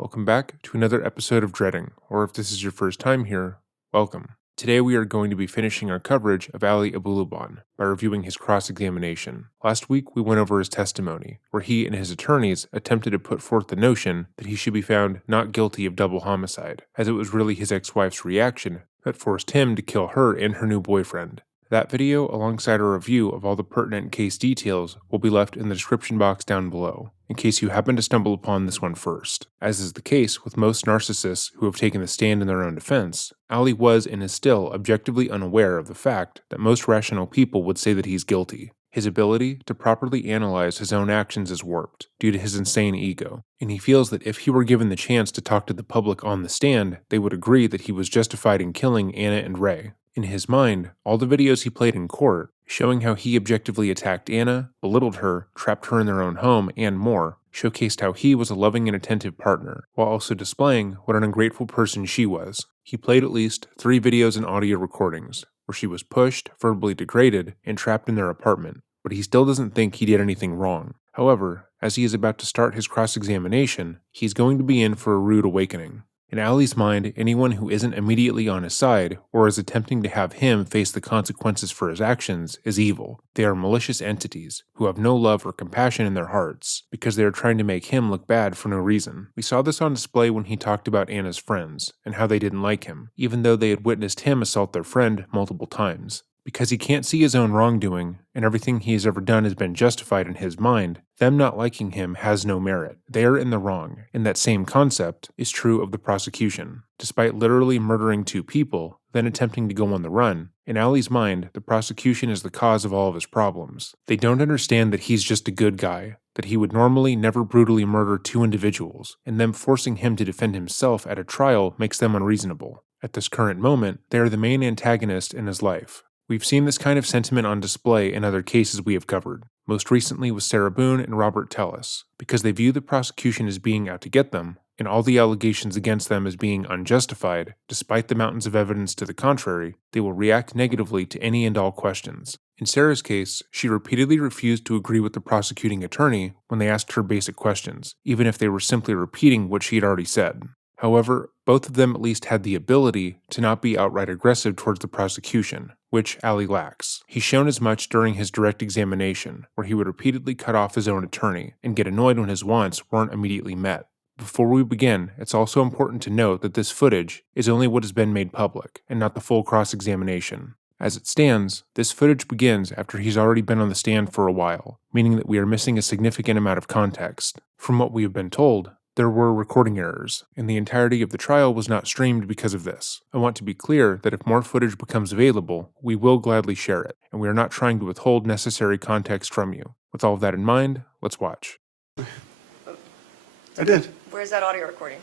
Welcome back to another episode of Dreading, or if this is your first time here, welcome. Today we are going to be finishing our coverage of Ali Abulaban by reviewing his cross-examination. Last week we went over his testimony, where he and his attorneys attempted to put forth the notion that he should be found not guilty of double homicide, as it was really his ex-wife's reaction that forced him to kill her and her new boyfriend. That video, alongside a review of all the pertinent case details, will be left in the description box down below, in case you happen to stumble upon this one first. As is the case with most narcissists who have taken the stand in their own defense, Ali was and is still objectively unaware of the fact that most rational people would say that he's guilty. His ability to properly analyze his own actions is warped due to his insane ego, and he feels that if he were given the chance to talk to the public on the stand, they would agree that he was justified in killing Anna and Ray. In his mind, all the videos he played in court, showing how he objectively attacked Anna, belittled her, trapped her in their own home, and more, showcased how he was a loving and attentive partner, while also displaying what an ungrateful person she was. He played at least 3 videos and audio recordings, where she was pushed, verbally degraded, and trapped in their apartment, but he still doesn't think he did anything wrong. However, as he is about to start his cross-examination, he's going to be in for a rude awakening. In Ali's mind, anyone who isn't immediately on his side, or is attempting to have him face the consequences for his actions, is evil. They are malicious entities, who have no love or compassion in their hearts, because they are trying to make him look bad for no reason. We saw this on display when he talked about Anna's friends, and how they didn't like him, even though they had witnessed him assault their friend multiple times. Because he can't see his own wrongdoing, and everything he has ever done has been justified in his mind, them not liking him has no merit. They are in the wrong, and that same concept is true of the prosecution. Despite literally murdering 2 people, then attempting to go on the run, in Ali's mind, the prosecution is the cause of all of his problems. They don't understand that he's just a good guy, that he would normally never brutally murder 2 individuals, and them forcing him to defend himself at a trial makes them unreasonable. At this current moment, they are the main antagonist in his life. We've seen this kind of sentiment on display in other cases we have covered, most recently with Sarah Boone and Robert Tellis, because they view the prosecution as being out to get them, and all the allegations against them as being unjustified. Despite the mountains of evidence to the contrary, they will react negatively to any and all questions. In Sarah's case, she repeatedly refused to agree with the prosecuting attorney when they asked her basic questions, even if they were simply repeating what she had already said. However, both of them at least had the ability to not be outright aggressive towards the prosecution, which Ali lacks. He's shown as much during his direct examination, where he would repeatedly cut off his own attorney and get annoyed when his wants weren't immediately met. Before we begin, it's also important to note that this footage is only what has been made public, and not the full cross-examination. As it stands, this footage begins after he's already been on the stand for a while, meaning that we are missing a significant amount of context. From what we have been told, there were recording errors, and the entirety of the trial was not streamed because of this. I want to be clear that if more footage becomes available, we will gladly share it, and we are not trying to withhold necessary context from you. With all of that in mind, let's watch. I did. Where's that audio recording?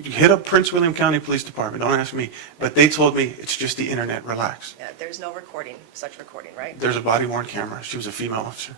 You hit up Prince William County Police Department, don't ask me, but they told me it's just the internet, relax. Yeah, there's no recording, such recording, right? There's a body-worn camera. She was a female officer.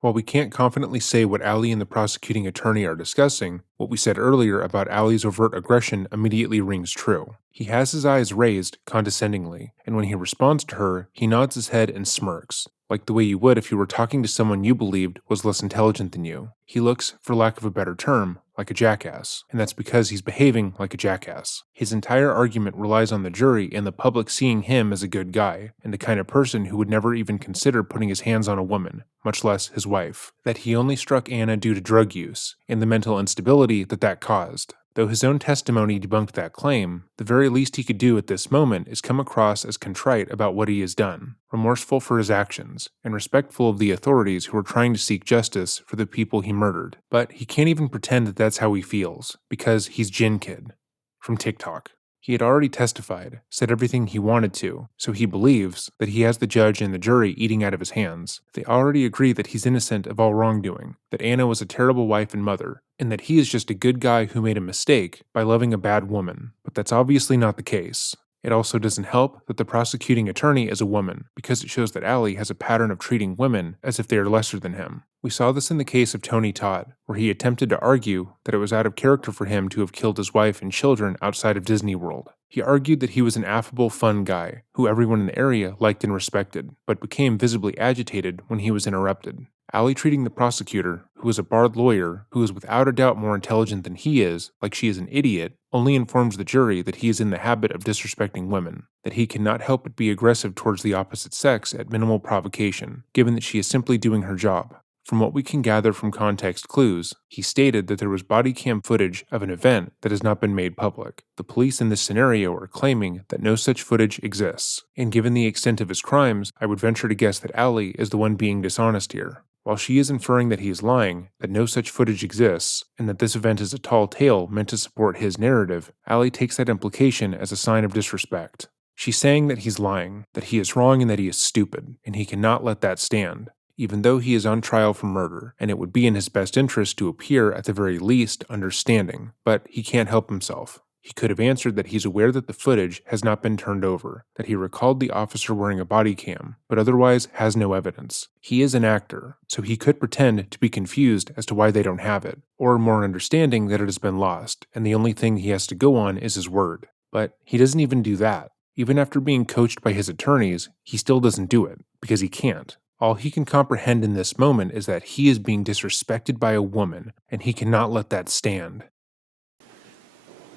While we can't confidently say what Ali and the prosecuting attorney are discussing, what we said earlier about Ali's overt aggression immediately rings true. He has his eyes raised condescendingly, and when he responds to her, he nods his head and smirks, like the way you would if you were talking to someone you believed was less intelligent than you. He looks, for lack of a better term, like a jackass, and that's because he's behaving like a jackass. His entire argument relies on the jury and the public seeing him as a good guy, and the kind of person who would never even consider putting his hands on a woman, much less his wife. That he only struck Anna due to drug use, and the mental instability that caused. Though his own testimony debunked that claim, the very least he could do at this moment is come across as contrite about what he has done, remorseful for his actions, and respectful of the authorities who are trying to seek justice for the people he murdered. But he can't even pretend that that's how he feels, because he's Jin Kid from TikTok. He had already testified, said everything he wanted to, so he believes that he has the judge and the jury eating out of his hands. They already agree that he's innocent of all wrongdoing, that Anna was a terrible wife and mother, and that he is just a good guy who made a mistake by loving a bad woman. But that's obviously not the case. It also doesn't help that the prosecuting attorney is a woman, because it shows that Ali has a pattern of treating women as if they are lesser than him. We saw this in the case of Tony Todd, where he attempted to argue that it was out of character for him to have killed his wife and children outside of Disney World. He argued that he was an affable, fun guy, who everyone in the area liked and respected, but became visibly agitated when he was interrupted. Allie treating the prosecutor, who is a barred lawyer who is without a doubt more intelligent than he is, like she is an idiot, only informs the jury that he is in the habit of disrespecting women, that he cannot help but be aggressive towards the opposite sex at minimal provocation, given that she is simply doing her job. From what we can gather from context clues, he stated that there was body cam footage of an event that has not been made public. The police in this scenario are claiming that no such footage exists, and given the extent of his crimes, I would venture to guess that Allie is the one being dishonest here. While she is inferring that he is lying, that no such footage exists, and that this event is a tall tale meant to support his narrative, Allie takes that implication as a sign of disrespect. She's saying that he's lying, that he is wrong and that he is stupid, and he cannot let that stand, even though he is on trial for murder, and it would be in his best interest to appear at the very least understanding, but he can't help himself. He could have answered that he's aware that the footage has not been turned over, that he recalled the officer wearing a body cam, but otherwise has no evidence. He is an actor, so he could pretend to be confused as to why they don't have it, or more understanding that it has been lost, and the only thing he has to go on is his word. But he doesn't even do that. Even after being coached by his attorneys, he still doesn't do it, because he can't. All he can comprehend in this moment is that he is being disrespected by a woman, and he cannot let that stand.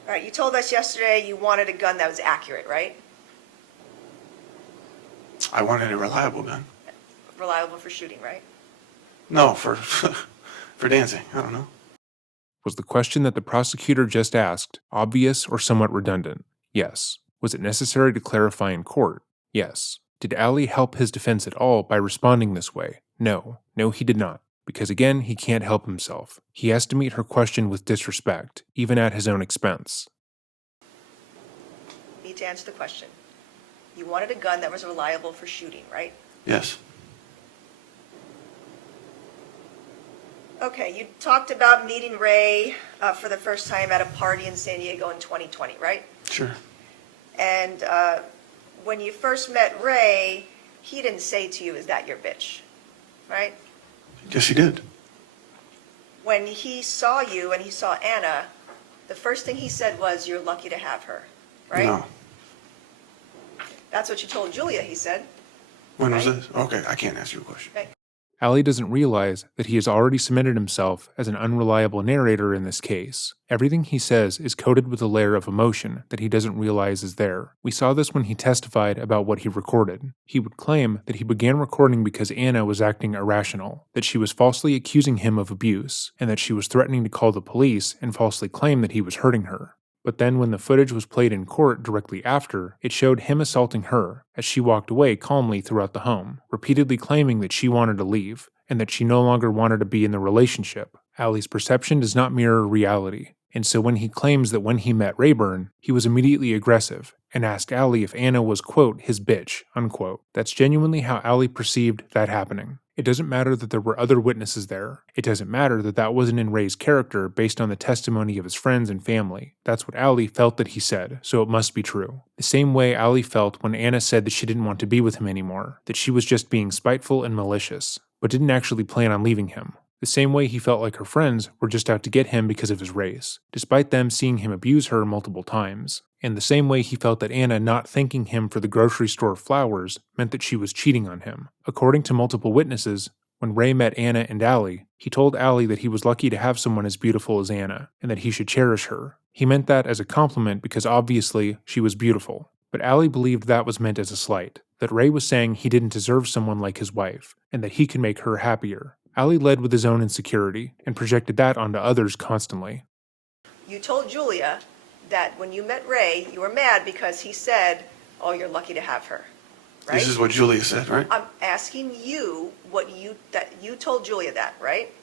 All right, you told us yesterday you wanted a gun that was accurate, right? I wanted a reliable gun. Reliable for shooting, right? No, for for dancing. I don't know. Was the question that the prosecutor just asked obvious or somewhat redundant? Yes. Was it necessary to clarify in court? Yes. Did Allie help his defense at all by responding this way? No. No, he did not. Because again, he can't help himself. He has to meet her question with disrespect, even at his own expense. Need to answer the question. You wanted a gun that was reliable for shooting, right? Yes. Okay, you talked about meeting Ray for the first time at a party in San Diego in 2020, right? Sure. And when you first met Ray, he didn't say to you, "Is that your bitch?" Right? Yes, he did. When he saw you and he saw Anna, the first thing he said was, "You're lucky to have her," right? No. That's what you told Julia, he said. When was Right. this? Okay, I can't ask you a question. Right. Allie doesn't realize that he has already cemented himself as an unreliable narrator in this case. Everything he says is coated with a layer of emotion that he doesn't realize is there. We saw this when he testified about what he recorded. He would claim that he began recording because Anna was acting irrational, that she was falsely accusing him of abuse, and that she was threatening to call the police and falsely claim that he was hurting her. But then when the footage was played in court directly after, it showed him assaulting her as she walked away calmly throughout the home, repeatedly claiming that she wanted to leave and that she no longer wanted to be in the relationship. Allie's perception does not mirror reality, and so when he claims that when he met Rayburn, he was immediately aggressive and asked Allie if Anna was, quote, his bitch, unquote. That's genuinely how Allie perceived that happening. It doesn't matter that there were other witnesses there. It doesn't matter that that wasn't in Ray's character based on the testimony of his friends and family. That's what Allie felt that he said, so it must be true. The same way Allie felt when Anna said that she didn't want to be with him anymore, that she was just being spiteful and malicious, but didn't actually plan on leaving him. The same way he felt like her friends were just out to get him because of his race, despite them seeing him abuse her multiple times. And the same way he felt that Anna not thanking him for the grocery store flowers meant that she was cheating on him. According to multiple witnesses, when Ray met Anna and Allie, he told Allie that he was lucky to have someone as beautiful as Anna, and that he should cherish her. He meant that as a compliment because obviously she was beautiful. But Allie believed that was meant as a slight, that Ray was saying he didn't deserve someone like his wife, and that he could make her happier. Allie led with his own insecurity, and projected that onto others constantly. You told Julia that when you met Ray, you were mad because he said, "Oh, you're lucky to have her," right? This is what Julia said, right? I'm asking you that you told Julia that, right?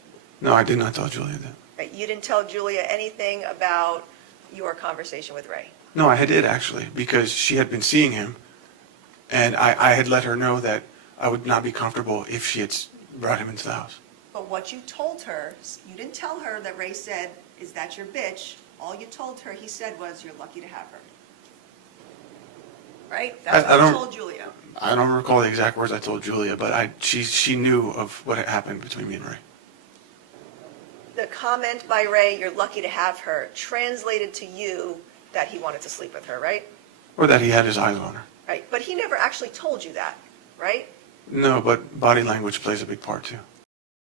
No, I did not tell Julia that. Right? You didn't tell Julia anything about your conversation with Ray. No, I did actually, because she had been seeing him, and I had let her know that I would not be comfortable if she had brought him into the house. But what you told her, you didn't tell her that Ray said, "Is that your bitch?" All you told her, he said, was, "You're lucky to have her." Right? That's I what you don't- told Julia. I don't recall the exact words I told Julia, but she knew of what had happened between me and Ray. The comment by Ray, "You're lucky to have her," translated to you that he wanted to sleep with her, right? Or that he had his eyes on her. Right. But he never actually told you that, right? No, but body language plays a big part too.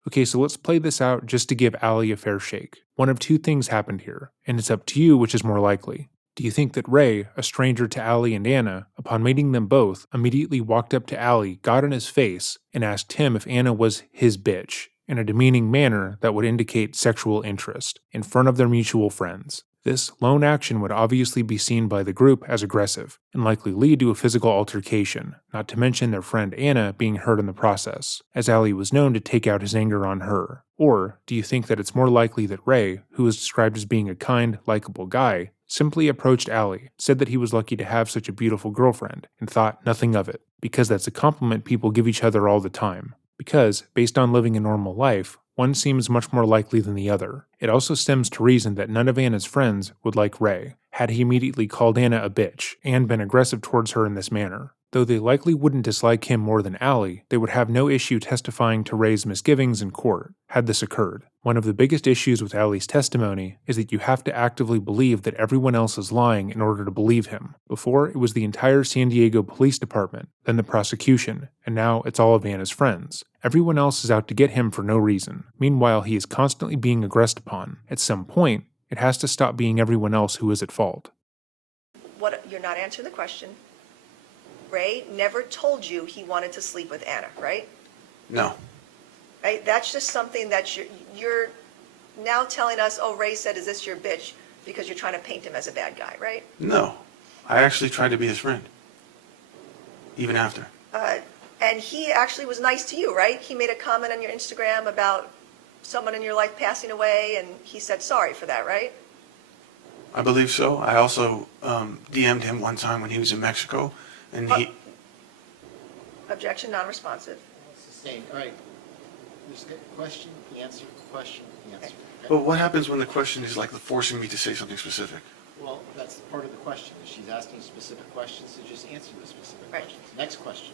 Okay, so let's play this out just to give Allie a fair shake. One of two things happened here, and it's up to you which is more likely. Do you think that Ray, a stranger to Allie and Anna, upon meeting them both, immediately walked up to Allie, got on his face, and asked him if Anna was his bitch, in a demeaning manner that would indicate sexual interest, in front of their mutual friends? This lone action would obviously be seen by the group as aggressive, and likely lead to a physical altercation, not to mention their friend Anna being hurt in the process, as Allie was known to take out his anger on her. Or do you think that it's more likely that Ray, who is described as being a kind, likable guy, simply approached Allie, said that he was lucky to have such a beautiful girlfriend, and thought nothing of it, because that's a compliment people give each other all the time? Because, based on living a normal life, one seems much more likely than the other. It also stems to reason that none of Anna's friends would like Ray, had he immediately called Anna a bitch, and been aggressive towards her in this manner. Though they likely wouldn't dislike him more than Allie, they would have no issue testifying to Ray's misgivings in court, had this occurred. One of the biggest issues with Allie's testimony is that you have to actively believe that everyone else is lying in order to believe him. Before, it was the entire San Diego Police Department, then the prosecution, and now it's all of Anna's friends. Everyone else is out to get him for no reason. Meanwhile, he is constantly being aggressed upon. At some point, it has to stop being everyone else who is at fault. You're not answering the question. Ray never told you he wanted to sleep with Anna, right? No. Right? That's just something that you're now telling us, oh, Ray said, is this your bitch? Because you're trying to paint him as a bad guy, right? No. I actually tried to be his friend. Even after. And he actually was nice to you, right? He made a comment on your Instagram about someone in your life passing away, and he said sorry for that, right? I believe so. I also DM'd him one time when he was in Mexico, and he... Objection, non-responsive. Sustained. All right. There's a question, the answer, question, the answer. Okay. But what happens when the question is like forcing me to say something specific? Well, that's part of the question. She's asking specific questions, so just answer the specific Right. questions. Next question.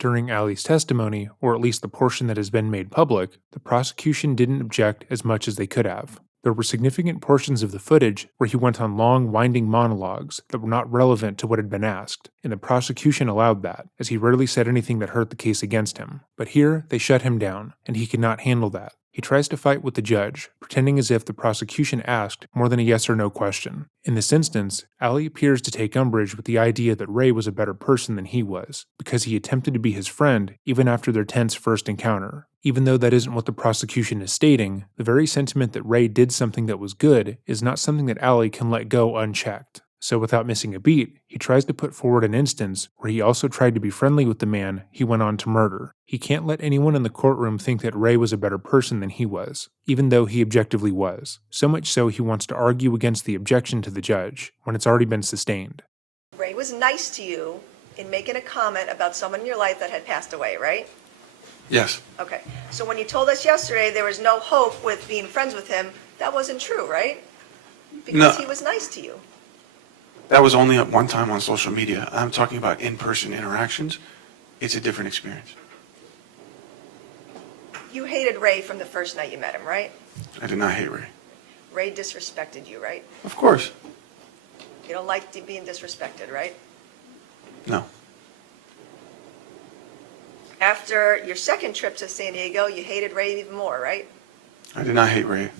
During Allie's testimony, or at least the portion that has been made public, the prosecution didn't object as much as they could have. There were significant portions of the footage where he went on long, winding monologues that were not relevant to what had been asked, and the prosecution allowed that, as he rarely said anything that hurt the case against him. But here, they shut him down, and he could not handle that. He tries to fight with the judge, pretending as if the prosecution asked more than a yes or no question. In this instance, Allie appears to take umbrage with the idea that Ray was a better person than he was, because he attempted to be his friend even after their tense first encounter. Even though that isn't what the prosecution is stating, the very sentiment that Ray did something that was good is not something that Allie can let go unchecked. So without missing a beat, he tries to put forward an instance where he also tried to be friendly with the man he went on to murder. He can't let anyone in the courtroom think that Ray was a better person than he was, even though he objectively was. So much so he wants to argue against the objection to the judge, when it's already been sustained. Ray was nice to you in making a comment about someone in your life that had passed away, right? Yes. Okay. So when you told us yesterday there was no hope with being friends with him, that wasn't true, right? Because No. he was nice to you. That was only at one time on social media. I'm talking about in-person interactions. It's a different experience. You hated Ray from the first night you met him, right? I did not hate Ray. Ray disrespected you, right? Of course. You don't like being disrespected, right? No. After your second trip to San Diego, you hated Ray even more, right? I did not hate Ray.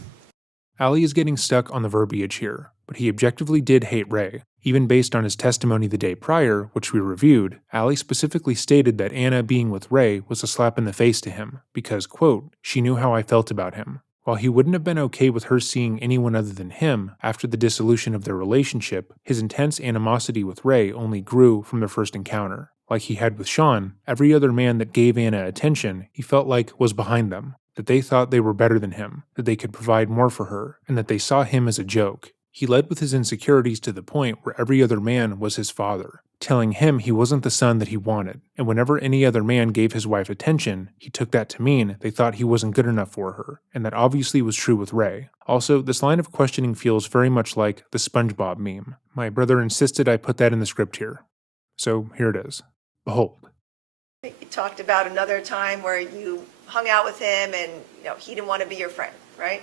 Allie is getting stuck on the verbiage here, but he objectively did hate Ray. Even based on his testimony the day prior, which we reviewed, Allie specifically stated that Anna being with Ray was a slap in the face to him, because, quote, she knew how I felt about him. While he wouldn't have been okay with her seeing anyone other than him after the dissolution of their relationship, his intense animosity with Ray only grew from their first encounter. Like he had with Sean, every other man that gave Anna attention, he felt like was behind them, that they thought they were better than him, that they could provide more for her, and that they saw him as a joke. He led with his insecurities to the point where every other man was his father, telling him he wasn't the son that he wanted, and whenever any other man gave his wife attention, he took that to mean they thought he wasn't good enough for her, and that obviously was true with Ray. Also, this line of questioning feels very much like the SpongeBob meme. My brother insisted I put that in the script here. So here it is. Behold. You talked about another time where you hung out with him and he didn't want to be your friend, right?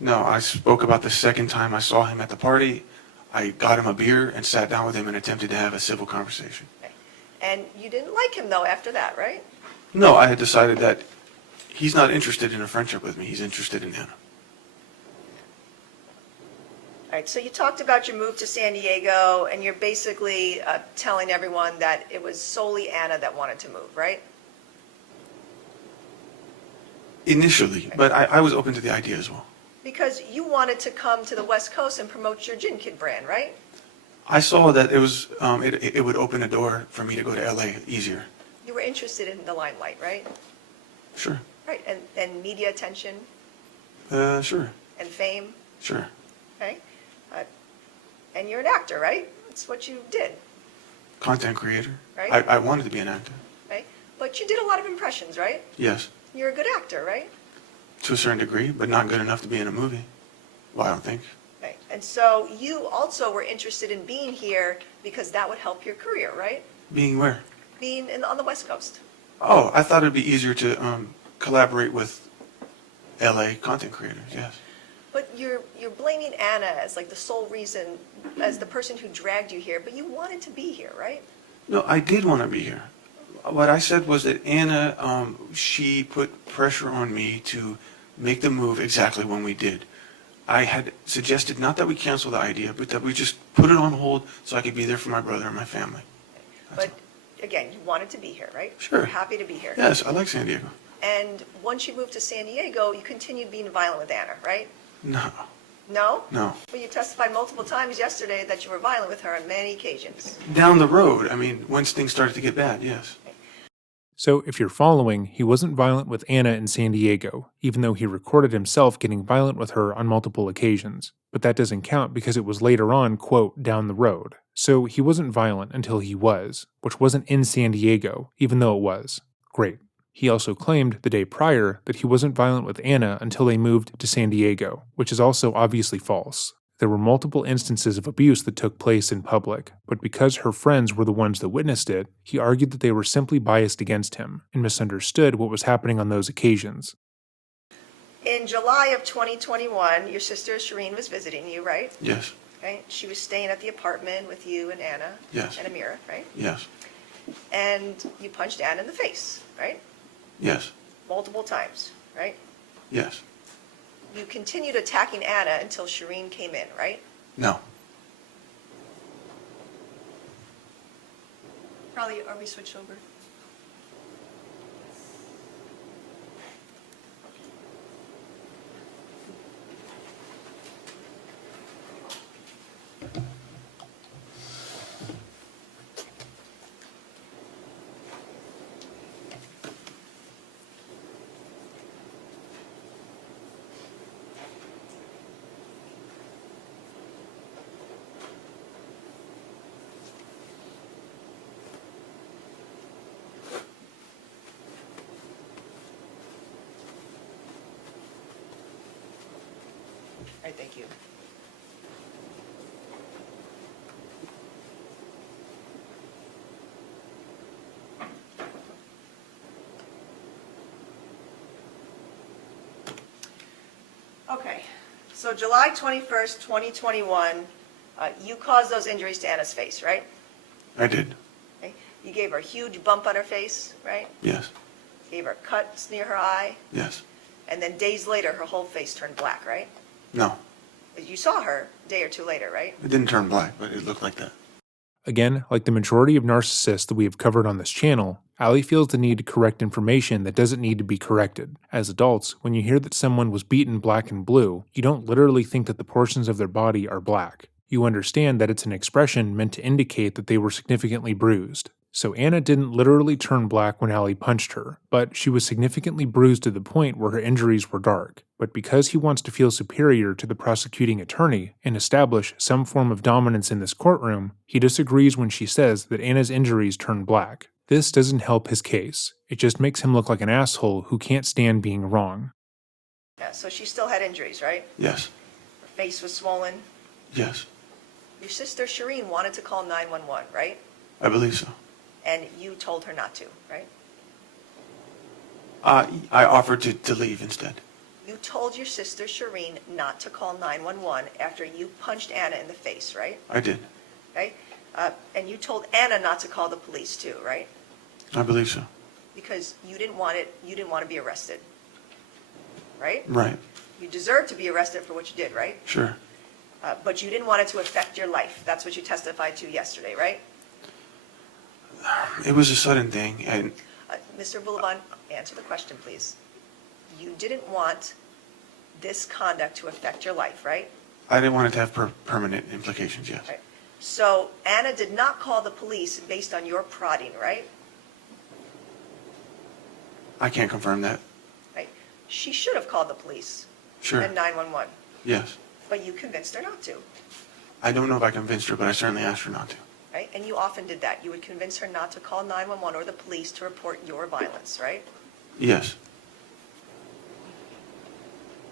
No, I spoke about the second time I saw him at the party. I got him a beer and sat down with him and attempted to have a civil conversation. Okay. And you didn't like him though after that, right? No, I had decided that He's not interested in a friendship with me. He's interested in Anna. All right, so you talked about your move to San Diego, and you're basically telling everyone that it was solely Anna that wanted to move, right? Initially, but I was open to the idea as well. Because you wanted to come to the West Coast and promote your Gin Kid brand, right? I saw that it was it would open a door for me to go to LA easier. You were interested in the limelight, right? Sure. Right, and media attention Sure. and fame, Sure. okay? And you're an actor, right? That's what you did, Content creator. Right. I wanted to be an actor. right? But you did a lot of impressions, right? Yes. You're a good actor, right? To a certain degree, but not good enough to be in a movie. Well, I don't think. Right. And so you also were interested in being here because that would help your career, right? Being where? Being on the West Coast. Oh, I thought it'd be easier to collaborate with LA content creators. Yes. But you're blaming Anna as like the sole reason, as the person who dragged you here, but you wanted to be here, right? No, I did want to be here. What I said was that Anna, she put pressure on me to make the move exactly when we did. I had suggested not that we cancel the idea, but that we just put it on hold so I could be there for my brother and my family. But again, you wanted to be here, right? Sure. You're happy to be here. Yes, I like San Diego. And once you moved to San Diego, you continued being violent with Anna, right? No, No? no. Well, you testified multiple times yesterday that you were violent with her on many occasions. Down the road, I mean, once things started to get bad, yes. So, if you're following, he wasn't violent with Anna in San Diego, even though he recorded himself getting violent with her on multiple occasions. But that doesn't count because it was later on, quote, down the road. So, he wasn't violent until he was, which wasn't in San Diego, even though it was. Great. He also claimed the day prior that he wasn't violent with Anna until they moved to San Diego, which is also obviously false. There were multiple instances of abuse that took place in public, but because her friends were the ones that witnessed it, he argued that they were simply biased against him and misunderstood what was happening on those occasions. In July of 2021, your sister Shireen was visiting you, right? Yes, Right? She was staying at the apartment with you and Anna. Yes. And Amira, right? yes, And you punched Anna in the face, right? yes, Multiple times, right? yes. You continued attacking Anna until Shireen came in, right? No. Probably, are we switched over? All right, thank you. Okay, so July 21st, 2021, you caused those injuries to Anna's face, right? I did. Okay. You gave her a huge bump on her face, right? Yes, Gave her cuts near her eye, yes. and then days later, her whole face turned black, right? No, You saw her a day or two later, right? it didn't turn black, but it looked like that. Again, like the majority of narcissists that we have covered on this channel, Allie feels the need to correct information that doesn't need to be corrected. As adults, when you hear that someone was beaten black and blue, you don't literally think that the portions of their body are black. You understand that it's an expression meant to indicate that they were significantly bruised. So Anna didn't literally turn black when Allie punched her, but she was significantly bruised to the point where her injuries were dark. But because he wants to feel superior to the prosecuting attorney and establish some form of dominance in this courtroom, he disagrees when she says that Anna's injuries turned black. This doesn't help his case. It just makes him look like an asshole who can't stand being wrong. Yeah, so she still had injuries, right? Yes, Her face was swollen. yes. Your sister Shireen wanted to call 911, right? I believe so. And you told her not to, right? I offered to leave instead. You told your sister Shireen not to call 911 after you punched Anna in the face, right? I did. Right? And you told Anna not to call the police too, right? I believe so. Because you didn't want to be arrested. right? Right. You deserve to be arrested for what you did, right? Sure. But you didn't want it to affect your life. That's what you testified to yesterday, right? It was a sudden thing, and Mr. Abulaban, answer the question, please. You didn't want this conduct to affect your life, right? I didn't want it to have permanent implications, yes. Right. So Anna did not call the police based on your prodding, right? I can't confirm that. Right. She should have called the police Sure. and 911, Yes. but you convinced her not to, I don't know if I convinced her, but I certainly asked her not to. right? And you often did that. You would convince her not to call 911 or the police to report your violence, right? Yes.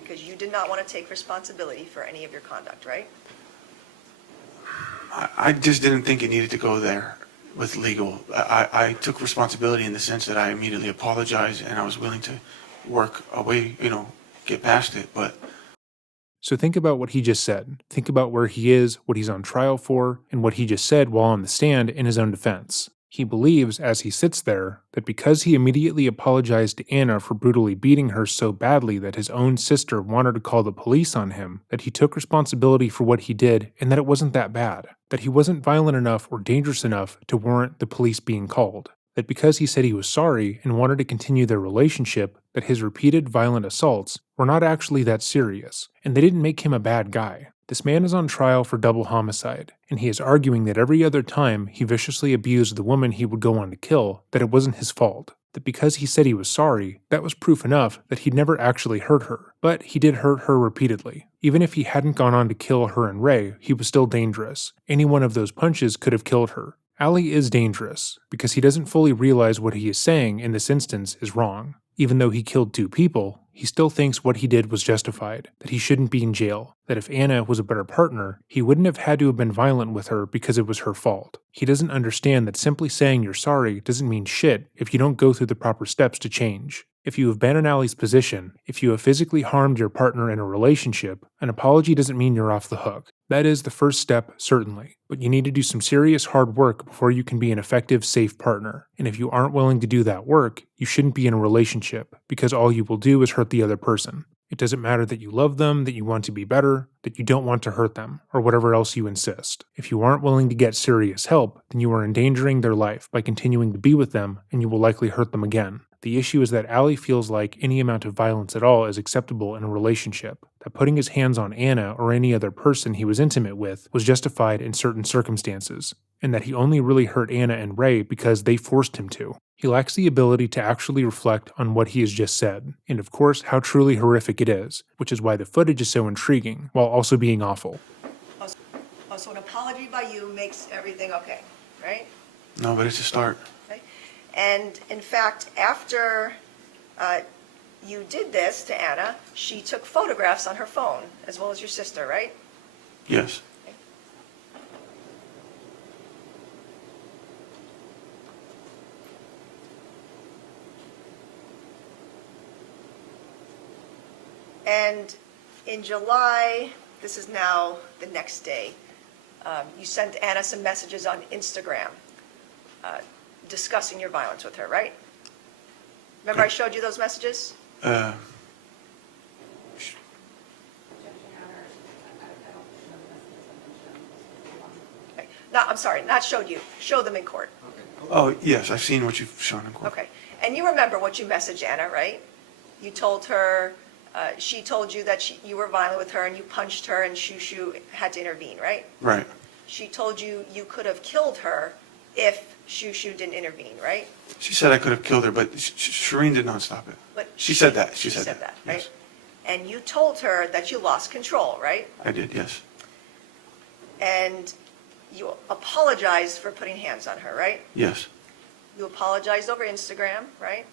Because you did not want to take responsibility for any of your conduct, right? I just didn't think it needed to go there with legal. I took responsibility in the sense that I immediately apologized and I was willing to work away, get past it. But So think about what he just said. Think about where he is, what he's on trial for, and what he just said while on the stand in his own defense. He believes, as he sits there, that because he immediately apologized to Anna for brutally beating her so badly that his own sister wanted to call the police on him, that he took responsibility for what he did and that it wasn't that bad, that he wasn't violent enough or dangerous enough to warrant the police being called, that because he said he was sorry and wanted to continue their relationship, that his repeated violent assaults were not actually that serious, and they didn't make him a bad guy. This man is on trial for double homicide, and he is arguing that every other time he viciously abused the woman he would go on to kill, that it wasn't his fault. That because he said he was sorry, that was proof enough that he'd never actually hurt her. But he did hurt her repeatedly. Even if he hadn't gone on to kill her and Ray, he was still dangerous. Any one of those punches could have killed her. Ali is dangerous, because he doesn't fully realize what he is saying in this instance is wrong. Even though he killed 2 people, he still thinks what he did was justified, that he shouldn't be in jail, that if Anna was a better partner, he wouldn't have had to have been violent with her because it was her fault. He doesn't understand that simply saying you're sorry doesn't mean shit if you don't go through the proper steps to change. If you have been in Ali's position, if you have physically harmed your partner in a relationship, an apology doesn't mean you're off the hook. That is the first step, certainly, but you need to do some serious hard work before you can be an effective, safe partner. And if you aren't willing to do that work, you shouldn't be in a relationship, because all you will do is hurt the other person. It doesn't matter that you love them, that you want to be better, that you don't want to hurt them, or whatever else you insist. If you aren't willing to get serious help, then you are endangering their life by continuing to be with them, and you will likely hurt them again. The issue is that Ali feels like any amount of violence at all is acceptable in a relationship, that putting his hands on Anna or any other person he was intimate with was justified in certain circumstances, and that he only really hurt Anna and Ray because they forced him to. He lacks the ability to actually reflect on what he has just said, and of course how truly horrific it is, which is why the footage is so intriguing, while also being awful. So an apology by you makes everything okay, right? no, but it's a start. Okay. And in fact, after you did this to Anna, she took photographs on her phone, as well as your sister, right? Yes. And in July, this is now the next day, you sent Anna some messages on Instagram discussing your violence with her, right? Remember I showed you those messages? Okay. I'm sorry, not showed you. Show them in court. Oh, yes, I've seen what you've shown in court. Okay. And you remember what you messaged Anna, right? You told her, she told you that you were violent with her and you punched her and Shushu had to intervene, right? Right. She told you you could have killed her if Shushu didn't intervene, right? She said I could have killed her, but Shireen did not stop it. But She said that. She said that, right? Yes. And you told her that you lost control, right? I did, yes. And you apologized for putting hands on her, right? Yes. You apologized over Instagram, right?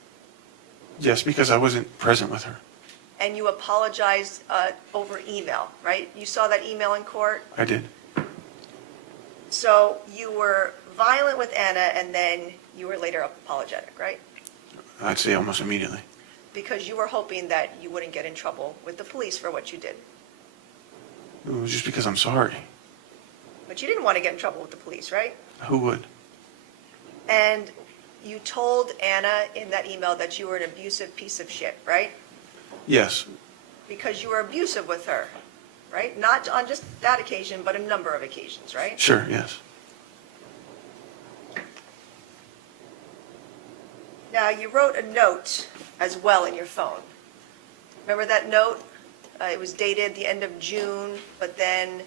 Yes, because I wasn't present with her. And you apologized over email, right? You saw that email in court? I did. So you were violent with Anna and then you were later apologetic, right? I'd say almost immediately. Because you were hoping that you wouldn't get in trouble with the police for what you did. It was just because I'm sorry. But you didn't want to get in trouble with the police, right? Who would? And you told Anna in that email that you were an abusive piece of shit, right? Yes. because you were abusive with her, right? Not on just that occasion, but a number of occasions, right? Sure, yes. Now, you wrote a note as well in your phone. Remember that note? It was dated the end of June, but then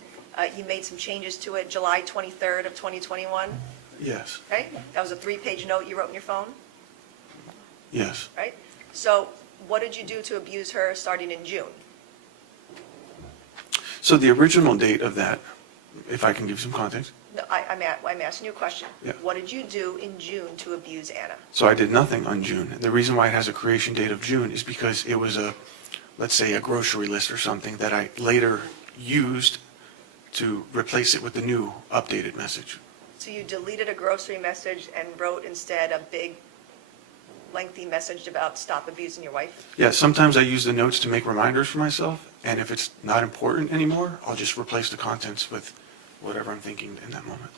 you made some changes to it July 23rd of 2021, Yes, right? That was a 3-page note you wrote in your phone, yes. right? So what did you do to abuse her starting in June? So the original date of that, if I can give some context, No, I'm asking you a question. Yeah. What did you do in June to abuse Anna? so I did nothing on June. The reason why it has a creation date of June is because it was let's say, a grocery list or something that I later used to replace it with the new updated message. So you deleted a grocery message and wrote instead a big, lengthy message about stop abusing your wife? Yeah, sometimes I use the notes to make reminders for myself, and if it's not important anymore, I'll just replace the contents with whatever I'm thinking in that moment.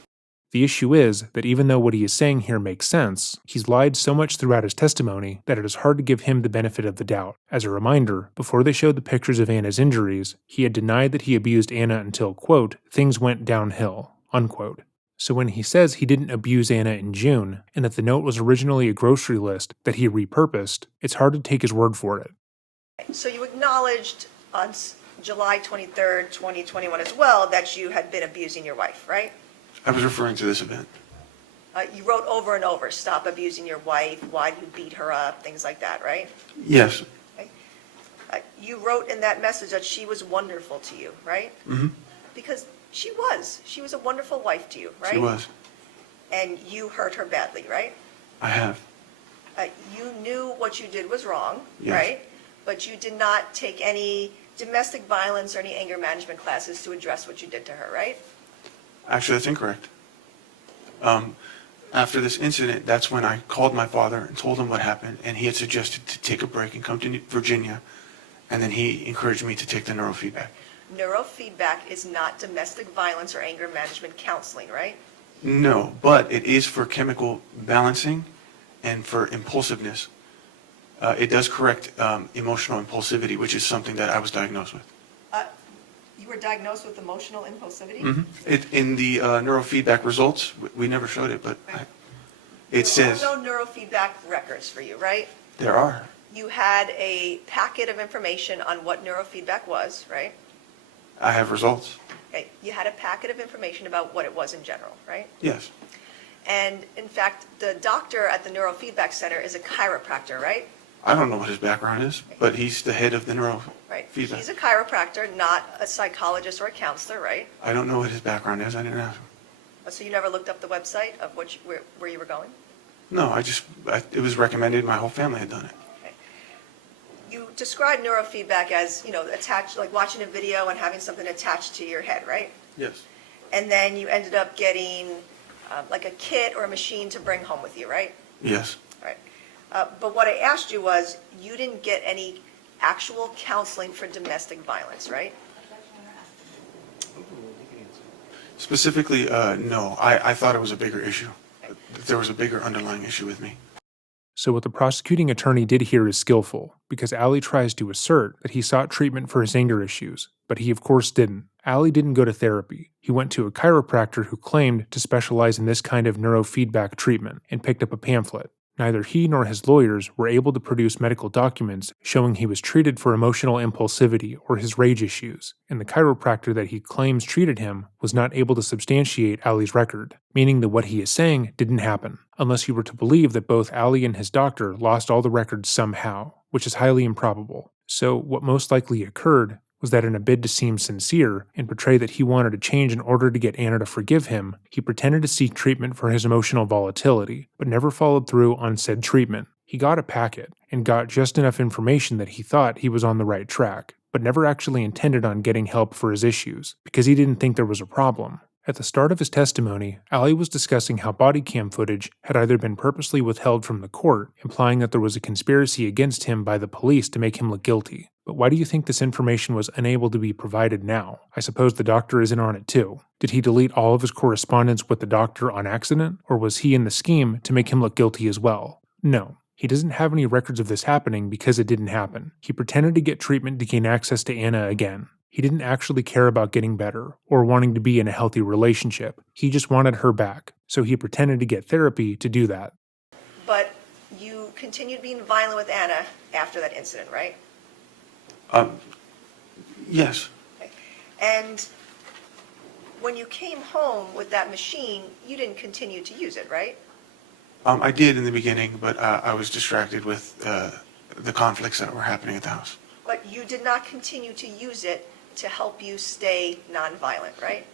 The issue is that even though what he is saying here makes sense, he's lied so much throughout his testimony that it is hard to give him the benefit of the doubt. As a reminder, before they showed the pictures of Anna's injuries, he had denied that he abused Anna until, quote, things went downhill, unquote. So when he says he didn't abuse Anna in June, and that the note was originally a grocery list that he repurposed, it's hard to take his word for it. So you acknowledged on July 23rd, 2021 as well that you had been abusing your wife, right? I was referring to this event. You wrote over and over, stop abusing your wife, why do you beat her up, things like that, right? Yes. Okay. You wrote in that message that she was wonderful to you, right? Mm-hmm. Because she was. She was a wonderful wife to you, right? She was. And you hurt her badly, right? I have. You knew what you did was wrong, Yes. right? But you did not take any domestic violence or any anger management classes to address what you did to her, right? Actually, that's incorrect. After this incident, that's when I called my father and told him what happened, and he had suggested to take a break and come to Virginia, and then he encouraged me to take the neurofeedback. Neurofeedback is not domestic violence or anger management counseling, right? No, but it is for chemical balancing and for impulsiveness. It does correct emotional impulsivity, which is something that I was diagnosed with. You were diagnosed with emotional impulsivity? In the neurofeedback results, we never showed it, but it says There are no neurofeedback records for you, right? there are. You had a packet of information on what neurofeedback was, right? I have results. Okay. You had a packet of information about what it was in general, right? Yes. And in fact, the doctor at the neurofeedback center is a chiropractor, right? I don't know what his background is, but he's the head of the Right. neurofeedback. He's a chiropractor, not a psychologist or a counselor, right? I don't know what his background is. I didn't ask him. So you never looked up the website of where you were going? No, it was recommended. My whole family had done it. Okay. You described neurofeedback as, attached, like watching a video and having something attached to your head, right? Yes. And then you ended up getting like a kit or a machine to bring home with you, right? Yes. Right. But what I asked you was, you didn't get any actual counseling for domestic violence, right? Specifically, no. I thought it was a bigger issue. There was a bigger underlying issue with me. So what the prosecuting attorney did here is skillful, because Ali tries to assert that he sought treatment for his anger issues, but he of course didn't. Ali didn't go to therapy. He went to a chiropractor who claimed to specialize in this kind of neurofeedback treatment and picked up a pamphlet. Neither he nor his lawyers were able to produce medical documents showing he was treated for emotional impulsivity or his rage issues, and the chiropractor that he claims treated him was not able to substantiate Ali's record, meaning that what he is saying didn't happen, unless you were to believe that both Ali and his doctor lost all the records somehow, which is highly improbable. So what most likely occurred was that in a bid to seem sincere and portray that he wanted to change in order to get Anna to forgive him, he pretended to seek treatment for his emotional volatility, but never followed through on said treatment. He got a packet, and got just enough information that he thought he was on the right track, but never actually intended on getting help for his issues, because he didn't think there was a problem. At the start of his testimony, Ali was discussing how body cam footage had either been purposely withheld from the court, implying that there was a conspiracy against him by the police to make him look guilty. But why do you think this information was unable to be provided now? I suppose the doctor is in on it too. Did he delete all of his correspondence with the doctor on accident, or was he in the scheme to make him look guilty as well? No. He doesn't have any records of this happening because it didn't happen. He pretended to get treatment to gain access to Anna again. He didn't actually care about getting better or wanting to be in a healthy relationship. He just wanted her back, so he pretended to get therapy to do that. But you continued being violent with Anna after that incident, right? Yes. Okay. And when you came home with that machine, you didn't continue to use it, right? I did in the beginning, but I was distracted with the conflicts that were happening at the house. But you did not continue to use it to help you stay nonviolent, right?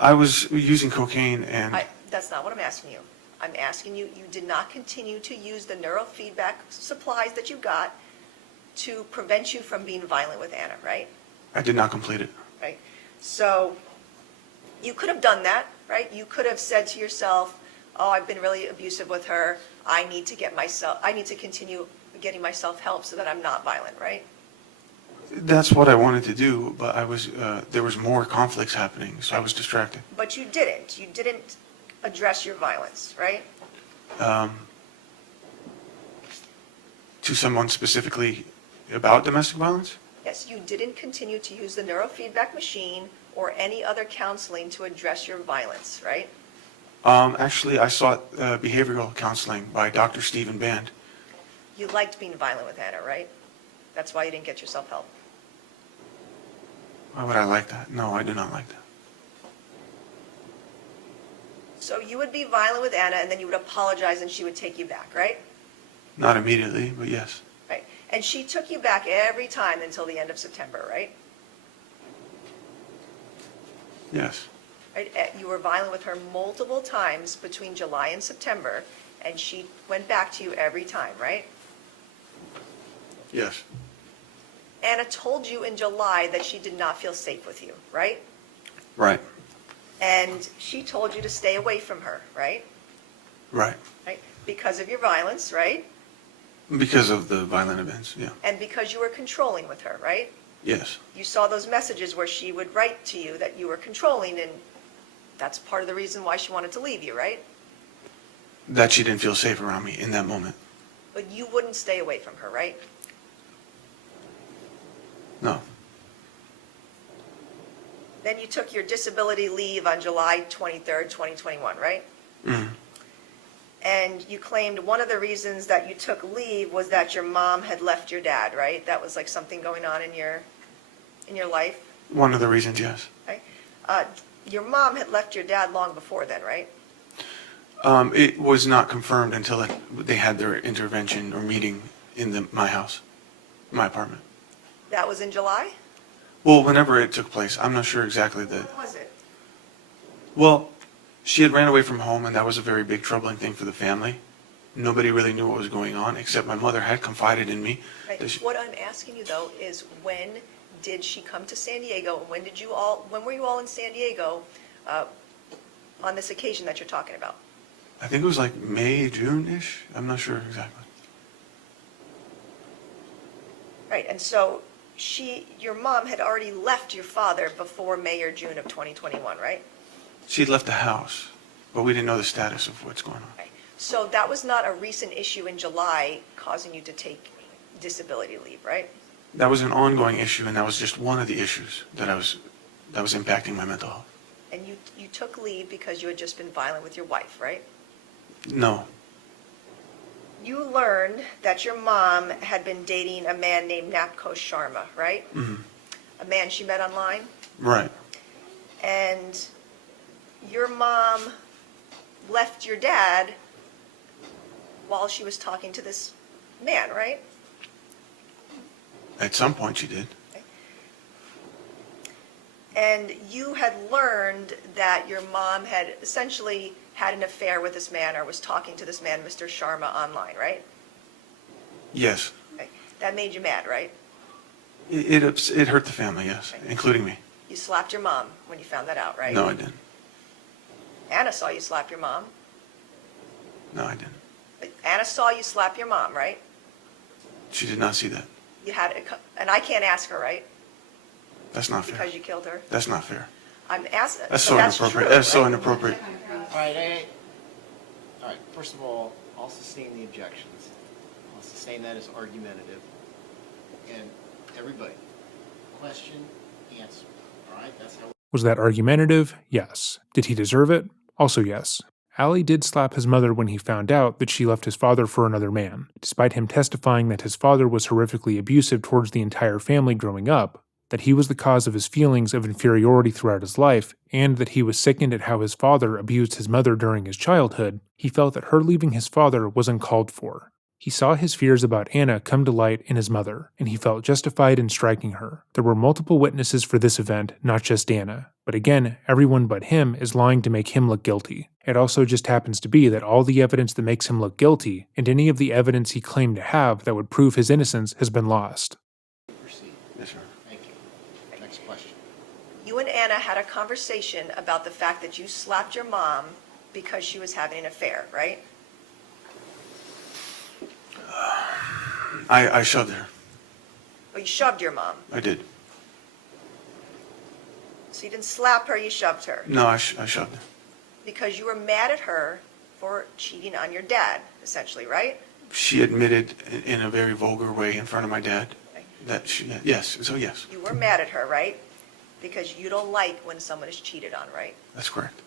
I was using cocaine and That's not what I'm asking you. I'm asking you, you did not continue to use the neurofeedback supplies that you got to prevent you from being violent with Anna, right? I did not complete it. Right? So you could have done that, right? You could have said to yourself, oh, I've been really abusive with her. I need to continue getting myself help so that I'm not violent, right? That's what I wanted to do, but there was more conflicts happening, so I was distracted. But you didn't. You didn't address your violence, right? To someone specifically about domestic violence? Yes, you didn't continue to use the neurofeedback machine or any other counseling to address your violence, right? Actually, I sought behavioral counseling by Dr. Stephen Band. You liked being violent with Anna, right? That's why you didn't get yourself help. Why would I like that? No, I do not like that. So you would be violent with Anna, and then you would apologize, and she would take you back, right? Not immediately, but yes. Right. And she took you back every time until the end of September, right? Yes. Right? You were violent with her multiple times between July and September, and she went back to you every time, right? Yes. Anna told you in July that she did not feel safe with you, right? Right. And she told you to stay away from her, right? Right. Right? Because of your violence, right? Because of the violent events, yeah. And because you were controlling with her, right? Yes. You saw those messages where she would write to you that you were controlling, and that's part of the reason why she wanted to leave you, right? That she didn't feel safe around me in that moment. But you wouldn't stay away from her, right? No. Then you took your disability leave on July 23rd, 2021, right? Mm. And you claimed one of the reasons that you took leave was that your mom had left your dad, right? That was like something going on in your life, One of the reasons, yes. right? Your mom had left your dad long before then, right? It was not confirmed until they had their intervention or meeting in my house, my apartment. That was in July? Well, whenever it took place, I'm not sure exactly the. When was it? Well, she had ran away from home, and that was a very big troubling thing for the family. Nobody really knew what was going on, except my mother had confided in me. Right. What I'm asking you though is when did she come to San Diego? When were you all in San Diego on this occasion that you're talking about? I think it was like May, June-ish. I'm not sure exactly. Right, and so your mom had already left your father before May or June of 2021, right? She had left the house, but we didn't know the status of what's going on. Okay. So that was not a recent issue in July causing you to take disability leave, right? That was an ongoing issue, and that was just one of the issues that was impacting my mental health. And you took leave because you had just been violent with your wife, right? No. You learned that your mom had been dating a man named Napko Sharma, right? Mm-hmm. A man she met online. Right. And your mom left your dad while she was talking to this man, right? At some point she did. And you had learned that your mom had essentially had an affair with this man or was talking to this man, Mr. Sharma, online, right? Yes. Okay. That made you mad, right? It hurt the family, yes, Right. including me. You slapped your mom when you found that out, right? No, I didn't. Anna saw you slap your mom. No, I didn't. Anna saw you slap your mom, right? She did not see that. And I can't ask her, right? That's not fair. Because you killed her. That's not fair. I'm asking. That's so inappropriate. True, That's so right? inappropriate. All right, all right. First of all, I'll sustain the objections. I'll sustain that as argumentative. And everybody, question, answer. All right, that's how. Was that argumentative? Yes. Did he deserve it? Also yes. Allie did slap his mother when he found out that she left his father for another man, despite him testifying that his father was horrifically abusive towards the entire family growing up, that he was the cause of his feelings of inferiority throughout his life, and that he was sickened at how his father abused his mother during his childhood. He felt that her leaving his father was uncalled for. He saw his fears about Anna come to light in his mother, and he felt justified in striking her. There were multiple witnesses for this event, not just Anna. But again, everyone but him is lying to make him look guilty. It also just happens to be that all the evidence that makes him look guilty, and any of the evidence he claimed to have that would prove his innocence, has been lost. Proceed. Yes, sir. Thank you. Next question. You and Anna had a conversation about the fact that you slapped your mom because she was having an affair, right? I shoved her. Oh, you shoved your mom. I did. So you didn't slap her, you shoved her. No, I shoved her. Because you were mad at her for cheating on your dad, essentially, right? She admitted in a very vulgar way in front of my dad that she, yes, so yes, You were mad at her, right? Because you don't like when someone is cheated on, right? that's correct.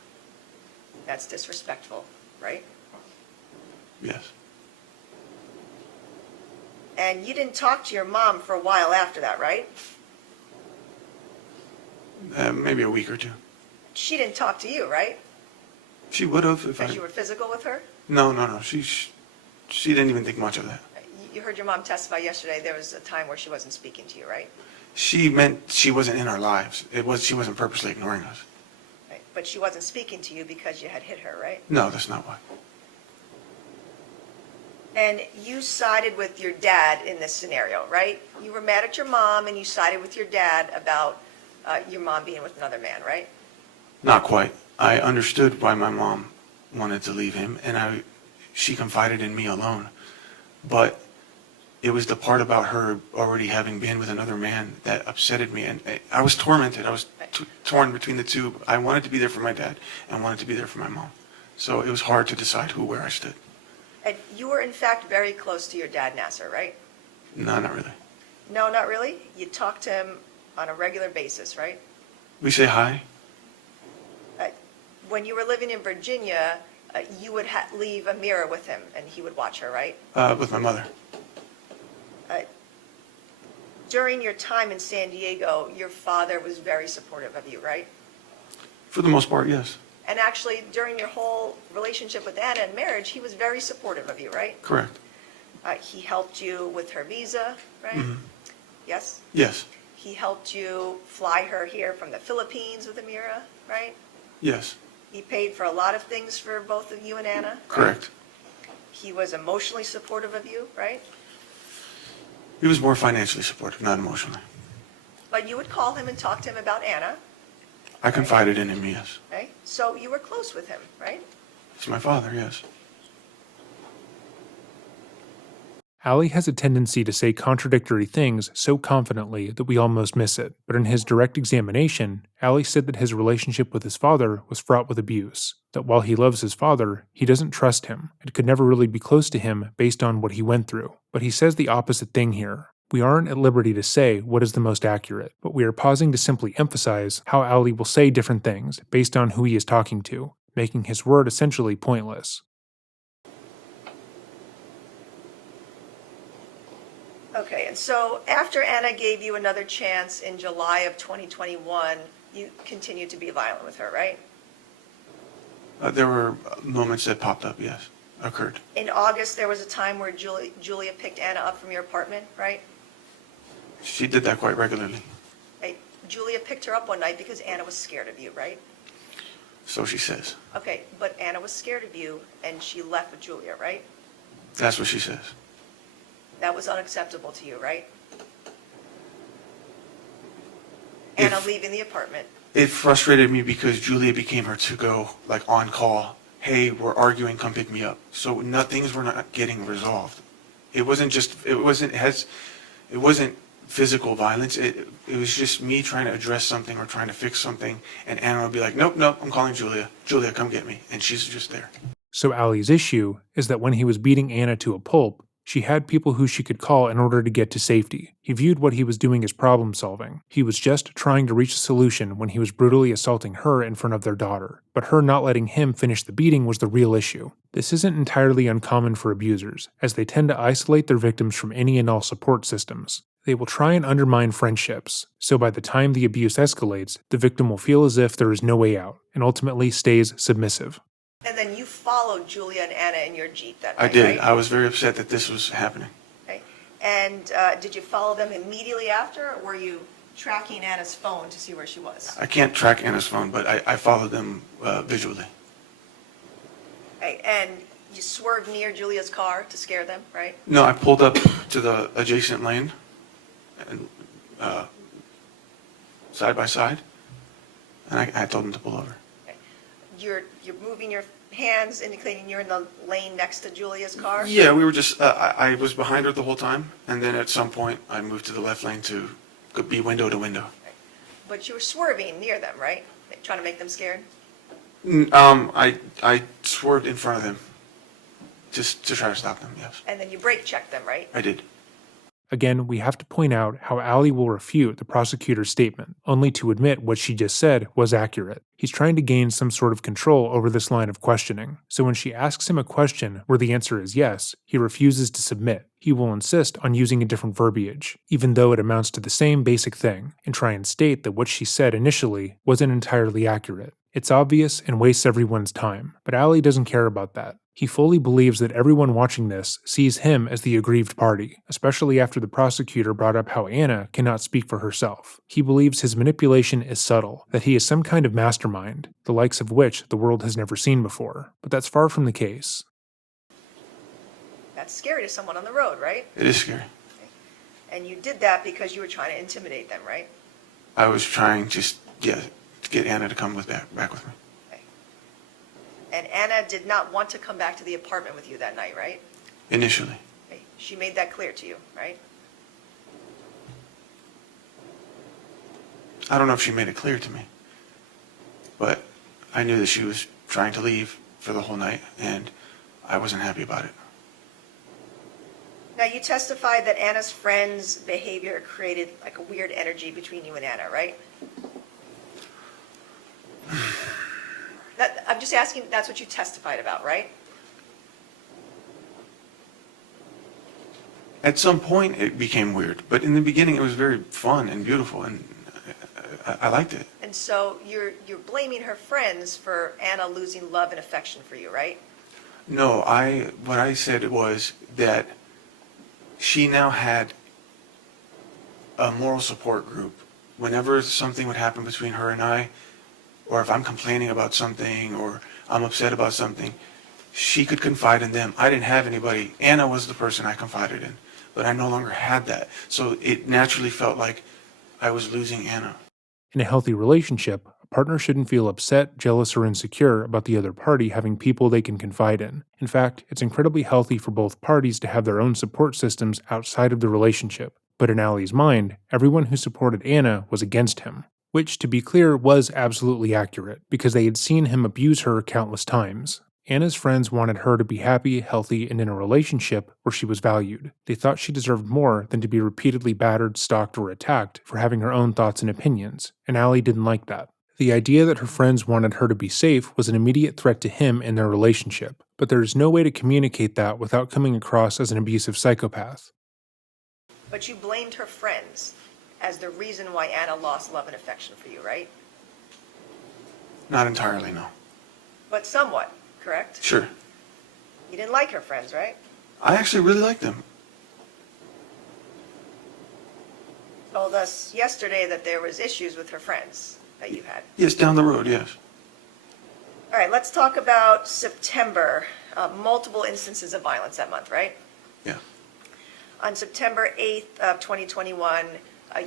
That's disrespectful, right? Yes. And you didn't talk to your mom for a while after that, right? Maybe a week or two. She didn't talk to you, right? She would have if I. Because you were physical with her? No. She didn't even think much of that. You heard your mom testify yesterday. There was a time where she wasn't speaking to you, right? She meant she wasn't in our lives. She wasn't purposely ignoring us. Right. But she wasn't speaking to you because you had hit her, right? No, that's not why. And you sided with your dad in this scenario, right? You were mad at your mom and you sided with your dad about your mom being with another man, right? Not quite. I understood why my mom wanted to leave him, and she confided in me alone. But it was the part about her already having been with another man that upsetted me, and I was tormented. I was torn between the two. I wanted to be there for my dad and wanted to be there for my mom. So it was hard to decide where I stood. And you were, in fact, very close to your dad, Nasser, right? No, not really. No, not really? You talked to him on a regular basis, right? We say hi. When you were living in Virginia, you would leave a mirror with him, and he would watch her, right? With my mother. During your time in San Diego, your father was very supportive of you, right? For the most part, yes. And actually, during your whole relationship with Anna and marriage, he was very supportive of you, right? Correct. He helped you with her visa, right? Mm-hmm. Yes? Yes. He helped you fly her here from the Philippines with Amira, right? Yes. He paid for a lot of things for both of you and Anna. Right? Correct. He was emotionally supportive of you, right? He was more financially supportive, not emotionally. But you would call him and talk to him about Anna, I confided in him, yes. right? So you were close with him, right? He's my father, yes. Allie has a tendency to say contradictory things so confidently that we almost miss it, but in his direct examination, Allie said that his relationship with his father was fraught with abuse, that while he loves his father, he doesn't trust him, and could never really be close to him based on what he went through. But he says the opposite thing here. We aren't at liberty to say what is the most accurate, but we are pausing to simply emphasize how Allie will say different things based on who he is talking to, making his word essentially pointless. Okay, and so after Anna gave you another chance in July of 2021, you continued to be violent with her, right? There were moments that popped up, yes, occurred. In August, there was a time where Julia picked Anna up from your apartment, right? She did that quite regularly. Hey, Julia picked her up one night because Anna was scared of you, right? So she says. Okay, but Anna was scared of you and she left with Julia, right? That's what she says. That was unacceptable to you, right? If- Anna leaving the apartment. It frustrated me because Julia became her to-go, like on call. Hey, we're arguing, come pick me up. So things were not getting resolved. It wasn't physical violence. It was just me trying to address something or trying to fix something, and Anna would be like, nope, I'm calling Julia. Julia, come get me. And she's just there. So Allie's issue is that when he was beating Anna to a pulp, she had people who she could call in order to get to safety. He viewed what he was doing as problem solving. He was just trying to reach a solution when he was brutally assaulting her in front of their daughter. But her not letting him finish the beating was the real issue. This isn't entirely uncommon for abusers, as they tend to isolate their victims from any and all support systems. They will try and undermine friendships, so by the time the abuse escalates, the victim will feel as if there is no way out, and ultimately stays submissive. And then you followed Julia and Anna in your Jeep that I night, did. right? I was very upset that this was happening. Okay. And did you follow them immediately after, or were you tracking Anna's phone to see where she was? I can't track Anna's phone, but I followed them visually. Okay. And you swerved near Julia's car to scare them, right? No, I pulled up to the adjacent lane, and side by side, and I told them to pull over. Okay. You're moving your hands indicating you're in the lane next to Julia's car? Yeah, we were just, I was behind her the whole time, and then at some point, I moved to the left lane to be window to window. But you were swerving near them, right? Trying to make them scared? I swerved in front of them, just to try to stop them, yes. And then you brake checked them, right? I did. Again, we have to point out how Allie will refute the prosecutor's statement, only to admit what she just said was accurate. He's trying to gain some sort of control over this line of questioning, so when she asks him a question where the answer is yes, he refuses to submit. He will insist on using a different verbiage, even though it amounts to the same basic thing, and try and state that what she said initially wasn't entirely accurate. It's obvious and wastes everyone's time, but Allie doesn't care about that. He fully believes that everyone watching this sees him as the aggrieved party, especially after the prosecutor brought up how Anna cannot speak for herself. He believes his manipulation is subtle, that he is some kind of mastermind, the likes of which the world has never seen before. But that's far from the case. That's scary to someone on the road, right? It is scary. And you did that because you were trying to intimidate them, right? I was trying to get Anna to come back with me. Okay. And Anna did not want to come back to the apartment with you that night, right? Initially. Okay. She made that clear to you, right? I don't know if she made it clear to me, but I knew that she was trying to leave for the whole night, and I wasn't happy about it. Now, you testified that Anna's friend's behavior created like a weird energy between you and Anna, right? I'm just asking, that's what you testified about, right? At some point, it became weird, but in the beginning, it was very fun and beautiful, and I liked it. And so you're blaming her friends for Anna losing love and affection for you, right? No, what I said was that she now had a moral support group. Whenever something would happen between her and I, or if I'm complaining about something, or I'm upset about something, she could confide in them. I didn't have anybody. Anna was the person I confided in, but I no longer had that. So it naturally felt like I was losing Anna. In a healthy relationship, a partner shouldn't feel upset, jealous, or insecure about the other party having people they can confide in. In fact, it's incredibly healthy for both parties to have their own support systems outside of the relationship. But in Allie's mind, everyone who supported Anna was against him. Which, to be clear, was absolutely accurate, because they had seen him abuse her countless times. Anna's friends wanted her to be happy, healthy, and in a relationship where she was valued. They thought she deserved more than to be repeatedly battered, stalked, or attacked for having her own thoughts and opinions, and Allie didn't like that. The idea that her friends wanted her to be safe was an immediate threat to him and their relationship, but there is no way to communicate that without coming across as an abusive psychopath. But you blamed her friends as the reason why Anna lost love and affection for you, right? Not entirely, no. But somewhat, correct? Sure. You didn't like her friends, right? I actually really liked them. Told us yesterday that there was issues with her friends that you had. Yes, down the road, yes. All right, let's talk about September. Multiple instances of violence that month, right? Yeah. On September 8th of 2021,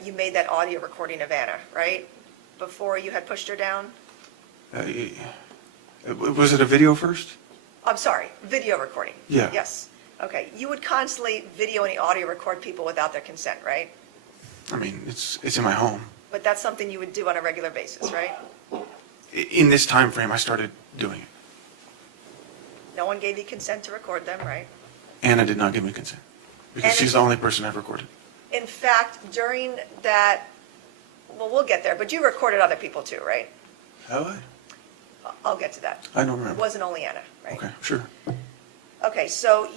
you made that audio recording of Anna, right? Before you had pushed her down? Was it a video first? I'm sorry, video recording. Yeah. Yes. Okay, you would constantly video and audio record people without their consent, right? I mean, it's in my home. But that's something you would do on a regular basis, right? In this time frame, I started doing it. No one gave you consent to record them, right? Anna did not give me consent, because And she's the only person I've recorded. In fact, during that, well, we'll get there, but you recorded other people too, right? Have I? I'll get to that. I don't It remember. wasn't only Anna, right? Okay, sure. Okay, so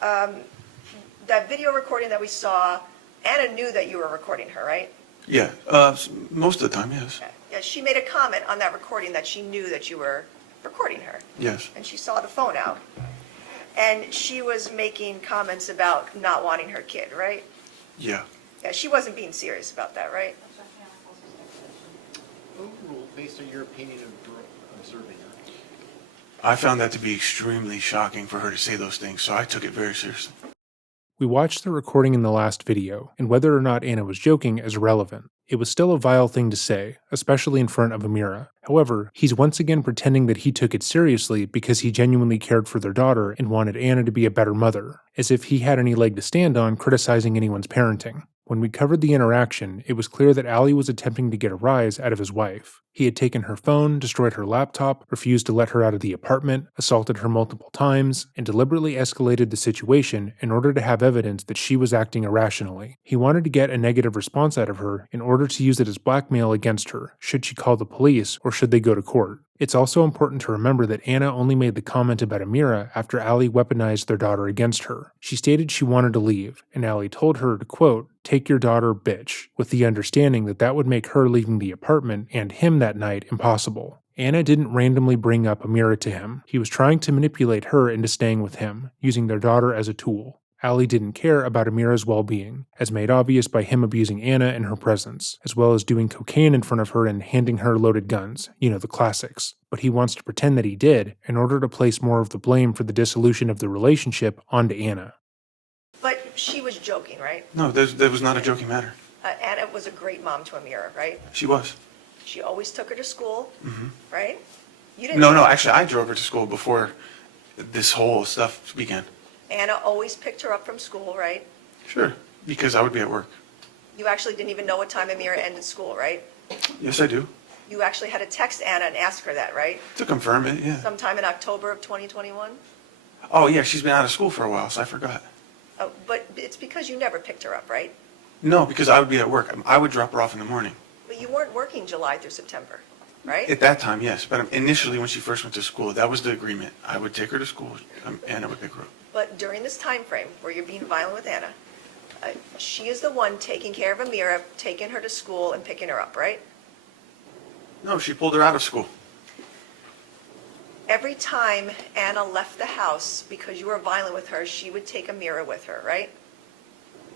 that video recording that we saw, Anna knew that you were recording her, right? Yeah, most of the time, yes. Yeah, she made a comment on that recording that she knew that you were recording her, Yes, and she saw the phone out. And she was making comments about not wanting her kid, right? yeah. Yeah, she wasn't being serious about that, right? Overrule, based on your opinion of observing her. I found that to be extremely shocking for her to say those things, so I took it very seriously. We watched the recording in the last video, and whether or not Anna was joking is irrelevant. It was still a vile thing to say, especially in front of Amira. However, he's once again pretending that he took it seriously because he genuinely cared for their daughter and wanted Anna to be a better mother, as if he had any leg to stand on criticizing anyone's parenting. When we covered the interaction, it was clear that Ali was attempting to get a rise out of his wife. He had taken her phone, destroyed her laptop, refused to let her out of the apartment, assaulted her multiple times, and deliberately escalated the situation in order to have evidence that she was acting irrationally. He wanted to get a negative response out of her in order to use it as blackmail against her, should she call the police or should they go to court. It's also important to remember that Anna only made the comment about Amira after Ali weaponized their daughter against her. She stated she wanted to leave, and Ali told her to, quote, "Take your daughter, bitch," with the understanding that that would make her leaving the apartment and him that night impossible. Anna didn't randomly bring up Amira to him. He was trying to manipulate her into staying with him, using their daughter as a tool. Ali didn't care about Amira's well-being, as made obvious by him abusing Anna in her presence, as well as doing cocaine in front of her and handing her loaded guns, the classics. But he wants to pretend that he did, in order to place more of the blame for the dissolution of the relationship onto Anna. But she was joking, right? No, that was not a joking matter. Anna was a great mom to Amira, right? She was. She always took her to school, Mm-hmm. right? You didn't. No, actually, I drove her to school before this whole stuff began. Anna always picked her up from school, right? Sure, because I would be at work. You actually didn't even know what time Amira ended school, right? Yes, I do. You actually had to text Anna and ask her that, right? To confirm it, yeah. Sometime in October of 2021? Oh, yeah, she's been out of school for a while, so I forgot. Oh, but it's because you never picked her up, right? No, because I would be at work. I would drop her off in the morning. But you weren't working July through September, right? At that time, yes. But initially, when she first went to school, that was the agreement. I would take her to school, and I would pick her up. But during this time frame where you're being violent with Anna, she is the one taking care of Amira, taking her to school and picking her up, right? No, she pulled her out of school. Every time Anna left the house because you were violent with her, she would take Amira with her, right?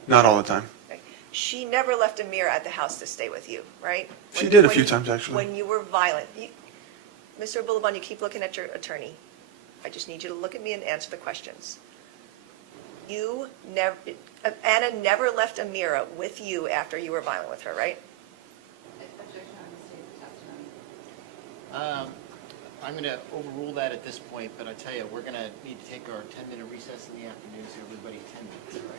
Not all the time. Okay. She never left Amira at the house to stay with you, right? She did a few times, actually. When you were violent. Mr. Abulaban, you keep looking at your attorney. I just need you to look at me and answer the questions. Anna never left Amira with you after you were violent with her, right? Objection on the statement of testimony. I'm going to overrule that at this point, but I tell you, we're going to need to take our 10-minute recess in the afternoon, so everybody 10 minutes, all right?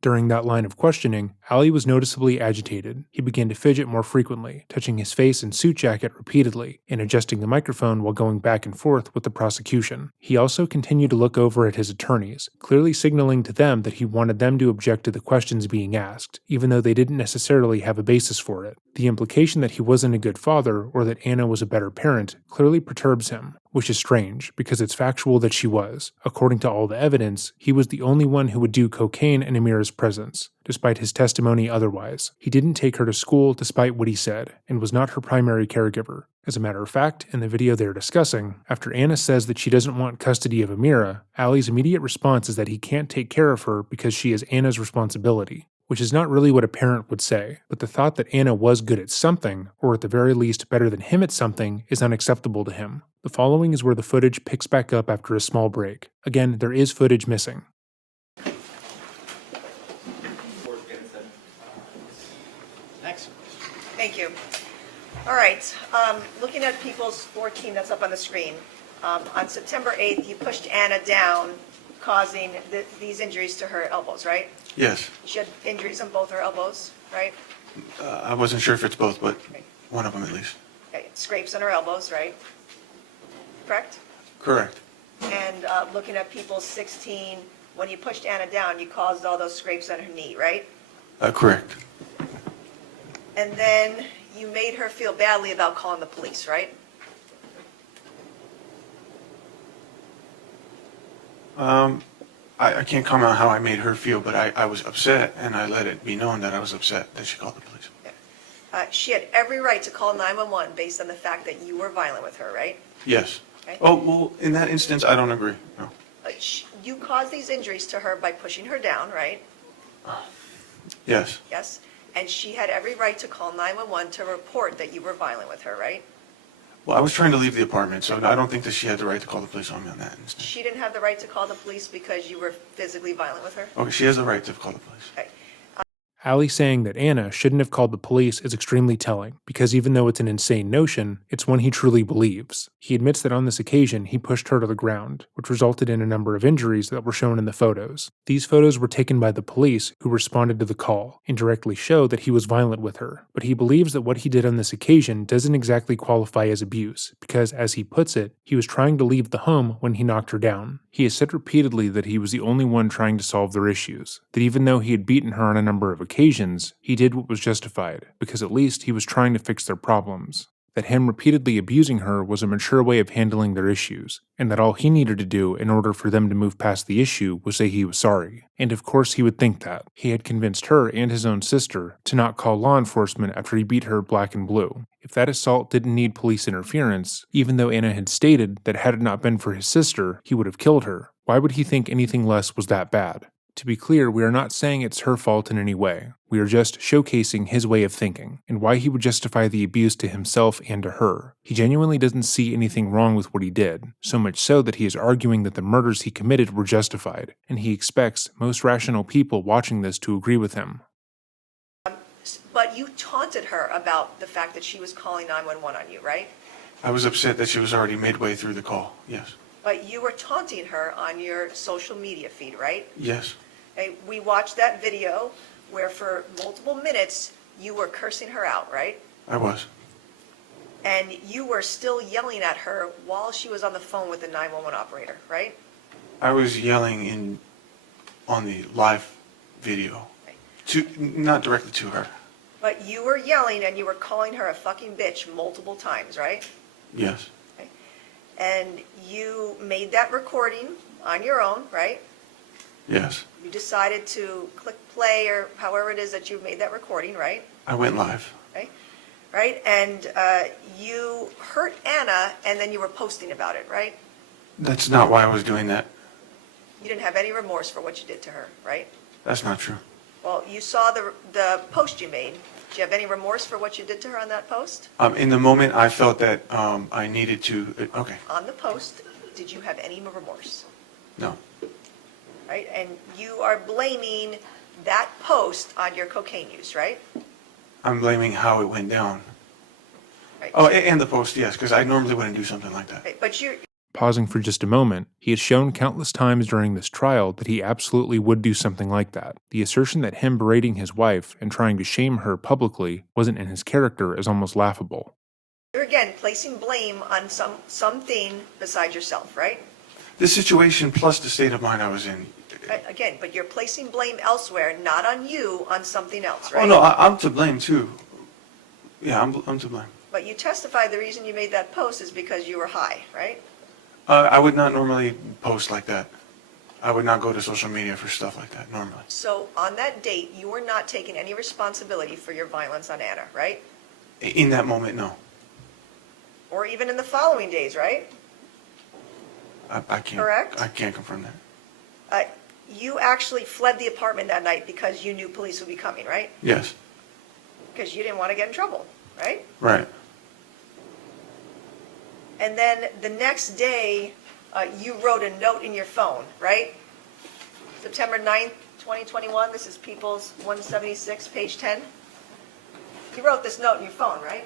During that line of questioning, Ali was noticeably agitated. He began to fidget more frequently, touching his face and suit jacket repeatedly, and adjusting the microphone while going back and forth with the prosecution. He also continued to look over at his attorneys, clearly signaling to them that he wanted them to object to the questions being asked, even though they didn't necessarily have a basis for it. The implication that he wasn't a good father or that Anna was a better parent clearly perturbs him, which is strange because it's factual that she was. According to all the evidence, he was the only one who would do cocaine in Amira's presence, despite his testimony otherwise. He didn't take her to school despite what he said, and was not her primary caregiver. As a matter of fact, in the video they're discussing, after Anna says that she doesn't want custody of Amira, Ali's immediate response is that he can't take care of her because she is Anna's responsibility. Which is not really what a parent would say, but the thought that Anna was good at something, or at the very least better than him at something, is unacceptable to him. The following is where the footage picks back up after a small break. Again, there is footage missing. Next. Thank you. All right, looking at People's 14 that's up on the screen, on September 8th, you pushed Anna down, causing these injuries to her elbows, right? Yes. She had injuries on both her elbows, right? I wasn't sure if it's both, but one of them at least. Okay, scrapes on her elbows, right? Correct? Correct. And looking at people 16, when you pushed Anna down, you caused all those scrapes on her knee, right? Correct. And then you made her feel badly about calling the police, right? I can't comment on how I made her feel, but I was upset, and I let it be known that I was upset that she called the police. She had every right to call 911 based on the fact that you were violent with her, right? Yes. Okay. Oh, well, in that instance, I don't agree. No. You caused these injuries to her by pushing her down, right? Yes. Yes? And she had every right to call 911 to report that you were violent with her, right? Well, I was trying to leave the apartment, so I don't think that she had the right to call the police on me on that instance. She didn't have the right to call the police because you were physically violent with her? Okay, she has the right to call the police. Okay. Allie saying that Anna shouldn't have called the police is extremely telling, because even though it's an insane notion, it's one he truly believes. He admits that on this occasion he pushed her to the ground, which resulted in a number of injuries that were shown in the photos. These photos were taken by the police who responded to the call, and directly show that he was violent with her. But he believes that what he did on this occasion doesn't exactly qualify as abuse, because as he puts it, he was trying to leave the home when he knocked her down. He has said repeatedly that he was the only one trying to solve their issues, that even though he had beaten her on a number of occasions, he did what was justified, because at least he was trying to fix their problems. That him repeatedly abusing her was a mature way of handling their issues, and that all he needed to do in order for them to move past the issue was say he was sorry. And of course he would think that. He had convinced her and his own sister to not call law enforcement after he beat her black and blue. If that assault didn't need police interference, even though Anna had stated that had it not been for his sister, he would have killed her, why would he think anything less was that bad? To be clear, we are not saying it's her fault in any way. We are just showcasing his way of thinking, and why he would justify the abuse to himself and to her. He genuinely doesn't see anything wrong with what he did, so much so that he is arguing that the murders he committed were justified, and he expects most rational people watching this to agree with him. But you taunted her about the fact that she was calling 911 on you, right? I was upset that she was already midway through the call. Yes. But you were taunting her on your social media feed, right? Yes. Okay, we watched that video where for multiple minutes you were cursing her out, right? I was. And you were still yelling at her while she was on the phone with the 911 operator, right? I was yelling on the live video, not directly to her. But you were yelling and you were calling her a fucking bitch multiple times, right? Yes. Okay. And you made that recording on your own, right? Yes. You decided to click play or however it is that you made that recording, right? I went live. Okay. Right? And you hurt Anna and then you were posting about it, right? That's not why I was doing that. You didn't have any remorse for what you did to her, right? That's not true. Well, you saw the post you made. Do you have any remorse for what you did to her on that post? In the moment, I felt that I needed to. Okay. On the post, did you have any remorse? No. Right? And you are blaming that post on your cocaine use, right? I'm blaming how it went down. Right. Oh, and the post, yes, because I normally wouldn't do something like that. Right. But you're Pausing for just a moment, he has shown countless times during this trial that he absolutely would do something like that. The assertion that him berating his wife and trying to shame her publicly wasn't in his character is almost laughable. again placing blame on something besides yourself, right? This situation plus the state of mind I was in. Again, but you're placing blame elsewhere, not on you, on something else, right? Oh, no, I'm to blame, too. Yeah, I'm to blame. But you testified the reason you made that post is because you were high, right? I would not normally post like that. I would not go to social media for stuff like that, normally. So on that date, you were not taking any responsibility for your violence on Anna, right? In that moment, no. Or even in the following days, right? I can't. Correct? I can't confirm that. You actually fled the apartment that night because you knew police would be coming, right? Yes. Because you didn't want to get in trouble, right? Right. And then the next day, you wrote a note in your phone, right? September 9th, 2021, this is People's 176, page 10. You wrote this note in your phone, right?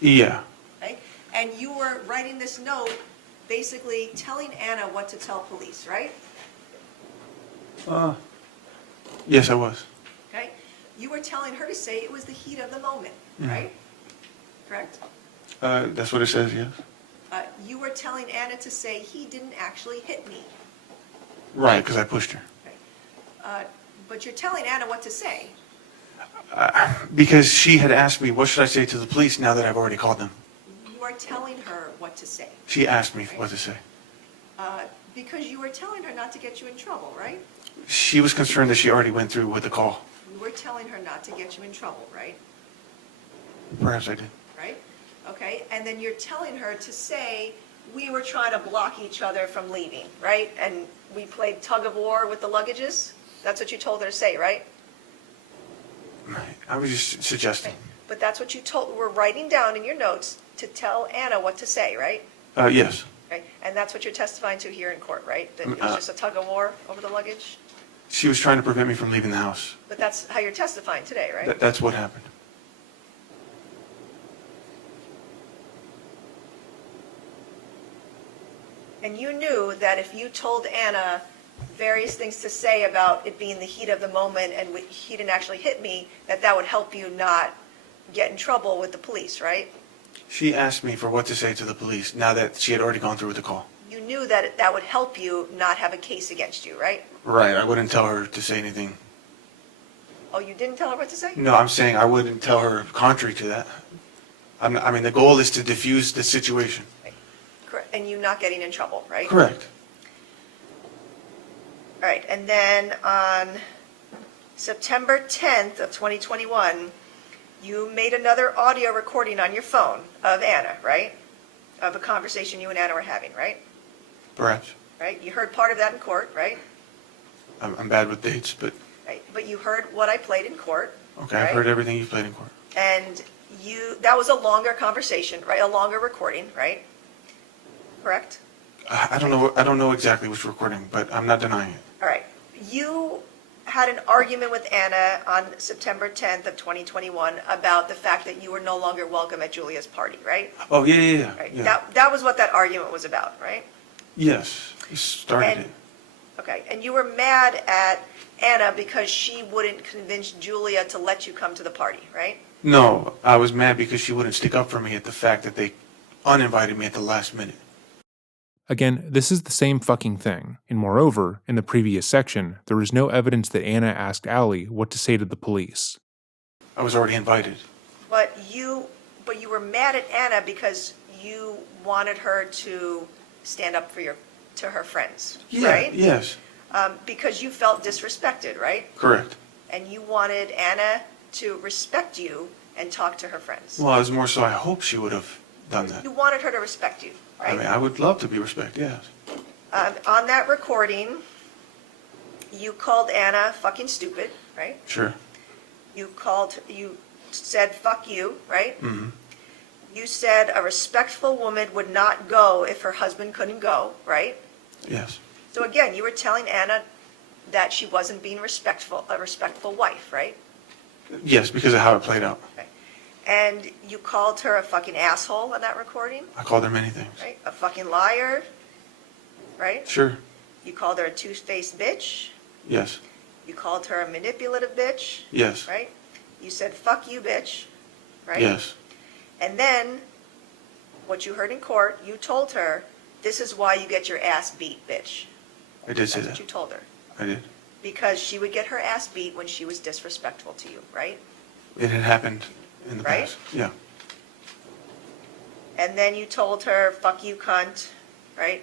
Yeah. Okay? And you were writing this note basically telling Anna what to tell police, right? Yes, I was. Okay? You were telling her to say it was the heat of the moment, right? Correct? That's what it says, yes. you were telling Anna to say, he didn't actually hit me. Right, because I pushed her. But you're telling Anna what to say. Because she had asked me, what should I say to the police now that I've already called them? You are telling her what to say. She asked me what to say. Because you were telling her not to get you in trouble, right? She was concerned that she already went through with the call. You were telling her not to get you in trouble, right? Perhaps I did. Right? Okay, and then you're telling her to say, we were trying to block each other from leaving, right? And we played tug of war with the luggages? That's what you told her to say, right? I was just suggesting. But that's what you were writing down in your notes to tell Anna what to say, right? Yes. Okay, and that's what you're testifying to here in court, right? That it was just a tug of war over the luggage? She was trying to prevent me from leaving the house. But that's how you're testifying today, right? That's what happened. And you knew that if you told Anna various things to say about it being the heat of the moment and he didn't actually hit me, that would help you not get in trouble with the police, right? She asked me for what to say to the police now that she had already gone through with the call. You knew that that would help you not have a case against you, right? Right, I wouldn't tell her to say anything. Oh, you didn't tell her what to say? No, I'm saying I wouldn't tell her contrary to that. I mean, the goal is to diffuse the situation. Correct. And you not getting in trouble, right? Correct. All right, and then on September 10th of 2021, you made another audio recording on your phone of Anna, right? Of a conversation you and Anna were having, right? Perhaps. Right? You heard part of that in court, right? I'm bad with dates, but Right. But you heard what I played in court. okay, I've right? heard everything you've played in court. And that was a longer conversation, right? A longer recording, right? Correct? I don't know exactly which recording, but I'm not denying it. All right. You had an argument with Anna on September 10th of 2021 about the fact that you were no longer welcome at Julia's party, right? Oh, yeah. Right. Yeah. That was what that argument was about, right? Yes, you started And- it. Okay. And you were mad at Anna because she wouldn't convince Julia to let you come to the party, right? No, I was mad because she wouldn't stick up for me at the fact that they uninvited me at the last minute. Again, this is the same fucking thing, and moreover, in the previous section, there was no evidence that Anna asked Allie what to say to the police. I was already invited. But you were mad at Anna because you wanted her to stand up to her friends, Yeah, right? yes, Because you felt disrespected, right? correct. And you wanted Anna to respect you and talk to her friends. Well, it was more so I hope she would have done that. You wanted her to respect you, I mean, right? I would love to be respected, yes. On that recording, you called Anna fucking stupid, right? Sure. You said fuck you, right? Mm-hmm. You said a respectful woman would not go if her husband couldn't go, right? Yes. So again, you were telling Anna that she wasn't being a respectful wife, right? Yes, because of how it played out. Okay. And you called her a fucking asshole on that recording, I called her many things. right? A fucking liar, right? Sure. You called her a two-faced bitch. Yes. You called her a manipulative bitch, Yes. right? You said fuck you, bitch, right? Yes. And then, what you heard in court, you told her, this is why you get your ass beat, bitch. I did say That's what that. you told her. I did. Because she would get her ass beat when she was disrespectful to you, right? It had happened in the Right? past. Yeah. And then you told her, fuck you, cunt, right?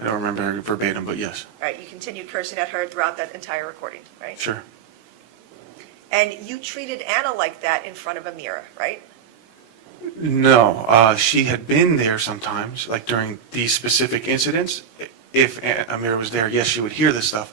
I don't remember verbatim, but yes. Right, you continued cursing at her throughout that entire recording, right? Sure. And you treated Anna like that in front of a mirror, right? No, she had been there sometimes, like during these specific incidents. If Amir was there, yes, she would hear this stuff.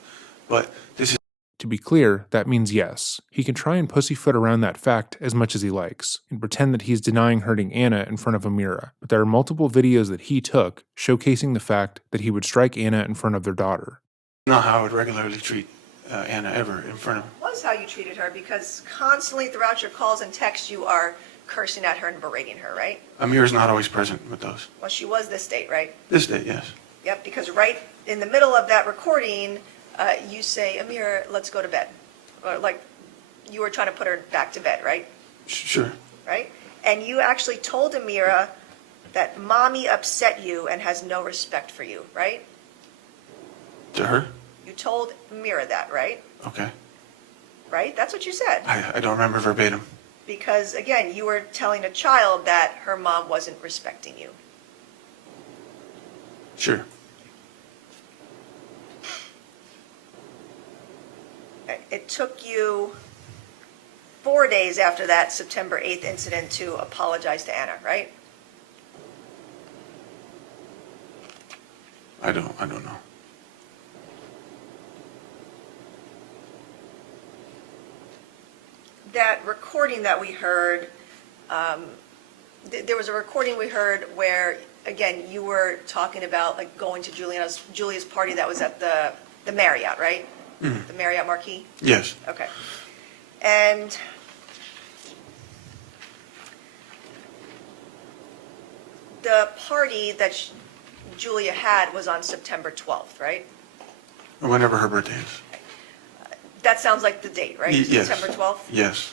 But this is To be clear, that means yes. He can try and pussyfoot around that fact as much as he likes, and pretend that he's denying hurting Anna in front of Amira, but there are multiple videos that he took showcasing the fact that he would strike Anna in front of their daughter. not how I would regularly treat Anna ever in front of. Was how you treated her because constantly throughout your calls and texts you are cursing at her and berating her, right? Amir's not always present with those. Well, she was this date, right? This day, yes. Yep, because right in the middle of that recording, you say, Amir, let's go to bed. Or like you were trying to put her back to bed, right? Sure. Right? And you actually told Amira that mommy upset you and has no respect for you, right? To her? You told Mira that, right? Okay. Right? That's what you said. I don't remember verbatim. Because, again, you were telling a child that her mom wasn't respecting you. Sure. It took you 4 days after that September 8th incident to apologize to Anna, right? I don't know. That recording that we heard, there was a recording we heard where, again, you were talking about like going to Julia's party that was at the Marriott, right? Mhm. The Marriott Marquis? Yes. Okay. And the party that Julia had was on September 12th, right? Whenever her birthday is. That sounds like the date, right? Yes. September 12th? Yes.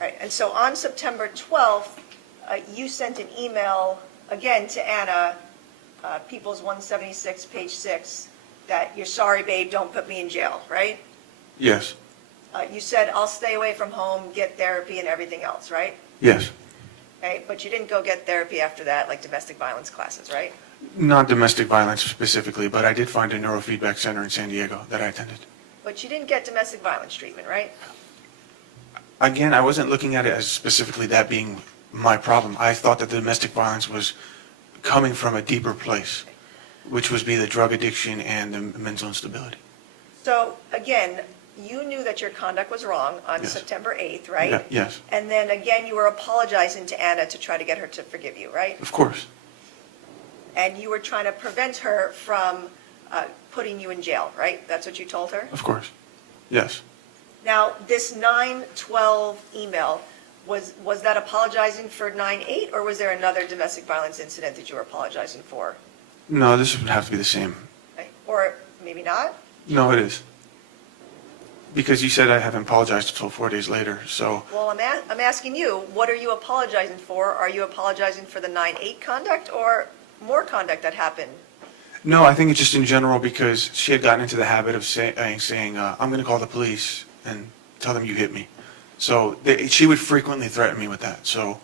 Right, and so on September 12th, you sent an email, again, to Anna, People's 176, page 6, that you're sorry, babe, don't put me in jail, right? Yes. You said, I'll stay away from home, get therapy and everything else, right? Yes. Okay, but you didn't go get therapy after that, like domestic violence classes, right? Not domestic violence specifically, but I did find a neurofeedback center in San Diego that I attended. But you didn't get domestic violence treatment, right? Again, I wasn't looking at it as specifically that being my problem. I thought that the domestic violence was coming from a deeper place, which was be the drug addiction and the mental instability. So, again, you knew that your conduct was wrong on Yes. September 8th, right? Yeah, yes, And then again, you were apologizing to Anna to try to get her to forgive you, right? of course. And you were trying to prevent her from putting you in jail, right? That's what you told her? Of course. Yes. Now, this 9/12 email, was that apologizing for 9/8, or was there another domestic violence incident that you were apologizing for? No, this would have to be the same. Okay. Or maybe not? No, it is. Because you said I haven't apologized until 4 days later, so Well, I'm asking you, what are you apologizing for? Are you apologizing for the 9/8 conduct or more conduct that happened? no, I think it's just in general because she had gotten into the habit of saying, I'm going to call the police and tell them you hit me. So she would frequently threaten me with that. So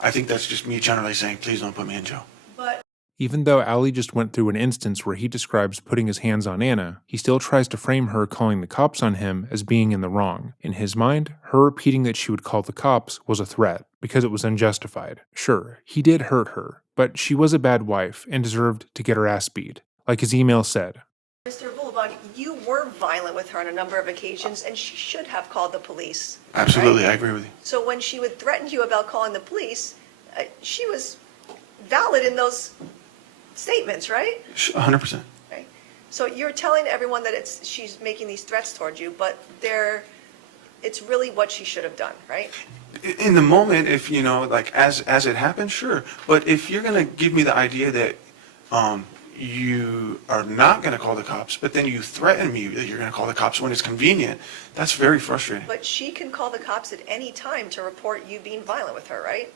I think that's just me generally saying, please don't put me in jail. But Even though Ali just went through an instance where he describes putting his hands on Anna, he still tries to frame her calling the cops on him as being in the wrong. In his mind, her repeating that she would call the cops was a threat, because it was unjustified. Sure, he did hurt her, but she was a bad wife and deserved to get her ass beat. Like his email said, Mr. Abulaban, you were violent with her on a number of occasions, and she should have called the police. Absolutely, right? I agree with you. So when she would threaten you about calling the police, she was valid in those statements, right? 100%. Right. So you're telling everyone that she's making these threats towards you, but it's really what she should have done, right? In the moment, if, like as it happened, sure. But if you're going to give me the idea that you are not going to call the cops, but then you threaten me that you're going to call the cops when it's convenient, that's very frustrating. But she can call the cops at any time to report you being violent with her, right?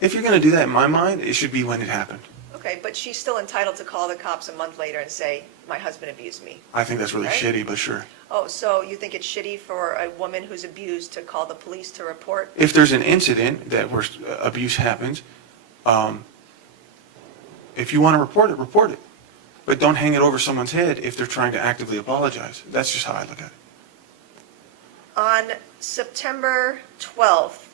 If you're going to do that in my mind, it should be when it happened. Okay, but she's still entitled to call the cops a month later and say, my husband abused me. I think that's really Right? shitty, but sure. Oh, so you think it's shitty for a woman who's abused to call the police to report? If there's an incident where abuse happens, if you want to report it. But don't hang it over someone's head if they're trying to actively apologize. That's just how I look at it. On September 12th,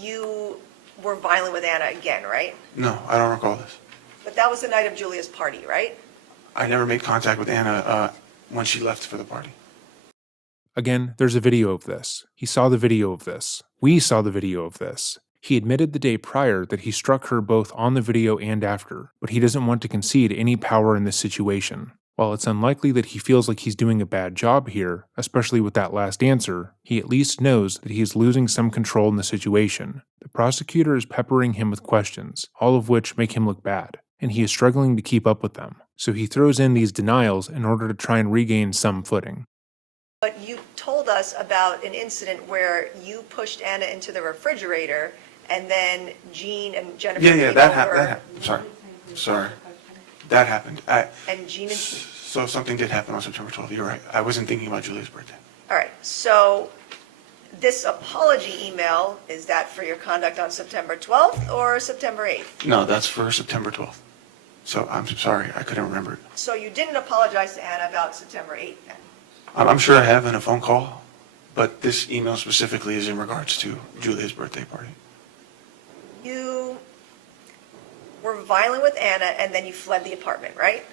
you were violent with Anna again, right? No, I don't recall this. But that was the night of Julia's party, right? I never made contact with Anna when she left for the party. again, there's a video of this. He saw the video of this. We saw the video of this. He admitted the day prior that he struck her both on the video and after, but he doesn't want to concede any power in this situation. While it's unlikely that he feels like he's doing a bad job here, especially with that last answer, he at least knows that he is losing some control in the situation. The prosecutor is peppering him with questions, all of which make him look bad. and he is struggling to keep up with them, so he throws in these denials in order to try and regain some footing. But you told us about an incident where you pushed Anna into the refrigerator, and then Jean and Jennifer Yeah, came that over. happened. Sorry. That happened. And Jean and... So something did happen on September 12th. You're right. I wasn't thinking about Julia's birthday. All right, so this apology email, is that for your conduct on September 12th or September 8th? No, that's for September 12th. So I'm sorry, I couldn't remember it. So you didn't apologize to Anna about September 8th then? I'm sure I have in a phone call, but this email specifically is in regards to Julia's birthday party. You were violent with Anna and then you fled the apartment, right?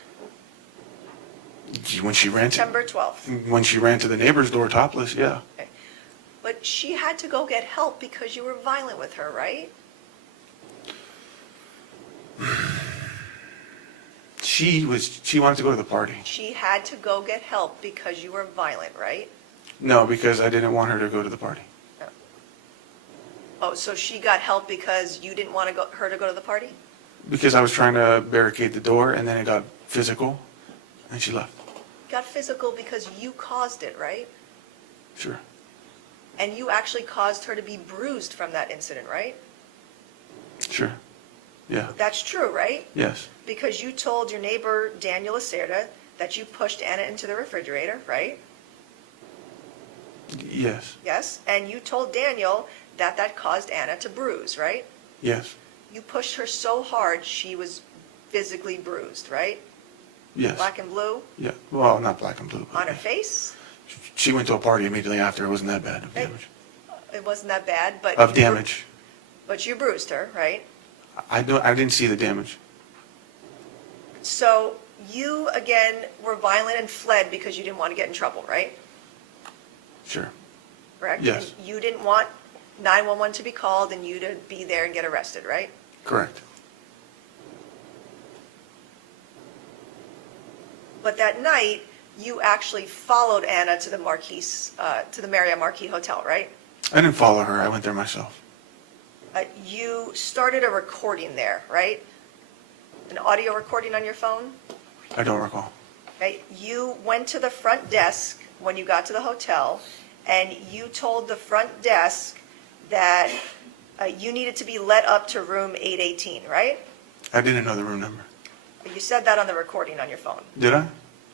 When she ran to, September 12th. when she ran to the neighbor's door topless, yeah. Okay. But she had to go get help because you were violent with her, right? She wanted to go to the party. She had to go get help because you were violent, right? No, because I didn't want her to go to the party. Oh, so she got help because you didn't want her to go to the party? Because I was trying to barricade the door, and then it got physical, and she left. Got physical because you caused it, right? Sure. And you actually caused her to be bruised from that incident, right? Sure. Yeah. That's true, right? Yes. Because you told your neighbor, Daniel Lacerda, that you pushed Anna into the refrigerator, right? Yes. Yes? And you told Daniel that that caused Anna to bruise, right? Yes. You pushed her so hard she was physically bruised, right? Yes. Black and blue? Yeah. Well, not black and blue. But On her yeah. face? She went to a party immediately after. It wasn't that bad of Hey, damage. It wasn't that bad, but... Of damage. But you bruised her, right? I didn't see the damage. So you, again, were violent and fled because you didn't want to get in trouble, right? Sure. Correct? Yes. And you didn't want 911 to be called and you to be there and get arrested, right? Correct. But that night, you actually followed Anna to the Marriott Marquis Hotel, right? I didn't follow her. I went there myself. You started a recording there, right? An audio recording on your phone? I don't recall. Okay. You went to the front desk when you got to the hotel, and you told the front desk that you needed to be let up to room 818, right? I didn't know the room number. You said that on the recording on your phone. Did I?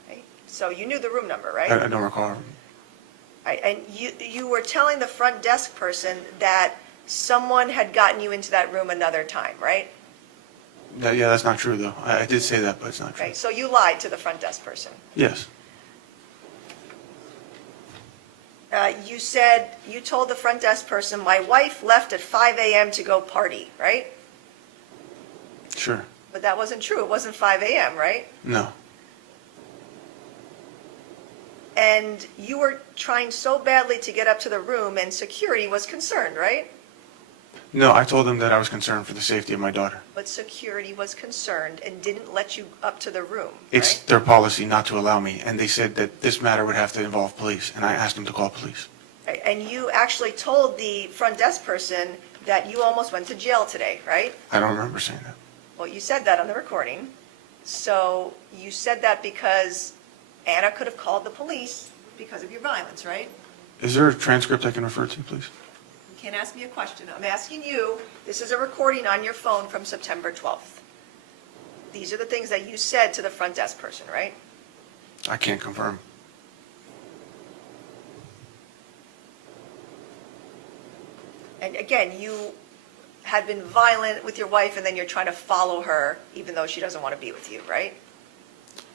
Okay. So you knew the room number, right? I don't recall. Right. And you were telling the front desk person that someone had gotten you into that room another time, right? Yeah, that's not true, though. I did say that, but it's not true. Okay. So you lied to the front desk person. Yes. You told the front desk person, my wife left at 5 a.m. to go party, right? Sure. But that wasn't true. It wasn't 5 a.m., right? No. And you were trying so badly to get up to the room, and security was concerned, right? No, I told them that I was concerned for the safety of my daughter. But security was concerned and didn't let you up to the room, It's right? their policy not to allow me, and they said that this matter would have to involve police, and I asked them to call police. Right. And you actually told the front desk person that you almost went to jail today, right? I don't remember saying that. Well, you said that on the recording. So you said that because Anna could have called the police because of your violence, right? Is there a transcript I can refer to, please? You can't ask me a question. I'm asking you, this is a recording on your phone from September 12th. These are the things that you said to the front desk person, right? I can't confirm. And again, you had been violent with your wife and then you're trying to follow her even though she doesn't want to be with you, right?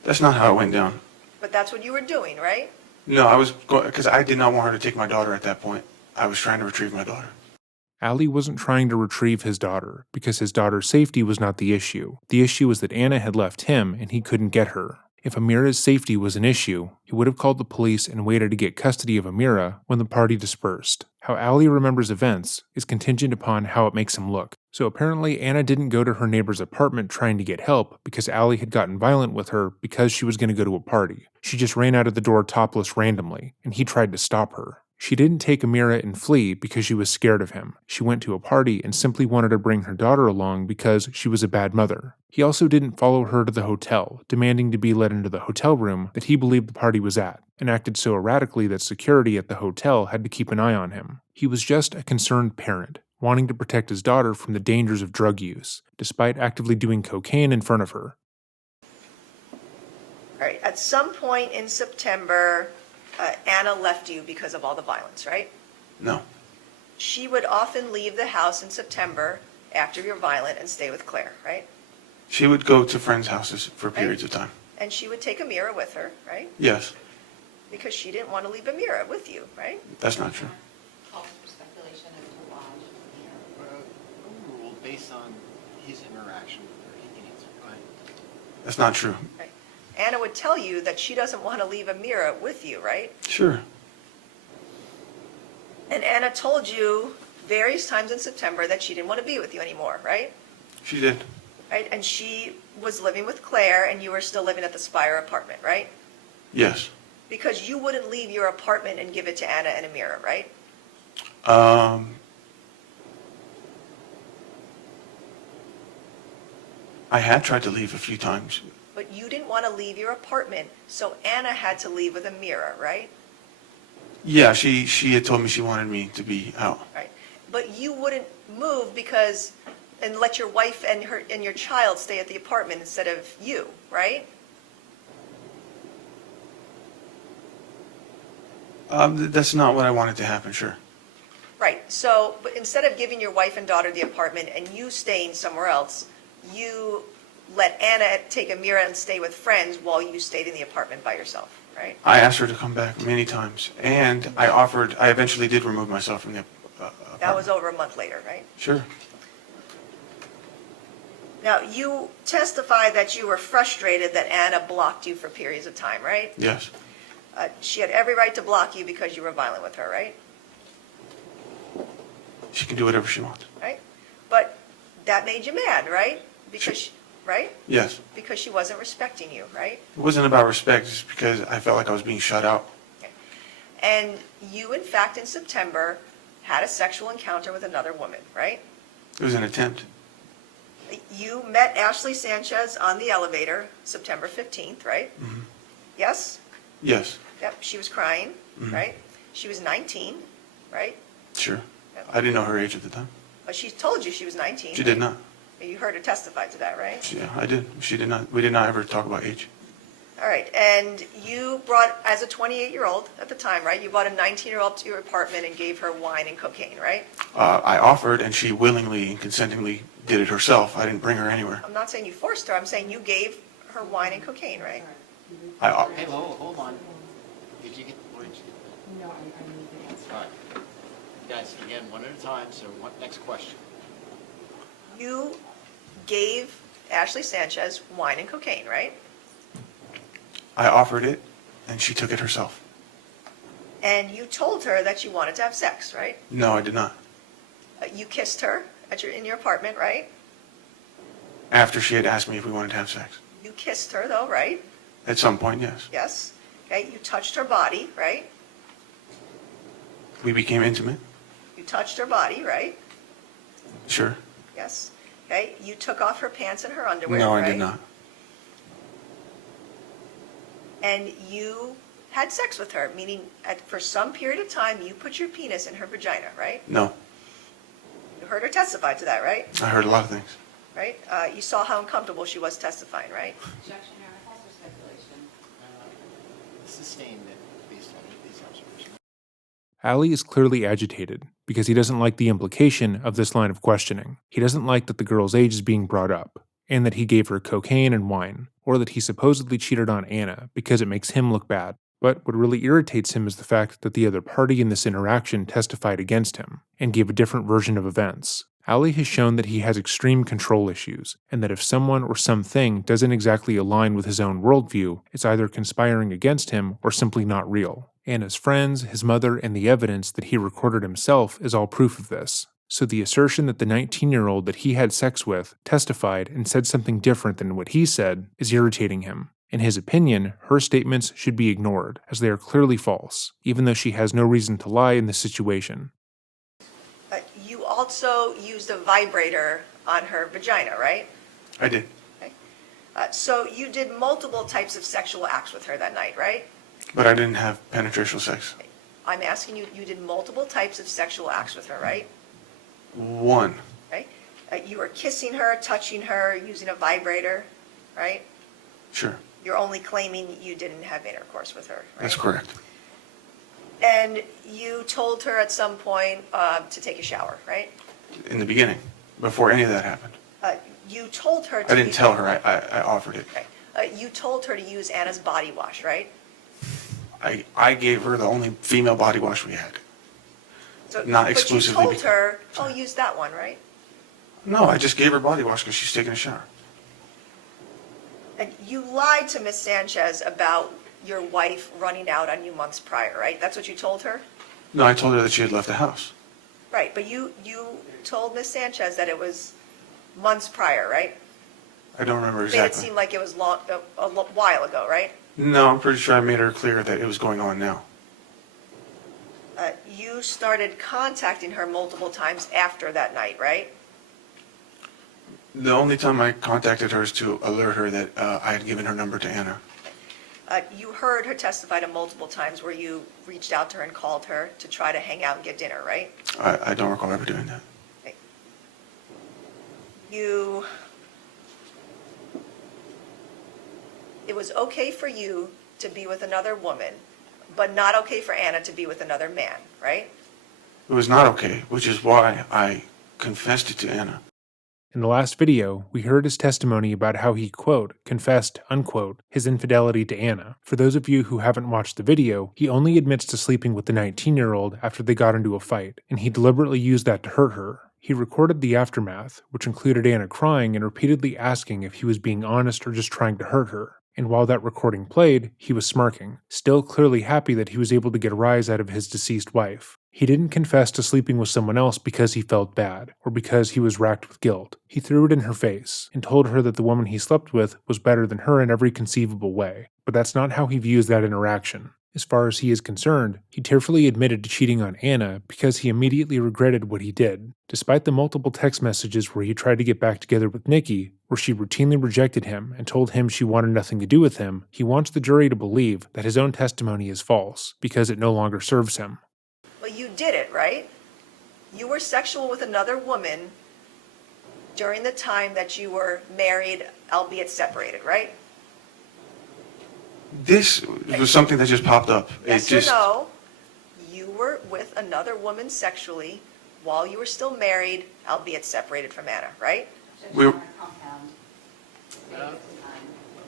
That's not how it went down. But that's what you were doing, right? No, I was going, because I did not want her to take my daughter at that point. I was trying to retrieve my daughter. Ali wasn't trying to retrieve his daughter, because his daughter's safety was not the issue. The issue was that Anna had left him and he couldn't get her. If Amira's safety was an issue, he would have called the police and waited to get custody of Amira when the party dispersed. How Ali remembers events is contingent upon how it makes him look. So apparently Anna didn't go to her neighbor's apartment trying to get help because Ali had gotten violent with her because she was going to go to a party. She just ran out of the door topless randomly, and he tried to stop her. She didn't take Amira and flee because she was scared of him. She went to a party and simply wanted to bring her daughter along because she was a bad mother. He also didn't follow her to the hotel, demanding to be let into the hotel room that he believed the party was at, and acted so erratically that security at the hotel had to keep an eye on him. He was just a concerned parent, wanting to protect his daughter from the dangers of drug use, despite actively doing cocaine in front of her. All right, at some point in September, Anna left you because of all the violence, right? No. She would often leave the house in September after you're violent and stay with Claire, right? She would go to friends' houses for periods of time. And she would take Amira with her, right? Yes, Because she didn't want to leave Amira with you, right? that's not true. Calls for speculation as to why. Overruled based on his interaction with her. He can answer. Go ahead. That's not true. Right. Anna would tell you that she doesn't want to leave Amira with you, right? Sure. And Anna told you various times in September that she didn't want to be with you anymore, right? She did. Right? And she was living with Claire and you were still living at the Spire apartment, right? Yes. Because you wouldn't leave your apartment and give it to Anna and Amira, right? I had tried to leave a few times. But you didn't want to leave your apartment, so Anna had to leave with Amira, right? Yeah, she had told me she wanted me to be out. Right. But you wouldn't move because, and let your wife and her and your child stay at the apartment instead of you, right? That's not what I wanted to happen, sure. Right. So, but instead of giving your wife and daughter the apartment and you staying somewhere else, you let Anna take Amira and stay with friends while you stayed in the apartment by yourself, right? I asked her to come back many times, and I eventually did remove myself from the apartment. That was over a month later, right? Sure. Now, you testify that you were frustrated that Anna blocked you for periods of time, right? Yes. She had every right to block you because you were violent with her, right? She can do whatever she wants. Right? But that made you mad, right? Because, right? Yes. Because she wasn't respecting you, right? It wasn't about respect, it's because I felt like I was being shut out. Okay. And you, in fact, in September, had a sexual encounter with another woman, right? It was an attempt. You met Ashley Sanchez on the elevator, September 15th, right? Mm-hmm. Yes? Yes. Yep, she was crying, Mhm. right? She was 19, right? Sure. Yep. I didn't know her age at the time. But she told you she was 19. She did not. You heard her testify to that, right? Yeah, I did. She did not. We did not ever talk about age. All right, and you brought, as a 28-year-old at the time, right? You brought a 19-year-old to your apartment and gave her wine and cocaine, right? I offered, and she willingly and consentingly did it herself. I didn't bring her anywhere. I'm not saying you forced her, I'm saying you gave her wine and cocaine, right? Hey, hold on. Did you get, where did you get No, I need the answer. that? All right. Guys, again, one at a time, so next question. You gave Ashley Sanchez wine and cocaine, right? I offered it, and she took it herself. And you told her that you wanted to have sex, right? No, I did not. You kissed her in your apartment, right? After she had asked me if we wanted to have sex. You kissed her though, right? At some point, yes. Yes. Okay, you touched her body, right? We became intimate. You touched her body, right? Sure. Yes. Okay, you took off her pants and her underwear, No, I right? did not. And you had sex with her, meaning for some period of time, you put your penis in her vagina, right? No. You heard her testify to that, right? I heard a lot of things. Right? You saw how uncomfortable she was testifying, right? Objection, Your Honor, calls for speculation. Sustained it based on these observations. Ali is clearly agitated because he doesn't like the implication of this line of questioning. He doesn't like that the girl's age is being brought up, and that he gave her cocaine and wine, or that he supposedly cheated on Anna because it makes him look bad. But what really irritates him is the fact that the other party in this interaction testified against him, and gave a different version of events. Ali has shown that he has extreme control issues, and that if someone or something doesn't exactly align with his own worldview, it's either conspiring against him or simply not real. Anna's friends, his mother, and the evidence that he recorded himself is all proof of this. So the assertion that the 19-year-old that he had sex with testified and said something different than what he said is irritating him, In his opinion, her statements should be ignored, as they are clearly false, even though she has no reason to lie in this situation. You also used a vibrator on her vagina, right? I did. Okay. So you did multiple types of sexual acts with her that night, right? But I didn't have penetration sex. I'm asking you, you did multiple types of sexual acts with her, right? One. Okay. You were kissing her, touching her, using a vibrator, right? Sure. You're only claiming you didn't have intercourse with her, right? That's correct. And you told her at some point to take a shower, right? In the beginning, before any of that happened. You told her to... I didn't tell her, I offered it. Okay. You told her to use Anna's body wash, right? I gave her the only female body wash we had. So, Not exclusively. But you told her, oh, use that one, right? No, I just gave her body wash because she's taking a shower. And you lied to Miss Sanchez about your wife running out on you months prior, right? That's what you told her? No, I told her that she had left the house. Right, but you told Miss Sanchez that it was months prior, right? I don't remember Made it exactly. seem like it was a while ago, right? No, I'm pretty sure I made her clear that it was going on now. You started contacting her multiple times after that night, right? The only time I contacted her is to alert her that I had given her number to Anna. You heard her testify to multiple times where you reached out to her and called her to try to hang out and get dinner, right? I don't recall ever doing that. Okay. It was okay for you to be with another woman, but not okay for Anna to be with another man, right? It was not okay, which is why I confessed it to Anna. In the last video, we heard his testimony about how he, quote, confessed, unquote, his infidelity to Anna. For those of you who haven't watched the video, he only admits to sleeping with the 19-year-old after they got into a fight, and he deliberately used that to hurt her. He recorded the aftermath, which included Anna crying and repeatedly asking if he was being honest or just trying to hurt her. And while that recording played, he was smirking, still clearly happy that he was able to get a rise out of his deceased wife. He didn't confess to sleeping with someone else because he felt bad, or because he was racked with guilt. He threw it in her face, and told her that the woman he slept with was better than her in every conceivable way. But that's not how he views that interaction. As far as he is concerned, he tearfully admitted to cheating on Anna because he immediately regretted what he did. Despite the multiple text messages where he tried to get back together with Nikki, where she routinely rejected him and told him she wanted nothing to do with him, he wants the jury to believe that his own testimony is false, because it no longer serves him. Well, you did it, right? You were sexual with another woman during the time that you were married, albeit separated, right? This was something that just popped up. Yes or no? You were with another woman sexually while you were still married, albeit separated from Anna, right? Just We- on a compound. Days and time.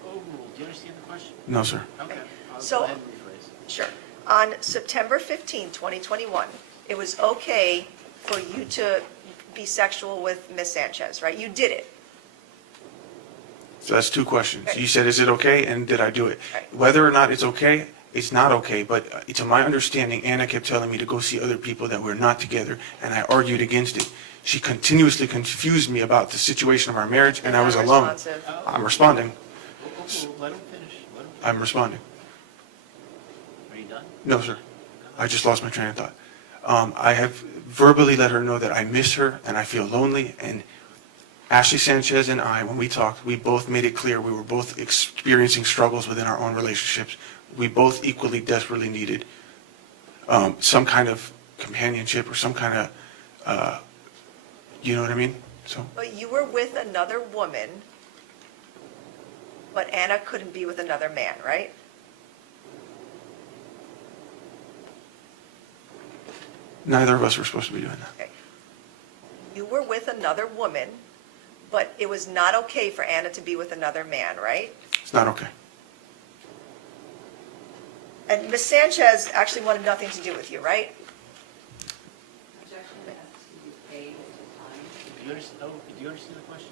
Overruled. Do you understand the question? No, sir. Okay. I'll So- go ahead and rephrase. Sure. On September 15, 2021, it was okay for you to be sexual with Miss Sanchez, right? You did it. So that's two questions. Okay. You said, is it okay, and did I do it? Right. Whether or not it's okay, it's not okay, but to my understanding, Anna kept telling me to go see other people that were not together, and I argued against it. She continuously confused me about the situation of our marriage, and I was alone. Unresponsive. I'm responding. Let him finish. Let him. I'm responding. Are you done? No, sir. I just lost my train of thought. I have verbally let her know that I miss her and I feel lonely, and Ashley Sanchez and I, when we talked, we both made it clear we were both experiencing struggles within our own relationships. We both equally desperately needed some kind of companionship or some kind of, you know what I mean? So, But you were with another woman, but Anna couldn't be with another man, right? neither of us were supposed to be doing that. Okay. You were with another woman, but it was not okay for Anna to be with another man, right? It's not okay. And Miss Sanchez actually wanted nothing to do with you, right? Objection has to be paid at the time. Do you understand? Oh, do you understand the question?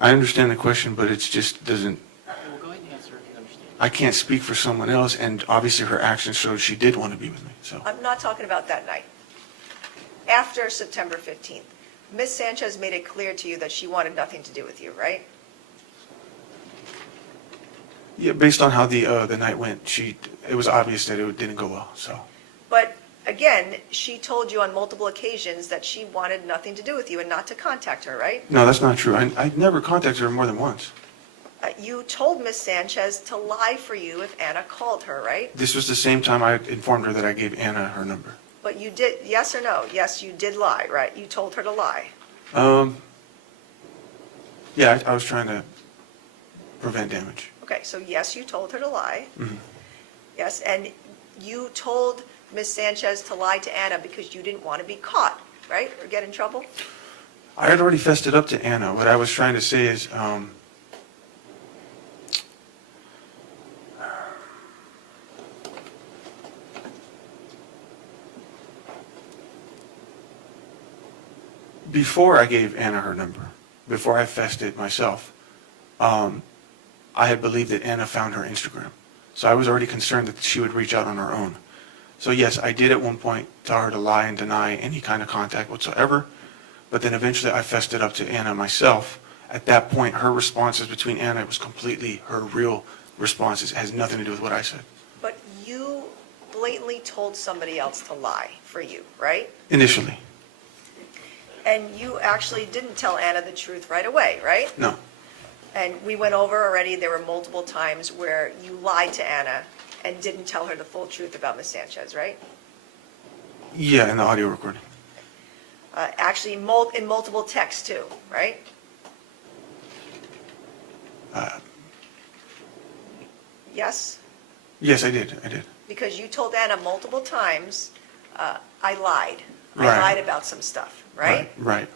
I understand the question, but it just doesn't, Well, go ahead and answer if you understand. I can't speak for someone else, and obviously her actions showed she did want to be with me, so. I'm not talking about that night. After September 15th, Miss Sanchez made it clear to you that she wanted nothing to do with you, right? Yeah, based on how the night went, it was obvious that it didn't go well, so. But again, she told you on multiple occasions that she wanted nothing to do with you and not to contact her, right? No, that's not true. I never contacted her more than once. You told Miss Sanchez to lie for you if Anna called her, right? This was the same time I informed her that I gave Anna her number. But you did, yes or no? Yes, you did lie, right? You told her to lie. Yeah, I was trying to prevent damage. Okay, so yes, you told her to lie. Mhm. Yes, and you told Miss Sanchez to lie to Anna because you didn't want to be caught, right? Or get in trouble? I had already fessed it up to Anna. What I was trying to say is, before I gave Anna her number, before I fessed it myself, I had believed that Anna found her Instagram. So I was already concerned that she would reach out on her own. So yes, I did at one point tell her to lie and deny any kind of contact whatsoever, but then eventually I fessed it up to Anna myself. At that point, her responses between Anna, it was completely her real responses. It has nothing to do with what I said. But you blatantly told somebody else to lie for you, right? Initially, And you actually didn't tell Anna the truth right away, right? no. And we went over already, there were multiple times where you lied to Anna and didn't tell her the full truth about Miss Sanchez, right? Yeah, in the audio recording. Actually, in multiple texts too, right? Yes? Yes, I did. Because you told Anna multiple times, I lied. I Right. lied about some stuff, right? Right.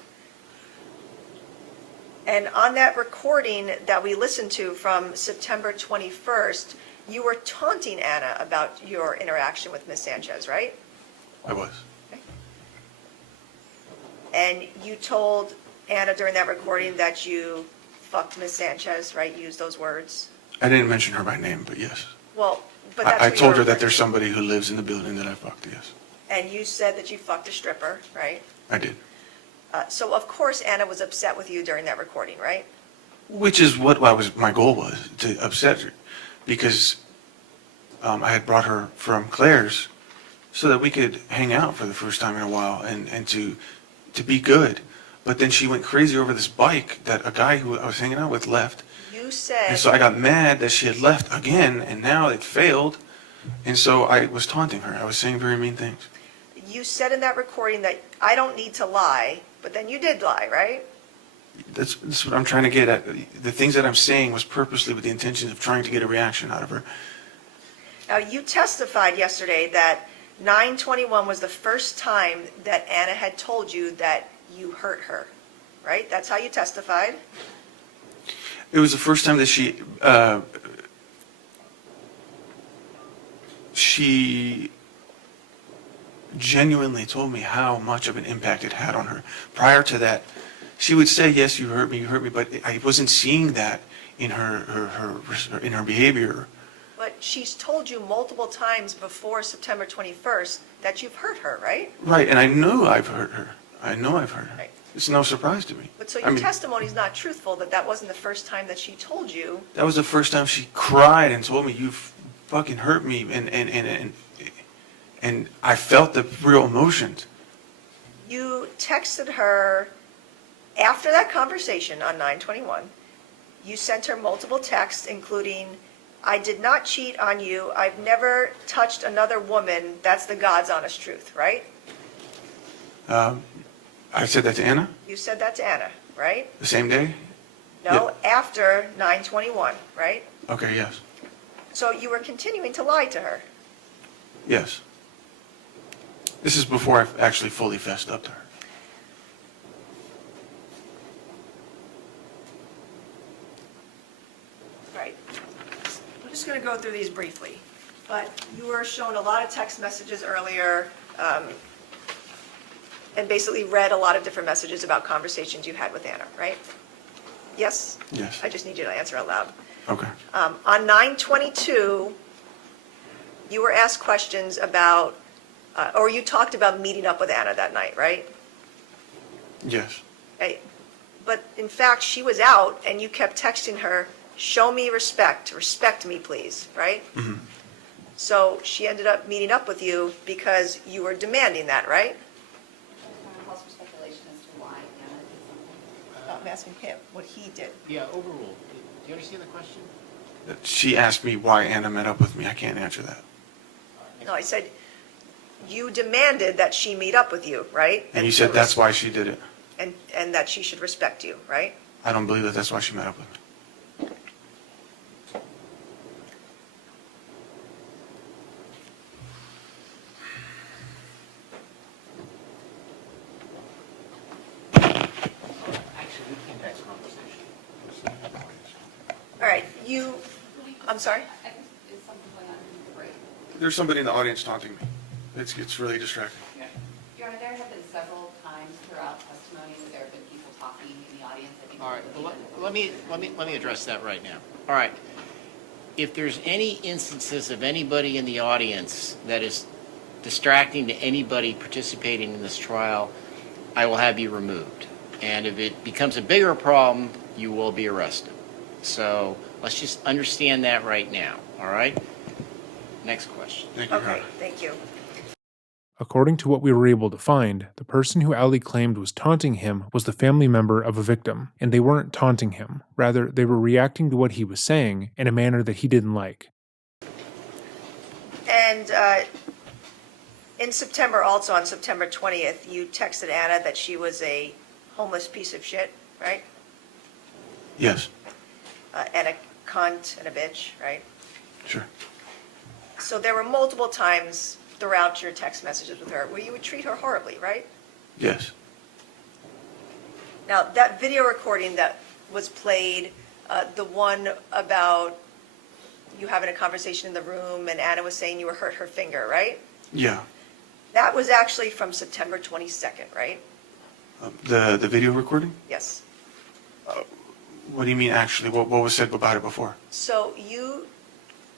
And on that recording that we listened to from September 21st, you were taunting Anna about your interaction with Miss Sanchez, right? I was. And you told Anna during that recording that you fucked Miss Sanchez, right? You used those words. I didn't mention her by name, but yes. Well, but that's I who you told were her that referring there's to. somebody who lives in the building that I fucked, yes. And you said that you fucked a stripper, right? I did. So of course Anna was upset with you during that recording, right? Which is what my goal was, to upset her. Because I had brought her from Claire's so that we could hang out for the first time in a while and to be good. But then she went crazy over this bike that a guy who I was hanging out with left. You said. And so I got mad that she had left again, and now it failed. And so I was taunting her. I was saying very mean things. You said in that recording that I don't need to lie, but then you did lie, right? That's what I'm trying to get at. The things that I'm saying was purposely with the intention of trying to get a reaction out of her. Now, you testified yesterday that 9/21 was the first time that Anna had told you that you hurt her, right? That's how you testified? It was the first time that she genuinely told me how much of an impact it had on her. Prior to that, she would say, yes, you hurt me, but I wasn't seeing that in her behavior. But she's told you multiple times before September 21st that you've hurt her, right? Right, and I know I've hurt her. Right. It's no surprise to me. But so I your mean, testimony's not truthful, that wasn't the first time that she told you. that was the first time she cried and told me, you fucking hurt me, and I felt the real emotions. You texted her after that conversation on 9/21. You sent her multiple texts, including, I did not cheat on you. I've never touched another woman. That's the God's honest truth, right? I said that to Anna You said that to Anna, right? the same day. No, after 9/21, right? Okay, yes. So you were continuing to lie to her. Yes. This is before I actually fully fessed up to her. Right. I'm just going to go through these briefly. But you were shown a lot of text messages earlier, and basically read a lot of different messages about conversations you had with Anna, right? Yes? Yes. I just need you to answer out loud. Okay. On 9/22, you were asked questions about, or you talked about meeting up with Anna that night, right? Yes. Okay. But in fact, she was out, and you kept texting her show me respect me, please, right? Mm-hmm. So she ended up meeting up with you because you were demanding that, right? House for speculation as to why Anna did something. No, I'm asking him what he did. Yeah, overruled. Do you understand the question? She asked me why Anna met up with me. I can't answer that. No, I said, you demanded that she meet up with you, right? And you said that's why she did it. And that she should respect you, right? I don't believe that that's why she met up with me. Actually, we can't have this conversation. All right, I'm sorry? I think there's something going on in the break. There's somebody in the audience taunting me. It's really distracting. Your Honor, there have been several times throughout testimony that there have been people talking in the audience. I think All right, we're well, looking let me address that right now. All right. If there's any instances of anybody in the audience that is distracting to anybody participating in this trial, I will have you removed. And if it becomes a bigger problem, you will be arrested. So let's just understand that right now, all right? Next question. Thank you, Your Okay, Honor. thank you. According to what we were able to find, the person who Ali claimed was taunting him was the family member of a victim, and they weren't taunting him. Rather, they were reacting to what he was saying in a manner that he didn't like. And in September, also on September 20th, you texted Anna that she was a homeless piece of shit, right? Yes, And a cunt and a bitch, right? sure. So there were multiple times throughout your text messages with her where you would treat her horribly, right? Yes. Now, that video recording that was played, the one about you having a conversation in the room and Anna was saying you were hurt her finger, right? Yeah. That was actually from September 22nd, right? The video recording? Yes. What do you mean actually? What was said about it before? So you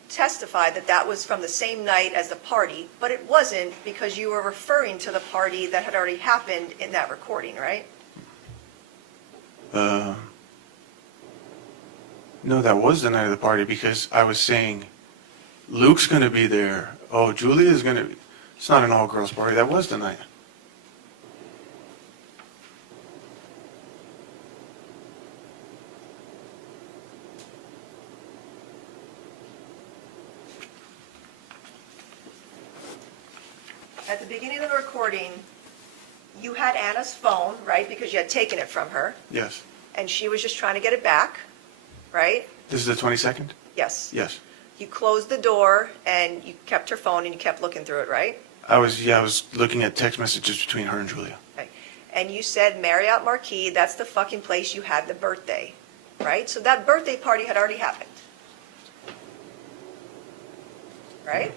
testified that that was from the same night as the party, but it wasn't because you were referring to the party that had already happened in that recording, right? No, that was the night of the party because I was saying Luke's going to be there. Oh, Julia's going to. It's not an all-girls party. That was the night. At the beginning of the recording, you had Anna's phone, right, because you had taken it from her, Yes. and she was just trying to get it back, right? This is the 22nd? Yes. Yes. You closed the door, and you kept her phone, and you kept looking through it, right? I was looking at text messages between her and Julia. Okay. And you said Marriott Marquis, that's the fucking place you had the birthday, right? So that birthday party had already happened. Right?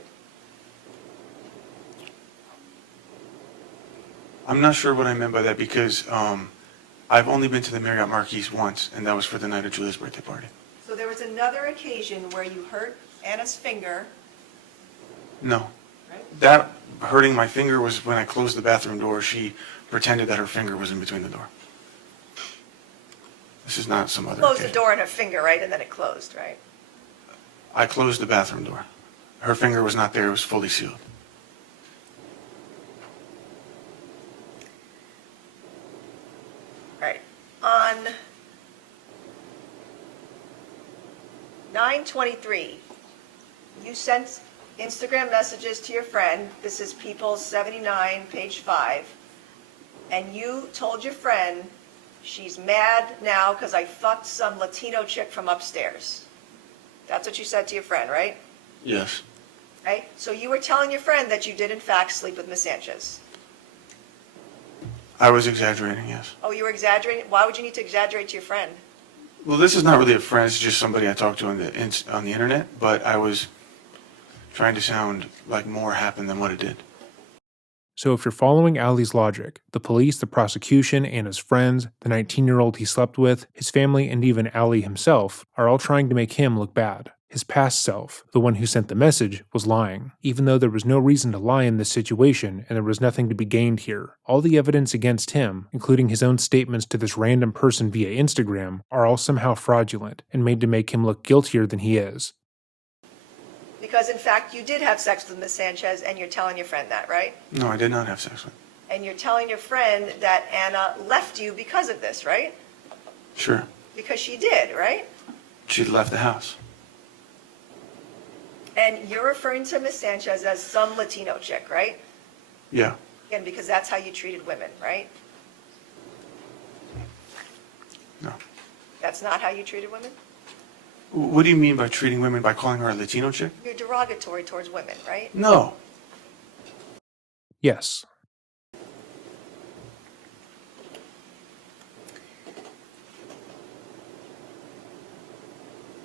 I'm not sure what I meant by that because I've only been to the Marriott Marquis once, and that was for the night of Julia's birthday party. So there was another occasion where you hurt Anna's finger, No. right? That hurting my finger was when I closed the bathroom door. She pretended that her finger was in between the door. This is not some other Closed the occasion. door on her finger, right? And then it closed, right? I closed the bathroom door. Her finger was not there. It was fully sealed. Right. On 9/23, you sent Instagram messages to your friend. This is People's 79, page 5. And you told your friend, she's mad now because I fucked some Latino chick from upstairs. That's what you said to your friend, right? Yes. Right? So you were telling your friend that you did in fact sleep with Miss Sanchez. I was exaggerating, yes. Oh, you were exaggerating? Why would you need to exaggerate to your friend? Well, this is not really a friend. It's just somebody I talked to on the internet, but I was trying to sound like more happened than what it did. So if you're following Ali's logic, the police, the prosecution, and his friends, the 19-year-old he slept with, his family, and even Ali himself are all trying to make him look bad. His past self, the one who sent the message, was lying, even though there was no reason to lie in this situation and there was nothing to be gained here. All the evidence against him, including his own statements to this random person via Instagram, are all somehow fraudulent and made to make him look guiltier than he is. Because in fact, you did have sex with Miss Sanchez and you're telling your friend that, right? No, I did not have sex with her. And you're telling your friend that Anna left you because of this, right? Sure. Because she did, right? She'd left the house. And you're referring to Miss Sanchez as some Latino chick, right? Yeah. Again, because that's how you treated women, right? No. That's not how you treated women? What do you mean by treating women by calling her a Latino chick? You're derogatory towards women, right? No. Yes.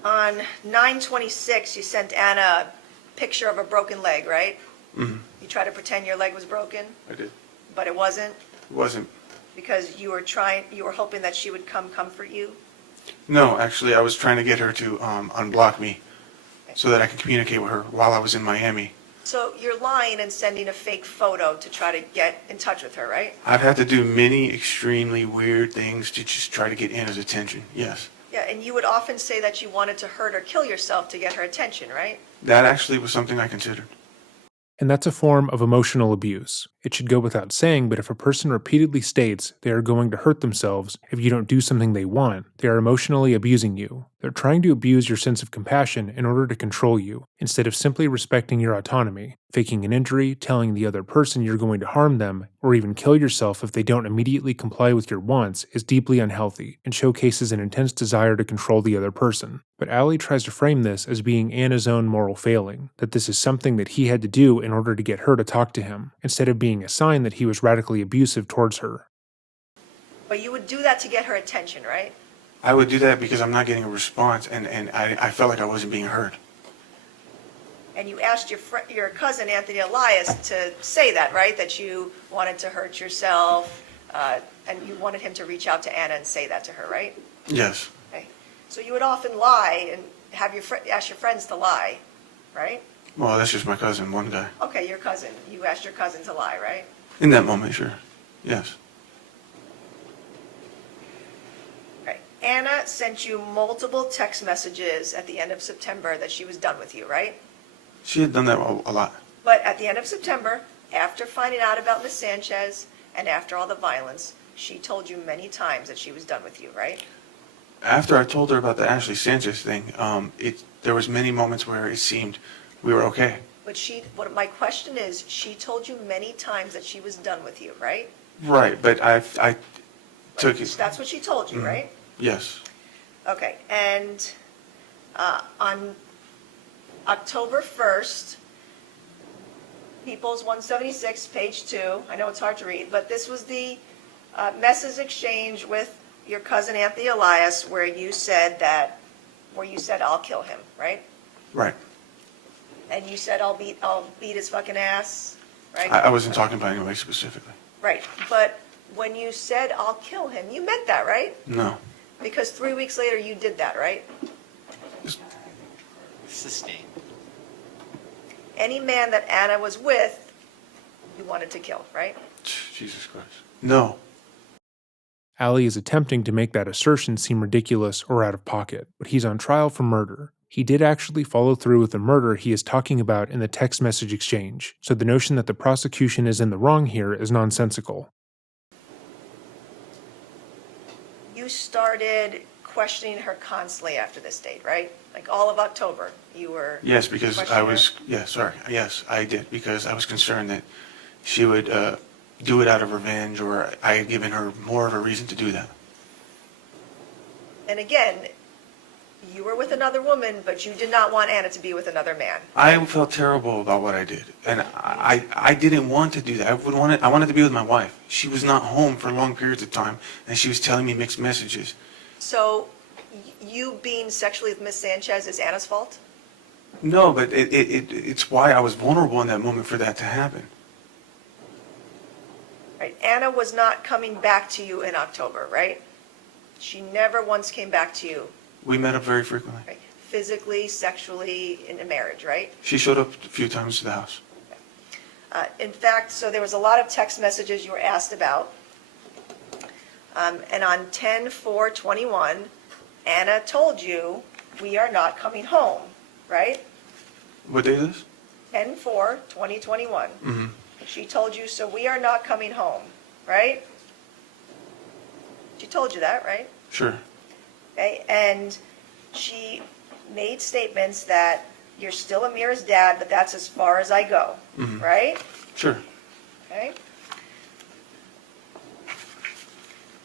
On 9/26, you sent Anna a picture of a broken leg, right? Mm-hmm. You tried to pretend your leg was broken, I did. but it wasn't, It wasn't. because you were hoping that she would come comfort you. No, actually, I was trying to get her to unblock me so that I could communicate with her while I was in Miami. So you're lying and sending a fake photo to try to get in touch with her, right? I've had to do many extremely weird things to just try to get Anna's attention. Yes. Yeah, and you would often say that you wanted to hurt or kill yourself to get her attention, right? That actually was something I considered. And that's a form of emotional abuse. It should go without saying, but if a person repeatedly states they are going to hurt themselves if you don't do something they want, they are emotionally abusing you. They're trying to abuse your sense of compassion in order to control you, instead of simply respecting your autonomy. Faking an injury, telling the other person you're going to harm them, or even kill yourself if they don't immediately comply with your wants is deeply unhealthy and showcases an intense desire to control the other person. But Allie tries to frame this as being Anna's own moral failing, that this is something that he had to do in order to get her to talk to him, instead of being a sign that he was radically abusive towards her. But you would do that to get her attention, right? I would do that because I'm not getting a response, and I felt like I wasn't being heard. And you asked your cousin Anthony Elias to say that, right? That you wanted to hurt yourself, and you wanted him to reach out to Anna and say that to her, right? Yes. Okay. So you would often lie and have ask your friends to lie, right? Well, that's just my cousin, one guy. Okay, your cousin. You asked your cousin to lie, right? In that moment, sure. Yes. Right. Anna sent you multiple text messages at the end of September that she was done with you, right? She had done that a lot. But at the end of September, after finding out about Miss Sanchez and after all the violence, she told you many times that she was done with you, right? After I told her about the Ashley Sanchez thing, there was many moments where it seemed we were okay. But what my question is, she told you many times that she was done with you, right? Right, but I took it. That's what she told you, right? Yes. Okay, and on October 1st, People's 176, page 2, I know it's hard to read, but this was the message exchange with your cousin Anthony Elias where you said, I'll kill him, right? Right. And you said, I'll beat his fucking ass, right? I wasn't talking about anybody specifically. Right, but when you said, I'll kill him, you meant that, right? No. Because 3 weeks later, you did that, right? Sustained. Any man that Anna was with, you wanted to kill, right? Jesus Christ. No. Allie is attempting to make that assertion seem ridiculous or out of pocket, but he's on trial for murder. He did actually follow through with the murder he is talking about in the text message exchange, so the notion that the prosecution is in the wrong here is nonsensical. You started questioning her constantly after this date, right? Like all of October, you were... Yes, because I questioning was, her? yeah, sorry. Yes, I did, because I was concerned that she would do it out of revenge, or I had given her more of a reason to do that. And again, you were with another woman, but you did not want Anna to be with another man. I felt terrible about what I did, and I didn't want to do that. I wanted to be with my wife. She was not home for long periods of time, and she was telling me mixed messages. So you being sexually with Miss Sanchez is Anna's fault? No, but it's why I was vulnerable in that moment for that to happen. Right. Anna was not coming back to you in October, right? She never once came back to you. We met up very frequently. Right. physically, sexually in a marriage, right? She showed up a few times to the house. In fact, so there was a lot of text messages you were asked about. And on 10/4/21, Anna told you, we are not coming home, right? What day is this? 10/4/2021. She told you, so we are not coming home, right? She told you that, right? Sure. Okay, and she made statements that you're still Amira's dad, but that's as far as I go, right? Sure. Okay?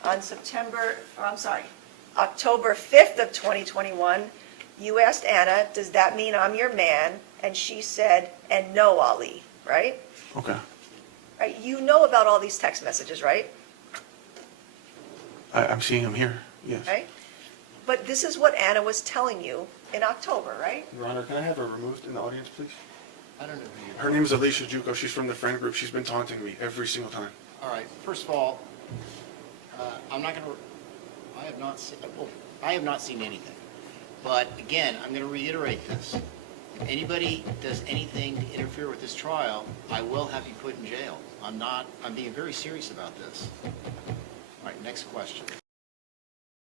On October 5th of 2021, you asked Anna, does that mean I'm your man? And she said, and no, Ali, right? Okay. Right, you know about all these text messages, right? I'm seeing him here. Yes. Right? But this is what Anna was telling you in October, right? Your Honor, can I have her removed in the audience, please? I don't know who you are. Her name is Alicia Juco. She's from the friend group. She's been taunting me every single time. All right, first of all, I'm not going to, I have not seen anything. But again, I'm going to reiterate this. If anybody does anything to interfere with this trial, I will have you put in jail. I'm being very serious about this. All right, next question.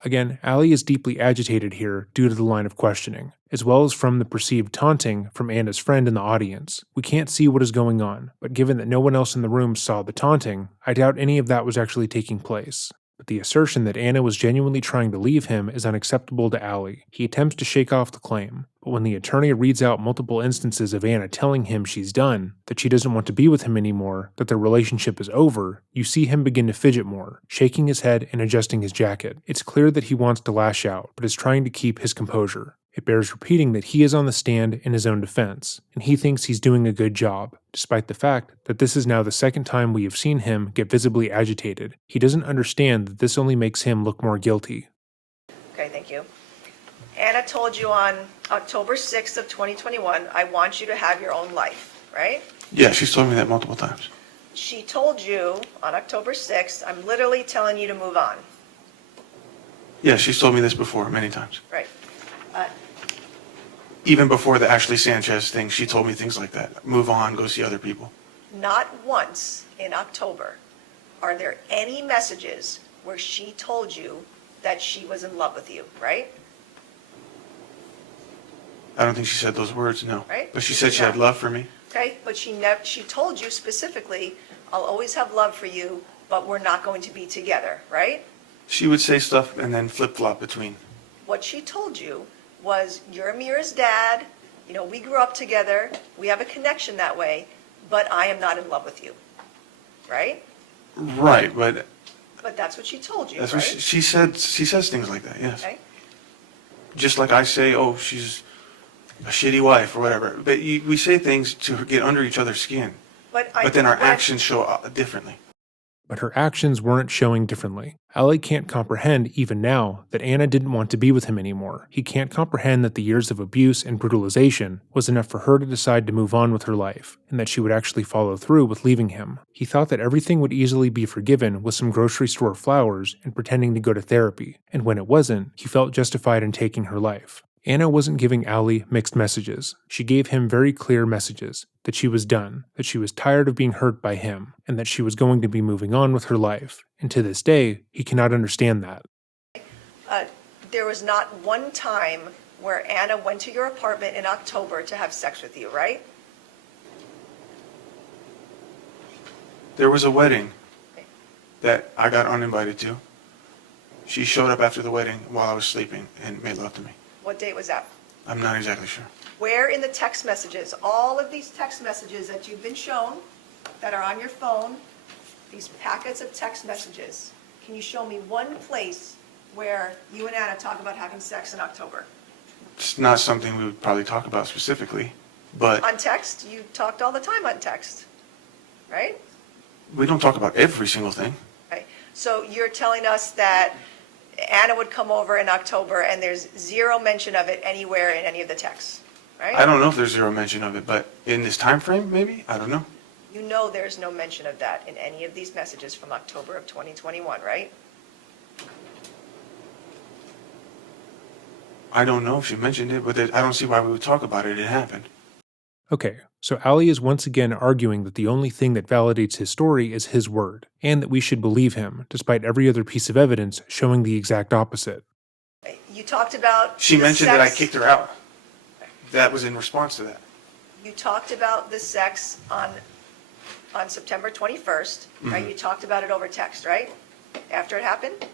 Again, Allie is deeply agitated here due to the line of questioning, as well as from the perceived taunting from Anna's friend in the audience. We can't see what is going on, but given that no one else in the room saw the taunting, I doubt any of that was actually taking place. But the assertion that Anna was genuinely trying to leave him is unacceptable to Allie. He attempts to shake off the claim, but when the attorney reads out multiple instances of Anna telling him she's done, that she doesn't want to be with him anymore, that their relationship is over, you see him begin to fidget more, shaking his head and adjusting his jacket. It's clear that he wants to lash out, but is trying to keep his composure. It bears repeating that he is on the stand in his own defense, and he thinks he's doing a good job, despite the fact that this is now the second time we have seen him get visibly agitated. He doesn't understand that this only makes him look more guilty. Okay, thank you. Anna told you on October 6th of 2021, I want you to have your own life, right? Yeah, she's told me that multiple times. She told you on October 6th, I'm literally telling you to move on, Yeah, she's told me this before many times. right? Even before the Ashley Sanchez thing, she told me things like that. Move on, go see other people. Not once in October are there any messages where she told you that she was in love with you, right? I don't think she said those words, no. Right. But she said she had love for me. Okay, but she told you specifically, I'll always have love for you, but we're not going to be together, right? She would say stuff and then flip-flop between. What she told you was, you're Amira's dad, we grew up together, we have a connection that way, but I am not in love with you, right? Right, but But that's what she told you, that's right? what she said. She says things like that, yes. Okay, Just like I say, oh, she's a shitty wife or whatever. But we say things to get under each other's skin. but But then our actions show differently. But her actions weren't showing differently. Allie can't comprehend, even now, that Anna didn't want to be with him anymore. He can't comprehend that the years of abuse and brutalization was enough for her to decide to move on with her life, and that she would actually follow through with leaving him. He thought that everything would easily be forgiven with some grocery store flowers and pretending to go to therapy, and when it wasn't, he felt justified in taking her life. Anna wasn't giving Allie mixed messages. She gave him very clear messages, that she was done, that she was tired of being hurt by him, and that she was going to be moving on with her life. And to this day, he cannot understand that. there was not one time where Anna went to your apartment in October to have sex with you, right? There was a wedding that I got uninvited to. She showed up after the wedding while I was sleeping and made love to me. What date was that? I'm not exactly sure. Where in the text messages, all of these text messages that you've been shown, that are on your phone, these packets of text messages, can you show me one place where you and Anna talk about having sex in October? It's not something we would probably talk about specifically, but On text? You talked all the time on text, right? we don't talk about every single thing. Right. So you're telling us that Anna would come over in October and there's zero mention of it anywhere in any of the texts, right? I don't know if there's zero mention of it, but in this time frame, maybe? I don't know. You know there's no mention of that in any of these messages from October of 2021, right? I don't know if she mentioned it, but I don't see why we would talk about it. It happened. Okay, so Ali is once again arguing that the only thing that validates his story is his word, and that we should believe him, despite every other piece of evidence showing the exact opposite. You talked about She the mentioned that I sex- kicked her out. That was in response to that. You talked about the sex on September 21st, right? Mm-hmm. You talked about it over text, right? After it happened,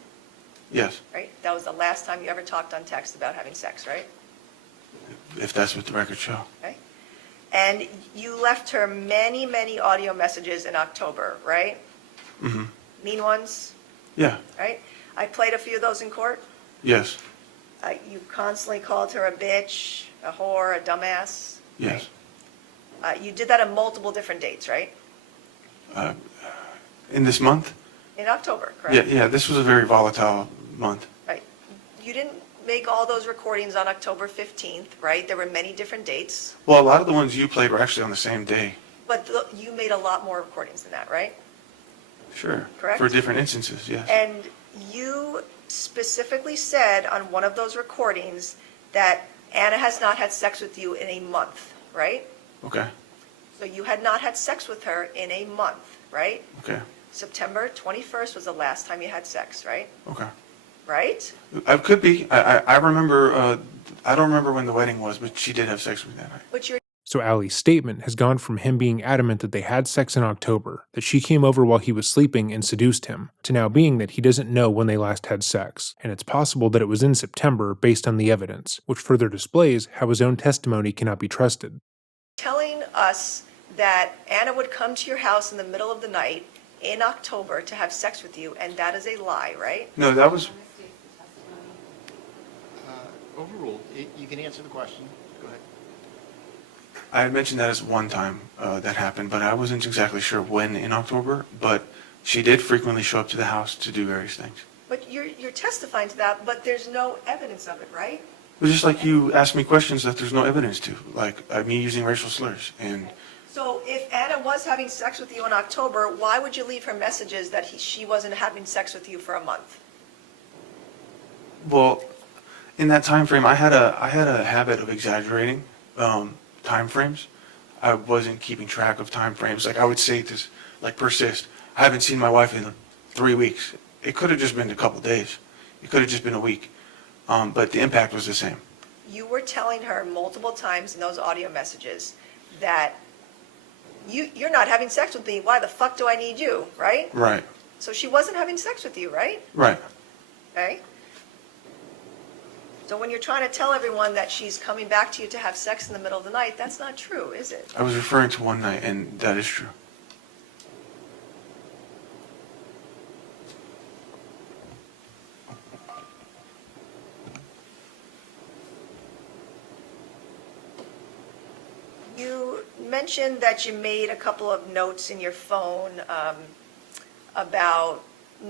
Yes, right? That was the last time you ever talked on text about having sex, right? if that's what the records show. Okay. And you left her many, many audio messages in October, right? Mm-hmm. Mean ones, Yeah, right? I played a few of those in court. yes, You constantly called her a bitch, a whore, a dumbass. yes. right? You did that on multiple different dates, right? In this month? In October, Yeah, correct? yeah, this was a very volatile month. Right. You didn't make all those recordings on October 15th, right? There were many different dates, Well, a lot of the ones you played were actually on the same day. but you made a lot more recordings than that, right? Sure. Correct. For different instances, yes. And you specifically said on one of those recordings that Anna has not had sex with you in a month, right? Okay, So you had not had sex with her in a month, right? okay, September 21st was the last time you had sex, right? okay. Right? I could be. I remember, I don't remember when the wedding was, but she did have sex with me that night. But you're So Ali's statement has gone from him being adamant that they had sex in October, that she came over while he was sleeping and seduced him, to now being that he doesn't know when they last had sex, and it's possible that it was in September based on the evidence, which further displays how his own testimony cannot be trusted. telling us that Anna would come to your house in the middle of the night in October to have sex with you, and that is a lie, right? No, that was, Misstates the testimony. Overruled. You can answer the question. Go ahead. I had mentioned that as one time that happened, but I wasn't exactly sure when in October, but she did frequently show up to the house to do various things. But you're testifying to that, but there's no evidence of it, right? It was just like you asked me questions that there's no evidence to, like me using racial slurs. And So if Anna was having sex with you in October, why would you leave her messages that she wasn't having sex with you for a month? well, in that time frame, I had a habit of exaggerating time frames. I wasn't keeping track of time frames. Like I would say this, like persist. I haven't seen my wife in 3 weeks. It could have just been a couple days. It could have just been a week. But the impact was the same. You were telling her multiple times in those audio messages that you're not having sex with me. Why the fuck do I need you, right? Right. So she wasn't having sex with you, right? Right. Okay? So when you're trying to tell everyone that she's coming back to you to have sex in the middle of the night, that's not true, is it? I was referring to one night, and that is true. You mentioned that you made a couple of notes in your phone about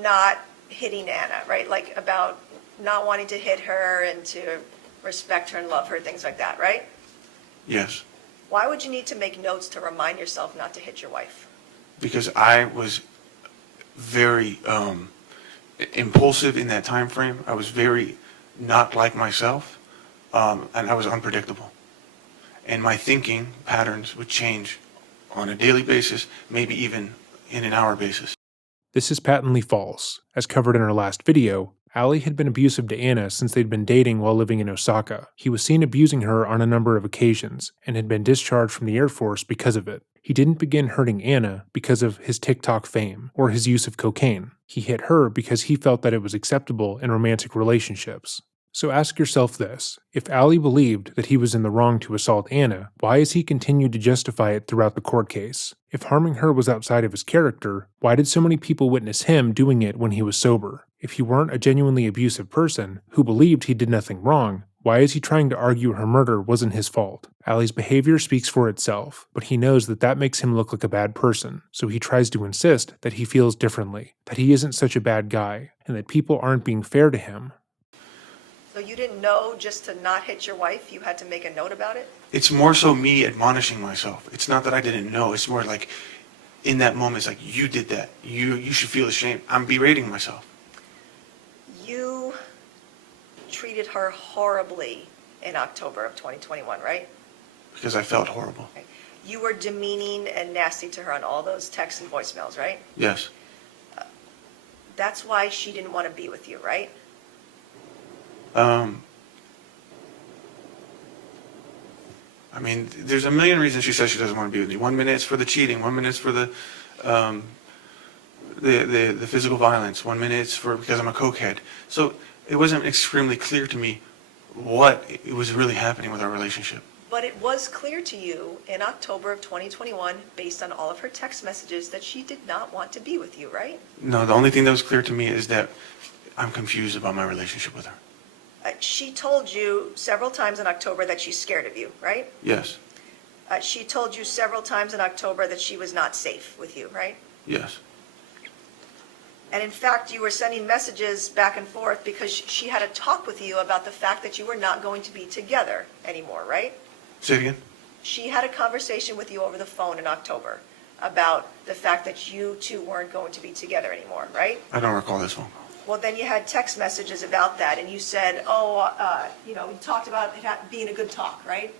not hitting Anna, right? Like about not wanting to hit her and to respect her and love her, things like that, right? Yes. Why would you need to make notes to remind yourself not to hit your wife? Because I was very impulsive in that time frame. I was very not like myself, and I was unpredictable. And my thinking patterns would change on a daily basis, maybe even in an hour basis. This is patently false. As covered in our last video, Ali had been abusive to Anna since they'd been dating while living in Osaka. He was seen abusing her on a number of occasions, and had been discharged from the Air Force because of it. He didn't begin hurting Anna because of his TikTok fame, or his use of cocaine. He hit her because he felt that it was acceptable in romantic relationships. So ask yourself this: if Ali believed that he was in the wrong to assault Anna, why has he continued to justify it throughout the court case? If harming her was outside of his character, why did so many people witness him doing it when he was sober? If he weren't a genuinely abusive person, who believed he did nothing wrong, why is he trying to argue her murder wasn't his fault? Ali's behavior speaks for itself, but he knows that that makes him look like a bad person, so he tries to insist that he feels differently, that he isn't such a bad guy, and that people aren't being fair to him. So you didn't know just to not hit your wife, you had to make a note about it? It's more so me admonishing myself. It's not that I didn't know. It's more like in that moment, it's like, you did that. You should feel ashamed. I'm berating myself. You treated her horribly in October of 2021, right? Because I felt horrible. You were demeaning and nasty to her on all those texts and voicemails, right? Yes. That's why she didn't want to be with you, right? I mean, there's a million reasons she says she doesn't want to be with me. 1 minute it's for the cheating. 1 minute it's for the physical violence. 1 minute it's for because I'm a cokehead. So it wasn't extremely clear to me what it was really happening with our relationship. But it was clear to you in October of 2021, based on all of her text messages, that she did not want to be with you, right? No, the only thing that was clear to me is that I'm confused about my relationship with her. She told you several times in October that she's scared of you, right? Yes. She told you several times in October that she was not safe with you, right? Yes. And in fact, you were sending messages back and forth because she had a talk with you about the fact that you were not going to be together anymore, right? Say it again. She had a conversation with you over the phone in October about the fact that you two weren't going to be together anymore, right? I don't recall this phone call. Well, then you had text messages about that, and you said, we talked about it being a good talk, right?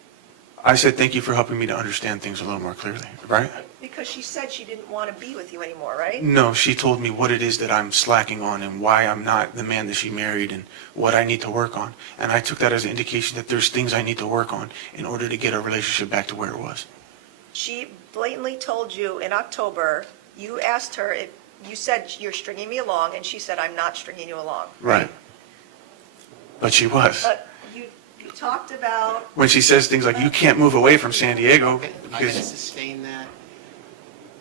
I said thank you for helping me to understand things a little more clearly, right? Because she said she didn't want to be with you anymore, right? No, she told me what it is that I'm slacking on and why I'm not the man that she married and what I need to work on. And I took that as an indication that there's things I need to work on in order to get our relationship back to where it was. She blatantly told you in October, you asked her, you said you're stringing me along, and she said, I'm not stringing you along. Right. But she was. But you talked about, When she says things like, you can't move away from San Diego, I'm going to because sustain that.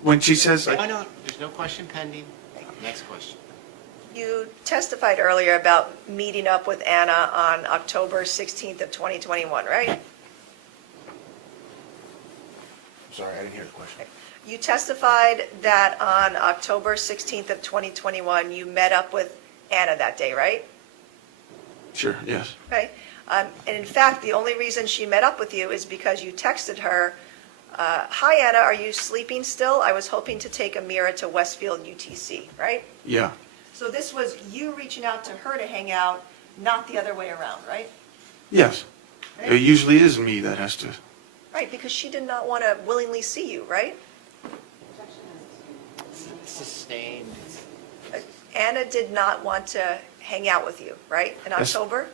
when she says, No, no, there's no question pending. Next question. you testified earlier about meeting up with Anna on October 16th of 2021, right? sorry, I didn't hear the question. You testified that on October 16th of 2021, you met up with Anna that day, right? Sure, yes. Okay. And in fact, the only reason she met up with you is because you texted her, hi, Anna, are you sleeping still? I was hoping to take Amira to Westfield UTC, right? Yeah, So this was you reaching out to her to hang out, not the other way around, right? yes. It usually is me that has to. Right, because she did not want to willingly see you, right? Sustained. Anna did not want to hang out with you, right, in Yes. October?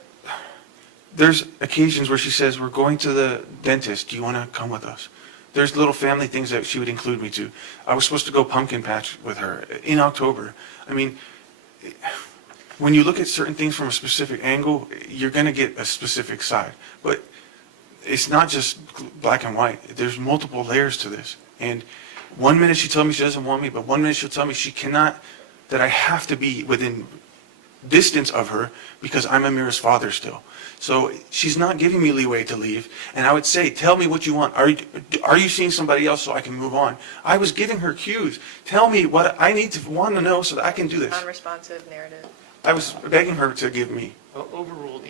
There's occasions where she says, we're going to the dentist. Do you want to come with us? There's little family things that she would include me to. I was supposed to go pumpkin patch with her in October. I mean, when you look at certain things from a specific angle, you're going to get a specific side. But it's not just black and white. There's multiple layers to this. And 1 minute she told me she doesn't want me, but 1 minute she'll tell me she cannot, that I have to be within distance of her because I'm Amira's father still. So she's not giving me leeway to leave. And I would say, tell me what you want. Are you seeing somebody else so I can move on? I was giving her cues. Tell me what I need to want to know so that I can do this. Non-responsive narrative. I was begging her to give me. Overruled.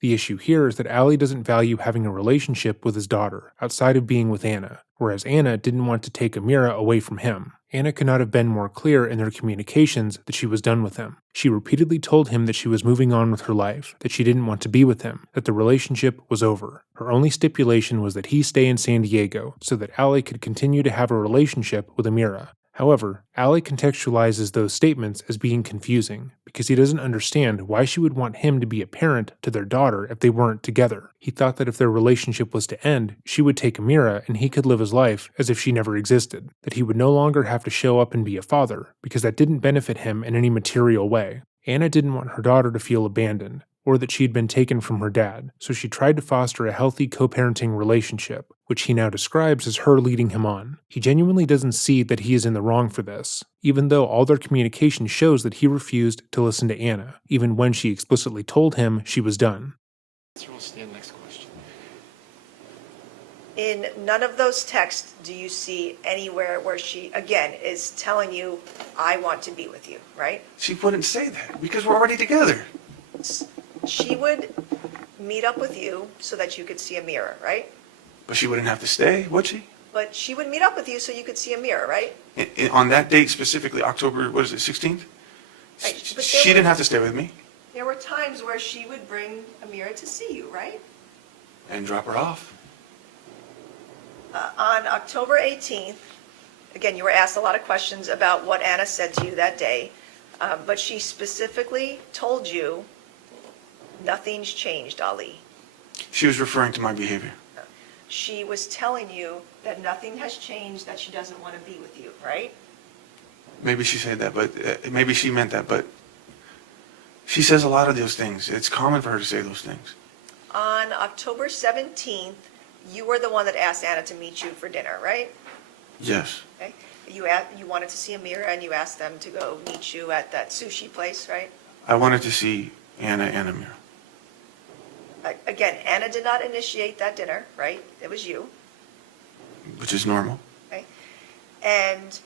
The issue here is that Allie doesn't value having a relationship with his daughter outside of being with Anna, whereas Anna didn't want to take Amira away from him. Anna could not have been more clear in their communications that she was done with him. She repeatedly told him that she was moving on with her life, that she didn't want to be with him, that the relationship was over. Her only stipulation was that he stay in San Diego so that Allie could continue to have a relationship with Amira. However, Allie contextualizes those statements as being confusing because he doesn't understand why she would want him to be a parent to their daughter if they weren't together. He thought that if their relationship was to end, she would take Amira and he could live his life as if she never existed, that he would no longer have to show up and be a father because that didn't benefit him in any material way. Anna didn't want her daughter to feel abandoned, or that she'd been taken from her dad, so she tried to foster a healthy co-parenting relationship, which he now describes as her leading him on. He genuinely doesn't see that he is in the wrong for this, even though all their communication shows that he refused to listen to Anna, even when she explicitly told him she was done. Let's the next question. In none of those texts do you see anywhere where she, again, is telling you, I want to be with you, right? She wouldn't say that because we're already together. She would meet up with you so that you could see Amira, right? But she wouldn't have to stay, would she? But she would meet up with you so you could see Amira, right? On that date specifically, October, what is it, 16th? Right, but She didn't have to stay with me. There were times where she would bring Amira to see you, right? And drop her off. On October 18th, again, you were asked a lot of questions about what Anna said to you that day, but she specifically told you nothing's changed, Ali. She was referring to my behavior. She was telling you that nothing has changed, that she doesn't want to be with you, right? Maybe she said that, but maybe she meant that, but she says a lot of those things. It's common for her to say those things. On October 17th, you were the one that asked Anna to meet you for dinner, right? Yes. Okay. You wanted to see Amira, and you asked them to go meet you at that sushi place, right? I wanted to see Anna and Amira. Again, Anna did not initiate that dinner, right? It was you, Which is normal. okay? And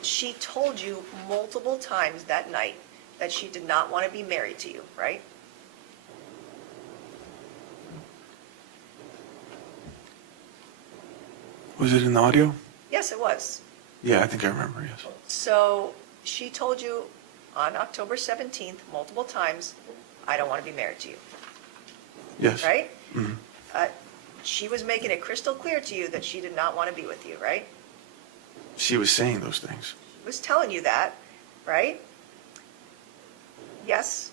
she told you multiple times that night that she did not want to be married to you, right? Was it in the audio? Yes, it was. Yeah, I think I remember, yes. So she told you on October 17th multiple times, I don't want to be married to you, Yes. right? Mhm. She was making it crystal clear to you that she did not want to be with you, right? She was saying those things. She was telling you that, right? Yes?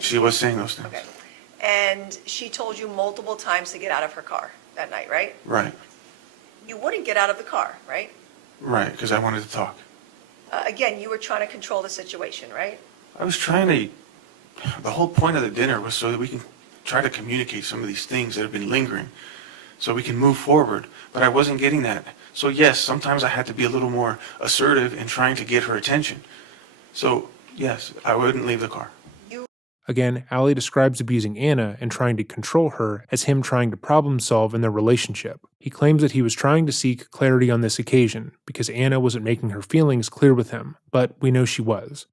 She was saying those things. Okay. And she told you multiple times to get out of her car that night, right? Right. You wouldn't get out of the car, right? Right, because I wanted to talk. Again, you were trying to control the situation, right? I was trying to, the whole point of the dinner was so that we can try to communicate some of these things that have been lingering, so we can move forward, but I wasn't getting that. So yes, sometimes I had to be a little more assertive in trying to get her attention. So yes, I wouldn't leave the car. Again, Ali describes abusing Anna and trying to control her as him trying to problem solve in their relationship. He claims that he was trying to seek clarity on this occasion because Anna wasn't making her feelings clear with him, but we know she was.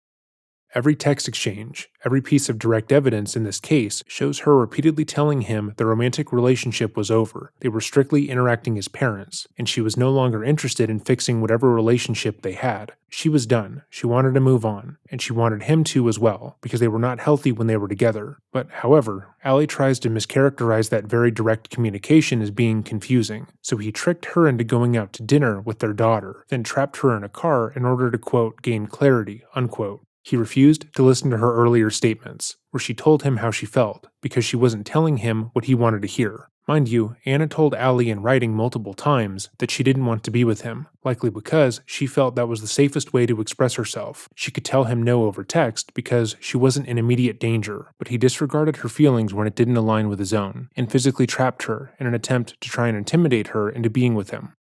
Every text exchange, every piece of direct evidence in this case shows her repeatedly telling him the romantic relationship was over. They were strictly interacting as parents, and she was no longer interested in fixing whatever relationship they had. She was done. She wanted to move on, and she wanted him to as well, because they were not healthy when they were together. But however, Ali tries to mischaracterize that very direct communication as being confusing, so he tricked her into going out to dinner with their daughter, then trapped her in a car in order to, quote, gain clarity, unquote. He refused to listen to her earlier statements, where she told him how she felt, because she wasn't telling him what he wanted to hear. Mind you, Anna told Ali in writing multiple times that she didn't want to be with him, likely because she felt that was the safest way to express herself. She could tell him no over text because she wasn't in immediate danger, but he disregarded her feelings when it didn't align with his own, and physically trapped her in an attempt to try and intimidate her into being with him.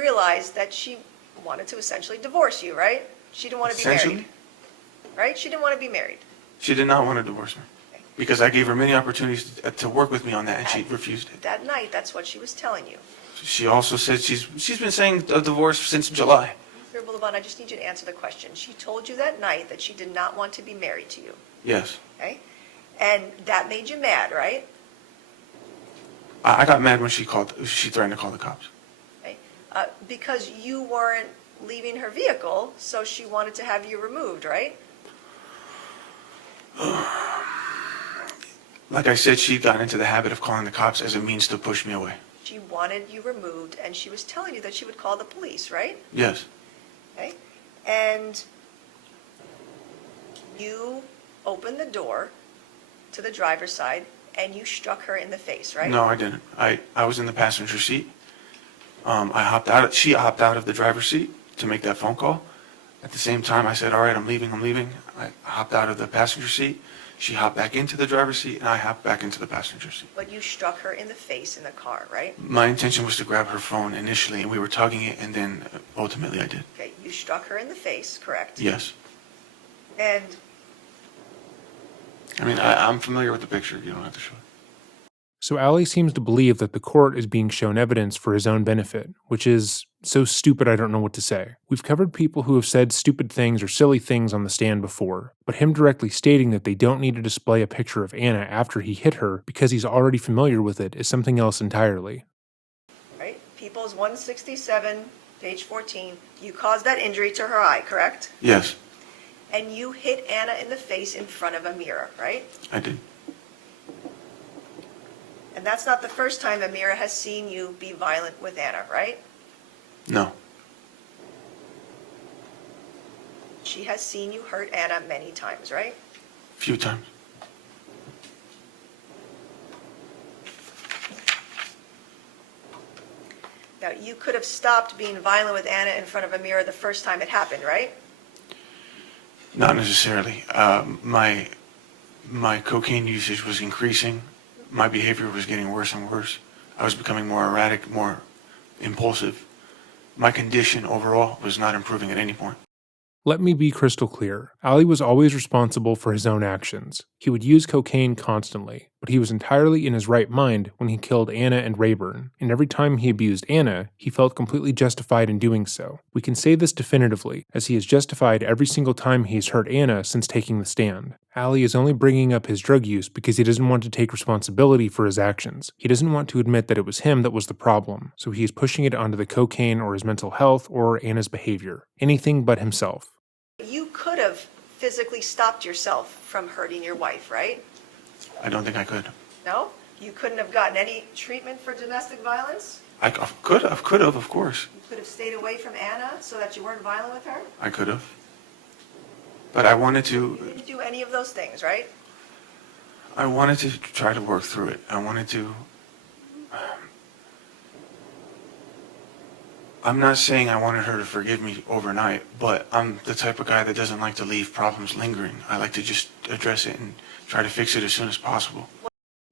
Realized that she wanted to essentially divorce you, right? She didn't want to be married. Essentially, Right? She didn't want to be married. she did not want to divorce me because I gave her many opportunities to work with me on that, and she refused it. That night, that's what she was telling you. She also said she's been saying a divorce since July. Mr. Abulaban, I just need you to answer the question. She told you that night that she did not want to be married to you, Yes. okay? And that made you mad, right? I got mad when she threatened to call the cops. Okay? Because you weren't leaving her vehicle, so she wanted to have you removed, right? Like I said, she got into the habit of calling the cops as a means to push me away. She wanted you removed, and she was telling you that she would call the police, right? Yes. Okay? And you opened the door to the driver's side, and you struck her in the face, right? No, I didn't. I was in the passenger seat. She hopped out of the driver's seat to make that phone call. At the same time, I said, all right, I'm leaving. I hopped out of the passenger seat. She hopped back into the driver's seat, and I hopped back into the passenger seat. But you struck her in the face in the car, right? My intention was to grab her phone initially, and we were tugging it, and then ultimately I did. Okay, you struck her in the face, correct? Yes. And I mean, I'm familiar with the picture. You don't have to show it. So Ali seems to believe that the court is being shown evidence for his own benefit, which is so stupid I don't know what to say. We've covered people who have said stupid things or silly things on the stand before, but him directly stating that they don't need to display a picture of Anna after he hit her because he's already familiar with it is something else entirely. right, People's 167, page 14, you caused that injury to her eye, correct? Yes. and you hit Anna in the face in front of a mirror, right? I did. And that's not the first time Amira has seen you be violent with Anna, right? No. She has seen you hurt Anna many times, right? Few times. Now, you could have stopped being violent with Anna in front of Amira the first time it happened, right? Not necessarily. My cocaine usage was increasing. My behavior was getting worse and worse. I was becoming more erratic, more impulsive. My condition overall was not improving at any point. Let me be crystal clear. Ali was always responsible for his own actions. He would use cocaine constantly, but he was entirely in his right mind when he killed Anna and Rayburn, and every time he abused Anna, he felt completely justified in doing so. We can say this definitively, as he has justified every single time he's hurt Anna since taking the stand. Ali is only bringing up his drug use because he doesn't want to take responsibility for his actions. He doesn't want to admit that it was him that was the problem, so he is pushing it onto the cocaine or his mental health or Anna's behavior. Anything but himself. You could have physically stopped yourself from hurting your wife, right? I don't think I could. No? You couldn't have gotten any treatment for domestic violence? I could have, of course. You could have stayed away from Anna so that you weren't violent with her? I could have. But I wanted You to, didn't do any of those things, right? try to work through it. I'm not saying I wanted her to forgive me overnight, but I'm the type of guy that doesn't like to leave problems lingering. I like to just address it and try to fix it as soon as possible.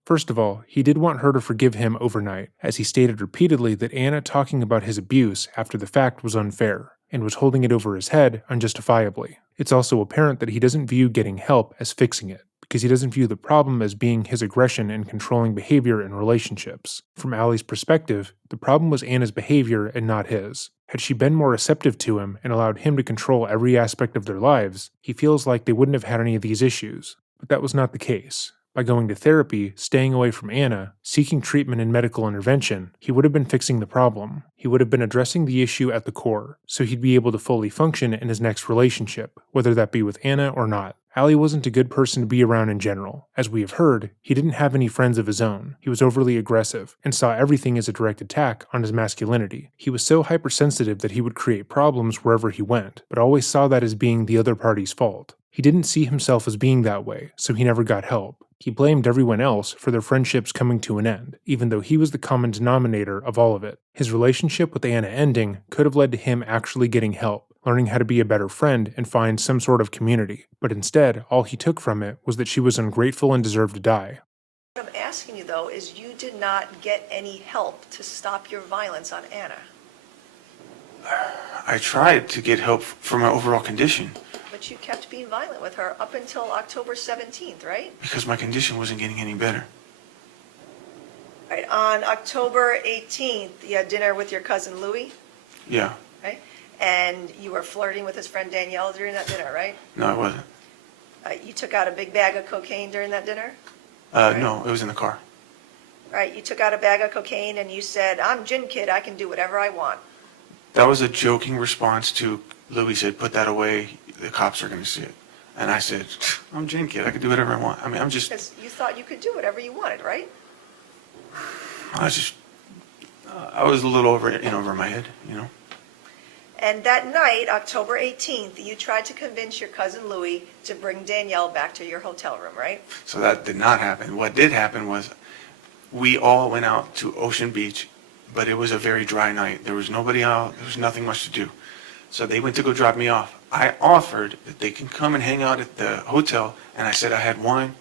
First of all, he did want her to forgive him overnight, as he stated repeatedly that Anna talking about his abuse after the fact was unfair, and was holding it over his head unjustifiably. It's also apparent that he doesn't view getting help as fixing it, because he doesn't view the problem as being his aggression and controlling behavior in relationships. From Ali's perspective, the problem was Anna's behavior and not his. Had she been more receptive to him and allowed him to control every aspect of their lives, he feels like they wouldn't have had any of these issues. But that was not the case. By going to therapy, staying away from Anna, seeking treatment and medical intervention, he would have been fixing the problem. He would have been addressing the issue at the core, so he'd be able to fully function in his next relationship, whether that be with Anna or not. Ali wasn't a good person to be around in general. As we have heard, he didn't have any friends of his own. He was overly aggressive, and saw everything as a direct attack on his masculinity. He was so hypersensitive that he would create problems wherever he went, but always saw that as being the other party's fault. He didn't see himself as being that way, so he never got help. He blamed everyone else for their friendships coming to an end, even though he was the common denominator of all of it. His relationship with Anna ending could have led to him actually getting help, learning how to be a better friend and find some sort of community. But instead, all he took from it was that she was ungrateful and deserved to die. What I'm asking you, though, is you did not get any help to stop your violence on Anna. I tried to get help for my overall condition But you kept being violent with her up until October 17th, right? because my condition wasn't getting any better. Right, on October 18th, you had dinner with your cousin Louie, Yeah. right? And you were flirting with his friend Danielle during that dinner, right? No, I wasn't. You took out a big bag of cocaine during that dinner? No, it was in the car. Right, you took out a bag of cocaine and you said, "I'm Gin Kid, I can do whatever I want." That was a joking response to Louis said, "Put that away, the cops are going to see it." And I said, "I'm Gin Kid, I can do whatever I want." I mean, Because you thought you could do whatever you wanted, right? I was a little over my head, you know. And that night, October 18th, you tried to convince your cousin Louie to bring Danielle back to your hotel room, right? So that did not happen. What did happen was we all went out to Ocean Beach, but it was a very dry night. There was nobody out. There was nothing much to do. So they went to go drop me off. I offered that they can come and hang out at the hotel, and I said I had wine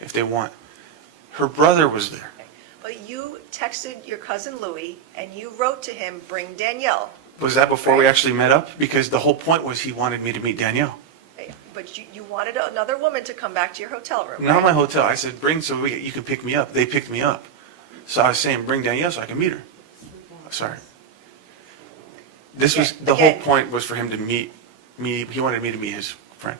if they want. Her brother was there. But you texted your cousin Louie and you wrote to him, "Bring Danielle." Was that before we actually met up? Because the whole point was he wanted me to meet Danielle. But you wanted another woman to come back to your hotel room, Not right? my hotel. I said, bring so you can pick me up. They picked me up. So I was saying, bring Danielle so I can meet her. Sorry. This was, the whole Again. point was for him to meet me. He wanted me to meet his friend.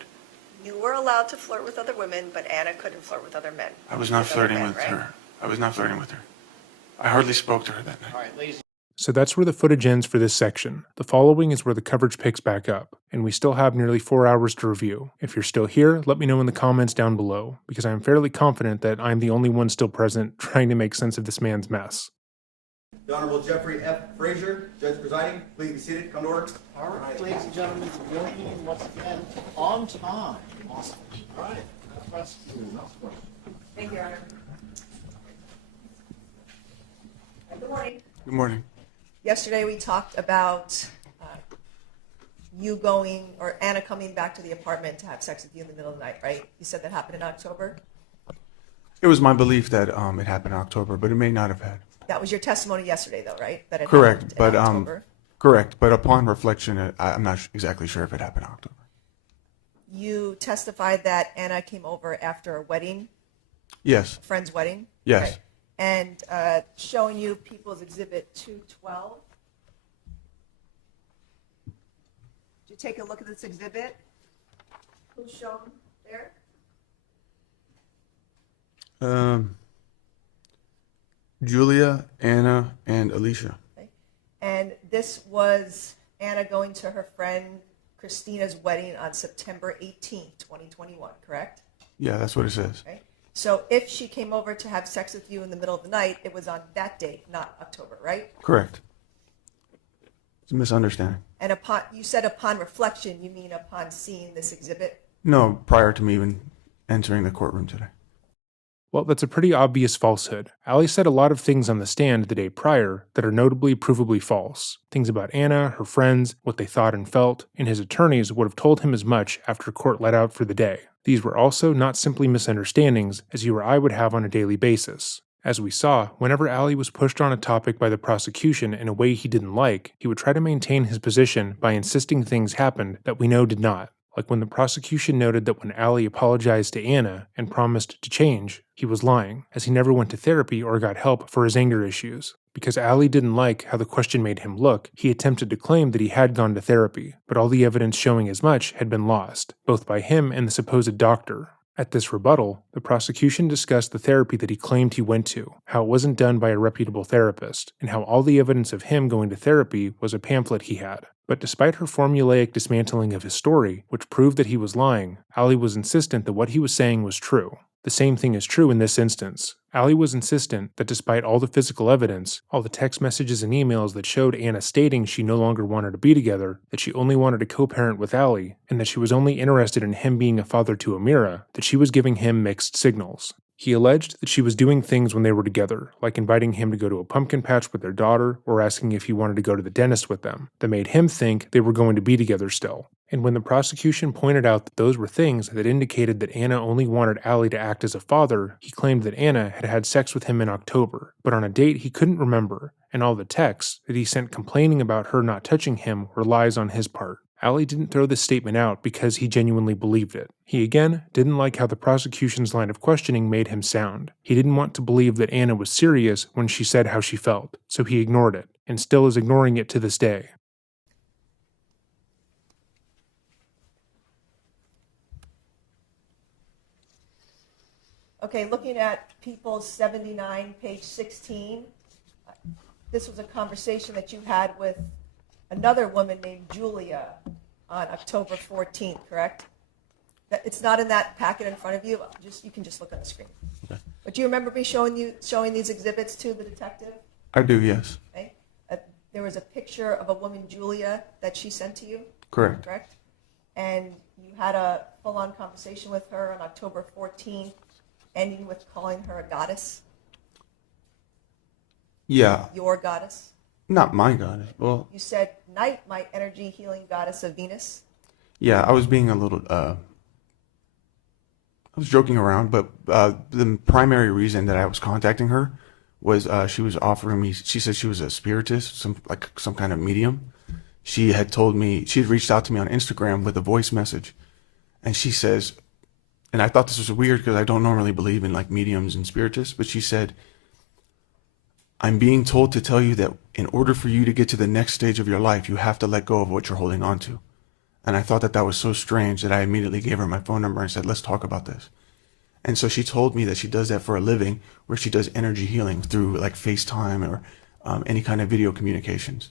You were allowed to flirt with other women, but Anna couldn't flirt with other men. I was not With other flirting men, with right? her. I was not flirting with her. I hardly spoke to her that night. All right, ladies So that's where the footage ends for this section. The following is where the coverage picks back up. and we still have nearly 4 hours to review. If you're still here, let me know in the comments down below, because I am fairly confident that I'm the only one still present trying to make sense of this man's mess. The Honorable Jeffrey F. Frazier, Judge presiding. Please be seated. Come to order. All right, ladies and gentlemen, we're meeting once again on time. Awesome. All right. Thank you, Your Honor. Good morning. Good morning. Yesterday, we talked about you going, or Anna coming back to the apartment to have sex with you in the middle of the night, right? You said that happened in October? It was my belief that it happened in October, but it may not have had. That was your testimony yesterday, though, right? That it Correct, happened but in October? correct. But upon reflection, I'm not exactly sure if it happened in October. You testified that Anna came over after a wedding, Yes. a friend's wedding? Yes. Right. And showing you People's Exhibit 212. Did you take a look at this exhibit? Who's shown there? Julia, Anna, and Alicia. Okay. And this was Anna going to her friend Christina's wedding on September 18th, 2021, correct? Yeah, that's what it says. Okay. So if she came over to have sex with you in the middle of the night, it was on that date, not October, right? Correct. It's a misunderstanding. And you said upon reflection, you mean upon seeing this exhibit? No, prior to me even entering the courtroom today. Well, that's a pretty obvious falsehood. Allie said a lot of things on the stand the day prior that are notably provably false. Things about Anna, her friends, what they thought and felt, and his attorneys would have told him as much after court let out for the day. These were also not simply misunderstandings, as you or I would have on a daily basis. As we saw, whenever Allie was pushed on a topic by the prosecution in a way he didn't like, he would try to maintain his position by insisting things happened that we know did not. Like when the prosecution noted that when Allie apologized to Anna and promised to change, he was lying, as he never went to therapy or got help for his anger issues. Because Allie didn't like how the question made him look, he attempted to claim that he had gone to therapy, but all the evidence showing as much had been lost, both by him and the supposed doctor. At this rebuttal, the prosecution discussed the therapy that he claimed he went to, how it wasn't done by a reputable therapist, and how all the evidence of him going to therapy was a pamphlet he had. But despite her formulaic dismantling of his story, which proved that he was lying, Allie was insistent that what he was saying was true. The same thing is true in this instance. Allie was insistent that despite all the physical evidence, all the text messages and emails that showed Anna stating she no longer wanted to be together, that she only wanted to co-parent with Allie, and that she was only interested in him being a father to Amira, that she was giving him mixed signals. He alleged that she was doing things when they were together, like inviting him to go to a pumpkin patch with their daughter or asking if he wanted to go to the dentist with them, that made him think they were going to be together still. And when the prosecution pointed out that those were things that indicated that Anna only wanted Allie to act as a father, he claimed that Anna had had sex with him in October, but on a date he couldn't remember, and all the texts that he sent complaining about her not touching him were lies on his part. Allie didn't throw this statement out because he genuinely believed it. He again didn't like how the prosecution's line of questioning made him sound. He didn't want to believe that Anna was serious when she said how she felt, so he ignored it, and still is ignoring it to this day. Okay, looking at People's 79, page 16, this was a conversation that you had with another woman named Julia on October 14th, correct? It's not in that packet in front of you. You can just look on the screen. Okay. But do you remember me showing these exhibits to the detective? I do, yes. Okay. There was a picture of a woman, Julia, that she sent to you. Correct. Correct. And you had a full-on conversation with her on October 14th, ending with calling her a goddess. Yeah. Your goddess. Not my goddess. Well, You said, "Night, my energy healing goddess of Venus." yeah, I was being a little, I was joking around, but the primary reason that I was contacting her was she was offering me, she said she was a spiritist, some kind of medium. She had told me, she had reached out to me on Instagram with a voice message, and she says, and I thought this was weird because I don't normally believe in like mediums and spiritists, but she said, "I'm being told to tell you that in order for you to get to the next stage of your life, you have to let go of what you're holding on to." And I thought that that was so strange that I immediately gave her my phone number and said, "Let's talk about this." And so she told me that she does that for a living, where she does energy healing through like FaceTime or any kind of video communications.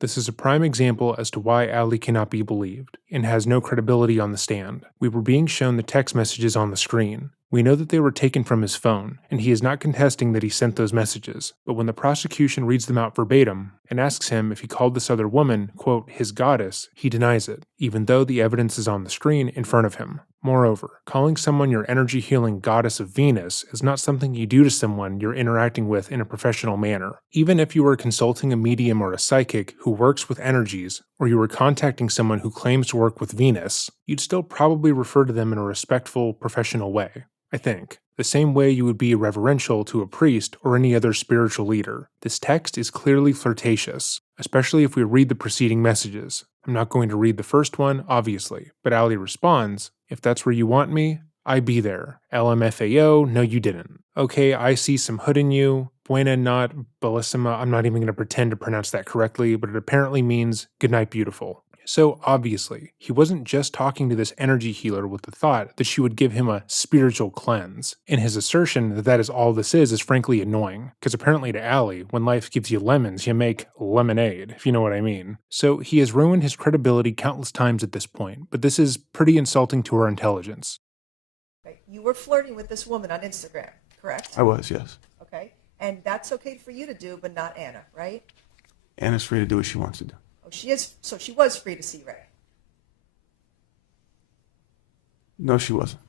This is a prime example as to why Ali cannot be believed, and has no credibility on the stand. We were being shown the text messages on the screen. We know that they were taken from his phone, and he is not contesting that he sent those messages, but when the prosecution reads them out verbatim and asks him if he called this other woman, quote, his goddess, he denies it, even though the evidence is on the screen in front of him. Moreover, calling someone your energy-healing goddess of Venus is not something you do to someone you're interacting with in a professional manner. Even if you were consulting a medium or a psychic who works with energies, or you were contacting someone who claims to work with Venus, you'd still probably refer to them in a respectful, professional way. I think, the same way you would be reverential to a priest or any other spiritual leader. This text is clearly flirtatious, especially if we read the preceding messages. I'm not going to read the first one, obviously, but Ali responds, if that's where you want me, I be there. LMFAO, no you didn't. Okay, I see some hood in you. Buena not bellissima, I'm not even going to pretend to pronounce that correctly, but it apparently means good night beautiful. So obviously, he wasn't just talking to this energy healer with the thought that she would give him a spiritual cleanse. And his assertion that that is all this is frankly annoying, because apparently to Ali, when life gives you lemons, you make lemonade, if you know what I mean. So he has ruined his credibility countless times at this point, but this is pretty insulting to her intelligence. Okay. You were flirting with this woman on Instagram, correct? I was, yes. Okay. And that's okay for you to do, but not Anna, right? Anna's free to do what she wants to do. Oh, she is. So she was free to see Ray. No, she wasn't.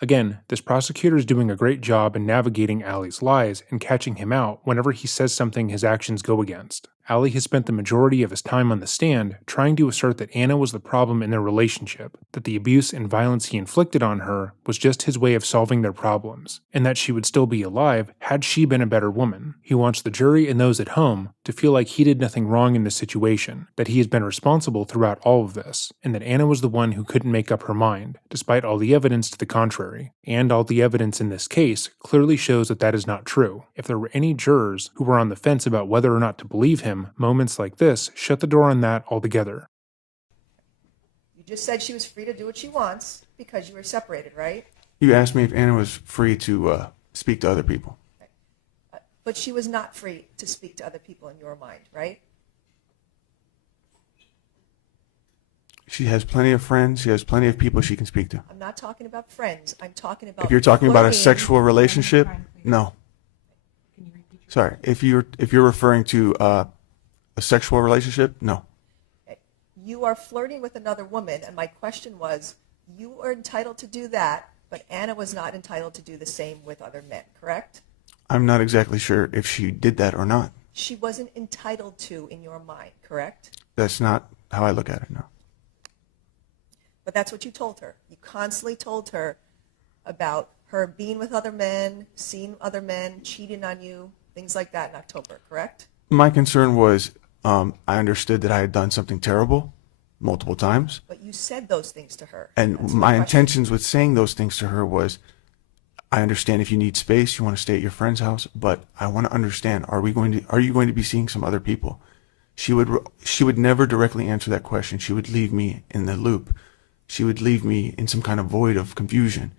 Again, this prosecutor is doing a great job in navigating Ali's lies and catching him out whenever he says something his actions go against. Ali has spent the majority of his time on the stand trying to assert that Anna was the problem in their relationship, that the abuse and violence he inflicted on her was just his way of solving their problems, and that she would still be alive had she been a better woman. He wants the jury and those at home to feel like he did nothing wrong in this situation, that he has been responsible throughout all of this, and that Anna was the one who couldn't make up her mind, despite all the evidence to the contrary. And all the evidence in this case clearly shows that that is not true. If there were any jurors who were on the fence about whether or not to believe him, moments like this shut the door on that altogether. You just said she was free to do what she wants because you were separated, right? You asked me if Anna was free to speak to other people. But she was not free to speak to other people in your mind, right? She has plenty of friends. She has plenty of people she can speak to. I'm not talking about friends. I'm talking about If you're talking about a flirting. sexual relationship, no. Sorry, if you're referring to a sexual relationship, no. You are flirting with another woman, and my question was, you are entitled to do that, but Anna was not entitled to do the same with other men, correct? I'm not exactly sure if she did that or not. She wasn't entitled to in your mind, correct? That's not how I look at it, no. But that's what you told her. You constantly told her about her being with other men, seeing other men, cheating on you, things like that in October, correct? My concern was I understood that I had done something terrible multiple times. But you said those things to her. And That's my question. intentions with saying those things to her was, I understand if you need space, you want to stay at your friend's house, but I want to understand, are you going to be seeing some other people? She would never directly answer that question. She would leave me in the loop. She would leave me in some kind of void of confusion.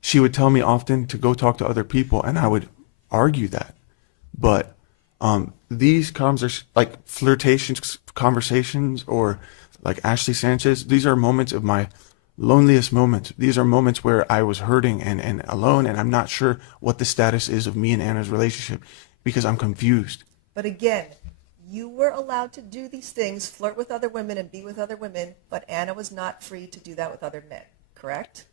She would tell me often to go talk to other people, and I would argue that. But these like flirtations conversations, or like Ashley Sanchez, these are moments of my loneliest moments. These are moments where I was hurting and alone, and I'm not sure what the status is of me and Anna's relationship because I'm confused. But again, you were allowed to do these things, flirt with other women and be with other women, but Anna was not free to do that with other men, correct?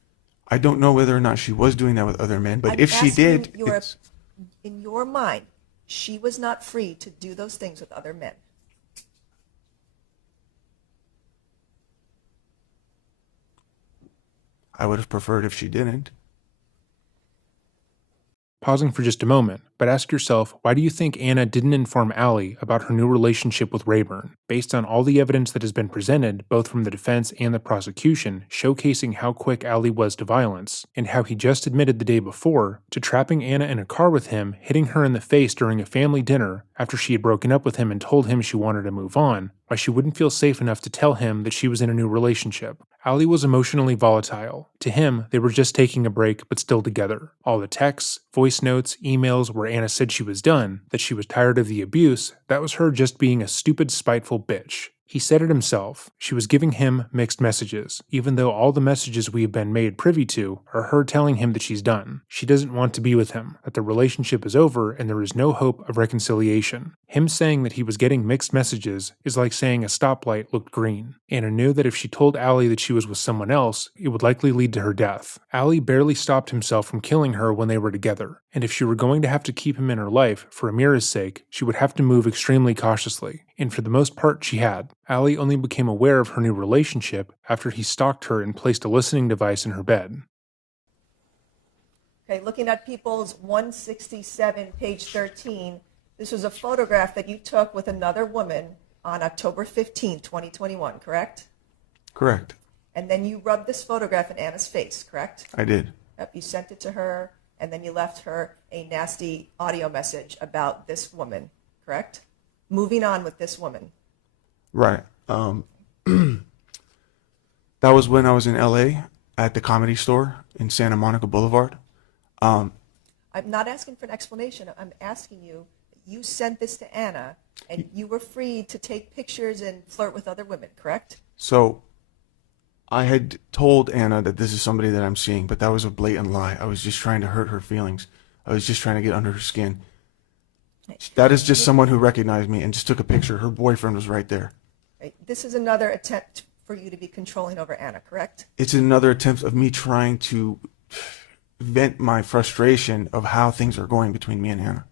I don't know whether or not she was doing that with other men, but I'm if she asking did, in your mind, she was not free to do those things with other men. I would have preferred if she didn't. Pausing for just a moment, but ask yourself, why do you think Anna didn't inform Ali about her new relationship with Rayburn, based on all the evidence that has been presented, both from the defense and the prosecution, showcasing how quick Ali was to violence, and how he just admitted the day before to trapping Anna in a car with him, hitting her in the face during a family dinner after she had broken up with him and told him she wanted to move on, why she wouldn't feel safe enough to tell him that she was in a new relationship. Ali was emotionally volatile. To him, they were just taking a break but still together. All the texts, voice notes, emails where Anna said she was done, that she was tired of the abuse, that was her just being a stupid, spiteful bitch. He said it himself. She was giving him mixed messages, even though all the messages we have been made privy to are her telling him that she's done. She doesn't want to be with him, that the relationship is over and there is no hope of reconciliation. Him saying that he was getting mixed messages is like saying a stoplight looked green. Anna knew that if she told Ali that she was with someone else, it would likely lead to her death. Ali barely stopped himself from killing her when they were together, and if she were going to have to keep him in her life for Amira's sake, she would have to move extremely cautiously, and for the most part she had. Ali only became aware of her new relationship after he stalked her and placed a listening device in her bed. Okay, looking at People's 167, page 13, this was a photograph that you took with another woman on October 15, 2021, correct? Correct. And then you rubbed this photograph in Anna's face, correct? I did. Yep, you sent it to her, and then you left her a nasty audio message about this woman, correct? Moving on with this woman. Right. That was when I was in LA at the Comedy Store in Santa Monica Boulevard. I'm not asking for an explanation. I'm asking you, you sent this to Anna, and you were free to take pictures and flirt with other women, correct? So I had told Anna that this is somebody that I'm seeing, but that was a blatant lie. I was just trying to hurt her feelings. I was just trying to get under her skin. That is just someone who recognized me and just took a picture. Her boyfriend was right there. Right. This is another attempt for you to be controlling over Anna, correct? It's another attempt of me trying to vent my frustration of how things are going between me and Anna.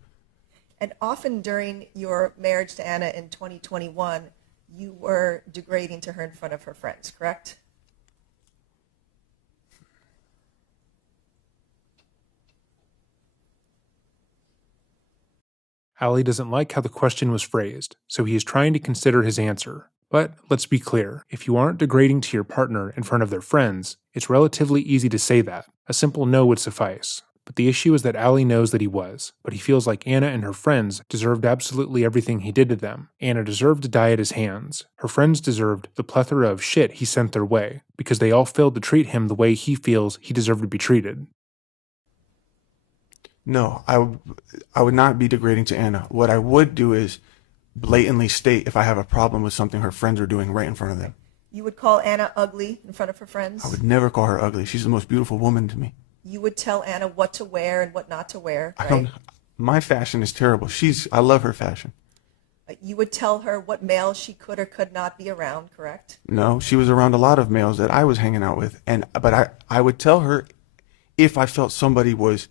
And often during your marriage to Anna in 2021, you were degrading to her in front of her friends, correct? Ali doesn't like how the question was phrased, so he is trying to consider his answer. But let's be clear, if you aren't degrading to your partner in front of their friends, it's relatively easy to say that. A simple no would suffice. But the issue is that Ali knows that he was, but he feels like Anna and her friends deserved absolutely everything he did to them. Anna deserved to die at his hands. Her friends deserved the plethora of shit he sent their way, because they all failed to treat him the way he feels he deserved to be treated. No, I would not be degrading to Anna. What I would do is blatantly state if I have a problem with something her friends are doing right in front of them. You would call Anna ugly in front of her friends? I would never call her ugly. She's the most beautiful woman to me. You would tell Anna what to wear and what not to wear, I right? don't. My fashion is terrible. I love her fashion. You would tell her what males she could or could not be around, correct? No, she was around a lot of males that I was hanging out with, but I would tell her if I felt somebody was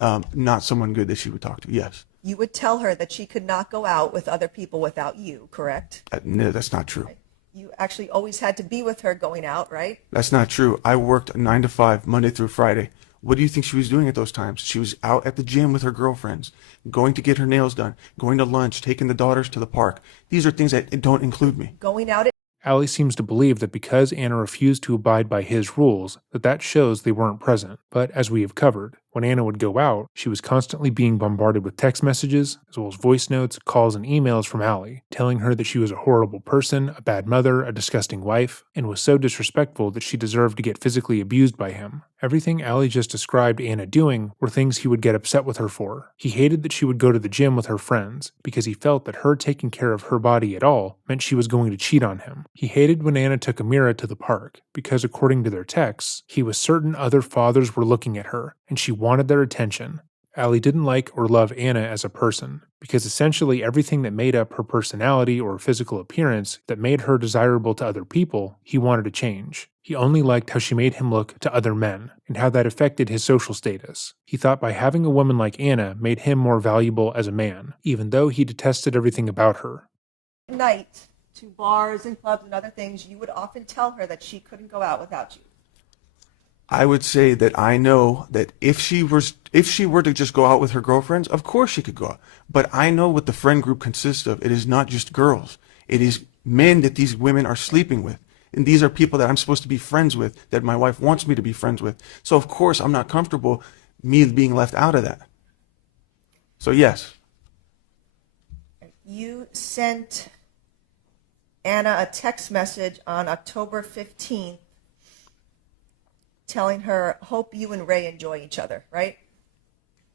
not someone good that she would talk to. Yes. You would tell her that she could not go out with other people without you, correct? No, that's not true. Right. You actually always had to be with her going out, right? That's not true. I worked 9 to 5, Monday through Friday. What do you think she was doing at those times? She was out at the gym with her girlfriends, going to get her nails done, going to lunch, taking the daughters to the park. These are things that don't include me. Going out at Ali seems to believe that because Anna refused to abide by his rules, that shows they weren't present. But as we have covered, when Anna would go out, she was constantly being bombarded with text messages, as well as voice notes, calls, and emails from Ali, telling her that she was a horrible person, a bad mother, a disgusting wife, and was so disrespectful that she deserved to get physically abused by him. Everything Ali just described Anna doing were things he would get upset with her for. He hated that she would go to the gym with her friends, because he felt that her taking care of her body at all meant she was going to cheat on him. He hated when Anna took Amira to the park, because according to their texts, he was certain other fathers were looking at her, and she wanted their attention. Ali didn't like or love Anna as a person, because essentially everything that made up her personality or physical appearance that made her desirable to other people, he wanted to change. He only liked how she made him look to other men, and how that affected his social status. He thought by having a woman like Anna made him more valuable as a man, even though he detested everything about her. night to bars and clubs and other things, you would often tell her that she couldn't go out without you. I would say that I know that if she were to just go out with her girlfriends, of course she could go out. But I know what the friend group consists of. It is not just girls. It is men that these women are sleeping with. And these are people that I'm supposed to be friends with, that my wife wants me to be friends with. So of course I'm not comfortable me being left out of that. So yes. You sent Anna a text message on October 15th telling her, hope you and Ray enjoy each other, right?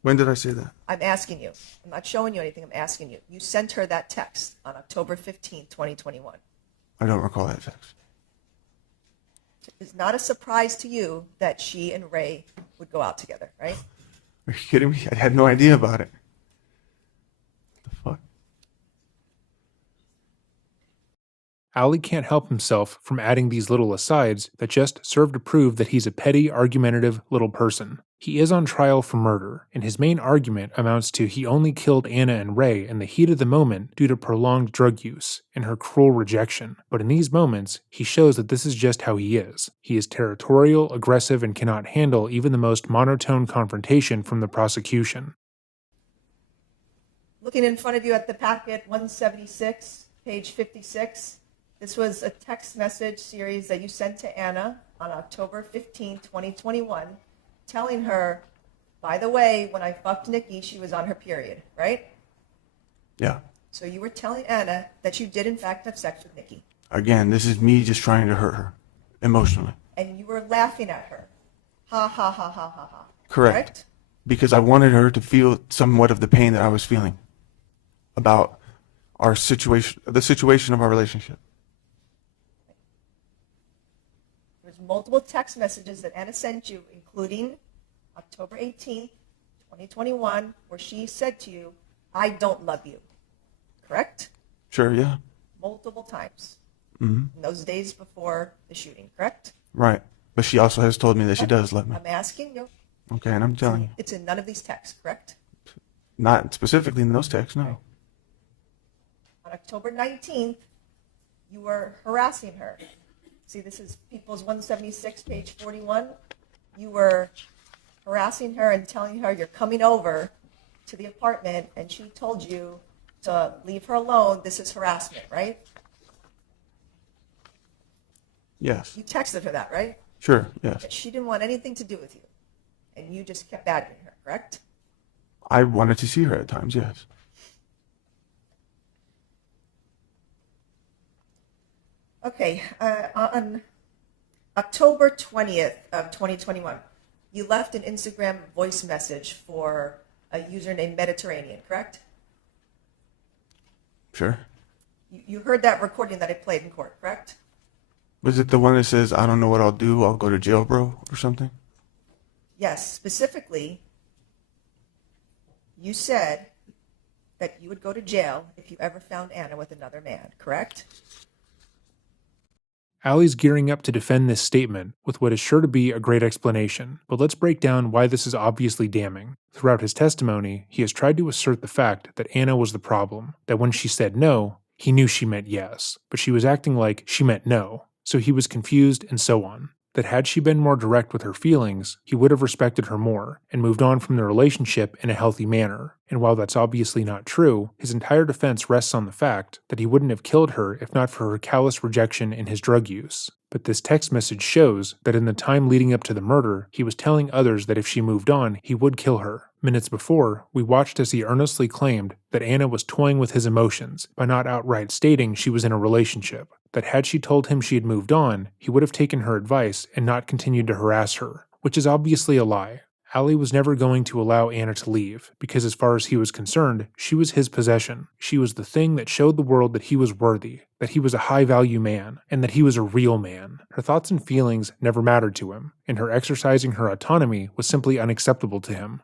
When did I say that? I'm asking you. I'm not showing you anything. I'm asking you. You sent her that text on October 15th, 2021. I don't recall that text. It's not a surprise to you that she and Ray would go out together, right? Are you kidding me? I had no idea about it. What the fuck? Ali can't help himself from adding these little asides that just serve to prove that he's a petty, argumentative little person. He is on trial for murder, and his main argument amounts to he only killed Anna and Ray in the heat of the moment due to prolonged drug use and her cruel rejection. But in these moments, he shows that this is just how he is. He is territorial, aggressive, and cannot handle even the most monotone confrontation from the prosecution. Looking in front of you at the packet 176, page 56, this was a text message series that you sent to Anna on October 15, 2021, telling her, by the way, when I fucked Nikki, she was on her period, right? Yeah. So you were telling Anna that you did in fact have sex with Nikki. Again, this is me just trying to hurt her emotionally. And you were laughing at her. Ha ha ha ha ha ha. Correct. Because I wanted her to feel somewhat of the pain that I was feeling about our situation, the situation of our relationship. There's multiple text messages that Anna sent you, including October 18th, 2021, where she said to you, I don't love you. Correct? Sure, yeah. Multiple times. In those days before the shooting, correct? Right. But she also has told me that she does love me. I'm asking you. Okay, and I'm telling you. It's in none of these texts, correct? Not specifically in those texts, no. On October 19th, you were harassing her. See, this is People's 176, page 41. You were harassing her and telling her you're coming over to the apartment, and she told you to leave her alone. This is harassment, right? Yes. You texted her that, right? Sure, yes. That she didn't want anything to do with you, and you just kept badgering her, correct? I wanted to see her at times, yes. Okay, on October 20th of 2021, you left an Instagram voice message for a user named Mediterranean, correct? Sure. You heard that recording that I played in court, correct? Was it the one that says, I don't know what I'll do, I'll go to jail, bro, or something? Yes, specifically, you said that you would go to jail if you ever found Anna with another man, correct? Ali's gearing up to defend this statement with what is sure to be a great explanation, but let's break down why this is obviously damning. Throughout his testimony, he has tried to assert the fact that Anna was the problem, that when she said no, he knew she meant yes, but she was acting like she meant no, so he was confused and so on. That had she been more direct with her feelings, he would have respected her more and moved on from the relationship in a healthy manner. And while that's obviously not true, his entire defense rests on the fact that he wouldn't have killed her if not for her callous rejection and his drug use. But this text message shows that in the time leading up to the murder, he was telling others that if she moved on, he would kill her. Minutes before, we watched as he earnestly claimed that Anna was toying with his emotions by not outright stating she was in a relationship. That had she told him she had moved on, he would have taken her advice and not continued to harass her, which is obviously a lie. Ali was never going to allow Anna to leave, because as far as he was concerned, she was his possession. She was the thing that showed the world that he was worthy, that he was a high-value man, and that he was a real man. Her thoughts and feelings never mattered to him, and her exercising her autonomy was simply unacceptable to him.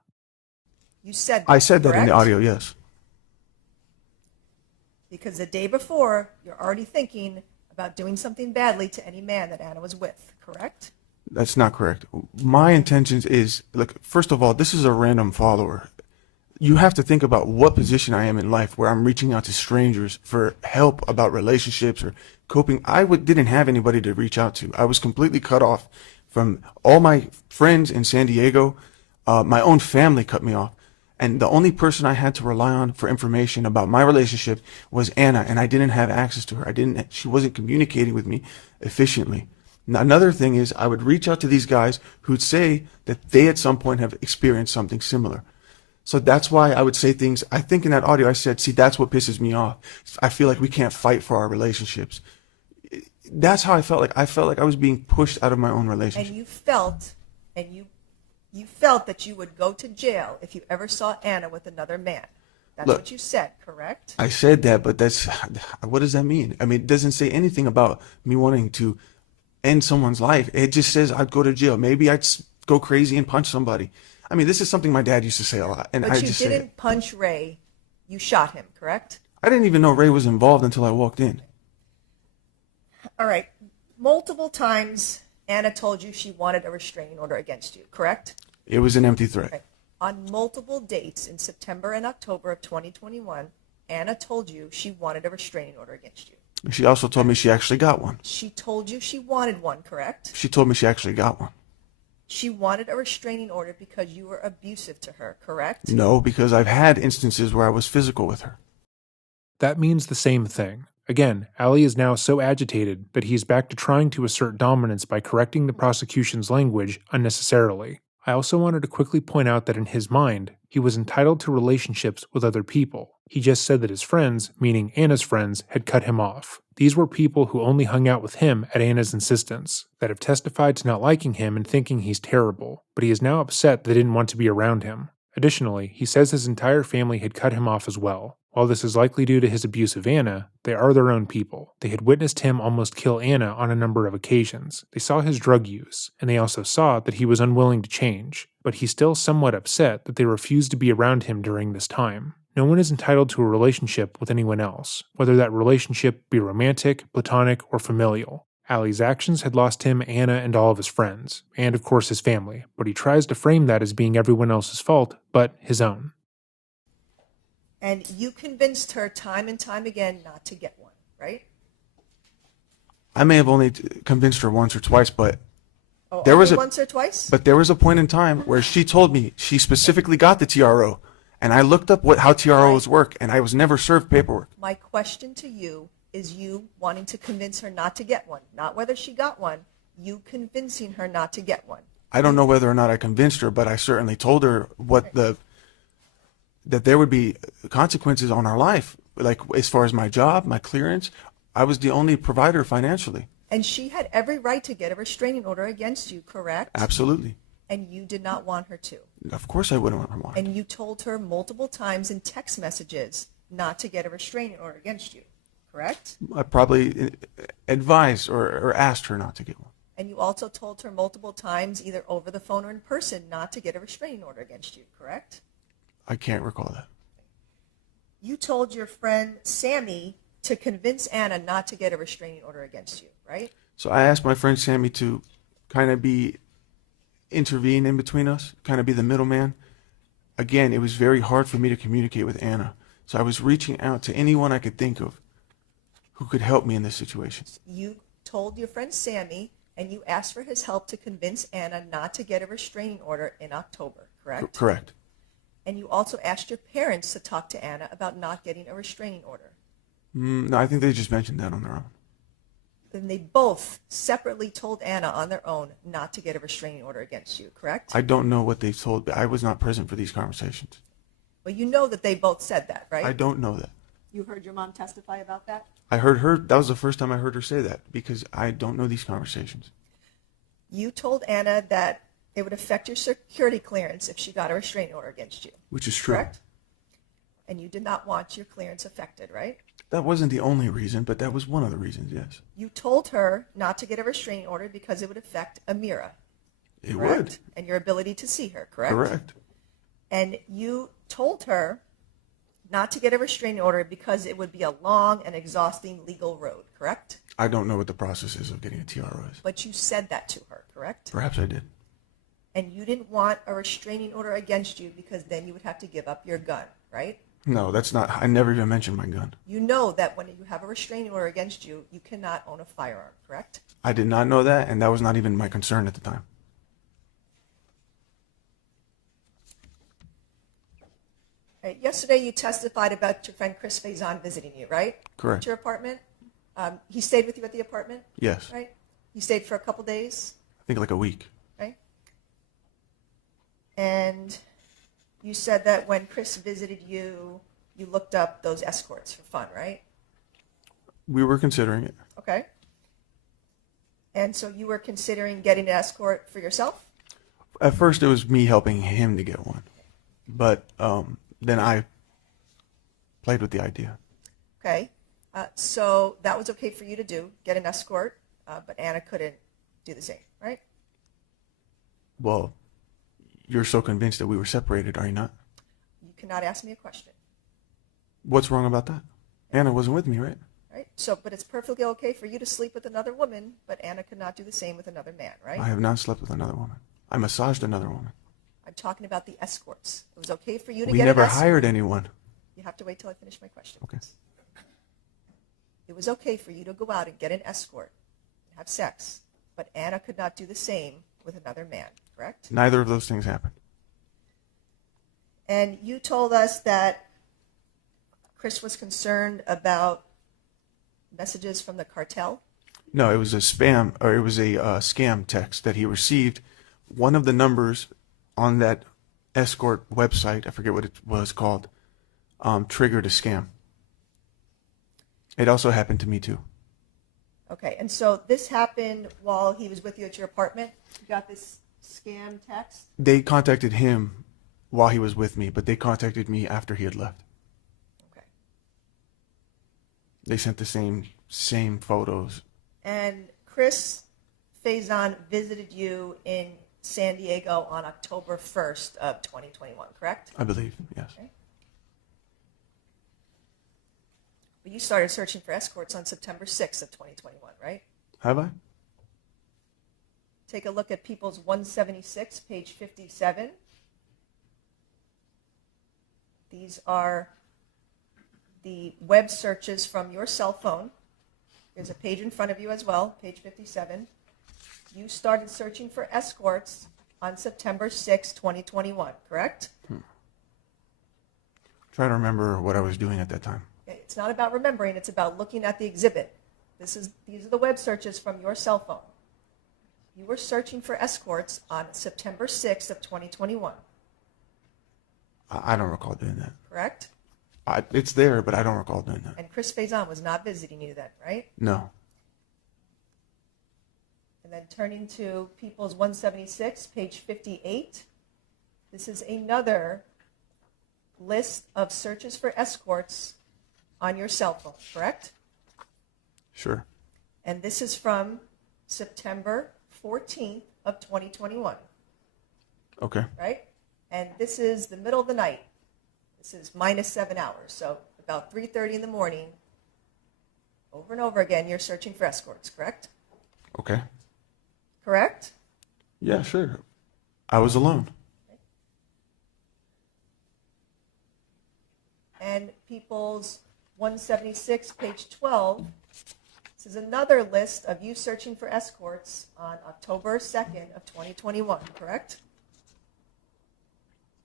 You said that, I said that in the correct? audio, yes. Because the day before, you're already thinking about doing something badly to any man that Anna was with, correct? That's not correct. My intentions is, look, first of all, this is a random follower. You have to think about what position I am in life where I'm reaching out to strangers for help about relationships or coping. Didn't have anybody to reach out to. I was completely cut off from all my friends in San Diego. My own family cut me off. And the only person I had to rely on for information about my relationship was Anna, and I didn't have access to her. She wasn't communicating with me efficiently. Now, another thing is I would reach out to these guys who'd say that they at some point have experienced something similar. So that's why I would say things. I think in that audio I said, see, that's what pisses me off. I feel like we can't fight for our relationships. That's how I felt like. I felt like I was being pushed out of my own relationship. And you felt And you felt that you would go to jail if you ever saw Anna with another man. That's Look, what you said, correct? I said that, but what does that mean? I mean, it doesn't say anything about me wanting to end someone's life. It just says I'd go to jail. Maybe I'd go crazy and punch somebody. I mean, this is something my dad used to say a lot, and But I you just say it. didn't punch Ray. You shot him, correct? I didn't even know Ray was involved until I walked in. All right. Multiple times, Anna told you she wanted a restraining order against you, correct? It was an empty threat. Okay. On multiple dates in September and October of 2021, Anna told you she wanted a restraining order against you. She also told me she actually got one. She told you she wanted one, correct? She told me she actually got one. She wanted a restraining order because you were abusive to her, correct? No, because I've had instances where I was physical with her. That means the same thing. Again, Ali is now so agitated that he is back to trying to assert dominance by correcting the prosecution's language unnecessarily. I also wanted to quickly point out that in his mind, he was entitled to relationships with other people. He just said that his friends, meaning Anna's friends, had cut him off. These were people who only hung out with him at Anna's insistence, that have testified to not liking him and thinking he's terrible, but he is now upset they didn't want to be around him. Additionally, he says his entire family had cut him off as well. While this is likely due to his abuse of Anna, they are their own people. They had witnessed him almost kill Anna on a number of occasions. They saw his drug use, and they also saw that he was unwilling to change, but he's still somewhat upset that they refused to be around him during this time. No one is entitled to a relationship with anyone else, whether that relationship be romantic, platonic, or familial. Ali's actions had lost him Anna and all of his friends, and of course his family, but he tries to frame that as being everyone else's fault, but his own. And you convinced her time and time again not to get one, right? I may have only convinced her once or twice, but Oh, there was only a once or twice? but there was a point in time where she told me she specifically got the TRO, and I looked up how TROs work, and I was never served paperwork. My question to you is you wanting to convince her not to get one, not whether she got one, you convincing her not to get one. I don't know whether or not I convinced her, but I certainly told her that there would be consequences on our life, like as far as my job, my clearance. I was the only provider financially. And she had every right to get a restraining order against you, correct? Absolutely. And you did not want her to. Of course I wouldn't want her. And you told her multiple times in text messages not to get a restraining order against you, correct? I probably advised or asked her not to get one. And you also told her multiple times, either over the phone or in person, not to get a restraining order against you, correct? I can't recall that. You told your friend Sammy to convince Anna not to get a restraining order against you, right? So I asked my friend Sammy to kind of intervene in between us, kind of be the middleman. Again, it was very hard for me to communicate with Anna. So I was reaching out to anyone I could think of who could help me in this situation. You told your friend Sammy, and you asked for his help to convince Anna not to get a restraining order in October, correct? Correct. And you also asked your parents to talk to Anna about not getting a restraining order. No, I think they just mentioned that on their own. Then they both separately told Anna on their own not to get a restraining order against you, correct? I don't know what they told me. I was not present for these conversations. Well, you know that they both said that, right? I don't know that. You heard your mom testify about that? I heard her, that was the first time I heard her say that, because I don't know these conversations. You told Anna that it would affect your security clearance if she got a restraining order against you. Which is true. Correct? And you did not want your clearance affected, right? That wasn't the only reason, but that was one of the reasons, yes. You told her not to get a restraining order because it would affect Amira. It correct? would. And your ability to see her, correct? Correct. And you told her not to get a restraining order because it would be a long and exhausting legal road, correct? I don't know what the process is of getting a TRO is. But you said that to her, correct? Perhaps I did. And you didn't want a restraining order against you because then you would have to give up your gun, right? No, that's not, I never even mentioned my gun. You know that when you have a restraining order against you, you cannot own a firearm, correct? I did not know that, and that was not even my concern at the time. Right. Yesterday you testified about your friend Chris Faison visiting you, right? Correct. At your apartment. He stayed with you at the apartment, Yes. right? He stayed for a couple days, I think like a week. right? And you said that when Chris visited you, you looked up those escorts for fun, right? We were considering it. Okay. And so you were considering getting an escort for yourself? At first, it was me helping him to get one, but then I played with the idea. Okay. So that was okay for you to do, get an escort, but Anna couldn't do the same, right? Well, you're so convinced that we were separated, are you not? You cannot ask me a question, What's wrong about that? Anna wasn't with me, right? right? So, but it's perfectly okay for you to sleep with another woman, but Anna could not do the same with another man, right? I have not slept with another woman. I massaged another woman. I'm talking about the escorts. It was okay for you to We get never an escort. hired anyone. You have to wait till I finish my question. Okay. It was okay for you to go out and get an escort and have sex, but Anna could not do the same with another man, correct? Neither of those things happened. And you told us that Chris was concerned about messages from the cartel. No, it was a spam, or it was a scam text that he received. One of the numbers on that escort website, I forget what it was called, triggered a scam. It also happened to me too. Okay, and so this happened while he was with you at your apartment? You got this scam text? They contacted him while he was with me, but they contacted me after he had left. Okay. They sent the same photos. And Chris Faison visited you in San Diego on October 1st of 2021, correct? I believe, yes. Okay. But you started searching for escorts on September 6th of 2021, right? Have I? Take a look at People's 176, page 57. These are the web searches from your cell phone. There's a page in front of you as well, page 57. You started searching for escorts on September 6, 2021, correct? Try to remember what I was doing at that time. Okay, it's not about remembering, it's about looking at the exhibit. These are the web searches from your cell phone. You were searching for escorts on September 6th of 2021, I don't recall doing that. correct? It's there, but I don't recall doing that. And Chris Faison was not visiting you then, right? No. And then turning to People's 176, page 58. This is another list of searches for escorts on your cell phone, correct? Sure. And this is from September 14th of 2021, Okay. right? And this is the middle of the night. This is minus 7 hours, so about 3:30 in the morning. Over and over again, you're searching for escorts, correct? Okay. Correct? Yeah, sure. I was alone. And People's 176, page 12. This is another list of you searching for escorts on October 2nd of 2021, correct?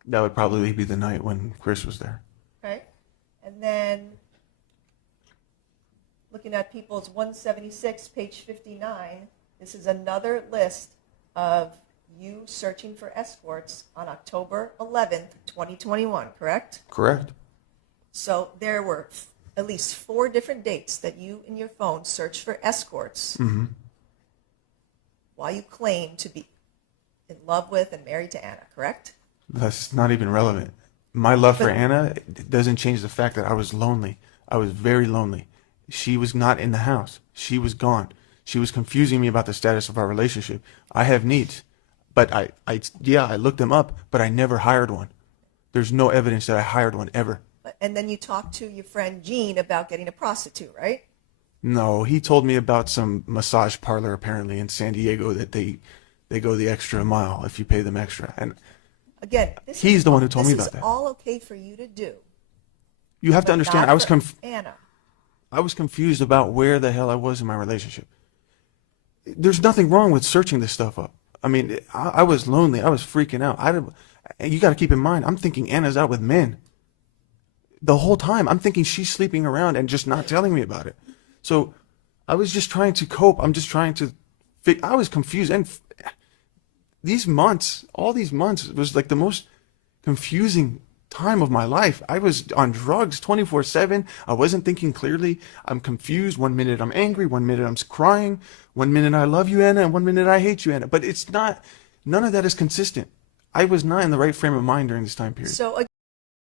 That would probably be the night when Chris was there. Okay. And then looking at People's 176, page 59, this is another list of you searching for escorts on October 11th, 2021, correct? Correct. So there were at least 4 different dates that you in your phone searched for escorts while you claim to be in love with and married to Anna, correct? That's not even relevant. My love for But- Anna doesn't change the fact that I was lonely. I was very lonely. She was not in the house. She was gone. She was confusing me about the status of our relationship. I have needs, but I looked them up, but I never hired one. There's no evidence that I hired one ever. And then you talked to your friend Gene about getting a prostitute, right? No, he told me about some massage parlor apparently in San Diego that they go the extra mile if you pay them extra. And Again, He's the one who told me about This that. is all okay for you to do. you have to but understand, not I was for Anna. I was confused about where the hell I was in my relationship. There's nothing wrong with searching this stuff up. I mean, I was lonely. I was freaking out. You got to keep in mind, I'm thinking Anna's out with men. The whole time, I'm thinking she's sleeping around and just not telling me about it. So I was just trying to cope. I'm just trying to I was confused. And all these months, was like the most confusing time of my life. I was on drugs 24/7. I wasn't thinking clearly. I'm confused. One minute I'm angry. One minute I'm crying. One minute I love you, Anna, and one minute I hate you, Anna. But it's not, None of that is consistent. I was not in the right frame of mind during this time period. So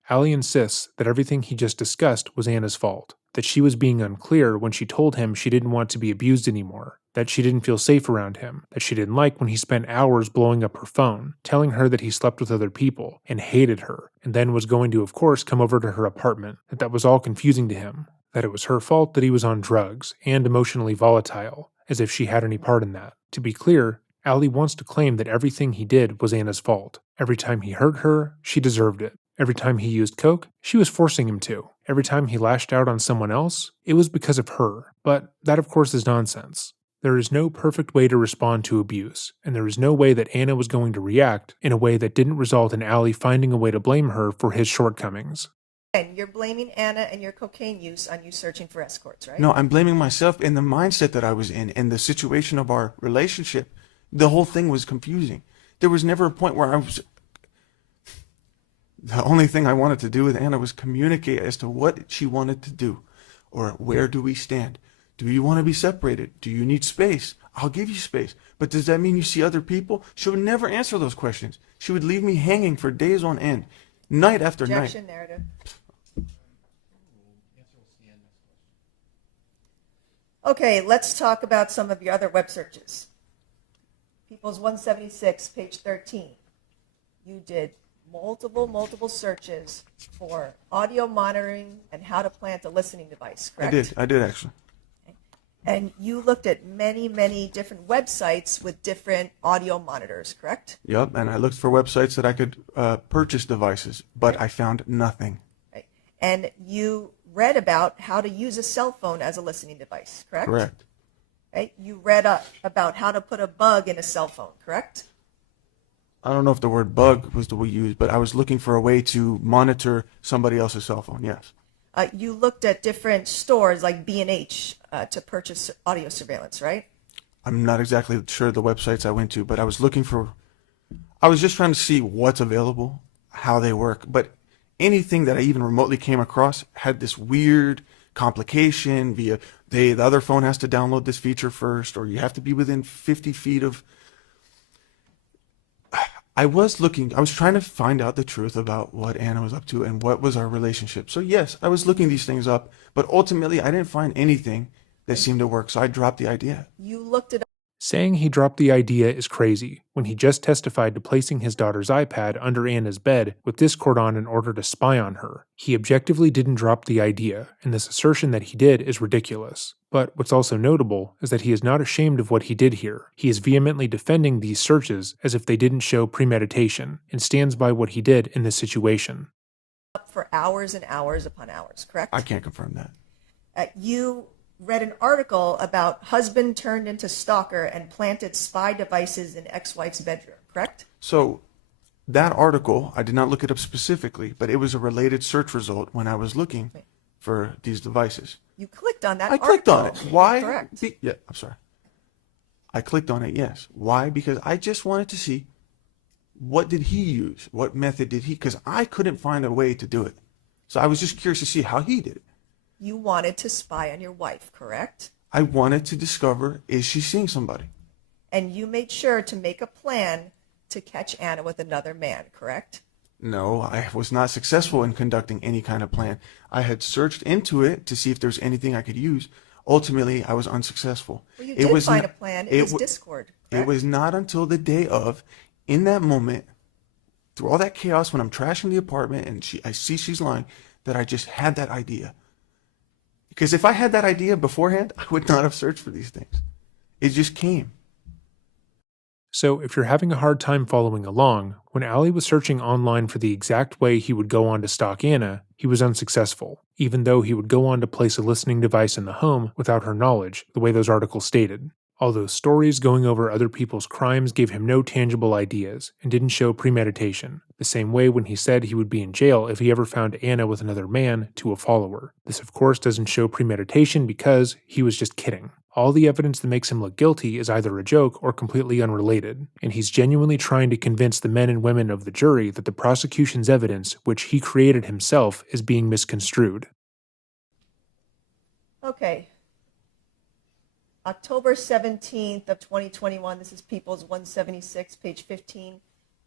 Allie insists that everything he just discussed was Anna's fault, that she was being unclear when she told him she didn't want to be abused anymore, that she didn't feel safe around him, that she didn't like when he spent hours blowing up her phone, telling her that he slept with other people, and hated her, and then was going to, of course, come over to her apartment, that was all confusing to him, that it was her fault that he was on drugs and emotionally volatile, as if she had any part in that. To be clear, Allie wants to claim that everything he did was Anna's fault. Every time he hurt her, she deserved it. Every time he used coke, she was forcing him to. Every time he lashed out on someone else, it was because of her. But that, of course, is nonsense. There is no perfect way to respond to abuse, and there is no way that Anna was going to react in a way that didn't result in Allie finding a way to blame her for his shortcomings. again, you're blaming Anna and your cocaine use on you searching for escorts, right? No, I'm blaming myself in the mindset that I was in and the situation of our relationship. The whole thing was confusing. There was never a point where the only thing I wanted to do with Anna was communicate as to what she wanted to do, or where do we stand? Do you want to be separated? Do you need space? I'll give you space. But does that mean you see other people? She would never answer those questions. She would leave me hanging for days on end, night after night. Objection, narrative. Okay, let's talk about some of your other web searches. People's 176, page 13. You did multiple searches for audio monitoring and how to plant a listening device, correct? I did actually. And you looked at many different websites with different audio monitors, correct? Yep, and I looked for websites that I could purchase devices, but I found nothing. Right. And you read about how to use a cell phone as a listening device, correct? Correct. Right. You read about how to put a bug in a cell phone, correct? I don't know if the word bug was the we used, but I was looking for a way to monitor somebody else's cell phone, yes. You looked at different stores like B&H to purchase audio surveillance, right? I'm not exactly sure the websites I went to, but I was just trying to see what's available, how they work. But anything that I even remotely came across had this weird complication via the other phone has to download this feature first, or you have to be within 50 feet of. I was trying to find out the truth about what Anna was up to and what was our relationship. So yes, I was looking these things up, but ultimately I didn't find anything that seemed to work, so I dropped the idea. You looked it up. Saying he dropped the idea is crazy, when he just testified to placing his daughter's iPad under Anna's bed with Discord on in order to spy on her. He objectively didn't drop the idea, and this assertion that he did is ridiculous. But what's also notable is that he is not ashamed of what he did here. He is vehemently defending these searches as if they didn't show premeditation, and stands by what he did in this situation. For hours and hours upon hours, correct? I can't confirm that. You read an article about husband turned into stalker and planted spy devices in ex-wife's bedroom, correct? So that article, I did not look it up specifically, but it was a related search result when I was looking for these devices. You clicked on that I clicked on it. Why? Correct. Yeah, I'm sorry. I clicked on it, yes. Why? Because I just wanted to see what did he use? What method did he? Because I couldn't find a way to do it. So I was just curious to see how he did it. You wanted to spy on your wife, correct? I wanted to discover, is she seeing somebody? And you made sure to make a plan to catch Anna with another man, correct? No, I was not successful in conducting any kind of plan. I had searched into it to see if there's anything I could use. Ultimately, I was unsuccessful. Well, you did find a plan. It was Discord, correct? It was not until the day of, in that moment, through all that chaos when I'm trashing the apartment and I see she's lying, that I just had that idea. Because if I had that idea beforehand, I would not have searched for these things. It just came. So if you're having a hard time following along, when Allie was searching online for the exact way he would go on to stalk Anna, he was unsuccessful, even though he would go on to place a listening device in the home without her knowledge, the way those articles stated. All those stories going over other people's crimes gave him no tangible ideas and didn't show premeditation, the same way when he said he would be in jail if he ever found Anna with another man to a follower. This of course doesn't show premeditation because he was just kidding. All the evidence that makes him look guilty is either a joke or completely unrelated, and he's genuinely trying to convince the men and women of the jury that the prosecution's evidence, which he created himself, is being misconstrued. Okay. October 17th of 2021, this is People's 176, page 15.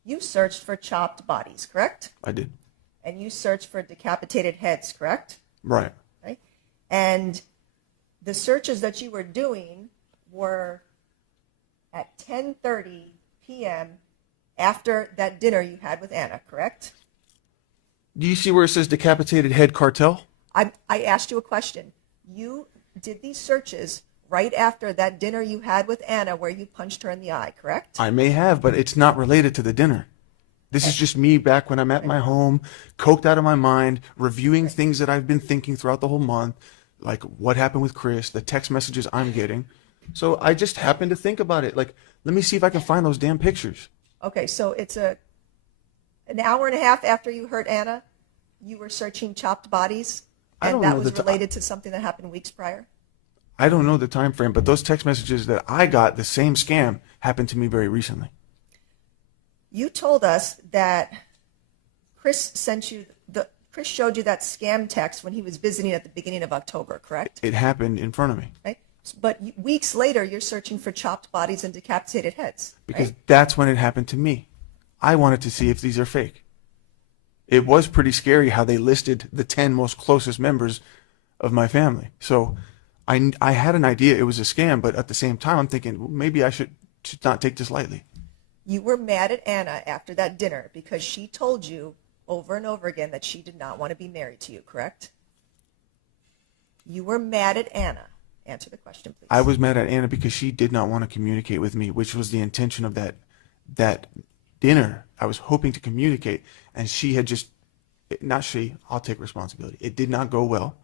You searched for chopped bodies, correct? I did. And you searched for decapitated heads, correct? Right. Okay. And the searches that you were doing were at 10:30 p.m. after that dinner you had with Anna, correct? Do you see where it says decapitated head cartel? I asked you a question. You did these searches right after that dinner you had with Anna where you punched her in the eye, correct? I may have, but it's not related to the dinner. This is just me back when I'm at my home, coked out of my mind, reviewing things that I've been thinking throughout the whole month, like what happened with Chris, the text messages I'm getting. So I just happened to think about it. Like, let me see if I can find those damn pictures. Okay, so it's an hour and a half after you hurt Anna, you were searching chopped bodies, I don't and that know was the related to something that happened weeks prior? I don't know the time frame, but those text messages that I got, the same scam, happened to me very recently. You told us that Chris showed you that scam text when he was visiting at the beginning of October, correct? It happened in front of me. Right? But weeks later, you're searching for chopped bodies and decapitated heads. Because right? that's when it happened to me. I wanted to see if these are fake. It was pretty scary how they listed the 10 most closest members of my family. So I had an idea it was a scam, but at the same time, I'm thinking, well, maybe I should not take this lightly. You were mad at Anna after that dinner because she told you over and over again that she did not want to be married to you, correct? You were mad at Anna. Answer the question, please. I was mad at Anna because she did not want to communicate with me, which was the intention of that dinner. I was hoping to communicate, and she had just, not she, I'll take responsibility. It did not go well.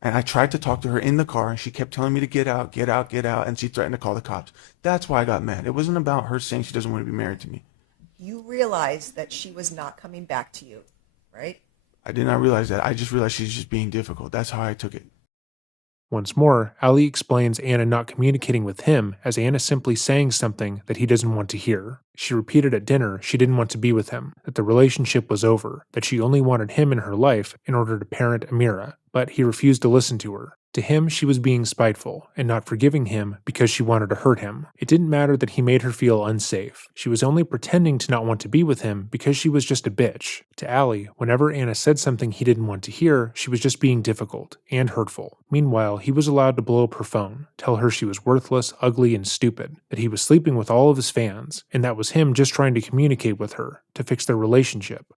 And I tried to talk to her in the car, and she kept telling me to get out, get out, get out, and she threatened to call the cops. That's why I got mad. It wasn't about her saying she doesn't want to be married to me. You realized that she was not coming back to you, right? I did not realize that. I just realized she's just being difficult. That's how I took it. Once more, Ali explains Anna not communicating with him as Anna simply saying something that he doesn't want to hear. She repeated at dinner she didn't want to be with him, that the relationship was over, that she only wanted him in her life in order to parent Amira, but he refused to listen to her. To him, she was being spiteful and not forgiving him because she wanted to hurt him. It didn't matter that he made her feel unsafe. She was only pretending to not want to be with him because she was just a bitch. To Ali, whenever Anna said something he didn't want to hear, she was just being difficult and hurtful. Meanwhile, he was allowed to blow up her phone, tell her she was worthless, ugly, and stupid, that he was sleeping with all of his fans, and that was him just trying to communicate with her to fix their relationship.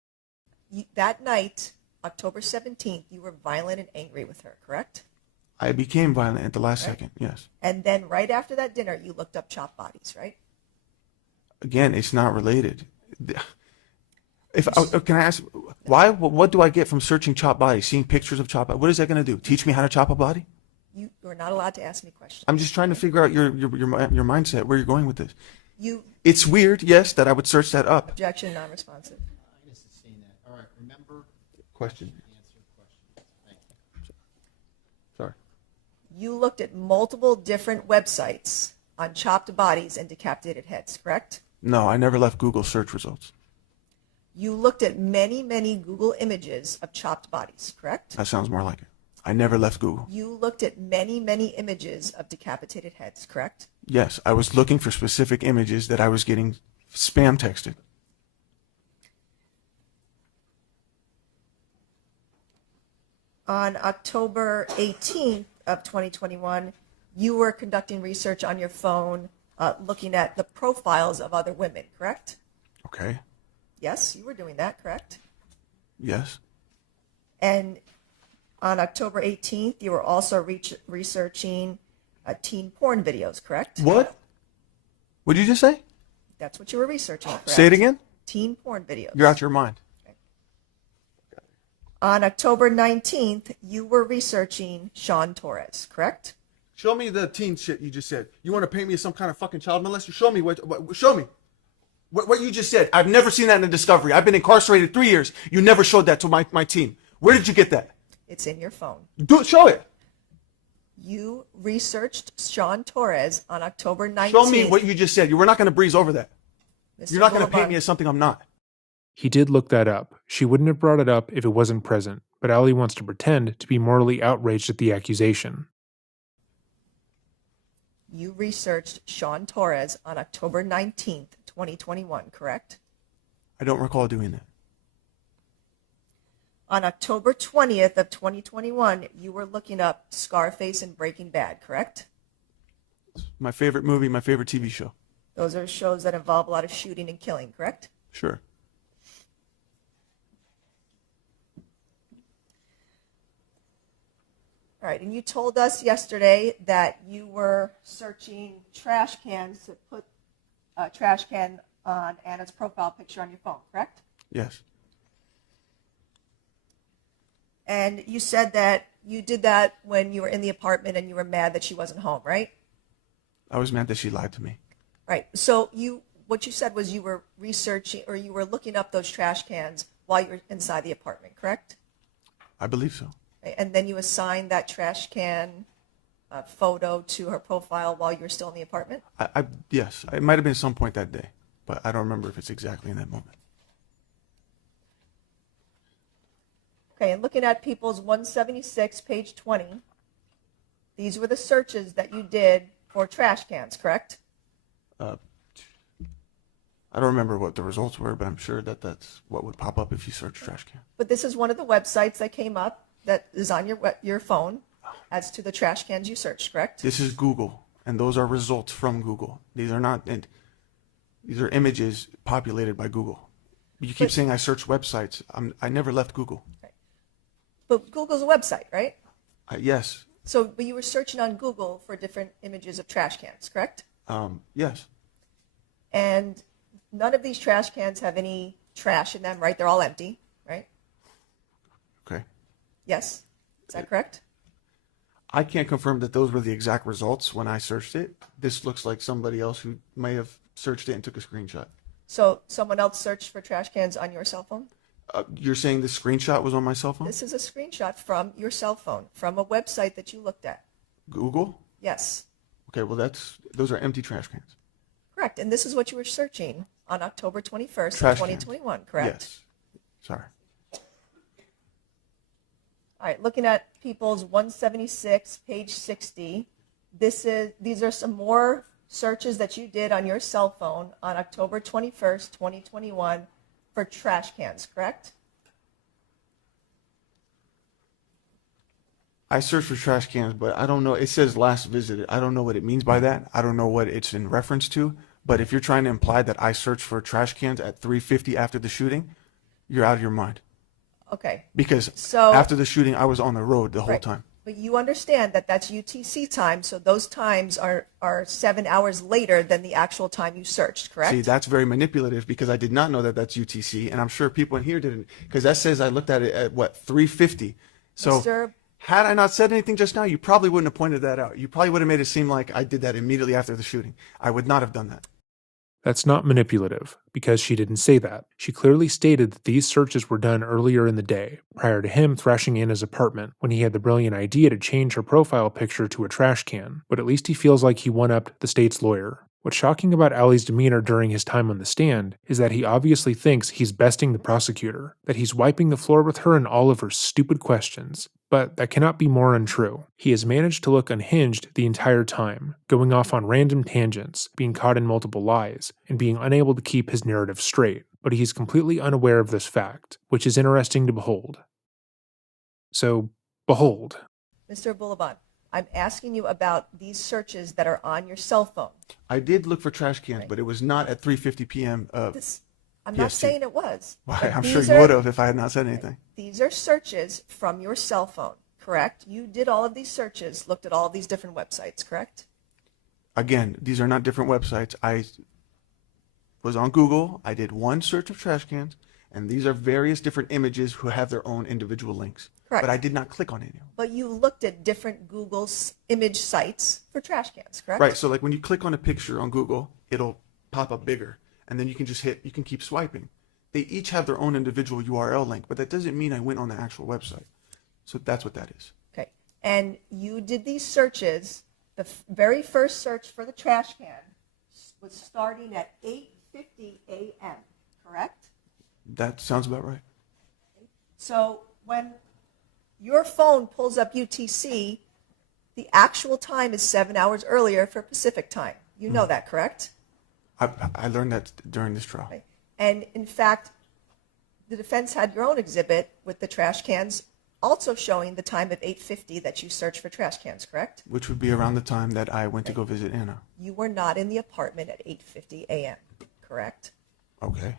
That night, October 17th, you were violent and angry with her, correct? I became violent at the last second, yes. And then right after that dinner, you looked up chopped bodies, right? Again, it's not related. Can I ask, why? What do I get from searching chopped bodies, seeing pictures of chopped bodies? What is that going to do? Teach me how to chop a body? You're not allowed to ask me questions. I'm just trying to figure out your mindset, where you're going with this. You It's weird, yes, that I would search that up. objection, non-responsive. I just have seen that. All right, remember, Question. answer questions. Thank you. Sorry. You looked at multiple different websites on chopped bodies and decapitated heads, correct? No, I never left Google search results. You looked at many, many Google images of chopped bodies, correct? That sounds more like it. I never left Google. You looked at many, many images of decapitated heads, correct? Yes, I was looking for specific images that I was getting spam texted. On October 18th of 2021, you were conducting research on your phone, looking at the profiles of other women, correct? Okay. Yes, you were doing that, correct? Yes. And on October 18th, you were also researching teen porn videos, correct? What? What did you just say? That's what you were researching, correct? Say it again? Teen porn videos. You're out your mind. On October 19th, you were researching Sean Torres, correct? Show me the teen shit you just said. You want to paint me as some kind of fucking child molester? Show me show me. What you just said. I've never seen that in a discovery. I've been incarcerated 3 years. You never showed that to my team. Where did you get that? It's in your phone. Show it. You researched Sean Torres on October 19th. Show me what you just said. We're not going to breeze over that. Mr. You're not going to paint Abulaban, me as something I'm not. He did look that up. She wouldn't have brought it up if it wasn't present, but Ali wants to pretend to be morally outraged at the accusation. you researched Sean Torres on October 19th, 2021, correct? I don't recall doing that. On October 20th of 2021, you were looking up Scarface and Breaking Bad, correct? My favorite movie, my favorite TV show. Those are shows that involve a lot of shooting and killing, correct? Sure. All right, and you told us yesterday that you were searching trash cans to put a trash can on Anna's profile picture on your phone, correct? Yes. And you said that you did that when you were in the apartment and you were mad that she wasn't home, right? I was mad that she lied to me. Right. So what you said was you were researching or you were looking up those trash cans while you were inside the apartment, correct? I believe so. Right. And then you assigned that trash can photo to her profile while you were still in the apartment? Yes, it might have been some point that day, but I don't remember if it's exactly in that moment. Okay, and looking at People's 176, page 20, these were the searches that you did for trash cans, correct? I don't remember what the results were, but I'm sure that that's what would pop up if you search trash can. But this is one of the websites that came up that is on your phone as to the trash cans you searched, correct? This is Google, and those are results from Google. These are not, and these are images populated by Google. You keep saying I search websites. I never left Google. Right. But Google's a website, right? Yes. But you were searching on Google for different images of trash cans, correct? Yes. And none of these trash cans have any trash in them, right? They're all empty, right? Okay. Yes? Is that correct? I can't confirm that those were the exact results when I searched it. This looks like somebody else who may have searched it and took a screenshot. So someone else searched for trash cans on your cell phone? You're saying this screenshot was on my cell phone? This is a screenshot from your cell phone, from a website that you looked at. Google? Yes. Okay, well those are empty trash cans. Correct. And this is what you were searching on October 21st, Trash of 2021, correct? Yes. Sorry. All right, looking at People's 176, page 60, these are some more searches that you did on your cell phone on October 21st, 2021 for trash cans, correct? I searched for trash cans, but I don't know. It says last visited. I don't know what it means by that. I don't know what it's in reference to. But if you're trying to imply that I searched for trash cans at 3:50 after the shooting, you're out of your mind. Okay. Because So- after the shooting, I was on the road the whole Right. time. But you understand that that's UTC time, so those times are 7 hours later than the actual time you searched, correct? See, that's very manipulative because I did not know that that's UTC, and I'm sure people in here didn't, because that says I looked at it at what 3:50. So Mr. had I not said anything just now, you probably wouldn't have pointed that out. You probably would have made it seem like I did that immediately after the shooting. I would not have done that. That's not manipulative, because she didn't say that. She clearly stated that these searches were done earlier in the day, prior to him thrashing Anna's apartment, when he had the brilliant idea to change her profile picture to a trash can. But at least he feels like he one-upped the state's lawyer. What's shocking about Ali's demeanor during his time on the stand is that he obviously thinks he's besting the prosecutor, that he's wiping the floor with her in all of her stupid questions. But that cannot be more untrue. He has managed to look unhinged the entire time, going off on random tangents, being caught in multiple lies, and being unable to keep his narrative straight. But he is completely unaware of this fact, which is interesting to behold. So, behold. Mr. Abulaban, I'm asking you about these searches that are on your cell phone. I did look for trash cans, but it was not at 3:50 p.m. I'm not PST. saying it was. Why, but I'm sure these you are- would have if I had not said anything. These are searches from your cell phone, correct? You did all of these searches, looked at all of these different websites, correct? Again, these are not different websites. I was on Google. I did one search of trash cans, and these are various different images who have their own individual links. Correct. But I did not click on any of them. But you looked at different Google's image sites for trash cans, correct? Right. So like when you click on a picture on Google, it'll pop up bigger, and then you can just you can keep swiping. They each have their own individual URL link, but that doesn't mean I went on the actual website. So that's what that is. Okay. And you did these searches. The very first search for the trash can was starting at 8:50 a.m., correct? That sounds about right. So when your phone pulls up UTC, The actual time is 7 hours earlier for Pacific time. You know that, correct? I learned that during this trial. Right. And in fact, the defense had your own exhibit with the trash cans also showing the time of 8:50 that you searched for trash cans, correct? Which would be around the time that I went to go visit Anna. You were not in the apartment at 8:50 a.m., correct? Okay.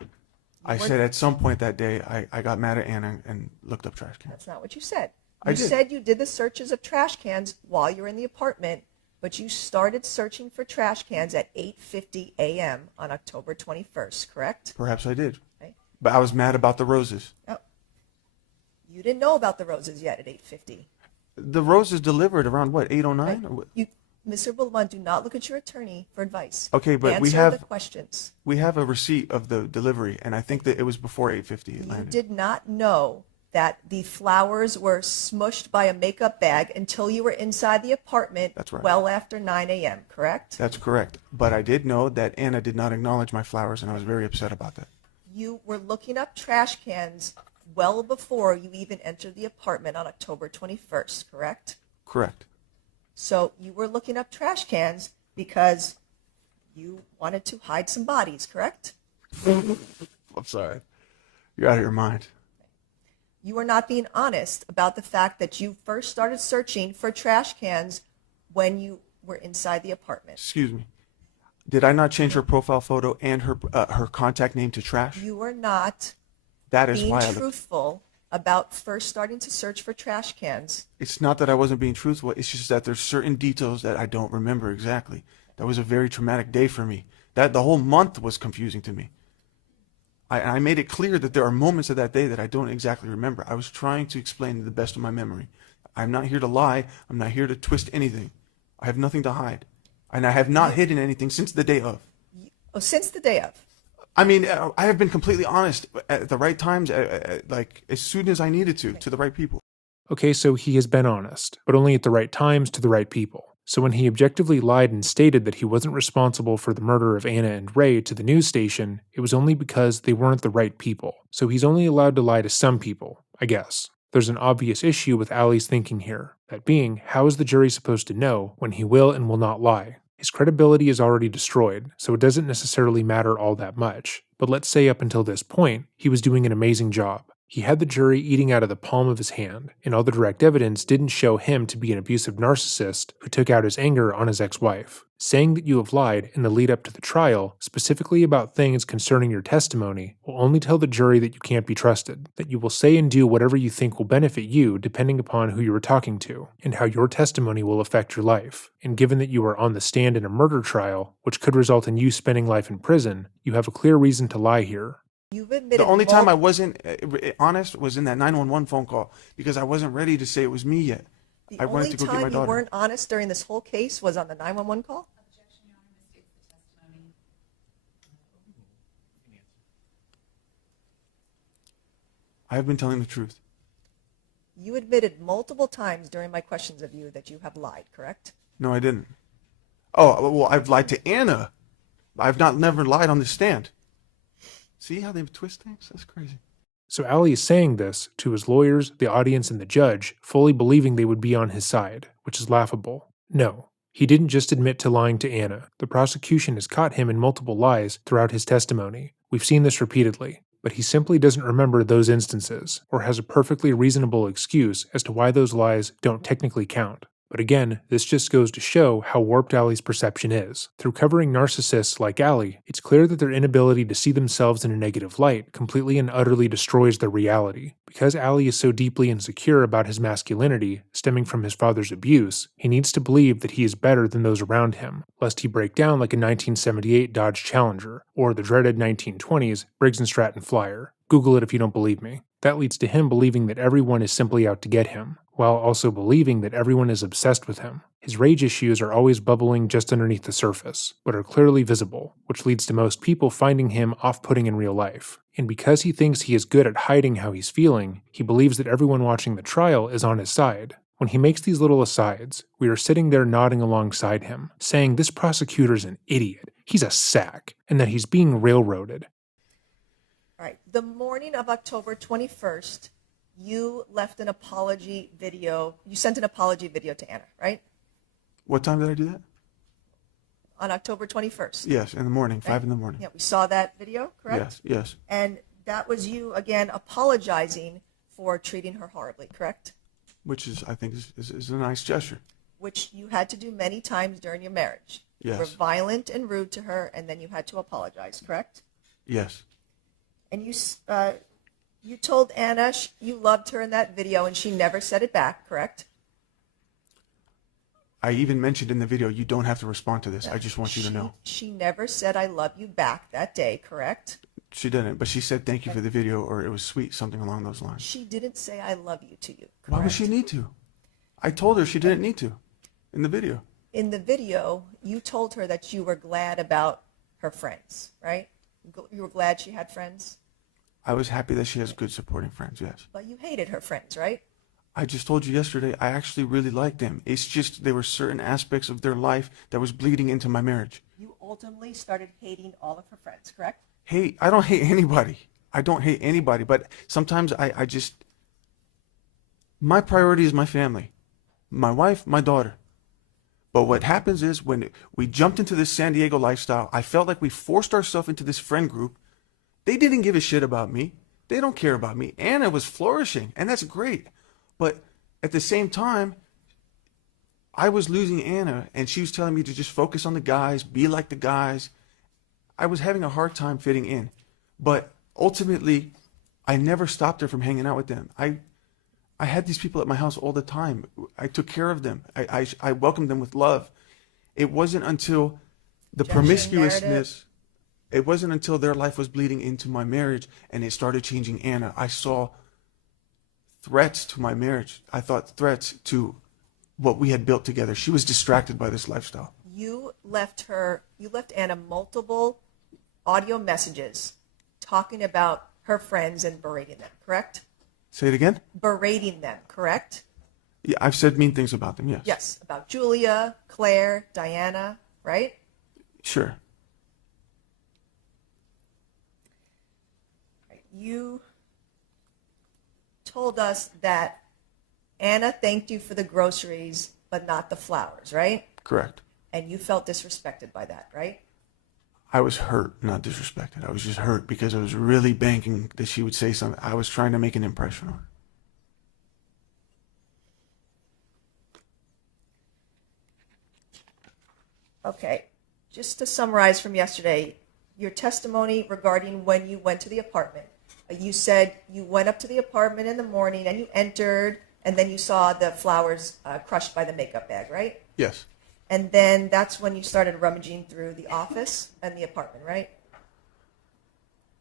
I said at some point that day, I got mad at Anna and looked up trash cans. That's not what you said. I You did. said you did the searches of trash cans while you were in the apartment, but you started searching for trash cans at 8:50 a.m. on October 21st, correct? Perhaps I did. Okay. But I was mad about the roses. Oh. You didn't know about the roses yet at 8:50. The roses delivered around what, 8:09? Right? Mr. Abulaban, do not look at your attorney for advice. Okay, but we Answer have the questions. we have a receipt of the delivery, and I think that it was before 8:50 it You landed. did not know that the flowers were smushed by a makeup bag until you were inside the apartment. That's right. Well after 9 a.m., correct? That's correct. But I did know that Anna did not acknowledge my flowers, and I was very upset about that. You were looking up trash cans well before you even entered the apartment on October 21st, correct? Correct. So you were looking up trash cans because you wanted to hide some bodies, correct? I'm sorry. You're out of your mind. You are not being honest about the fact that you first started searching for trash cans when you were inside the apartment. Excuse me. Did I not change her profile photo and her contact name to trash? You were not That is being why I looked. truthful about first starting to search for trash cans. It's not that I wasn't being truthful. It's just that there's certain details that I don't remember exactly. That was a very traumatic day for me. That the whole month was confusing to me. I made it clear that there are moments of that day that I don't exactly remember. I was trying to explain to the best of my memory. I'm not here to lie. I'm not here to twist anything. I have nothing to hide. And I have not hidden anything since the day of. Oh, since the day of. I mean, I have been completely honest at the right times, like as soon as I needed to the right people. Okay, so he has been honest, but only at the right times to the right people. So when he objectively lied and stated that he wasn't responsible for the murder of Anna and Ray to the news station, it was only because they weren't the right people. So he's only allowed to lie to some people, I guess. There's an obvious issue with Ali's thinking here, that being, how is the jury supposed to know when he will and will not lie? His credibility is already destroyed, so it doesn't necessarily matter all that much. But let's say up until this point, he was doing an amazing job. He had the jury eating out of the palm of his hand, and all the direct evidence didn't show him to be an abusive narcissist who took out his anger on his ex-wife. Saying that you have lied in the lead up to the trial, specifically about things concerning your testimony, will only tell the jury that you can't be trusted, that you will say and do whatever you think will benefit you depending upon who you are talking to, and how your testimony will affect your life. And given that you are on the stand in a murder trial, which could result in you spending life in prison, you have a clear reason to lie here. You've admitted The only time I wasn't honest was in that 911 phone call because I wasn't ready to say it was me yet. The I wanted only to go get my time you daughter. weren't honest during this whole case was on the 911 call? Objection, Your Honor, misstates the testimony. I have been telling the truth. You admitted multiple times during my questions of you that you have lied, correct? No, I didn't. Oh, well, I've lied to Anna. I've never lied on the stand. See how they twist things? That's crazy. So Ali is saying this to his lawyers, the audience, and the judge, fully believing they would be on his side, which is laughable. No, he didn't just admit to lying to Anna. The prosecution has caught him in multiple lies throughout his testimony. We've seen this repeatedly, but he simply doesn't remember those instances, or has a perfectly reasonable excuse as to why those lies don't technically count. But again, this just goes to show how warped Ali's perception is. Through covering narcissists like Ali, it's clear that their inability to see themselves in a negative light completely and utterly destroys their reality. Because Ali is so deeply insecure about his masculinity, stemming from his father's abuse, he needs to believe that he is better than those around him, lest he break down like a 1978 Dodge Challenger, or the dreaded 1920s Briggs & Stratton Flyer. Google it if you don't believe me. That leads to him believing that everyone is simply out to get him, while also believing that everyone is obsessed with him. His rage issues are always bubbling just underneath the surface, but are clearly visible, which leads to most people finding him off-putting in real life. And because he thinks he is good at hiding how he's feeling, he believes that everyone watching the trial is on his side. When he makes these little asides, we are sitting there nodding alongside him, saying this prosecutor's an idiot, he's a sack, and that he's being railroaded. All right. The morning of October 21st, you left an apology video. You sent an apology video to Anna, right? What time did I do that? On October 21st. Yes, in the morning, 5 in the morning. Yeah, we saw that video, correct? Yes, yes, And that was you, again, apologizing for treating her horribly, correct? which is, I think, is a nice gesture. Which you had to do many times during your marriage. You were Yes. violent and rude to her, and then you had to apologize, correct? Yes, And you told Anna you loved her in that video, and she never said it back, correct? I even mentioned in the video, you don't have to respond to this. I just want you to know. She never said I love you back that day, correct? She didn't, but she said thank you for the video, or it was sweet, something along those lines. She didn't say I love you to you, correct? Why would she need to? I told her she didn't need to in the video. In the video, you told her that you were glad about her friends, right? You were glad she had friends, I was happy that she has good supporting friends, yes. but you hated her friends, right? I just told you yesterday, I actually really liked them. It's just there were certain aspects of their life that was bleeding into my marriage. You ultimately started hating all of her friends, correct? Hey, I don't hate anybody. I don't hate anybody, but sometimes I just, my priority is my family, my wife, my daughter. But what happens is when we jumped into this San Diego lifestyle, I felt like we forced ourselves into this friend group. They didn't give a shit about me. They don't care about me. Anna was flourishing, and that's great. But at the same time, I was losing Anna, and she was telling me to just focus on the guys, be like the guys. I was having a hard time fitting in. But ultimately, I never stopped her from hanging out with them. I had these people at my house all the time. I took care of them. I welcomed them with love. It wasn't until the Objection, promiscuousness, narrative. it wasn't until their life was bleeding into my marriage and it started changing Anna. I saw threats to my marriage. I thought threats to what we had built together. She was distracted by this lifestyle. You left Anna multiple audio messages talking about her friends and berating them, correct? Say it again? Berating them, correct? Yeah, I've said mean things about them, yes. Yes, about Julia, Claire, Diana, right? Sure. You told us that Anna thanked you for the groceries, but not the flowers, right? Correct. And you felt disrespected by that, right? I was hurt, not disrespected. I was just hurt because I was really banking that she would say something. I was trying to make an impression on her. Okay, just to summarize from yesterday, your testimony regarding when you went to the apartment. You said you went up to the apartment in the morning and you entered, and then you saw the flowers crushed by the makeup bag, right? Yes. And then that's when you started rummaging through the office and the apartment, right?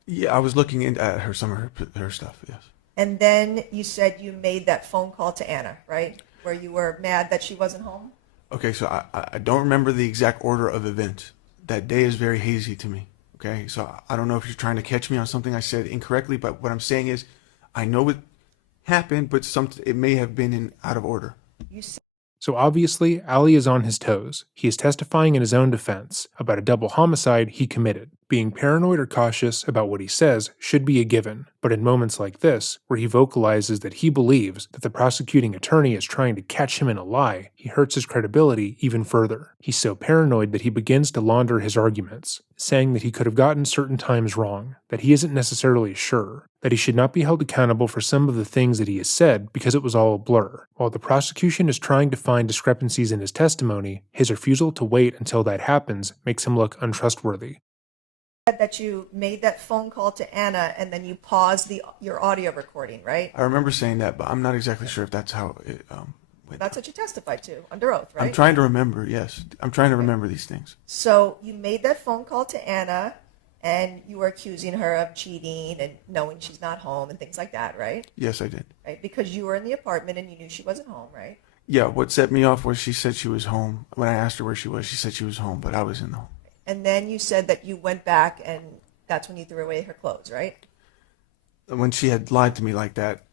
Yeah, I was looking at some of her stuff, yes. And then you said you made that phone call to Anna, right? Where you were mad that she wasn't home? Okay, so I don't remember the exact order of events. That day is very hazy to me. Okay, so I don't know if you're trying to catch me on something I said incorrectly, but what I'm saying is I know it happened, but it may have been out of order. You said So obviously, Ali is on his toes. He is testifying in his own defense about a double homicide he committed. Being paranoid or cautious about what he says should be a given, but in moments like this, where he vocalizes that he believes that the prosecuting attorney is trying to catch him in a lie, he hurts his credibility even further. He's so paranoid that he begins to launder his arguments, saying that he could have gotten certain times wrong, that he isn't necessarily sure, that he should not be held accountable for some of the things that he has said because it was all a blur. While the prosecution is trying to find discrepancies in his testimony, his refusal to wait until that happens makes him look untrustworthy. that you made that phone call to Anna and then you paused your audio recording, right? I remember saying that, but I'm not exactly sure if that's how it went. That's what you testified to under oath, right? I'm trying to remember, yes. I'm trying to remember these things. So you made that phone call to Anna and you were accusing her of cheating and knowing she's not home and things like that, right? Yes, I did. Right? Because you were in the apartment and you knew she wasn't home, right? Yeah, what set me off was she said she was home. When I asked her where she was, she said she was home, but I was in the home. And then you said that you went back and that's when you threw away her clothes, right? When she had lied to me like that,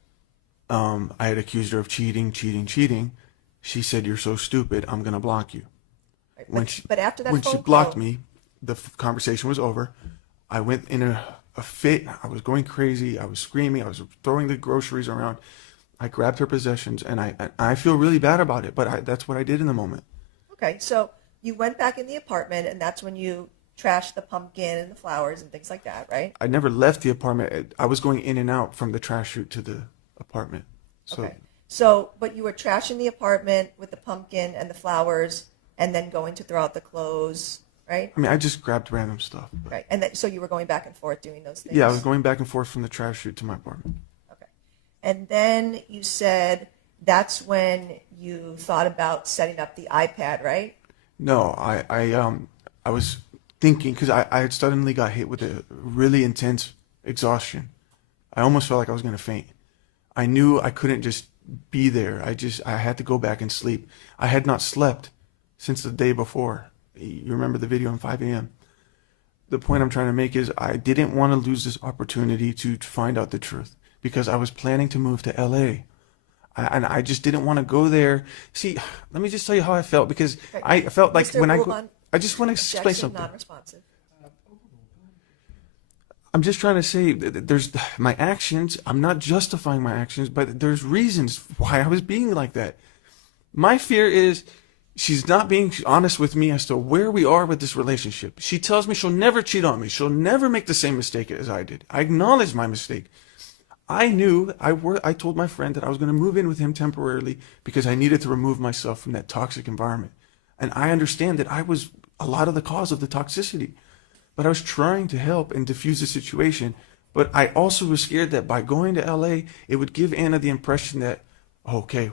I had accused her of cheating. She said, "You're so stupid, I'm going to block you." Right. But after that when phone she blocked call, me, the conversation was over. I went in a fit. I was going crazy. I was screaming. I was throwing the groceries around. I grabbed her possessions, and I feel really bad about it, but that's what I did in the moment. Okay, so you went back in the apartment, and that's when you trashed the pumpkin and the flowers and things like that, right? I never left the apartment. I was going in and out from the trash chute to the apartment. So Okay. So, but you were trashing the apartment with the pumpkin and the flowers, and then going to throw out the clothes, right? I mean, I just grabbed random stuff. But Right. And then, so you were going back and forth doing those things? yeah, I was going back and forth from the trash chute to my apartment. Okay. And then you said that's when you thought about setting up the iPad, right? No, I was thinking because I had suddenly got hit with a really intense exhaustion. I almost felt like I was gonna faint. I knew I couldn't just be there. I had to go back and sleep. I had not slept since the day before. You remember the video on 5 a.m. The point I'm trying to make is I didn't want to lose this opportunity to find out the truth because I was planning to move to LA. And I just didn't want to go there. See, let me just tell you how I felt because Okay. I felt like Mr. when Abulaban, I just want to explain objection, something. non-responsive. I'm just trying to say that there's my actions. I'm not justifying my actions, but there's reasons why I was being like that. My fear is she's not being honest with me as to where we are with this relationship. She tells me she'll never cheat on me. She'll never make the same mistake as I did. I acknowledge my mistake. I knew I told my friend that I was going to move in with him temporarily because I needed to remove myself from that toxic environment. And I understand that I was a lot of the cause of the toxicity. But I was trying to help and diffuse the situation. But I also was scared that by going to LA, it would give Anna the impression that, okay,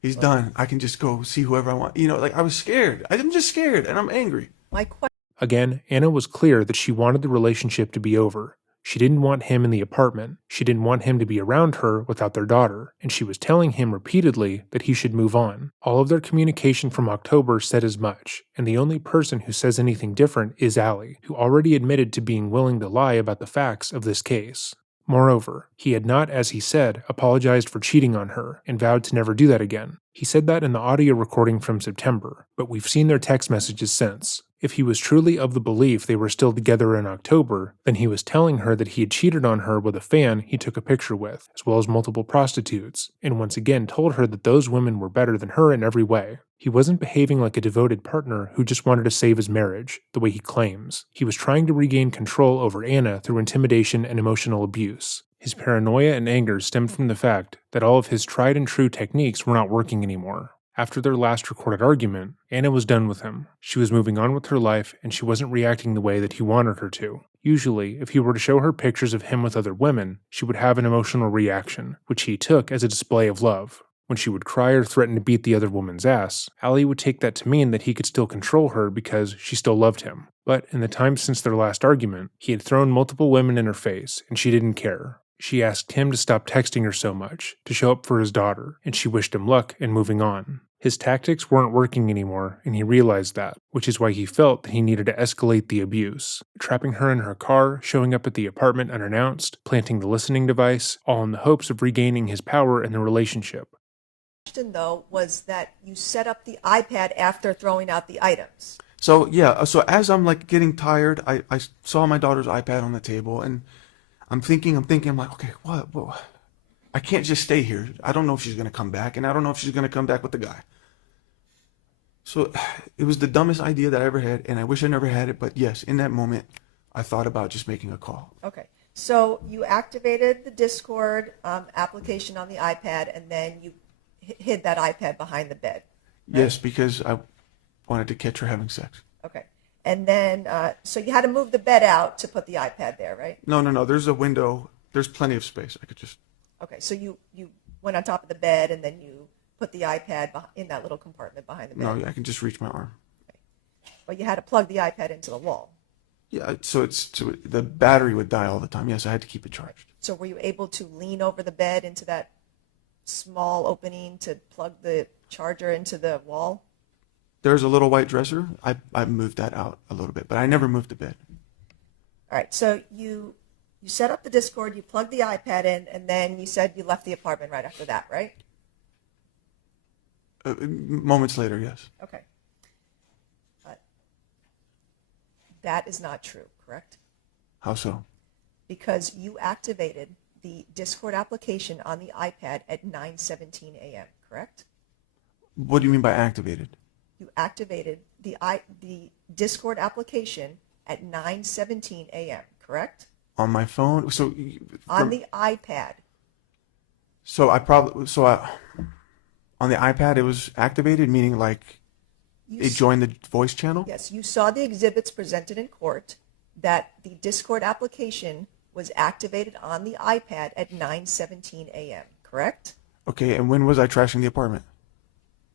he's done. I can just go see whoever I want. You know, like I was scared. I'm just scared and I'm angry. My question. Again, Anna was clear that she wanted the relationship to be over. She didn't want him in the apartment. She didn't want him to be around her without their daughter, and she was telling him repeatedly that he should move on. All of their communication from October said as much, and the only person who says anything different is Allie, who already admitted to being willing to lie about the facts of this case. Moreover, he had not, as he said, apologized for cheating on her and vowed to never do that again. He said that in the audio recording from September, but we've seen their text messages since. If he was truly of the belief they were still together in October, then he was telling her that he had cheated on her with a fan he took a picture with, as well as multiple prostitutes, and once again told her that those women were better than her in every way. He wasn't behaving like a devoted partner who just wanted to save his marriage, the way he claims. He was trying to regain control over Anna through intimidation and emotional abuse. His paranoia and anger stemmed from the fact that all of his tried and true techniques were not working anymore. After their last recorded argument, Anna was done with him. She was moving on with her life, and she wasn't reacting the way that he wanted her to. Usually, if he were to show her pictures of him with other women, she would have an emotional reaction, which he took as a display of love. When she would cry or threaten to beat the other woman's ass, Allie would take that to mean that he could still control her because she still loved him. But in the time since their last argument, he had thrown multiple women in her face, and she didn't care. She asked him to stop texting her so much, to show up for his daughter, and she wished him luck in moving on. His tactics weren't working anymore, and he realized that, which is why he felt that he needed to escalate the abuse. Trapping her in her car, showing up at the apartment unannounced, planting the listening device, all in the hopes of regaining his power in the relationship. The question, though, was that you set up the iPad after throwing out the items. So yeah, so as I'm like getting tired, I saw my daughter's iPad on the table and I'm thinking, I'm like, okay, what? I can't just stay here. I don't know if she's going to come back, and I don't know if she's going to come back with the guy. So it was the dumbest idea that I ever had, and I wish I never had it, but yes, in that moment, I thought about just making a call. Okay. So you activated the Discord application on the iPad, and then you hid that iPad behind the bed. Right? Yes, because I wanted to catch her having sex. Okay. And then, so you had to move the bed out to put the iPad there, right? No. There's a window. There's plenty of space. I could just... Okay. So you went on top of the bed, and then you put the iPad in that little compartment behind the bed. No, I can just reach my arm. Okay. But you had to plug the iPad into the wall. Yeah, so the battery would die all the time. Yes, I had to keep it charged. So were you able to lean over the bed into that small opening to plug the charger into the wall? There's a little white dresser. I moved that out a little bit, but I never moved the bed. All right. So you set up the Discord, you plugged the iPad in, and then you said you left the apartment right after that, right? Moments later, yes. Okay. That is not true, correct? How so? Because you activated the Discord application on the iPad at 9:17 a.m., correct? What do you mean by activated? You activated the Discord application at 9:17 a.m., correct? On my phone. On the iPad. On the iPad it was activated, meaning like You it s- joined the voice channel. Yes, you saw the exhibits presented in court that the Discord application was activated on the iPad at 9:17 a.m., correct? Okay, and when was I trashing the apartment?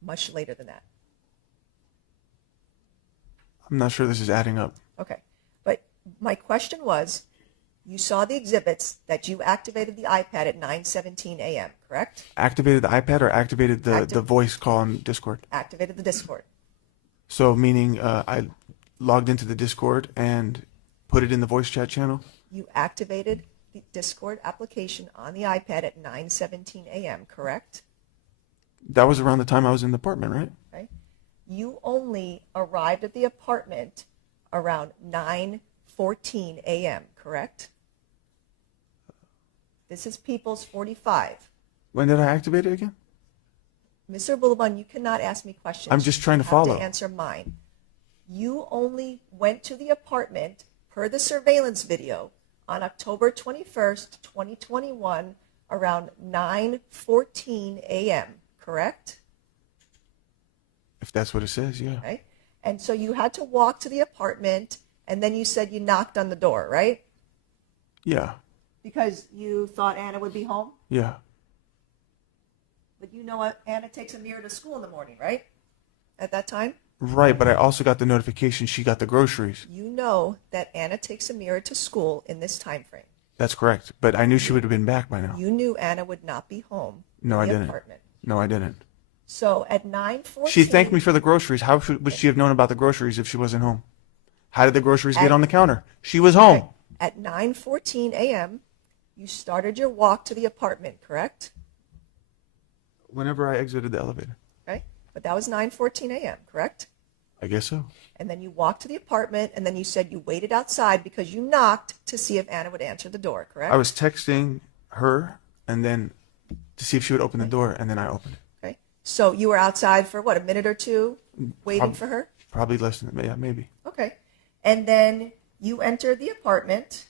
Much later than that. I'm not sure this is adding up. Okay. But my question was, you saw the exhibits that you activated the iPad at 9:17 a.m., correct? Activated the iPad or activated the voice call on Discord? Activated the Discord. So meaning I logged into the Discord and put it in the voice chat channel? You activated the Discord application on the iPad at 9:17 a.m., correct? That was around the time I was in the apartment, right? Okay. You only arrived at the apartment around 9:14 a.m., correct? This is People's 45. When did I activate it again? Mr. Abulaban, you cannot ask me questions. I'm just trying to You follow. have to answer mine. You only went to the apartment per the surveillance video on October 21st, 2021, around 9:14 a.m., correct? If that's what it says, yeah. Okay. And so you had to walk to the apartment, and then you said you knocked on the door, right? Yeah, Because you thought Anna would be home? yeah. But you know what? Anna takes Amira to school in the morning, right? At that time? Right, but I also got the notification she got the groceries. You know that Anna takes Amira to school in this time frame. That's correct. But I knew she would have been back by now. You knew Anna would not be home No, in I the didn't. apartment. No, I didn't. So at 9:14, She thanked me for the groceries. How would she have known about the groceries if she wasn't home? How did the groceries get on the counter? She was home. At 9:14 a.m., you started your walk to the apartment, correct? Whenever I exited the elevator. Right? But that was 9:14 a.m., correct? I guess so. And then you walked to the apartment, and then you said you waited outside because you knocked to see if Anna would answer the door, correct? I was texting her and then to see if she would open the door, and then I opened it. Okay. So you were outside for what, a minute or two waiting for her? Probably less than that. Yeah, maybe. Okay. And then you entered the apartment,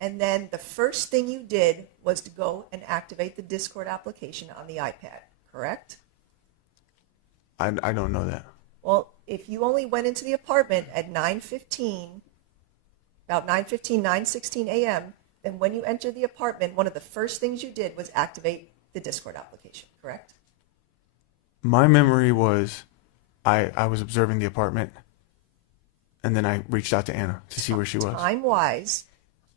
and then the first thing you did was to go and activate the Discord application on the iPad, correct? I don't know that. Well, if you only went into the apartment at 9:15, about 9:15, 9:16 a.m., then when you entered the apartment, one of the first things you did was activate the Discord application, correct? My memory was I was observing the apartment, and then I reached out to Anna to see where she was. Time-wise,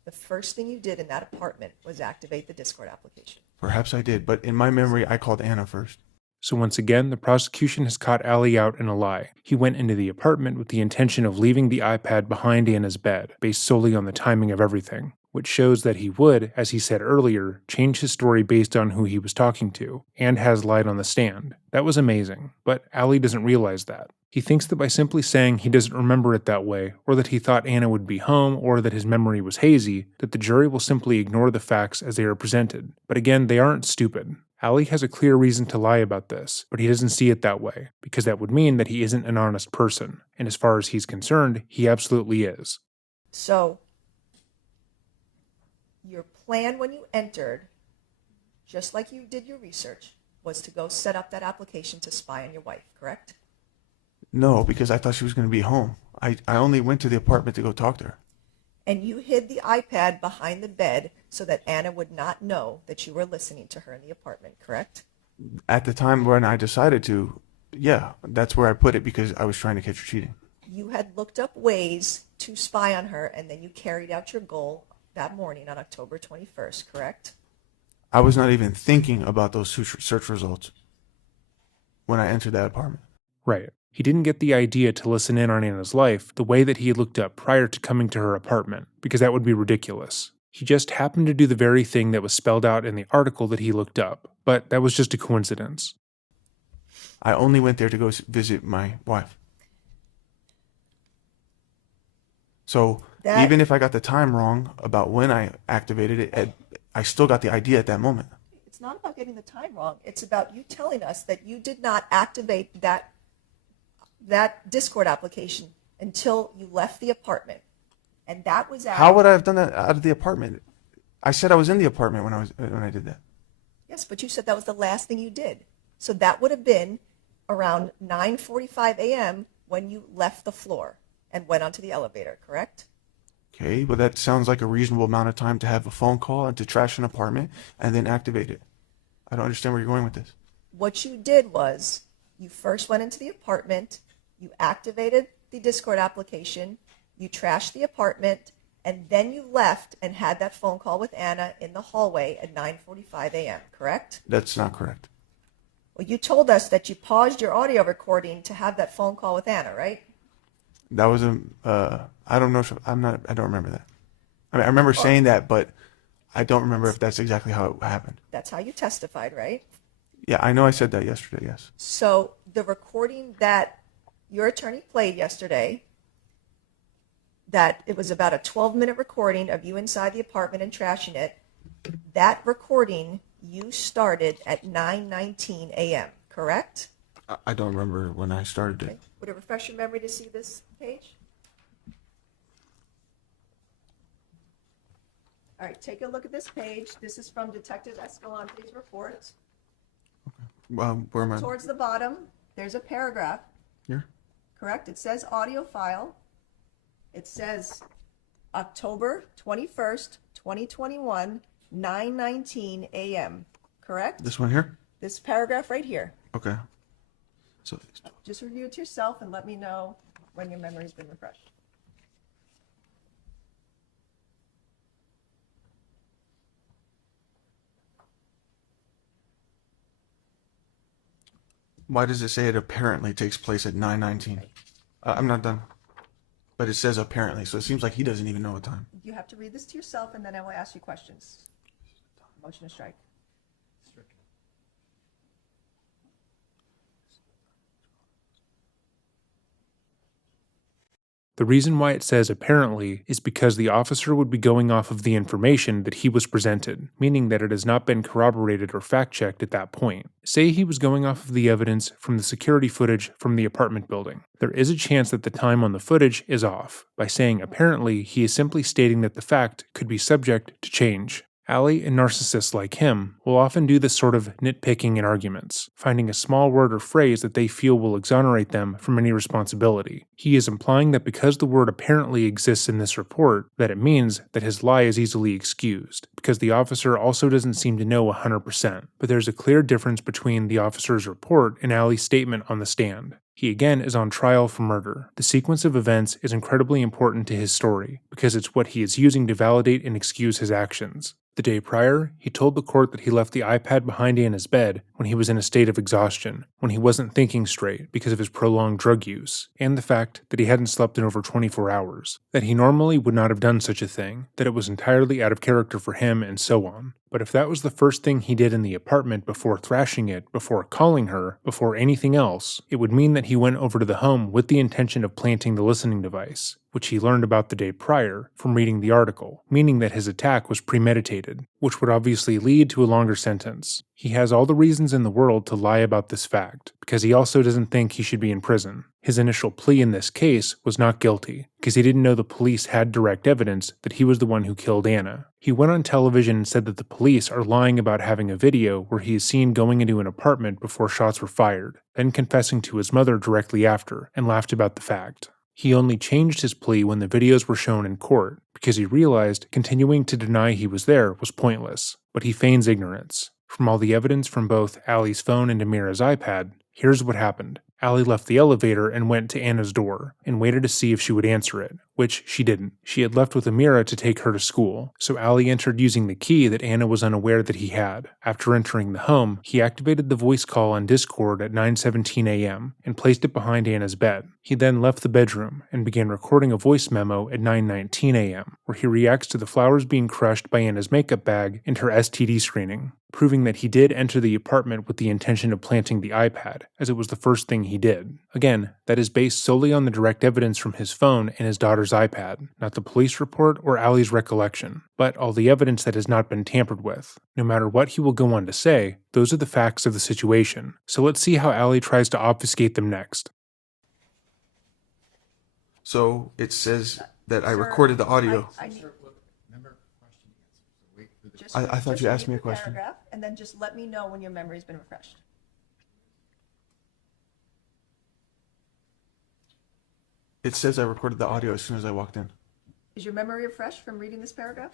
the first thing you did in that apartment was activate the Discord application. Perhaps I did, but in my memory, I called Anna first. So once again, the prosecution has caught Ali out in a lie. He went into the apartment with the intention of leaving the iPad behind Anna's bed, based solely on the timing of everything, which shows that he would, as he said earlier, change his story based on who he was talking to, and has lied on the stand. That was amazing, but Ali doesn't realize that. He thinks that by simply saying he doesn't remember it that way, or that he thought Anna would be home, or that his memory was hazy, that the jury will simply ignore the facts as they are presented. But again, they aren't stupid. Ali has a clear reason to lie about this, but he doesn't see it that way, because that would mean that he isn't an honest person, and as far as he's concerned, he absolutely is. So, your plan when you entered, just like you did your research, was to go set up that application to spy on your wife, correct? No, because I thought she was going to be home. I only went to the apartment to go talk to her. And you hid the iPad behind the bed so that Anna would not know that you were listening to her in the apartment, correct? At the time when I decided to, yeah, that's where I put it because I was trying to catch her cheating. You had looked up ways to spy on her, and then you carried out your goal that morning on October 21st, correct? I was not even thinking about those search results when I entered that apartment. Right. He didn't get the idea to listen in on Anna's life the way that he had looked up prior to coming to her apartment, because that would be ridiculous. He just happened to do the very thing that was spelled out in the article that he looked up, but that was just a coincidence. I only went there to go visit my wife. So even if I got the time wrong about when I activated it, I still got the idea at that moment. It's not about getting the time wrong. It's about you telling us that you did not activate that that Discord application until you left the apartment. And that was How would I have done that out of the apartment? I said I was in the apartment when I did that. Yes, but you said that was the last thing you did. So that would have been around 9:45 a.m. when you left the floor and went onto the elevator, correct? Okay, well, that sounds like a reasonable amount of time to have a phone call and to trash an apartment and then activate it. I don't understand where you're going with this. What you did was you first went into the apartment, you activated the Discord application, you trashed the apartment, and then you left and had that phone call with Anna in the hallway at 9:45 a.m., correct? That's not correct. Well, you told us that you paused your audio recording to have that phone call with Anna, right? That was I don't know if I don't remember that. I mean, I remember saying that, but I don't remember if that's exactly how it happened. That's how you testified, right? Yeah, I know I said that yesterday, yes. So the recording that your attorney played yesterday, that it was about a 12-minute recording of you inside the apartment and trashing it, that recording you started at 9:19 a.m., correct? I don't remember when I started it. Would it refresh your memory to see this page? All right, take a look at this page. This is from Detective Escalante's report. Where am I? Towards the bottom, there's a paragraph, Here? correct? It says audio file. It says October 21st, 2021, 9:19 a.m., correct? This one here? This paragraph right here. Okay. So Just review it to yourself and let me know when your memory's been refreshed. why does it say it apparently takes place at 9:19? I'm not done. But it says apparently, so it seems like he doesn't even know what time. You have to read this to yourself and then I will ask you questions. Motion to strike. The reason why it says apparently is because the officer would be going off of the information that he was presented, meaning that it has not been corroborated or fact-checked at that point. Say he was going off of the evidence from the security footage from the apartment building. There is a chance that the time on the footage is off. By saying apparently, he is simply stating that the fact could be subject to change. Allie and narcissists like him will often do this sort of nitpicking in arguments, finding a small word or phrase that they feel will exonerate them from any responsibility. He is implying that because the word apparently exists in this report, that it means that his lie is easily excused, because the officer also doesn't seem to know 100%. But there's a clear difference between the officer's report and Allie's statement on the stand. He again is on trial for murder. The sequence of events is incredibly important to his story, because it's what he is using to validate and excuse his actions. The day prior, he told the court that he left the iPad behind Anna's bed when he was in a state of exhaustion, when he wasn't thinking straight because of his prolonged drug use, and the fact that he hadn't slept in over 24 hours, that he normally would not have done such a thing, that it was entirely out of character for him, and so on. But if that was the first thing he did in the apartment before thrashing it, before calling her, before anything else, it would mean that he went over to the home with the intention of planting the listening device, which he learned about the day prior from reading the article, meaning that his attack was premeditated, which would obviously lead to a longer sentence. He has all the reasons in the world to lie about this fact, because he also doesn't think he should be in prison. His initial plea in this case was not guilty, because he didn't know the police had direct evidence that he was the one who killed Anna. He went on television and said that the police are lying about having a video where he is seen going into an apartment before shots were fired, then confessing to his mother directly after, and laughed about the fact. He only changed his plea when the videos were shown in court, because he realized continuing to deny he was there was pointless, but he feigns ignorance. From all the evidence from both Allie's phone and Amira's iPad, here's what happened. Allie left the elevator and went to Anna's door, and waited to see if she would answer it, which she didn't. She had left with Amira to take her to school, so Allie entered using the key that Anna was unaware that he had. After entering the home, he activated the voice call on Discord at 9:17 a.m. and placed it behind Anna's bed. He then left the bedroom and began recording a voice memo at 9:19 a.m., where he reacts to the flowers being crushed by Anna's makeup bag and her STD screening, proving that he did enter the apartment with the intention of planting the iPad, as it was the first thing he did. Again, that is based solely on the direct evidence from his phone and his daughter's iPad, not the police report or Allie's recollection, but all the evidence that has not been tampered with. No matter what he will go on to say, those are the facts of the situation, so let's see how Allie tries to obfuscate them next. So it says that I Sir, recorded the audio. I need- Just- I thought just you asked read me a the question. paragraph, and then just let me know when your memory's been refreshed. It says I recorded the audio as soon as I walked in. Is your memory refreshed from reading this paragraph?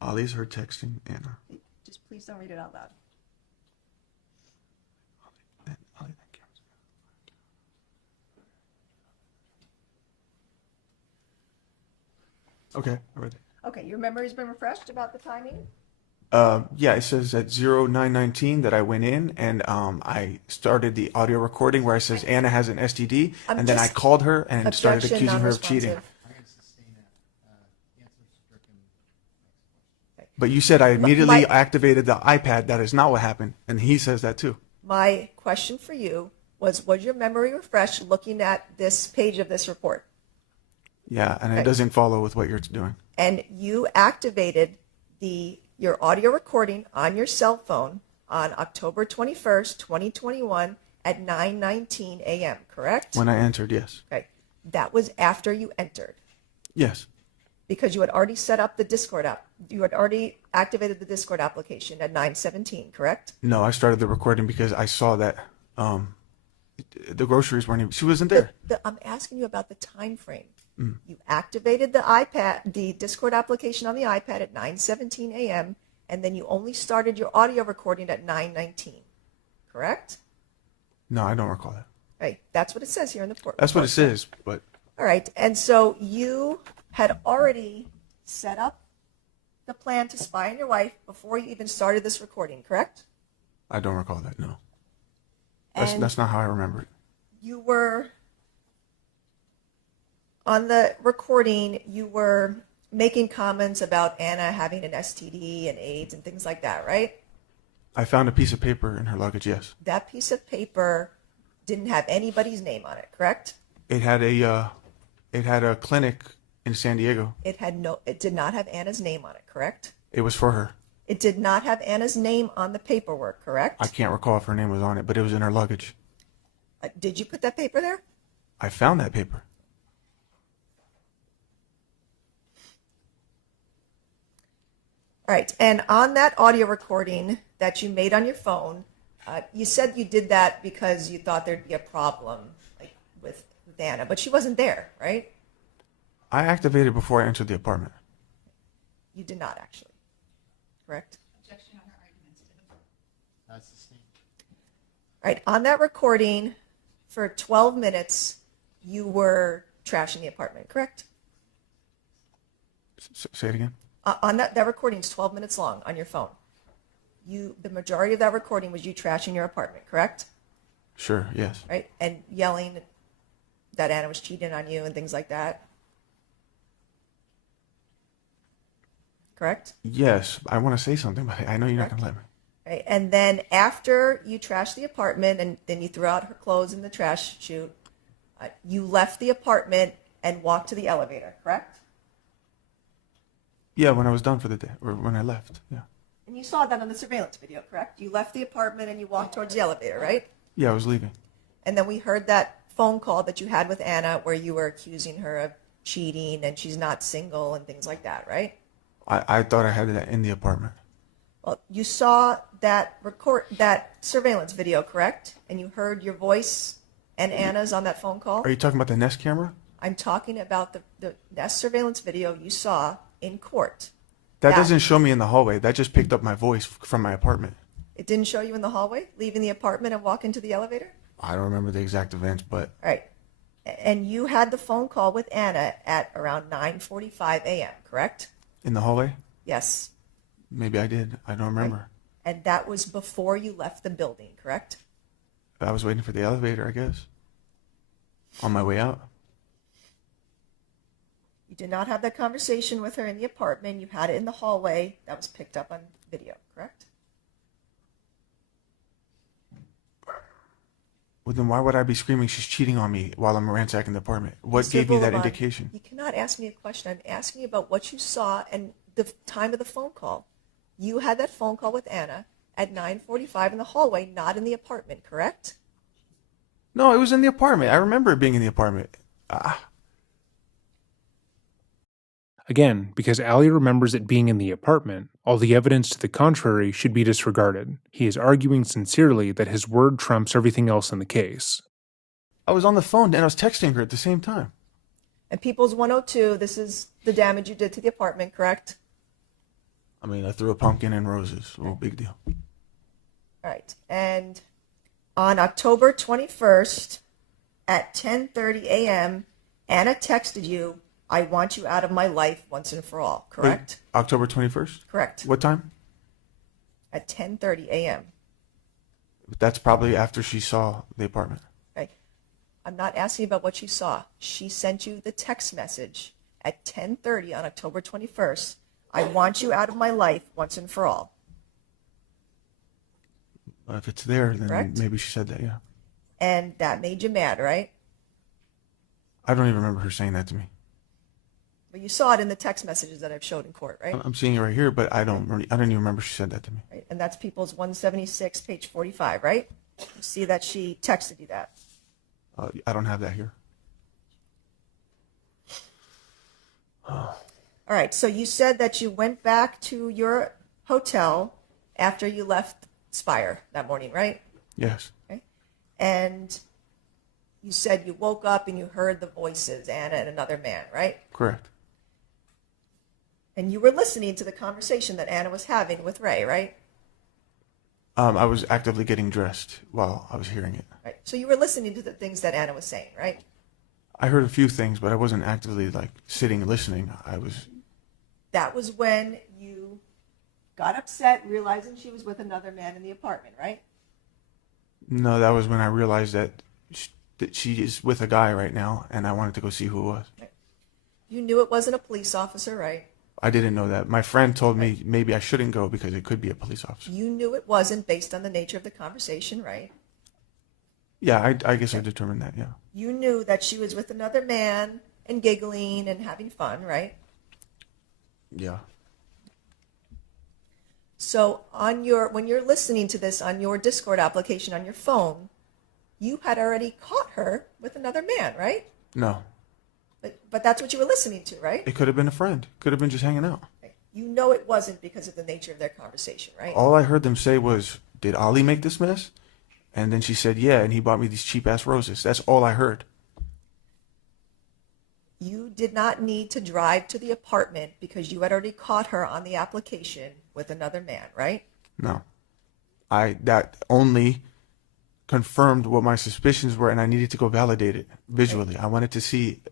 Ollie's her texting Anna. Just please don't read it out loud. Ollie, that counts. Okay, I read it. Okay, your memory's been refreshed about the timing? Yeah, it says at 0919 that I went in and I started the audio recording where it says Anna has an STD, I'm and then I just- called her and started Objection, accusing her of cheating. non-responsive. But you said I immediately My- activated the iPad. That is not what happened, and he says that too. My question for you was your memory refreshed looking at this page of this report? Yeah, and Okay. it doesn't follow with what you're doing. And you activated your audio recording on your cell phone on October 21st, 2021 at 9:19 a.m., correct? When I entered, yes. Okay. That was after you entered, Yes. because you had already set up the Discord app. You had already activated the Discord application at 9:17, correct? No, I started the recording because I saw that the groceries weren't even, she wasn't there. I'm asking you about the time frame. You activated the Discord application on the iPad at 9:17 a.m., and then you only started your audio recording at 9:19, correct? No, I don't recall that. Right. That's what it says here in the report. That's what it says, but All right. And so you had already set up the plan to spy on your wife before you even started this recording, correct? I don't recall that, no. And That's not how I remember it. you were, on the recording, you were making comments about Anna having an STD and AIDS and things like that, right? I found a piece of paper in her luggage, yes. That piece of paper didn't have anybody's name on it, correct? It had a clinic in San Diego. It did not have Anna's name on it, correct? It was for her. It did not have Anna's name on the paperwork, correct? I can't recall if her name was on it, but it was in her luggage. Did you put that paper there? I found that paper. All right, and on that audio recording that you made on your phone, you said you did that because you thought there'd be a problem, like with Anna, but she wasn't there, right? I activated before I entered the apartment. You did not actually, correct? Objection on her arguments to the board. That's the same. All right, on that recording, for 12 minutes, you were trashing the apartment, correct? Say it again. On that recording is 12 minutes long on your phone. The majority of that recording was you trashing your apartment, correct? Sure, yes. Right? And yelling that Anna was cheating on you and things like that. Correct? Yes, I want to say something, but I know you're not going to let me. Right? And then after you trashed the apartment and then you threw out her clothes in the trash chute, you left the apartment and walked to the elevator, correct? Yeah, when I was done for the day, or when I left, yeah. And you saw that on the surveillance video, correct? You left the apartment and you walked towards the elevator, right? Yeah, I was leaving. And then we heard that phone call that you had with Anna where you were accusing her of cheating and she's not single and things like that, right? I thought I had that in the apartment. Well, you saw that surveillance video, correct? And you heard your voice and Anna's on that phone call? Are you talking about the Nest camera? I'm talking about that surveillance video you saw in court. That doesn't show me in the hallway. That just picked up my voice from my apartment. It didn't show you in the hallway, leaving the apartment and walking to the elevator? I don't remember the exact events, but All right. And you had the phone call with Anna at around 9:45 a.m., correct? in the hallway? Yes. Maybe I did. I don't remember. And that was before you left the building, correct? I was waiting for the elevator, I guess. On my way out. You did not have that conversation with her in the apartment. You had it in the hallway. That was picked up on video, correct? Well, then why would I be screaming she's cheating on me while I'm ransacking the apartment? What Mr. gave me that Abulaban, indication? You cannot ask me a question. I'm asking you about what you saw and the time of the phone call. You had that phone call with Anna at 9:45 in the hallway, not in the apartment, correct? No, it was in the apartment. I remember it being in the apartment. Again, because Allie remembers it being in the apartment, all the evidence to the contrary should be disregarded. He is arguing sincerely that his word trumps everything else in the case. I was on the phone and I was texting her at the same time. And People's 102, this is the damage you did to the apartment, correct? I mean, I threw a pumpkin and roses. No big deal. All right. And on October 21st at 10:30 a.m., Anna texted you, "I want you out of my life once and for all," correct? Wait, October 21st? Correct. What time? At 10:30 a.m. That's probably after she saw the apartment. Okay. I'm not asking about what she saw. She sent you the text message at 10:30 on October 21st. "I want you out of my life once and for all." If it's there, then Correct. maybe she said that, yeah. And that made you mad, right? I don't even remember her saying that to me. Well, you saw it in the text messages that I've showed in court, right? I'm seeing it right here, but I don't even remember she said that to me. Right. And that's People's 176, page 45, right? You see that she texted you that. I don't have that here. All right. So you said that you went back to your hotel after you left Spire that morning, right? Yes. Okay. And you said you woke up and you heard the voices, Anna and another man, right? Correct. And you were listening to the conversation that Anna was having with Ray, right? I was actively getting dressed while I was hearing it. Right. So you were listening to the things that Anna was saying, right? I heard a few things, but I wasn't actively sitting listening. That was when you got upset, realizing she was with another man in the apartment, right? No, that was when I realized that she is with a guy right now, and I wanted to go see who it was. You knew it wasn't a police officer, right? I didn't know that. My friend told me maybe I shouldn't go because it could be a police officer. You knew it wasn't based on the nature of the conversation, right? Yeah, I guess I determined that, yeah. You knew that she was with another man and giggling and having fun, right? Yeah. So when you're listening to this on your Discord application on your phone, you had already caught her with another man, right? No. But that's what you were listening to, right? It could have been a friend. Could have been just hanging out. You know it wasn't because of the nature of their conversation, right? All I heard them say was, "Did Ali make this mess?" And then she said, "Yeah, and he bought me these cheap-ass roses." That's all I heard. You did not need to drive to the apartment because you had already caught her on the application with another man, right? No. That only confirmed what my suspicions were, and I needed to go validate it visually. I wanted to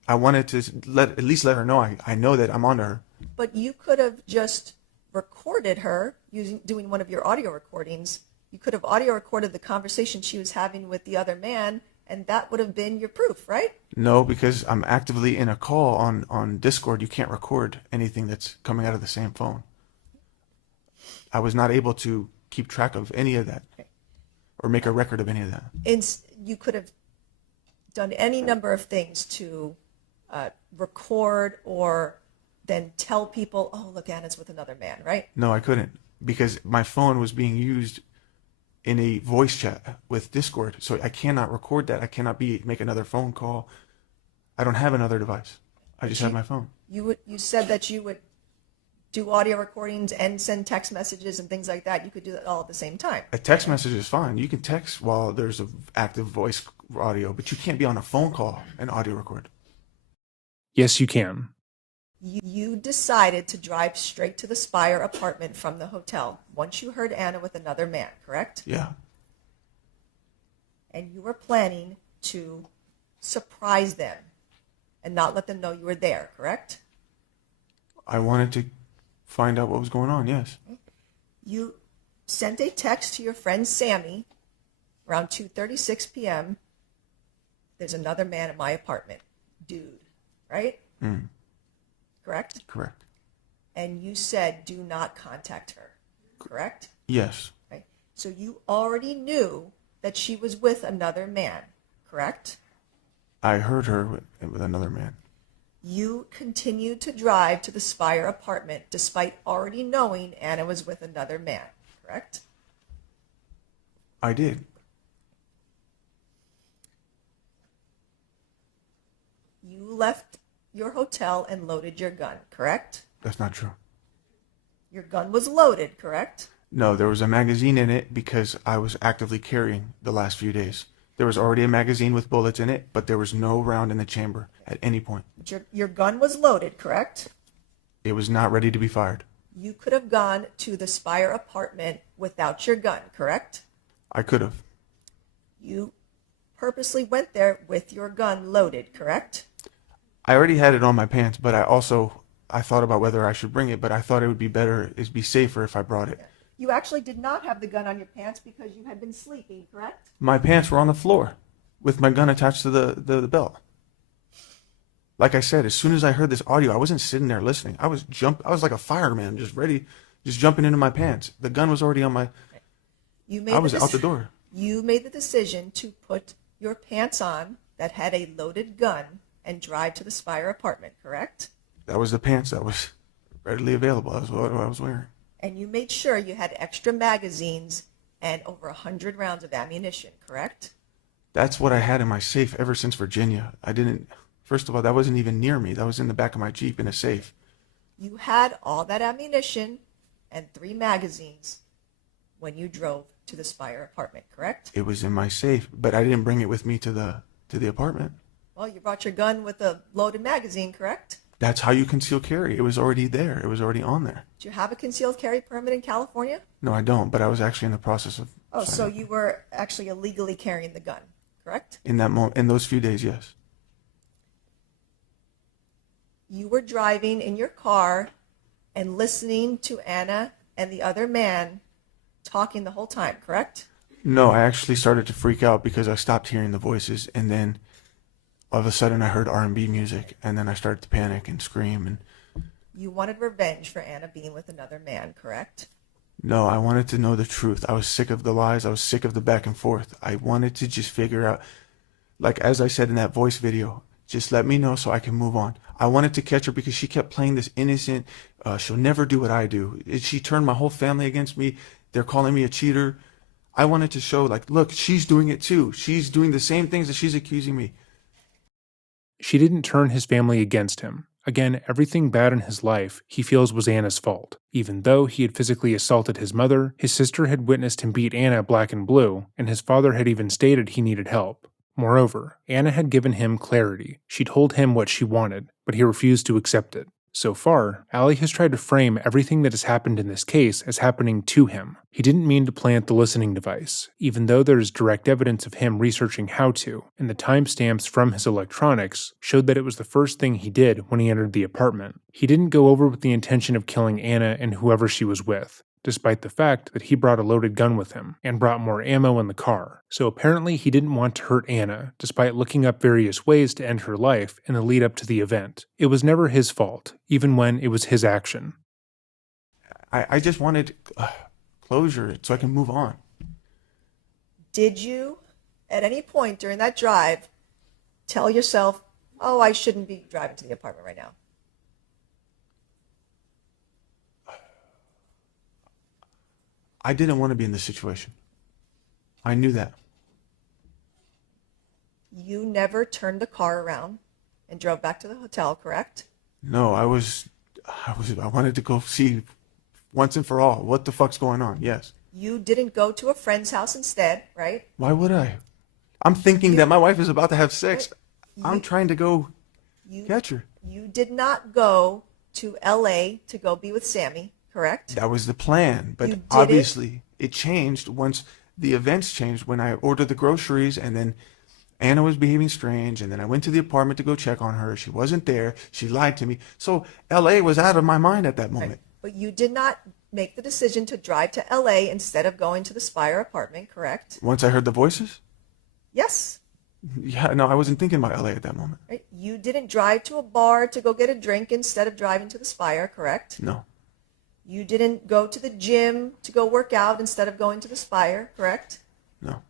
at least let her know I know that I'm onto her. But you could have just recorded her doing one of your audio recordings. You could have audio recorded the conversation she was having with the other man, and that would have been your proof, right? No, because I'm actively in a call on Discord. You can't record anything that's coming out of the same phone. I was not able to keep track of any of that or make a record of any of that. You could have done any number of things to record or then tell people, "Oh, look, Anna's with another man," right? No, I couldn't because my phone was being used in a voice chat with Discord. So I cannot record that. I cannot make another phone call. I don't have another device. I just have my phone. You said that you would do audio recordings and send text messages and things like that. You could do that all at the same time. A text message is fine. You can text while there's an active voice audio, but you can't be on a phone call and audio record. Yes, you can. You decided to drive straight to the Spire apartment from the hotel once you heard Anna with another man, correct? Yeah. And you were planning to surprise them and not let them know you were there, correct? I wanted to find out what was going on, yes. You sent a text to your friend Sammy around 2:36 p.m. "There's another man at my apartment, dude," right? Correct? Correct. And you said, "Do not contact her," correct? Yes. Right. So you already knew that she was with another man, correct? I heard her with another man. You continued to drive to the Spire apartment despite already knowing Anna was with another man, correct? I did. You left your hotel and loaded your gun, correct? That's not true. Your gun was loaded, correct? No, there was a magazine in it because I was actively carrying the last few days. There was already a magazine with bullets in it, but there was no round in the chamber at any point. Your gun was loaded, correct? It was not ready to be fired. You could have gone to the Spire apartment without your gun, correct? I could have. You purposely went there with your gun loaded, correct? I already had it on my pants, but I thought about whether I should bring it, but I thought it would be better, it'd be safer if I brought it. You actually did not have the gun on your pants because you had been sleeping, correct? My pants were on the floor with my gun attached to the belt. Like I said, as soon as I heard this audio, I wasn't sitting there listening. I was like a fireman, just ready, just jumping into my pants. The gun was already on my, I was out the door. You made the decision to put your pants on that had a loaded gun and drive to the Spire apartment, correct? That was the pants that was readily available. That was what I was wearing. And you made sure you had extra magazines and over 100 rounds of ammunition, correct? That's what I had in my safe ever since Virginia. First of all, that wasn't even near me. That was in the back of my Jeep in a safe. You had all that ammunition and 3 magazines when you drove to the Spire apartment, correct? It was in my safe, but I didn't bring it with me to the apartment. Well, you brought your gun with a loaded magazine, correct? That's how you conceal carry. It was already there. It was already on there. Do you have a concealed carry permit in California? No, I don't, but I was actually in the process of Oh, so signing. you were actually illegally carrying the gun, correct? In that moment, in those few days, yes. You were driving in your car and listening to Anna and the other man talking the whole time, correct? No, I actually started to freak out because I stopped hearing the voices, and then all of a sudden I heard R&B music, and then I started to panic and scream. And You wanted revenge for Anna being with another man, correct? no, I wanted to know the truth. I was sick of the lies. I was sick of the back and forth. I wanted to just figure out, like as I said in that voice video, just let me know so I can move on. I wanted to catch her because she kept playing this innocent, she'll never do what I do. She turned my whole family against me. They're calling me a cheater. I wanted to show, like, look, she's doing it too. She's doing the same things that she's accusing me. She didn't turn his family against him. Again, everything bad in his life he feels was Anna's fault. Even though he had physically assaulted his mother, his sister had witnessed him beat Anna black and blue, and his father had even stated he needed help. Moreover, Anna had given him clarity. She told him what she wanted, but he refused to accept it. So far, Allie has tried to frame everything that has happened in this case as happening to him. He didn't mean to plant the listening device, even though there is direct evidence of him researching how to, and the timestamps from his electronics showed that it was the first thing he did when he entered the apartment. He didn't go over with the intention of killing Anna and whoever she was with, despite the fact that he brought a loaded gun with him and brought more ammo in the car. So apparently he didn't want to hurt Anna, despite looking up various ways to end her life in the lead up to the event. It was never his fault, even when it was his action. I just wanted closure so I can move on. Did you, at any point during that drive, tell yourself, oh, I shouldn't be driving to the apartment right now? I didn't want to be in this situation. I knew that. You never turned the car around and drove back to the hotel, correct? No, I wanted to go see once and for all what the fuck's going on. Yes. You didn't go to a friend's house instead, right? Why would I? I'm thinking that my wife is about to have sex. I'm trying to go catch her. You did not go to LA to go be with Sammy, correct? That was the plan, You but did obviously it changed once the events changed, when I ordered the groceries, and then Anna was behaving strange, and then I went to the apartment to go check on her. She wasn't there. She lied to me. So LA was out of my mind at that moment. But you did not make the decision to drive to LA instead of going to the Spire apartment, correct? Once I heard the voices? Yes. Yeah, no, I wasn't thinking about LA at that moment. Right? You didn't drive to a bar to go get a drink instead of driving to the Spire, correct? No. You didn't go to the gym to go work out instead of going to the Spire, correct? No.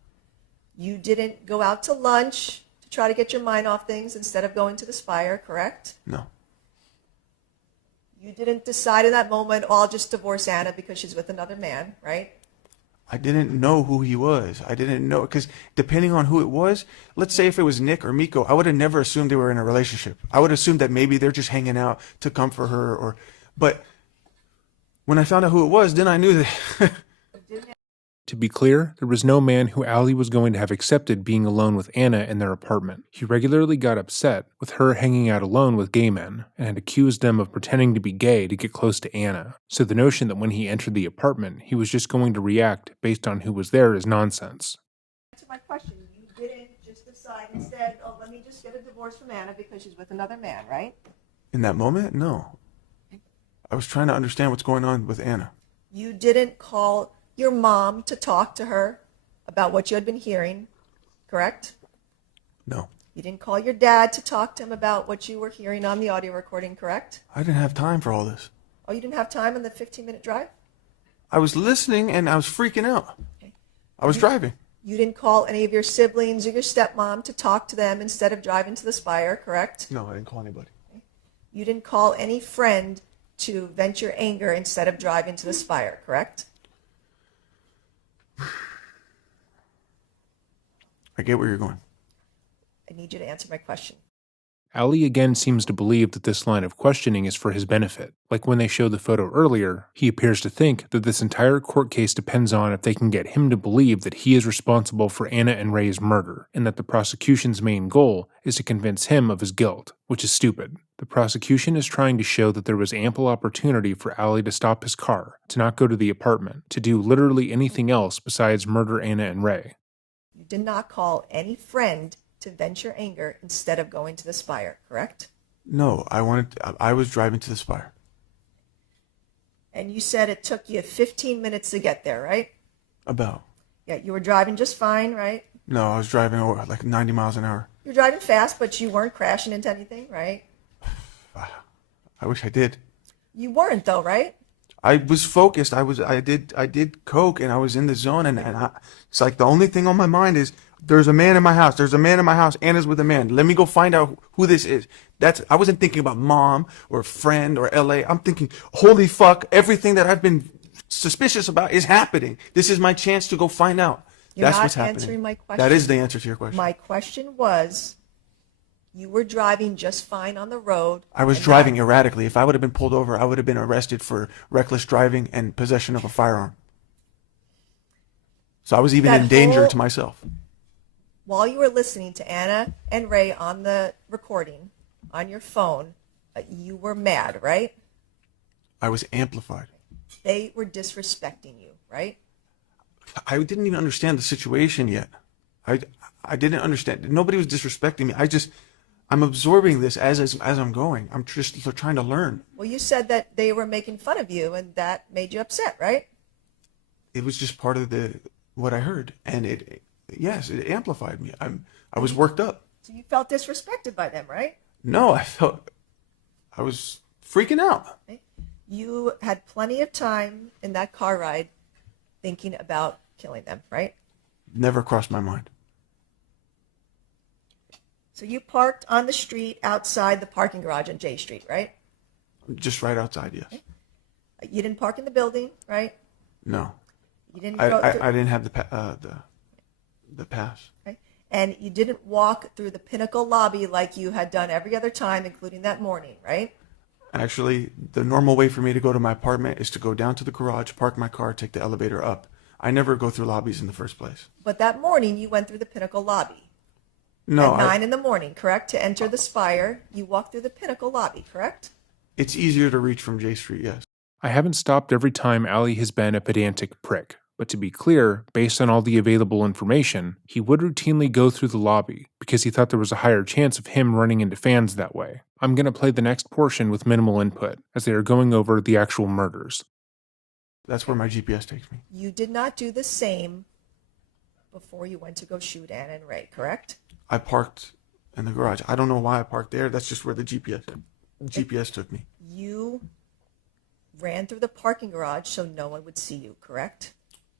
You didn't go out to lunch to try to get your mind off things instead of going to the Spire, correct? No. You didn't decide in that moment, oh, I'll just divorce Anna because she's with another man, right? I didn't know who he was. I didn't know, because depending on who it was, let's say if it was Nick or Miko, I would have never assumed they were in a relationship. I would assume that maybe they're just hanging out to comfort her, but when I found out who it was, then I knew that. To be clear, there was no man who Allie was going to have accepted being alone with Anna in their apartment. He regularly got upset with her hanging out alone with gay men and had accused them of pretending to be gay to get close to Anna. So the notion that when he entered the apartment, he was just going to react based on who was there is nonsense. Answer my question. You didn't just decide instead, oh, let me just get a divorce from Anna because she's with another man, right? In that moment, no. I was trying to understand what's going on with Anna. You didn't call your mom to talk to her about what you had been hearing, correct? No. You didn't call your dad to talk to him about what you were hearing on the audio recording, correct? I didn't have time for all this. Oh, you didn't have time on the 15-minute drive? I was listening and I was freaking out. Okay. I was driving. You didn't call any of your siblings or your stepmom to talk to them instead of driving to the Spire, correct? No, I didn't call anybody. You didn't call any friend to vent your anger instead of driving to the Spire, correct? I get where you're going. I need you to answer my question. Allie again seems to believe that this line of questioning is for his benefit. Like when they showed the photo earlier, he appears to think that this entire court case depends on if they can get him to believe that he is responsible for Anna and Ray's murder, and that the prosecution's main goal is to convince him of his guilt, which is stupid. The prosecution is trying to show that there was ample opportunity for Allie to stop his car, to not go to the apartment, to do literally anything else besides murder Anna and Ray. You did not call any friend to vent your anger instead of going to the Spire, correct? No, I was driving to the Spire. And you said it took you 15 minutes to get there, right? About. Yeah, you were driving just fine, right? No, I was driving over like 90 miles an hour. You're driving fast, but you weren't crashing into anything, right? I wish I did. You weren't though, right? I was focused. I did coke and I was in the zone it's like the only thing on my mind is there's a man in my house. There's a man in my house. Anna's with a man. Let me go find out who this is. I wasn't thinking about mom or friend or LA. I'm thinking, holy fuck, everything that I've been suspicious about is happening. This is my chance to go find out. You're That's not what's happening. answering my question. That is the answer to your question. My question was, you were driving just fine on the road. I was driving erratically. If I would have been pulled over, I would have been arrested for reckless driving and possession of a firearm. So I was even in danger to myself. While you were listening to Anna and Ray on the recording on your phone, you were mad, right? I was amplified. They were disrespecting you, right? I didn't even understand the situation yet. I didn't understand. Nobody was disrespecting me. I'm absorbing this as I'm going. I'm just trying to learn. Well, you said that they were making fun of you, and that made you upset, right? It was just part of what I heard, and it amplified me. I was worked up. So you felt disrespected by them, right? No, I was freaking out. Okay. You had plenty of time in that car ride thinking about killing them, right? Never crossed my mind. So you parked on the street outside the parking garage on J Street, right? Just right outside, yes. Okay. You didn't park in the building, right? No. You didn't I didn't have the pass. Okay. And you didn't walk through the Pinnacle lobby like you had done every other time, including that morning, right? Actually, the normal way for me to go to my apartment is to go down to the garage, park my car, take the elevator up. I never go through lobbies in the first place. But that morning you went through the Pinnacle lobby. No, at 9 in the morning, correct? To enter the Spire, you walked through the Pinnacle lobby, correct? It's easier to reach from J Street, yes. I haven't stopped every time Allie has been a pedantic prick, but to be clear, based on all the available information, he would routinely go through the lobby because he thought there was a higher chance of him running into fans that way. I'm going to play the next portion with minimal input, as they are going over the actual murders. That's where my GPS takes me. You did not do the same before you went to go shoot Anna and Ray, correct? I parked in the garage. I don't know why I parked there. That's just where the GPS took me. You ran through the parking garage so no one would see you, correct?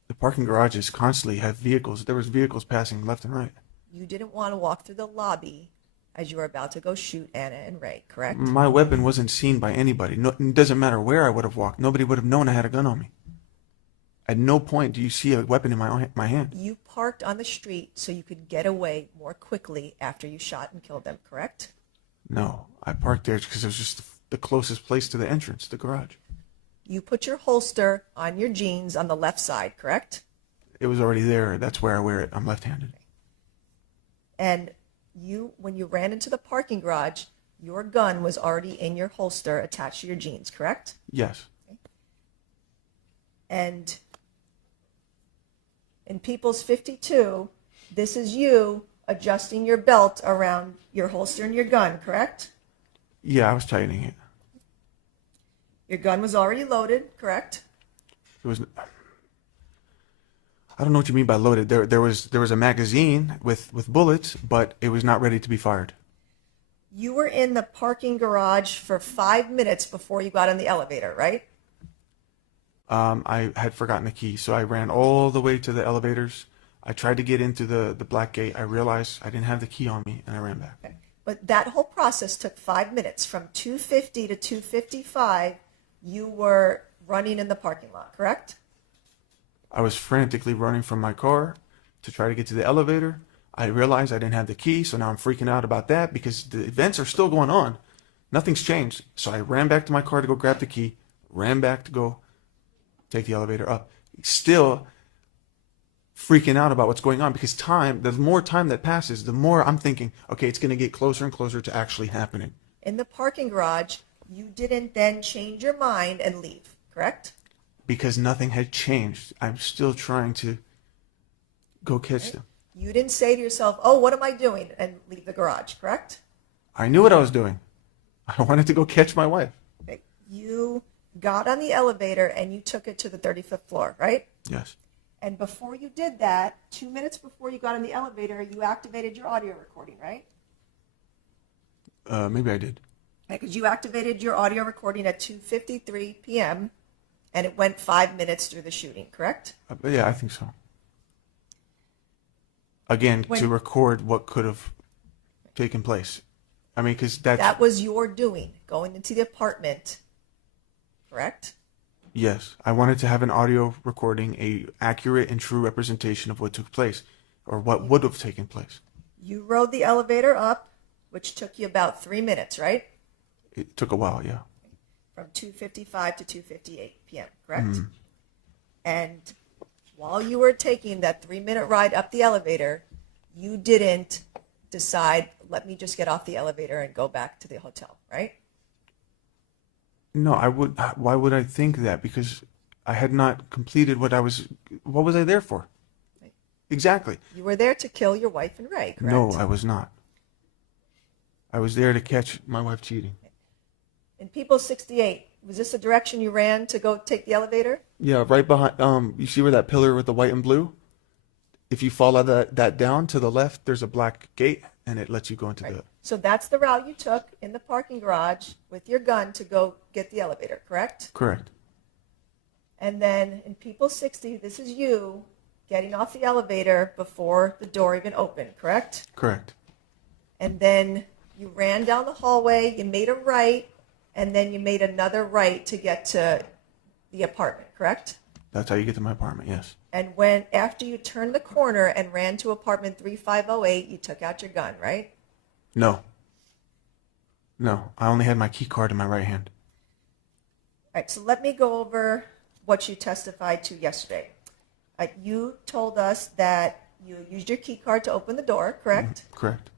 The parking garages constantly have vehicles. There was vehicles passing left and right. You didn't want to walk through the lobby as you were about to go shoot Anna and Ray, correct? My weapon wasn't seen by anybody. No, it doesn't matter where I would have walked. Nobody would have known I had a gun on me. At no point do you see a weapon in my hand. You parked on the street so you could get away more quickly after you shot and killed them, correct? No, I parked there because it was just the closest place to the entrance, the garage. You put your holster on your jeans on the left side, correct? It was already there. That's where I wear it. I'm left-handed. And when you ran into the parking garage, your gun was already in your holster attached to your jeans, correct? Yes. And in People's 52, this is you adjusting your belt around your holster and your gun, correct? Yeah, I was tightening it. Your gun was already loaded, correct? It was. I don't know what you mean by loaded. There was a magazine with bullets, but it was not ready to be fired. You were in the parking garage for 5 minutes before you got on the elevator, right? I had forgotten the key, so I ran all the way to the elevators. I tried to get into the black gate. I realized I didn't have the key on me, and I ran back. Okay. But that whole process took 5 minutes. From 2:50 to 2:55, you were running in the parking lot, correct? I was frantically running from my car to try to get to the elevator. I realized I didn't have the key, so now I'm freaking out about that because the events are still going on. Nothing's changed. So I ran back to my car to go grab the key, ran back to go take the elevator up. Still freaking out about what's going on because the more time that passes, the more I'm thinking, okay, it's going to get closer and closer to actually happening. In the parking garage, you didn't then change your mind and leave, correct? Because nothing had changed. I'm still trying to go catch them. You didn't say to yourself, oh, what am I doing? And leave the garage, correct? I knew what I was doing. I wanted to go catch my wife. Okay. You got on the elevator and you took it to the 35th floor, right? Yes. And before you did that, 2 minutes before you got on the elevator, you activated your audio recording, right? Maybe I did. Because you activated your audio recording at 2:53 p.m. and it went 5 minutes through the shooting, correct? Yeah, I think so. Again, to record what could have taken place. I mean, because that was your doing, going into the apartment, correct? Yes, I wanted to have an audio recording, a accurate and true representation of what took place, or what would have taken place. You rode the elevator up, which took you about 3 minutes, right? It took a while, yeah. From 2:55 to 2:58 p.m., correct? And while you were taking that 3-minute ride up the elevator, you didn't decide, let me just get off the elevator and go back to the hotel, right? No, I would. Why would I think that? Because I had not completed what was I there for? Right. Exactly. You were there to kill your wife and Ray, correct? No, I was not. I was there to catch my wife cheating. In People 68, was this the direction you ran to go take the elevator? Yeah, right behind. You see where that pillar with the white and blue? If you follow that down to the left, there's a black gate, and it lets you go into the. So that's the route you took in the parking garage with your gun to go get the elevator, correct? Correct. And then in People 60, this is you getting off the elevator before the door even opened, correct? Correct. And then you ran down the hallway, you made a right, and then you made another right to get to the apartment, correct? That's how you get to my apartment, yes. And after you turned the corner and ran to apartment 3508, you took out your gun, right? No. No, I only had my key card in my right hand. All right, so let me go over what you testified to yesterday. You told us that you used your key card to open the door, correct? Correct.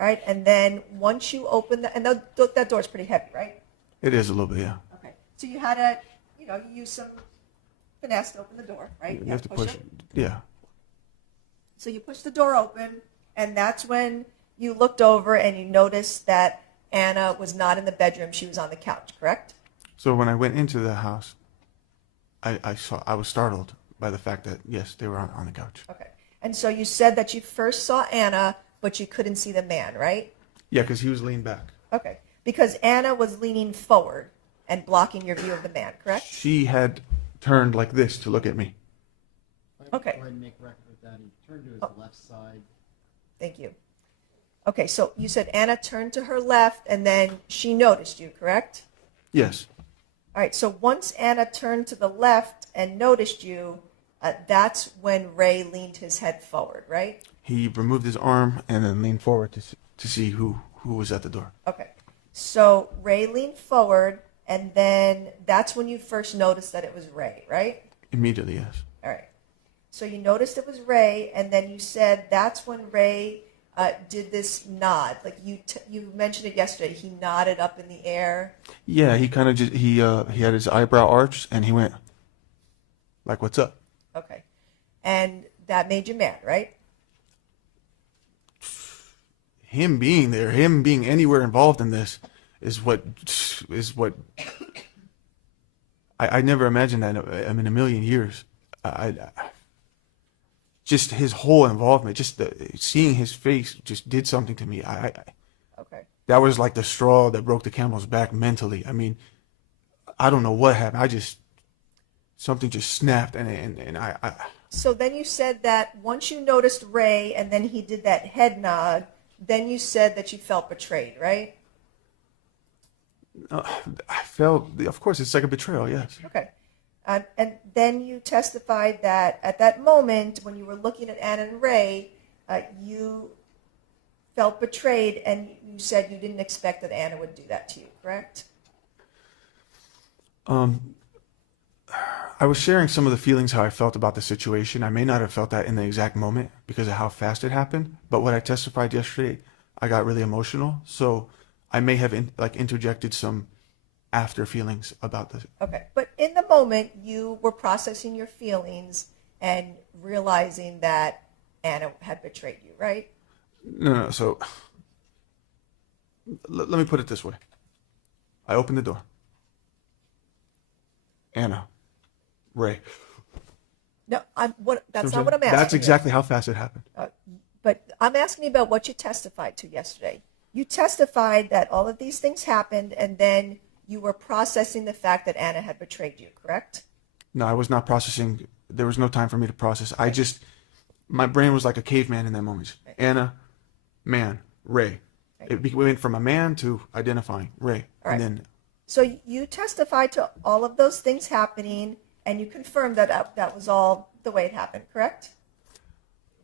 All right, and then once you open and that door's pretty heavy, right? It is a little bit, yeah. Okay, so you had to, you use some finesse to open the door, right? You have to push it. Yeah. So you push the door open, and that's when you looked over and you noticed that Anna was not in the bedroom. She was on the couch, correct? So when I went into the house, I was startled by the fact that, yes, they were on the couch. Okay. And so you said that you first saw Anna, but you couldn't see the man, right? Yeah, because he was leaned back. Okay. Because Anna was leaning forward and blocking your view of the man, correct? She had turned like this to look at me. Okay. Go ahead and make record of that. He turned to his left side. Thank you. Okay, so you said Anna turned to her left, and then she noticed you, correct? Yes. All All right, so once Anna turned to the left and noticed you, that's when Ray leaned his head forward, right? He removed his arm and then leaned forward to see who was at the door. Okay. So Ray leaned forward, and then that's when you first noticed that it was Ray, right? Immediately, yes. All right. So you noticed it was Ray, and then you said that's when Ray did this nod. Like you mentioned it yesterday. He nodded up in the air. Yeah, he kind of just he had his eyebrow arched and he went like, "What's up?" Okay. And that made you mad, right? Him being there, him being anywhere involved in this, is what I never imagined that in a million years. I just his whole involvement, just seeing his face, just did something to me. Okay. That was like the straw that broke the camel's back mentally. I mean, I don't know what happened. Something just snapped, and I So then you said that once you noticed Ray and then he did that head nod, then you said that you felt betrayed, right? I felt, of course, it's like a betrayal, yes. Okay. And then you testified that at that moment, when you were looking at Anna and Ray, you felt betrayed, and you said you didn't expect that Anna would do that to you, correct? I was sharing some of the feelings how I felt about the situation. I may not have felt that in the exact moment because of how fast it happened, but when I testified yesterday, I got really emotional. So I may have interjected some after feelings about this. Okay. But in the moment, you were processing your feelings and realizing that Anna had betrayed you, right? No. So let me put it this way. I opened the door. Anna, Ray. No, that's So not what I'm asking. That's exactly how fast it happened. But I'm asking you about what you testified to yesterday. You testified that all of these things happened, and then you were processing the fact that Anna had betrayed you, correct? No, I was not processing. There was no time for me to process. My brain was like a caveman in that moment. Right. Anna, man, Ray. Right. We went from a man to identifying Ray. All right. And then So you testified to all of those things happening, and you confirmed that that was all the way it happened, correct?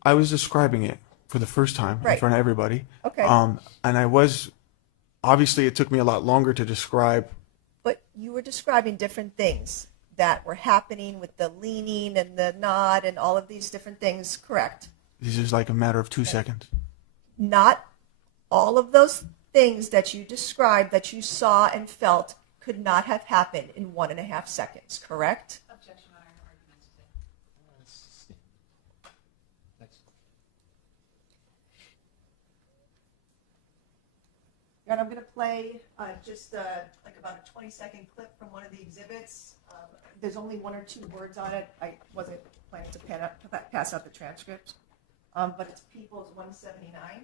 I was describing it for the first time in Right. front of everybody. Okay. And obviously it took me a lot longer to describe. But you were describing different things that were happening with the leaning and the nod and all of these different things, correct? This is like a matter of 2 seconds. Not all of those things that you described that you saw and felt could not have happened in 1.5 seconds, correct? Objection, Your Honor, arguments today. Next. And I'm going to play just like about a 20-second clip from one of the exhibits. There's only 1 or 2 words on it. I wasn't planning to pass out the transcript, but it's People's 179.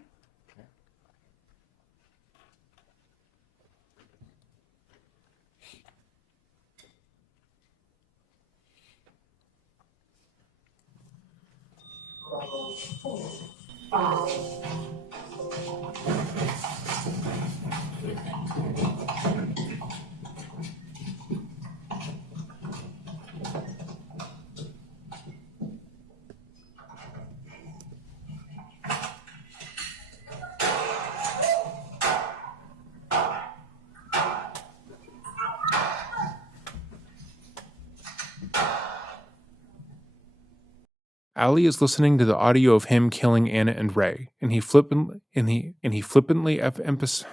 Ali is listening to the audio of him killing Anna and Ray, and he flippantly emphasizes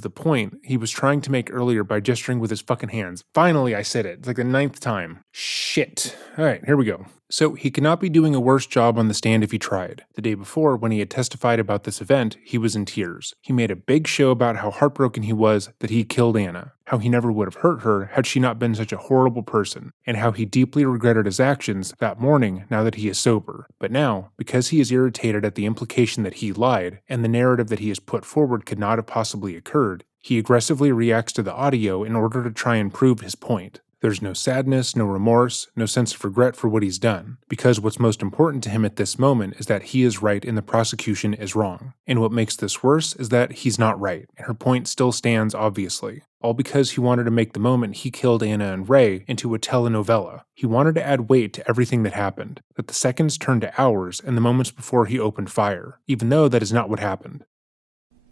the point he was trying to make earlier by gesturing with his fucking hands. Finally, I said it. It's like the 9th time. Shit. All right, here we go. So he could not be doing a worse job on the stand if he tried. The day before, when he had testified about this event, he was in tears. He made a big show about how heartbroken he was that he killed Anna, how he never would have hurt her had she not been such a horrible person, and how he deeply regretted his actions that morning now that he is sober. But now, because he is irritated at the implication that he lied, and the narrative that he has put forward could not have possibly occurred, he aggressively reacts to the audio in order to try and prove his point. There's no sadness, no remorse, no sense of regret for what he's done, because what's most important to him at this moment is that he is right and the prosecution is wrong. And what makes this worse is that he's not right, and her point still stands obviously. All because he wanted to make the moment he killed Anna and Ray into a telenovela. He wanted to add weight to everything that happened, that the seconds turned to hours and the moments before he opened fire, even though that is not what happened.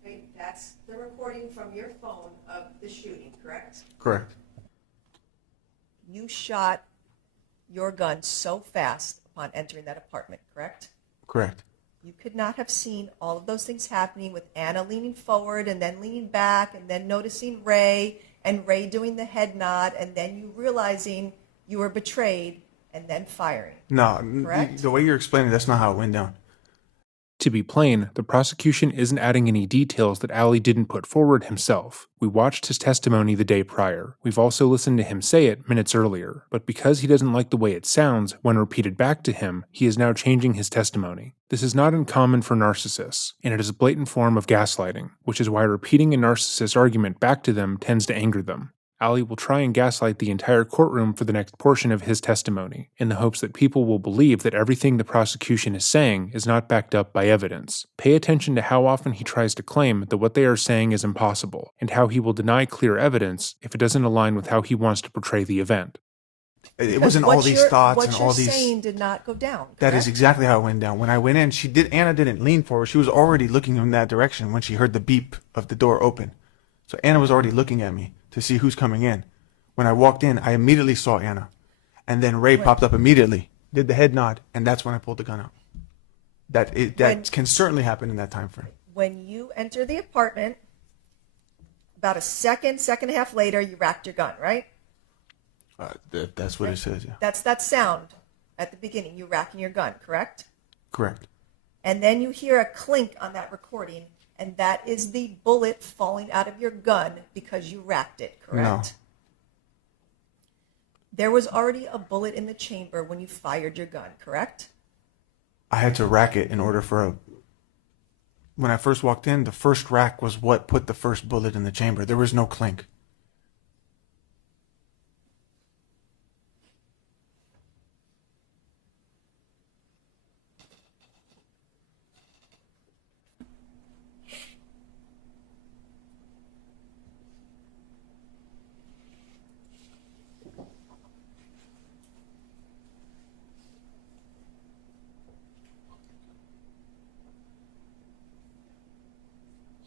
Wait, that's the recording from your phone of the shooting, correct? Correct. You shot your gun so fast upon entering that apartment, correct? Correct. You could not have seen all of those things happening with Anna leaning forward and then leaning back and then noticing Ray and Ray doing the head nod and then you realizing you were betrayed and then firing. No, Correct? the way you're explaining, that's not how it went down. To be plain, the prosecution isn't adding any details that Ali didn't put forward himself. We watched his testimony the day prior. We've also listened to him say it minutes earlier. But because he doesn't like the way it sounds when repeated back to him, he is now changing his testimony. This is not uncommon for narcissists, and it is a blatant form of gaslighting, which is why repeating a narcissist's argument back to them tends to anger them. Ali will try and gaslight the entire courtroom for the next portion of his testimony, in the hopes that people will believe that everything the prosecution is saying is not backed up by evidence. Pay attention to how often he tries to claim that what they are saying is impossible, and how he will deny clear evidence if it doesn't align with how he wants to portray the event. It wasn't all these thoughts and all What these. you're saying did not go down, That is correct? exactly how it went down. When I went in, Anna didn't lean forward. She was already looking in that direction when she heard the beep of the door open. So Anna was already looking at me to see who's coming in. When I walked in, I immediately saw Anna. And then Ray popped up immediately, did the head nod, and that's when I pulled the gun out. That can certainly happen in that time frame. When you enter the apartment, about a second and a half later, you racked your gun, right? That's what it says, yeah. That's that sound at the beginning, you racking your gun, correct? Correct. And then you hear a clink on that recording, and that is the bullet falling out of your gun because you racked it, correct? No. There was already a bullet in the chamber when you fired your gun, correct? I had to rack it in order for when I first walked in, the first rack was what put the first bullet in the chamber. There was no clink.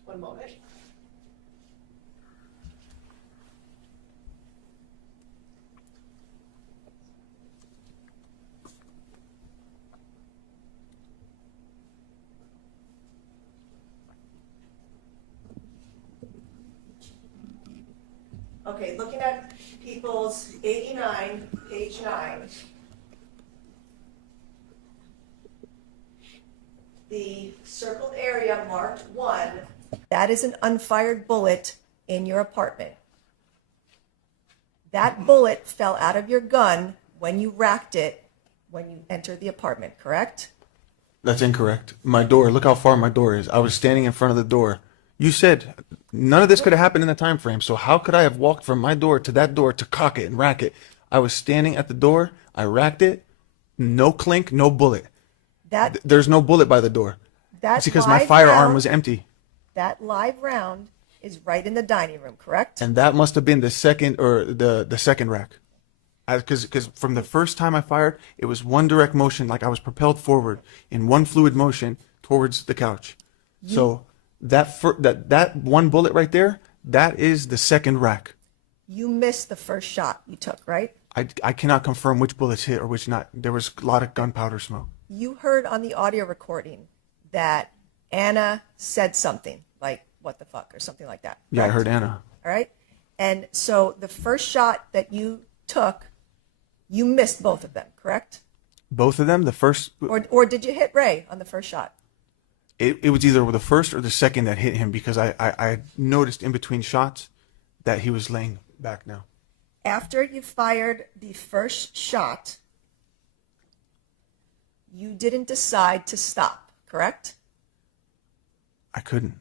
One moment. Okay, looking at People's 89, page 9. The circled area marked 1, that is an unfired bullet in your apartment. That bullet fell out of your gun when you racked it when you entered the apartment, correct? That's incorrect. My door, look how far my door is. I was standing in front of the door. You said none of this could have happened in the time frame, so how could I have walked from my door to that door to cock it and rack it? I was standing at the door, I racked it, no clink, no bullet. There's no bullet by the door. That It's because my live firearm round- was empty. That live round is right in the dining room, correct? And that must have been the second or the second rack. Because from the first time I fired, it was one direct motion, like I was propelled forward in one fluid motion towards the couch. So that one bullet right there, that is the second rack. You missed the first shot you took, right? I cannot confirm which bullets hit or which not. There was a lot of gunpowder smoke. You heard on the audio recording that Anna said something like, what the fuck, or something like that. Yeah, I correct? heard Anna. All right. And so the first shot that you took, you missed both of them, correct? Both of them, the first, Or did you hit Ray on the first shot? it was either the first or the second that hit him because I noticed in between shots that he was laying back now. After you fired the first shot, you didn't decide to stop, correct? I couldn't.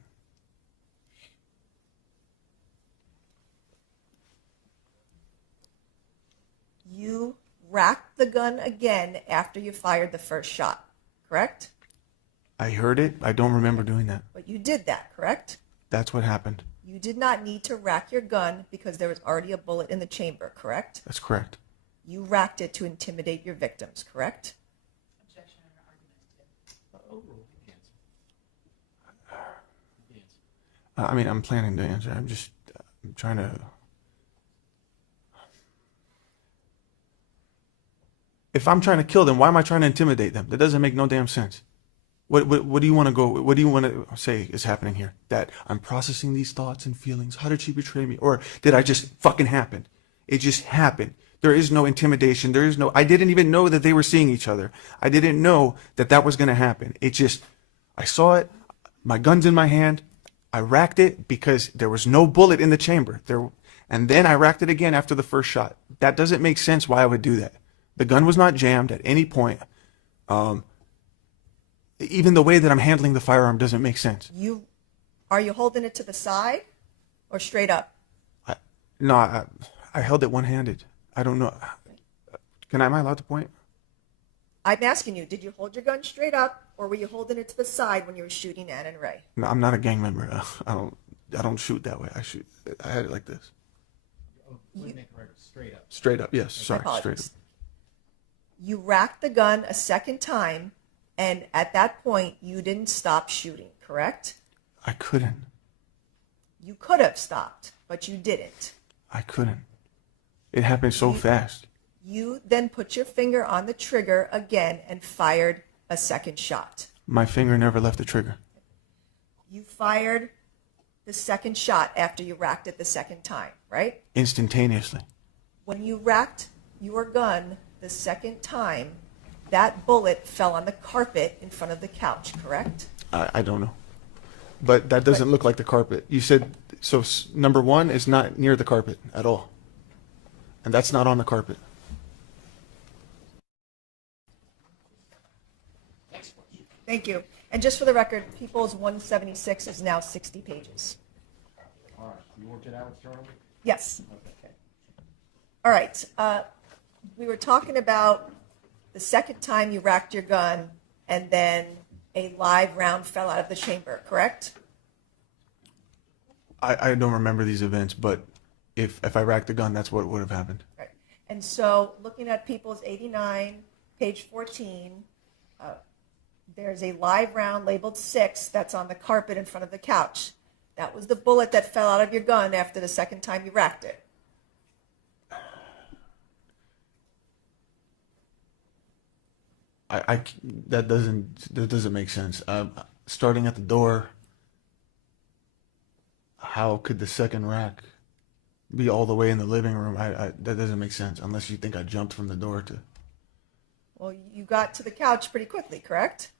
racked the gun again after you fired the first shot, correct? I heard it. I don't remember doing that. But you did that, correct? That's what happened. You did not need to rack your gun because there was already a bullet in the chamber, correct? That's correct. You racked it to intimidate your victims, correct? I mean, I'm planning to answer. I'm trying to. If I'm trying to kill them, why am I trying to intimidate them? That doesn't make no damn sense. What do you want to go? What do you want to say is happening here? That I'm processing these thoughts and feelings. How did she betray me? Or did I just fucking happen? It just happened. There is no intimidation. There is no. I didn't even know that they were seeing each other. I didn't know that that was going to happen. It just. I saw it. My gun's in my hand. I racked it because there was no bullet in the chamber. And then I racked it again after the first shot. That doesn't make sense why I would do that. The gun was not jammed at any point. Even the way that I'm handling the firearm doesn't make sense. Are you holding it to the side or straight up? I held it one-handed. I don't know. Am I allowed to point? I'm asking you, did you hold your gun straight up or were you holding it to the side when you were shooting Ann and Ray? No, I'm not a gang member. I don't shoot that way. I had it like this. Straight up. Straight up, yes. Sorry, straight up. You racked the gun a second time, and at that point, you didn't stop shooting, correct? I couldn't. You could have stopped, but you didn't. I couldn't. It happened so fast. You then put your finger on the trigger again and fired a second shot. My finger never left the trigger. You fired the second shot after you racked it the second time, right? Instantaneously. When you racked your gun the second time, that bullet fell on the carpet in front of the couch, correct? I don't know. But that doesn't look like the carpet. You said, so number one is not near the carpet at all. And that's not on the carpet. Thank you. And just for the record, People's 176 is now 60 pages. All right, you worked it out with Charlie? Yes. All right. We were talking about the second time you racked your gun and then a live round fell out of the chamber, correct? I don't remember these events, but if I racked the gun, that's what would have happened. Right. And so looking at People's 89, page 14, there's a live round labeled 6 that's on the carpet in front of the couch. That was the bullet that fell out of your gun after the second time you racked it. That doesn't make sense. Starting at the door, how could the second rack be all the way in the living room? That doesn't make sense unless you think I jumped from the door to. Well, you got to the couch pretty quickly, correct?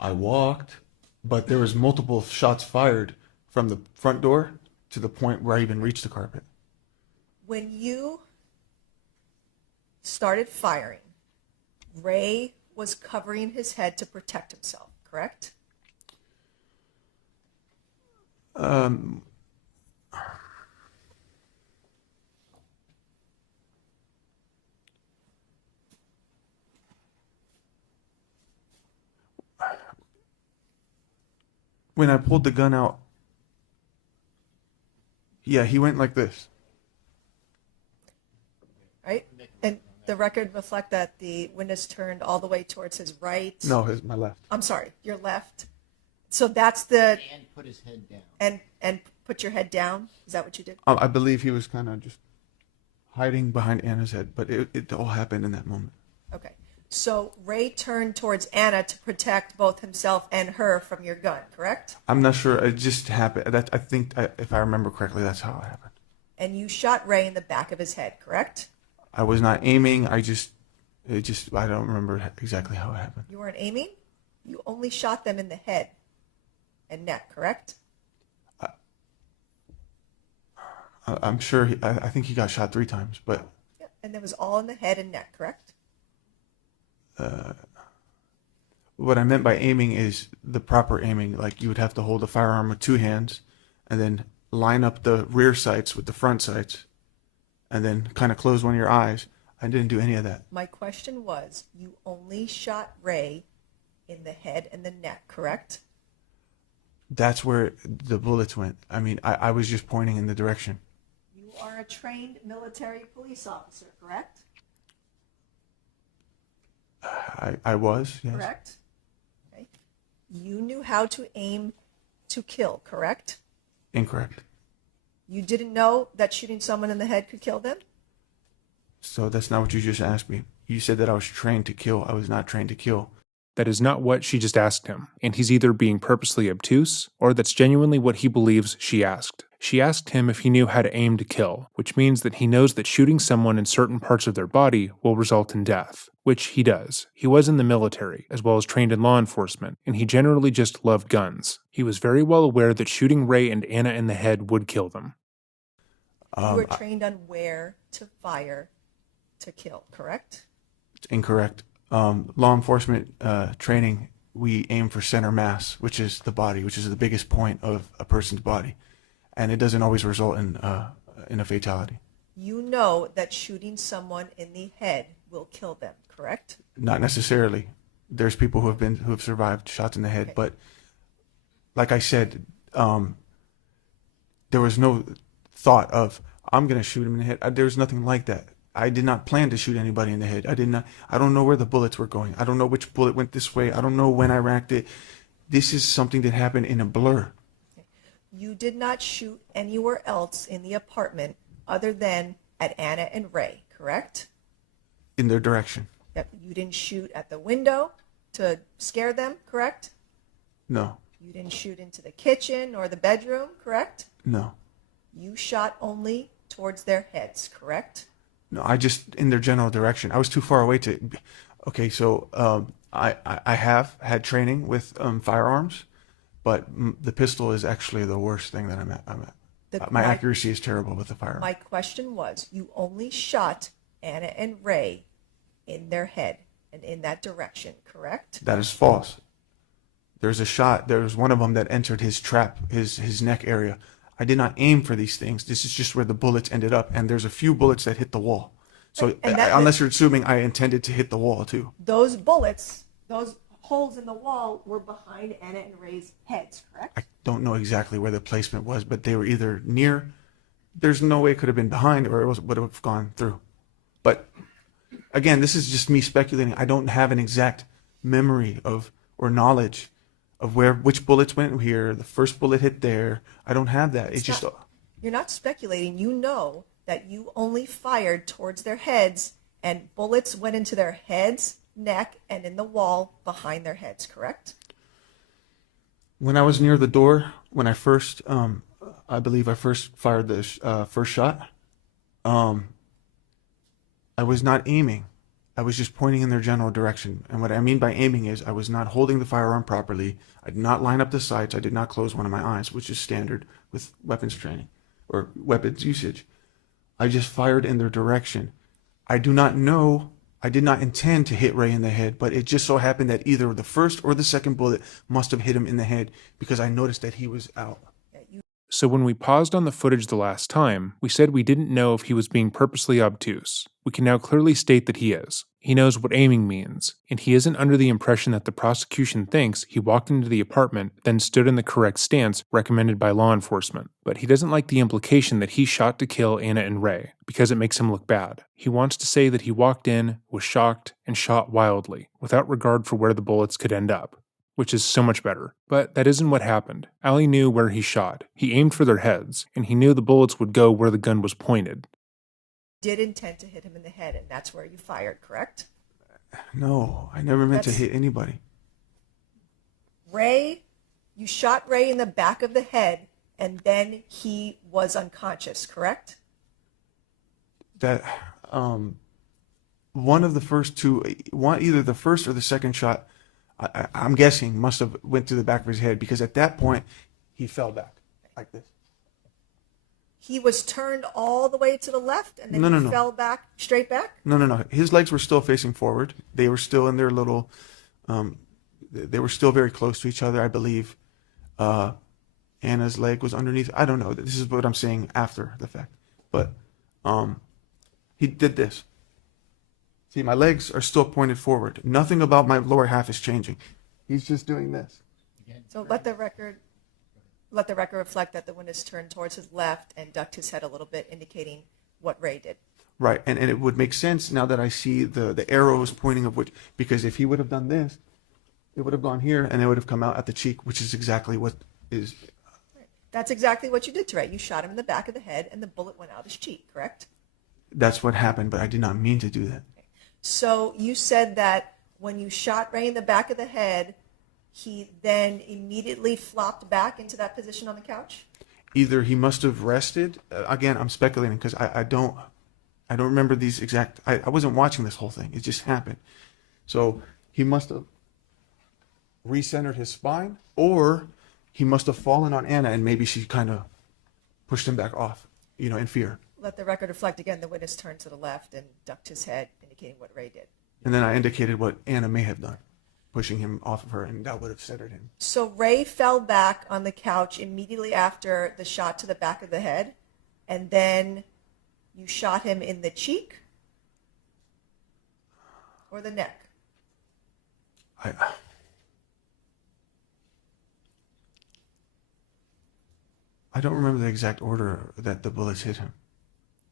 I walked, but there was multiple shots fired from the front door to the point where I even reached the carpet. When you started firing, Ray was covering his head to protect himself, correct? When I pulled the gun out, yeah, he went like this. Right? And the record reflect that the witness turned all the way towards his right. No, my left. I'm sorry, your left. So that's the And put his head down. and put your head down. Is that what you did? I believe he was kind of just hiding behind Anna's head, but it all happened in that moment. Okay. So Ray turned towards Anna to protect both himself and her from your gun, correct? I'm not sure. It just happened. I think, if I remember correctly, that's how it happened. And you shot Ray in the back of his head, correct? I was not aiming. I don't remember exactly how it happened. You weren't aiming? You only shot them in the head and neck, correct? I'm sure. I think he got shot 3 times, but. Yeah. And it was all in the head and neck, correct? What I meant by aiming is the proper aiming. Like you would have to hold a firearm with 2 hands and then line up the rear sights with the front sights and then kind of close one of your eyes. I didn't do any of that. My question was, you only shot Ray in the head and the neck, correct? That's where the bullets went. I mean, I was just pointing in the direction. You are a trained military police officer, correct? I was, yes. Correct? Okay. You knew how to aim to kill, correct? Incorrect. You didn't know that shooting someone in the head could kill them? So that's not what you just asked me. You said that I was trained to kill. I was not trained to kill. That is not what she just asked him, and he's either being purposely obtuse, or that's genuinely what he believes she asked. She asked him if he knew how to aim to kill, which means that he knows that shooting someone in certain parts of their body will result in death, which he does. He was in the military, as well as trained in law enforcement, and he generally just loved guns. He was very well aware that shooting Ray and Anna in the head would kill them. You were trained on where to fire to kill, correct? It's incorrect. Law enforcement training, we aim for center mass, which is the body, which is the biggest point of a person's body. And it doesn't always result in a fatality. You know that shooting someone in the head will kill them, correct? Not necessarily. There's people who have survived shots in the head, Okay. but like I said, there was no thought of I'm going to shoot him in the head. There's nothing like that. I did not plan to shoot anybody in the head. I don't know where the bullets were going. I don't know which bullet went this way. I don't know when I racked it. This is something that happened in a blur. You did not shoot anywhere else in the apartment other than at Anna and Ray, correct? In their direction. Yep. You didn't shoot at the window to scare them, correct? No, You didn't shoot into the kitchen or the bedroom, correct? no, You shot only towards their heads, correct? no. I just in their general direction. I was too far away to. Okay, so I have had training with firearms, but the pistol is actually the worst thing that I'm at. My accuracy is terrible with the firearm. My question was, you only shot Anna and Ray in their head and in that direction, correct? That is false. There's a shot. There was one of them that entered his trap, his neck area. I did not aim for these things. This is just where the bullets ended up, and there's a few bullets that hit the wall. So And that- unless you're assuming I intended to hit the wall too. Those bullets, those holes in the wall were behind Anna and Ray's heads, correct? I don't know exactly where the placement was, but they were either near. There's no way it could have been behind, or it would have gone through. But again, this is just me speculating. I don't have an exact memory of or knowledge of which bullets went here. The first bullet hit there. I don't have that. It's just. You're not speculating. You know that you only fired towards their heads and bullets went into their heads, neck, and in the wall behind their heads, correct? When I was near the door, when I first, I believe I first fired the first shot, I was not aiming. I was just pointing in their general direction. And what I mean by aiming is I was not holding the firearm properly. I did not line up the sights. I did not close one of my eyes, which is standard with weapons training or weapons usage. I just fired in their direction. I do not know. I did not intend to hit Ray in the head, but it just so happened that either the first or the second bullet must have hit him in the head because I noticed that he was out. So when we paused on the footage the last time, we said we didn't know if he was being purposely obtuse. We can now clearly state that he is. He knows what aiming means, and he isn't under the impression that the prosecution thinks he walked into the apartment, then stood in the correct stance recommended by law enforcement. But he doesn't like the implication that he shot to kill Anna and Ray, because it makes him look bad. He wants to say that he walked in, was shocked, and shot wildly, without regard for where the bullets could end up, which is so much better. But that isn't what happened. Ali knew where he shot. He aimed for their heads, and he knew the bullets would go where the gun was pointed. Did intend to hit him in the head, and that's where you fired, correct? No, I never meant to That's- hit anybody. Ray, you shot Ray in the back of the head, and then he was unconscious, correct? That one of the first two, either the first or the second shot, I'm guessing must have went to the back of his head because at that point he fell back like this. He was turned all the way to the left, and then No, he no, no. fell back, straight back? No. His legs were still facing forward. They were still in their little. They were still very close to each other, I believe. Anna's leg was underneath. I don't know. This is what I'm saying after the fact. But he did this. See, my legs are still pointed forward. Nothing about my lower half is changing. He's just doing this. So let the record reflect that the witness turned towards his left and ducked his head a little bit, indicating what Ray did. Right, and it would make sense now that I see the arrows pointing of which, because if he would have done this, it would have gone here and it would have come out at the cheek, which is exactly what is. That's exactly what you did to Ray. You shot him in the back of the head and the bullet went out his cheek, correct? That's what happened, but I did not mean to do that. So you said that when you shot Ray in the back of the head, he then immediately flopped back into that position on the couch? Either he must have rested. Again, I'm speculating because I don't remember these exact. I wasn't watching this whole thing. It just happened. So he must have recentered his spine, or he must have fallen on Anna and maybe she kind of pushed him back off, in fear. Let the record reflect again, the witness turned to the left and ducked his head, indicating what Ray did. And then I indicated what Anna may have done, pushing him off of her, and that would have centered him. So Ray fell back on the couch immediately after the shot to the back of the head, and then you shot him in the cheek or the neck? I don't remember the exact order that the bullets hit him.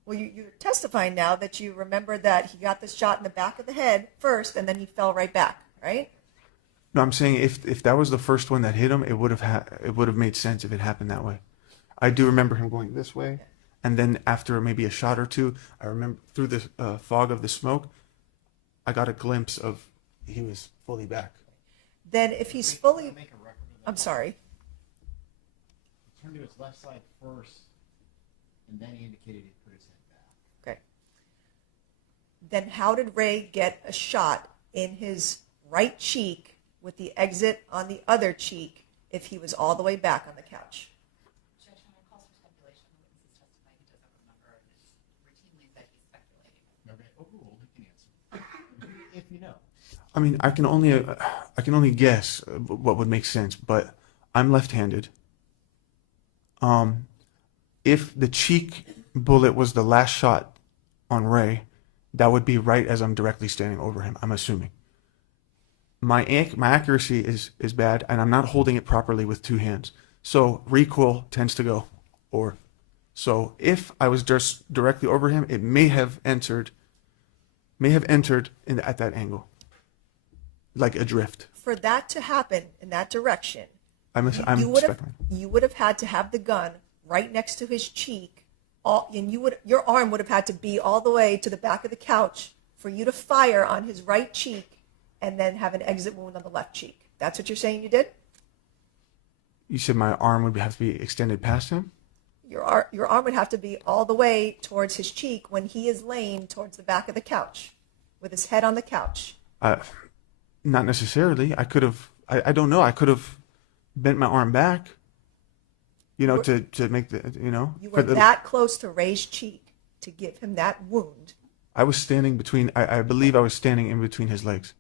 Well, you're testifying now that you remember that he got the shot in the back of the head first, and then he fell right back, right? No, I'm saying if that was the first one that hit him, it would have made sense if it happened that way. I do remember him going this way, and then after maybe a shot or two, I remember through the fog of the smoke, I got a glimpse of he was fully back. Then if he's fully, Make a record of that. I'm sorry. He turned to his left side first, and then he indicated he put his head back. Okay. Then how did Ray get a shot in his right cheek with the exit on the other cheek if he was all the way back on the couch? Judge, when it calls for speculation, the witness is testifying he doesn't remember, and it's routinely that he's speculating. Okay, overruled, he can answer. If you know. I mean, I can only guess what would make sense, but I'm left-handed. If the cheek bullet was the last shot on Ray, that would be right as I'm directly standing over him, I'm assuming. My accuracy is bad, and I'm not holding it properly with two hands. So recoil tends to go. So if I was just directly over him, it may have entered at that angle, like adrift. For that to happen in that direction, I'm speculating. you would have had to have the gun right next to his cheek, and your arm would have had to be all the way to the back of the couch for you to fire on his right cheek and then have an exit wound on the left cheek. That's what you're saying you did? You said my arm would have to be extended past him? Your arm would have to be all the way towards his cheek when he is laying towards the back of the couch with his head on the couch. Not necessarily. I could have, I don't know, I could have bent my arm back, to make the, You were that close to Ray's cheek to give him that wound. I was standing between, I believe I was standing in between his legs,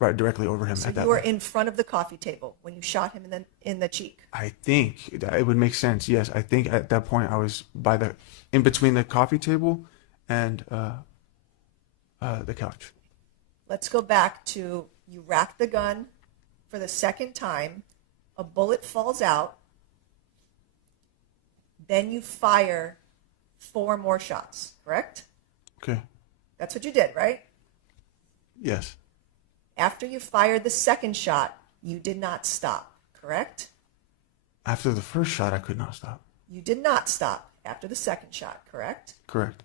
right directly over him So at that you were point. in front of the coffee table when you shot him in the cheek. I think it would make sense. Yes, I think at that point I was in between the coffee table and the couch. Let's go back to you rack the gun for the second time, a bullet falls out, then you fire 4 more shots, correct? Okay. That's what you did, right? Yes. After you fired the second shot, you did not stop, correct? After the first shot, I could not stop. You did not stop after the second shot, correct? Correct.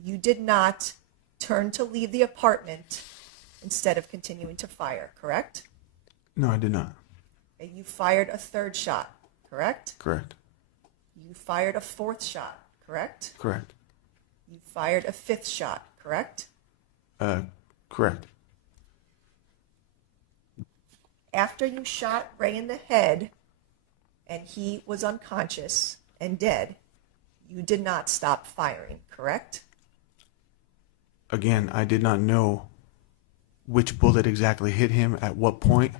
You did not turn to leave the apartment instead of continuing to fire, correct? No, I did not. And you fired a third shot, correct? Correct. You fired a fourth shot, correct? Correct. You fired a fifth shot, correct? Correct. After you shot Ray in the head and he was unconscious and dead, you did not stop firing, correct? Again, I did not know which bullet exactly hit him at what point.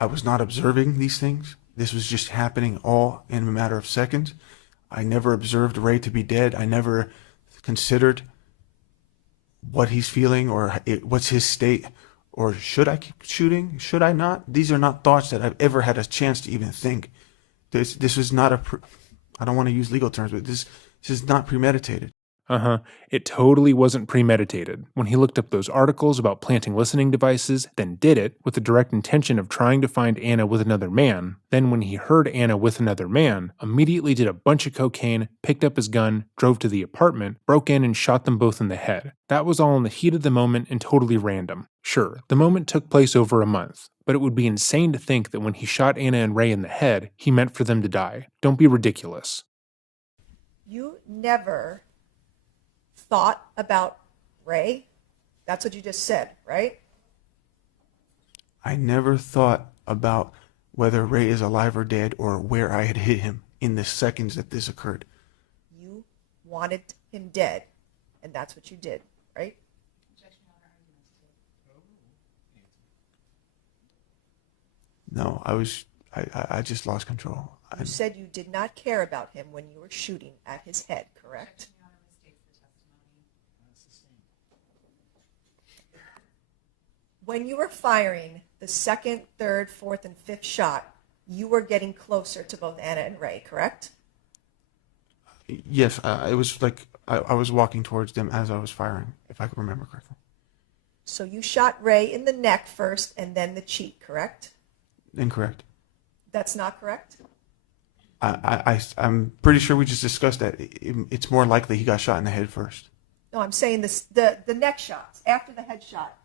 I was not observing these things. This was just happening all in a matter of seconds. I never observed Ray to be dead. I never considered what he's feeling or what's his state, or should I keep shooting? Should I not? These are not thoughts that I've ever had a chance to even think. This was not I don't want to use legal terms, but this is not premeditated. It totally wasn't premeditated. When he looked up those articles about planting listening devices, then did it with the direct intention of trying to find Anna with another man, then when he heard Anna with another man, immediately did a bunch of cocaine, picked up his gun, drove to the apartment, broke in and shot them both in the head. That was all in the heat of the moment and totally random. Sure, the moment took place over a month, but it would be insane to think that when he shot Anna and Ray in the head, he meant for them to die. Don't be ridiculous. You never thought about Ray? That's what you just said, right? I never thought about whether Ray is alive or dead or where I had hit him in the seconds that this occurred. You wanted him dead, and that's what you did, right? No, I just lost control. You said you did not care about him when you were shooting at his head, correct? When you were firing the second, third, fourth, and fifth shot, you were getting closer to both Anna and Ray, correct? Yes, it was like I was walking towards them as I was firing, if I can remember correctly. So you shot Ray in the neck first and then the cheek, correct? Incorrect. That's not correct? I'm pretty sure we just discussed that. It's more likely he got shot in the head first. No, I'm saying this, the neck shots, after the head shot.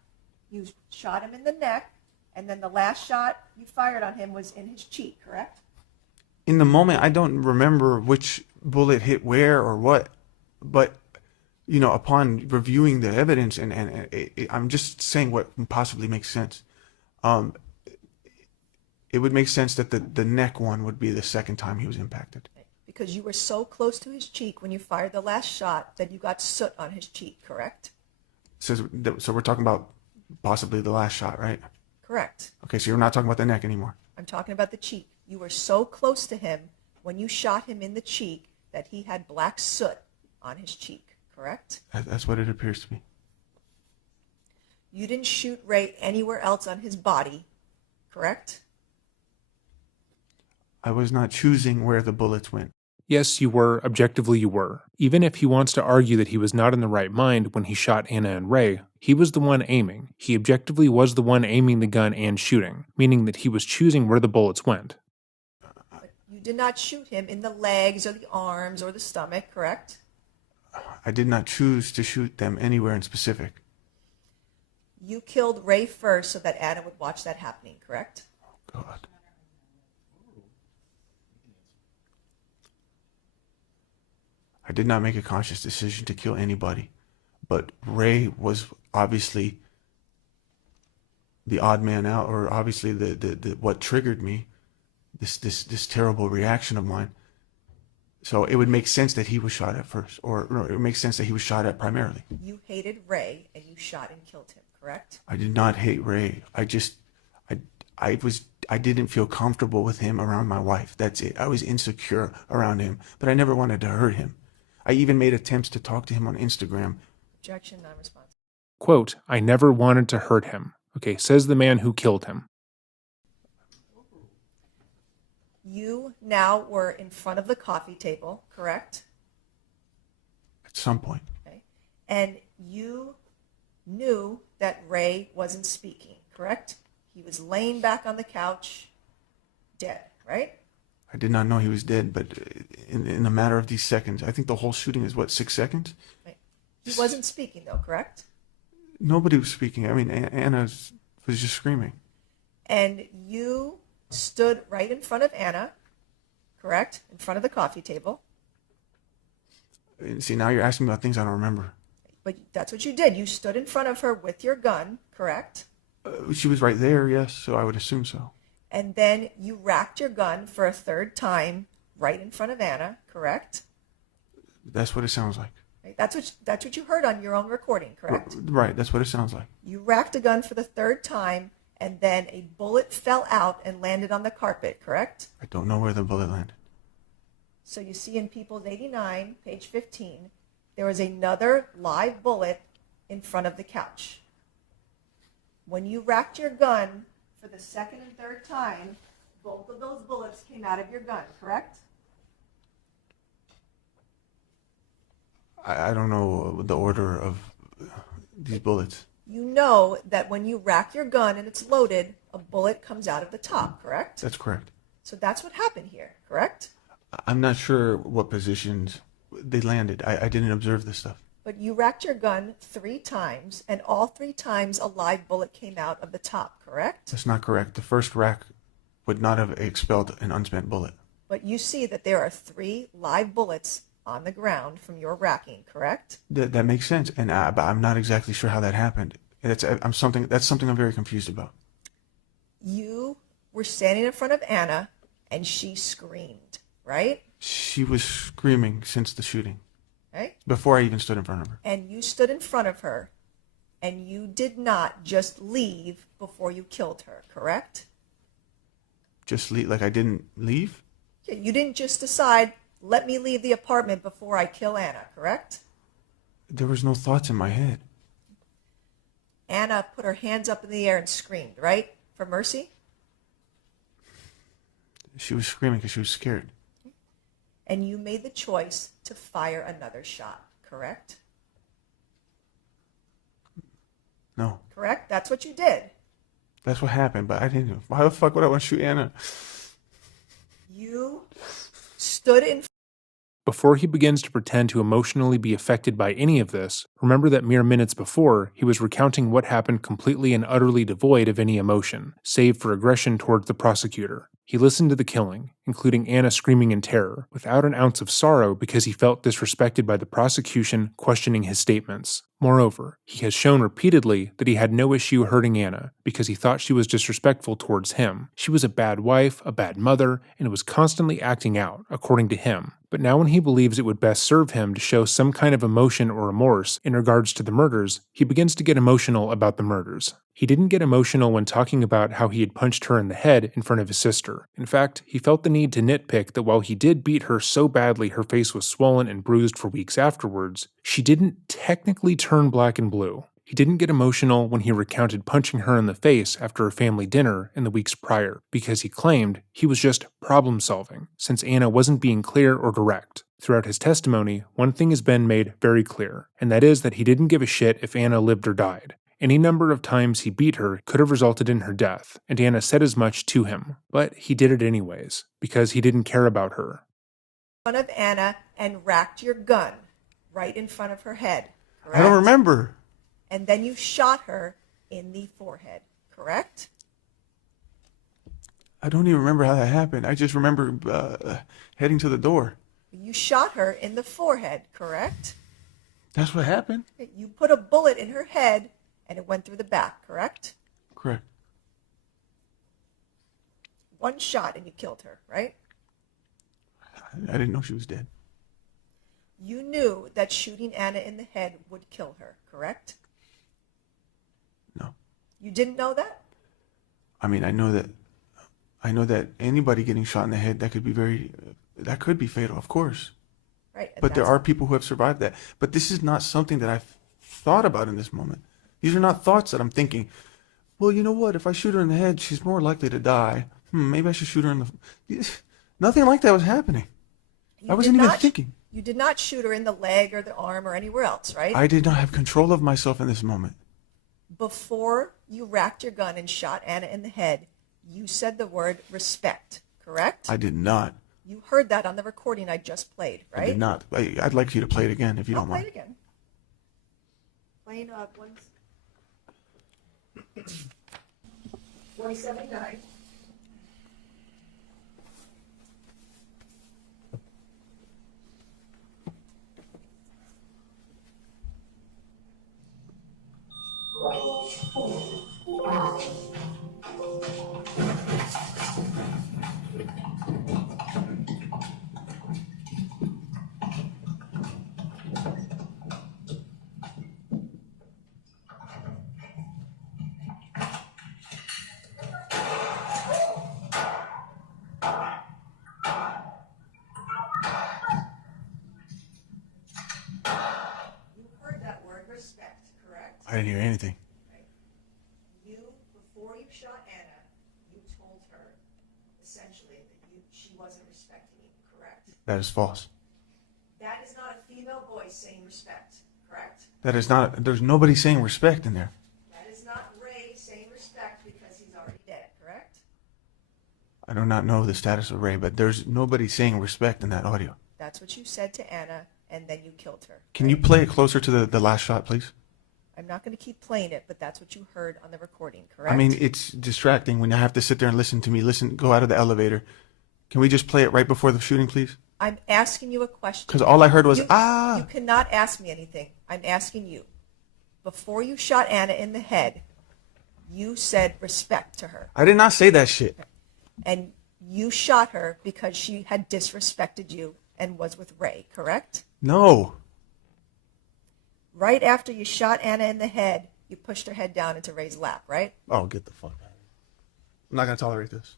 You shot him in the neck, and then the last shot you fired on him was in his cheek, correct? In the moment, I don't remember which bullet hit where or what, but upon reviewing the evidence I'm just saying what possibly makes sense. It would make sense that the neck one would be the second time he was impacted. Because you were so close to his cheek when you fired the last shot that you got soot on his cheek, correct? So we're talking about possibly the last shot, right? Correct. Okay, so you're not talking about the neck anymore. I'm talking about the cheek. You were so close to him when you shot him in the cheek that he had black soot on his cheek, correct? That's what it appears to be. You didn't shoot Ray anywhere else on his body, correct? I was not choosing where the bullets went. Yes, you were. Objectively, you were. Even if he wants to argue that he was not in the right mind when he shot Anna and Ray, he was the one aiming. He objectively was the one aiming the gun and shooting, meaning that he was choosing where the bullets went. But you did not shoot him in the legs or the arms or the stomach, correct? I did not choose to shoot them anywhere in specific. You killed Ray first so that Anna would watch that happening, correct? God. I did not make a conscious decision to kill anybody, but Ray was obviously the odd man out, or obviously the what triggered me, this terrible reaction of mine. So it would make sense that he was shot at first, or no, it would make sense that he was shot at primarily. You hated Ray and you shot and killed him, correct? I did not hate Ray. I didn't feel comfortable with him around my wife. That's it. I was insecure around him, but I never wanted to hurt him. I even made attempts to talk to him on Instagram. Objection, non-responsive. Quote, I never wanted to hurt him. Okay, says the man who killed him. You now were in front of the coffee table, correct? At some point. Okay. And you knew that Ray wasn't speaking, correct? He was laying back on the couch, dead, right? I did not know he was dead, but in a matter of these seconds, I think the whole shooting is what, 6 seconds? Right. He wasn't speaking though, correct? Nobody was speaking. I mean, Anna was just screaming. And you stood right in front of Anna, correct? In front of the coffee table. See, now you're asking me about things I don't remember. But that's what you did. You stood in front of her with your gun, correct? She was right there, yes, so I would assume so. And then you racked your gun for a third time right in front of Anna, correct? That's what it sounds like. Right? That's what you heard on your own recording, correct? Right, that's what it sounds like. You racked a gun for the third time, and then a bullet fell out and landed on the carpet, correct? I don't know where the bullet landed. So you see in People's 89, page 15, there was another live bullet in front of the couch. When you racked your gun for the second and third time, both of those bullets came out of your gun, correct? I don't know the order of these bullets. You know that when you rack your gun and it's loaded, a bullet comes out of the top, correct? That's correct. So that's what happened here, correct? I'm not sure what positions they landed. I didn't observe this stuff. But you racked your gun 3 times, and all 3 times a live bullet came out of the top, correct? That's not correct. The first rack would not have expelled an unspent bullet. But you see that there are 3 live bullets on the ground from your racking, correct? That makes sense, and but I'm not exactly sure how that happened. That's something I'm very confused about. You were standing in front of Anna, and she screamed, right? She was screaming since the shooting, Right? before I even stood in front of her. And you stood in front of her, and you did not just leave before you killed her, correct? Just leave, like I didn't leave? Yeah, you didn't just decide, let me leave the apartment before I kill Anna, correct? There was no thoughts in my head. Anna put her hands up in the air and screamed, right? For mercy? She was screaming because she was scared. And you made the choice to fire another shot, correct? No, Correct? That's what you did. that's what happened, but I didn't. Why the fuck would I want to shoot Anna? You stood in Before he begins to pretend to emotionally be affected by any of this, remember that mere minutes before, he was recounting what happened completely and utterly devoid of any emotion, save for aggression towards the prosecutor. He listened to the killing, including Anna screaming in terror, without an ounce of sorrow because he felt disrespected by the prosecution questioning his statements. Moreover, he has shown repeatedly that he had no issue hurting Anna because he thought she was disrespectful towards him. She was a bad wife, a bad mother, and was constantly acting out, according to him. But now when he believes it would best serve him to show some kind of emotion or remorse in regards to the murders, he begins to get emotional about the murders. He didn't get emotional when talking about how he had punched her in the head in front of his sister. In fact, he felt the need to nitpick that while he did beat her so badly her face was swollen and bruised for weeks afterwards, she didn't technically turn black and blue. He didn't get emotional when he recounted punching her in the face after a family dinner in the weeks prior, because he claimed he was just problem solving, since Anna wasn't being clear or direct. Throughout his testimony, one thing has been made very clear, and that is that he didn't give a shit if Anna lived or died. Any number of times he beat her could have resulted in her death, and Anna said as much to him, but he did it anyways, because he didn't care about her. front of Anna and racked your gun right in front of her head, correct? I don't remember. And then you shot her in the forehead, correct? I don't even remember how that happened. I just remember heading to the door. You shot her in the forehead, correct? That's what happened. You put a bullet in her head and it went through the back, correct? Correct. One shot and you killed her, right? I didn't know she was dead. You knew that shooting Anna in the head would kill her, correct? No. You didn't know that? I mean, I know that anybody getting shot in the head, that could be fatal, of course. Right. and But there that's- are people who have survived that. But this is not something that I've thought about in this moment. These are not thoughts that I'm thinking, well, you know what? If I shoot her in the head, she's more likely to die. Maybe I should shoot her in the... Nothing like that was happening. You I wasn't did even not- thinking. You did not shoot her in the leg or the arm or anywhere else, right? I did not have control of myself in this moment. Before you racked your gun and shot Anna in the head, you said the word respect, correct? I did not. You heard that on the recording I just played, right? I did not. I'd like you to play it again if you I'll don't play mind. it again. Playing 179. I didn't hear anything. You, before you shot Anna, you told her essentially that she wasn't respecting you, correct? That is false. That is not a female voice saying respect, correct? That is not. There's nobody saying respect in there. That is not Ray saying respect because he's already dead, correct? I do not know the status of Ray, but there's nobody saying respect in that audio. That's what you said to Anna, and then you killed her. Can you play it closer to the last shot, please? I'm not going to keep playing it, but that's what you heard on the recording, correct? I mean, it's distracting when I have to sit there and listen to me. Go out of the elevator. Can we just play it right before the shooting, please? I'm asking you a question. Because all I heard was, You cannot ask me anything. I'm asking you. Before you shot Anna in the head, you said respect to her. I did not say that shit. And you shot her because she had disrespected you and was with Ray, correct? No. Right after you shot Anna in the head, you pushed her head down into Ray's lap, right? Oh, get the fuck out of here. I'm not going to tolerate this.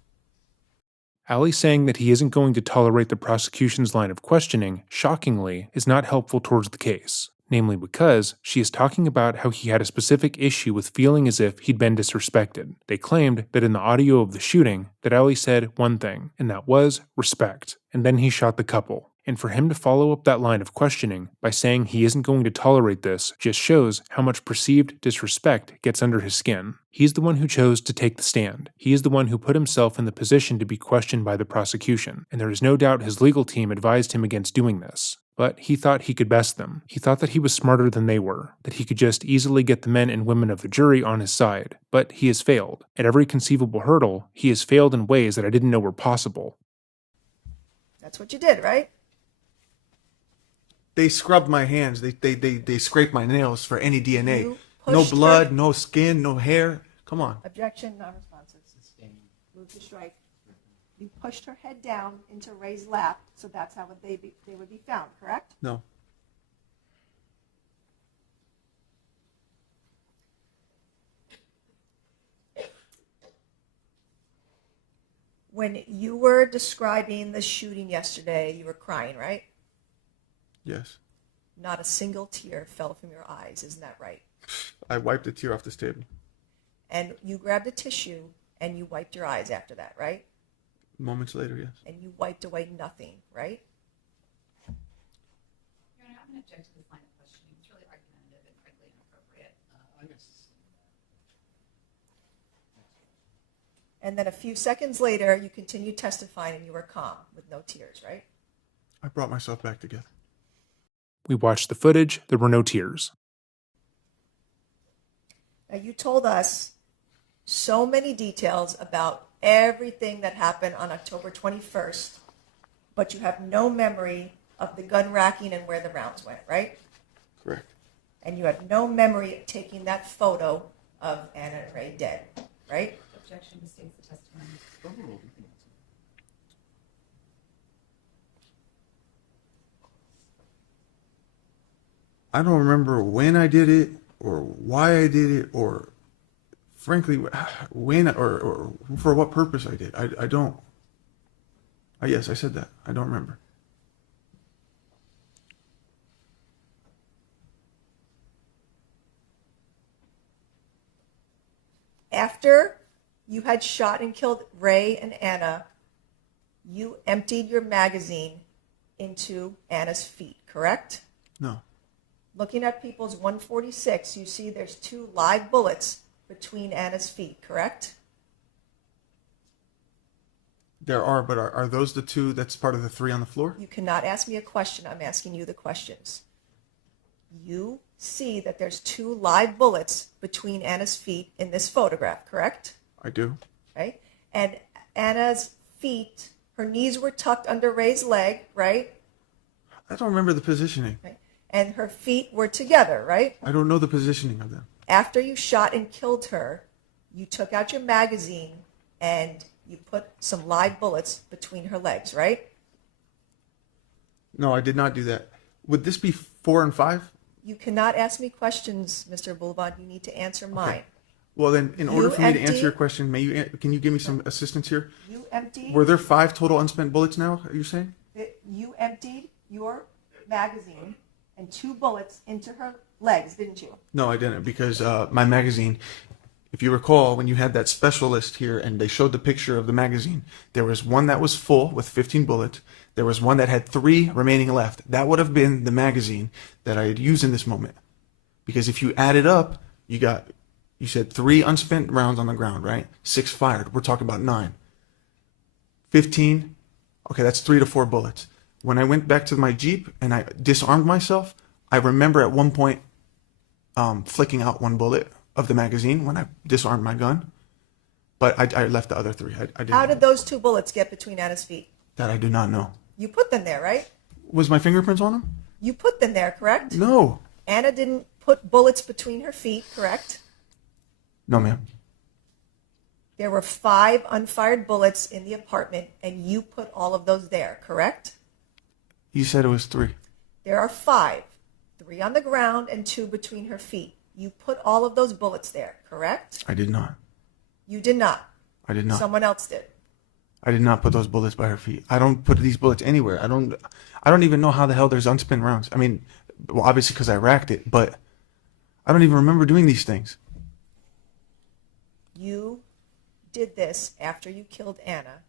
Ali saying that he isn't going to tolerate the prosecution's line of questioning, shockingly, is not helpful towards the case. Namely because she is talking about how he had a specific issue with feeling as if he'd been disrespected. They claimed that in the audio of the shooting, that Ali said one thing, and that was respect, and then he shot the couple. And for him to follow up that line of questioning by saying he isn't going to tolerate this just shows how much perceived disrespect gets under his skin. He's the one who chose to take the stand. He is the one who put himself in the position to be questioned by the prosecution, and there is no doubt his legal team advised him against doing this. But he thought he could best them. He thought that he was smarter than they were, that he could just easily get the men and women of the jury on his side. But he has failed. At every conceivable hurdle, he has failed in ways that I didn't know were possible. That's what you did, right? They scrubbed my hands. They scraped my nails for any DNA. You No pushed blood, her- no skin, no hair. Come on. Objection, non-responsive. Move to strike. You pushed her head down into Ray's lap, so that's how they would be found, correct? No. When you were describing the shooting yesterday, you were crying, right? Yes. Not a single tear fell from your eyes, isn't that right? I wiped a tear off this table. And you grabbed a tissue and you wiped your eyes after that, right? Moments later, yes. And you wiped away nothing, right? Your Honor, I'm going to object to this line of questioning. It's really argumentative and frankly inappropriate. And then a few seconds later, you continued testifying and you were calm with no tears, right? I brought myself back together. We watched the footage, there were no tears. Now, you told us so many details about everything that happened on October 21st, but you have no memory of the gun racking and where the rounds went, right? Correct. And you have no memory of taking that photo of Anna and Ray dead, right? Objection misstates the testimony. I don't remember when I did it or why I did it or frankly when or for what purpose I did. I don't. Yes, I said that. I don't remember. After you had shot and killed Ray and Anna, you emptied your magazine into Anna's feet, correct? No. Looking at People's 146, you see there's 2 live bullets between Anna's feet, correct? There are, but are those the 2 that's part of the 3 on the floor? You cannot ask me a question. I'm asking you the questions. You see that there's 2 live bullets between Anna's feet in this photograph, correct? I do. Right? And Anna's feet, her knees were tucked under Ray's leg, right? I don't remember the positioning. Right? And her feet were together, right? I don't know the positioning of them. After you shot and killed her, you took out your magazine and you put some live bullets between her legs, right? No, I did not do that. Would this be 4 and 5? You cannot ask me questions, Mr. Abulaban. You need to answer mine. Well, then, in order for me to answer empty- your question, can you give me some assistance here? You emptied. Were there 5 total unspent bullets now, are you saying? You emptied your magazine and 2 bullets into her legs, didn't you? No, I didn't, because my magazine, if you recall, when you had that specialist here and they showed the picture of the magazine, there was one that was full with 15 bullets. There was one that had 3 remaining left. That would have been the magazine that I had used in this moment. Because if you add it up, you said 3 unspent rounds on the ground, right? 6 fired. We're talking about 9. 15. Okay, that's 3 to 4 bullets. When I went back to my Jeep and I disarmed myself, I remember at one point flicking out 1 bullet of the magazine when I disarmed my gun. But I left the other 3. I didn't. How did those 2 bullets get between Anna's feet? That I do not know. You put them there, right? Was my fingerprints on them? You put them there, correct? No. Anna didn't put bullets between her feet, correct? No, ma'am. There were 5 unfired bullets in the apartment, and you put all of those there, correct? You said it was 3. There are 5, 3 on the ground and 2 between her feet. You put all of those bullets there, correct? I did not. You did not. I did not. Someone else did. I did not put those bullets by her feet. I don't put these bullets anywhere. I don't even know how the hell there's unspent rounds. I mean, well, obviously because I racked it, but I don't even remember doing these things. You did this after you killed Anna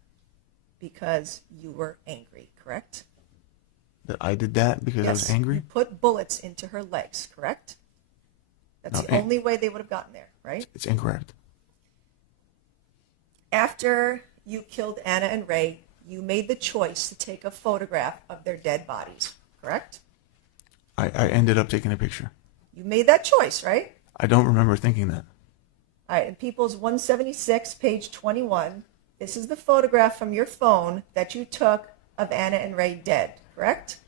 because you were angry, correct? That I did that because I was angry? You put bullets into her legs, correct? That's No, the only way they would have gotten there, right? It's incorrect. After you killed Anna and Ray, you made the choice to take a photograph of their dead bodies, correct? I ended up taking a picture. You made that choice, right? I don't remember thinking that. All right, in People's 176, page 21, this is the photograph from your phone that you took of Anna and Ray dead, correct?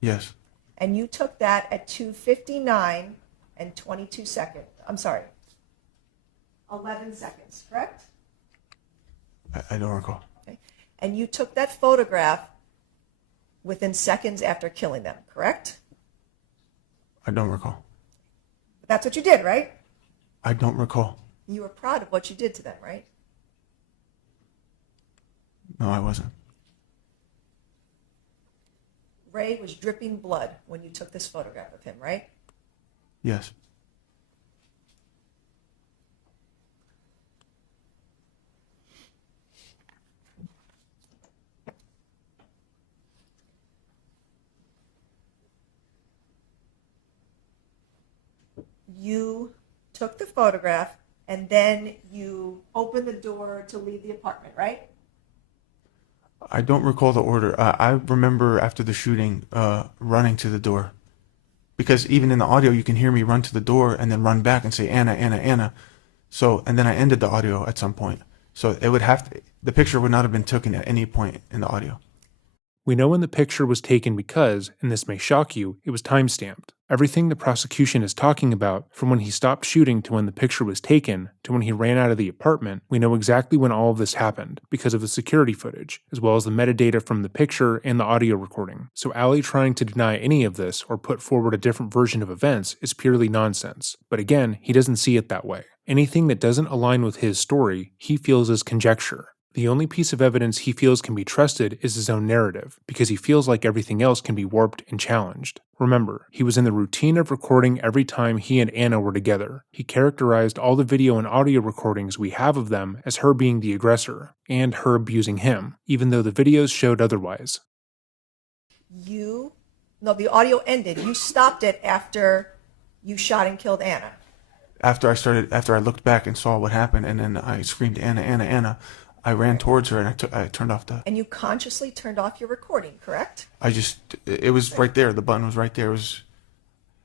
Yes. And you took that at 2:59 and 22 seconds. I'm sorry, 11 seconds, correct? I don't recall. Okay. And you took that photograph within seconds after killing them, correct? I don't recall. That's what you did, right? I don't recall. You were proud of what you did to them, right? No, I wasn't. Ray was dripping blood when you took this photograph of him, right? Yes. You took the photograph and then you opened the door to leave the apartment, right? I don't recall the order. I remember after the shooting running to the door. Because even in the audio, you can hear me run to the door and then run back and say, Anna, Anna, Anna. So, and then I ended the audio at some point. So it would have to, the picture would not have been taken at any point in the audio. We know when the picture was taken because, and this may shock you, it was timestamped. Everything the prosecution is talking about, from when he stopped shooting to when the picture was taken, to when he ran out of the apartment, we know exactly when all of this happened, because of the security footage, as well as the metadata from the picture and the audio recording. So Ali trying to deny any of this or put forward a different version of events is purely nonsense. But again, he doesn't see it that way. Anything that doesn't align with his story, he feels is conjecture. The only piece of evidence he feels can be trusted is his own narrative, because he feels like everything else can be warped and challenged. Remember, he was in the routine of recording every time he and Anna were together. He characterized all the video and audio recordings we have of them as her being the aggressor, and her abusing him, even though the videos showed otherwise. No, the audio ended. You stopped it after you shot and killed Anna. After I looked back and saw what happened, and then I screamed, Anna, Anna, Anna, I ran towards her and I turned off the... And you consciously turned off your recording, correct? It was right there. The button was right there. It was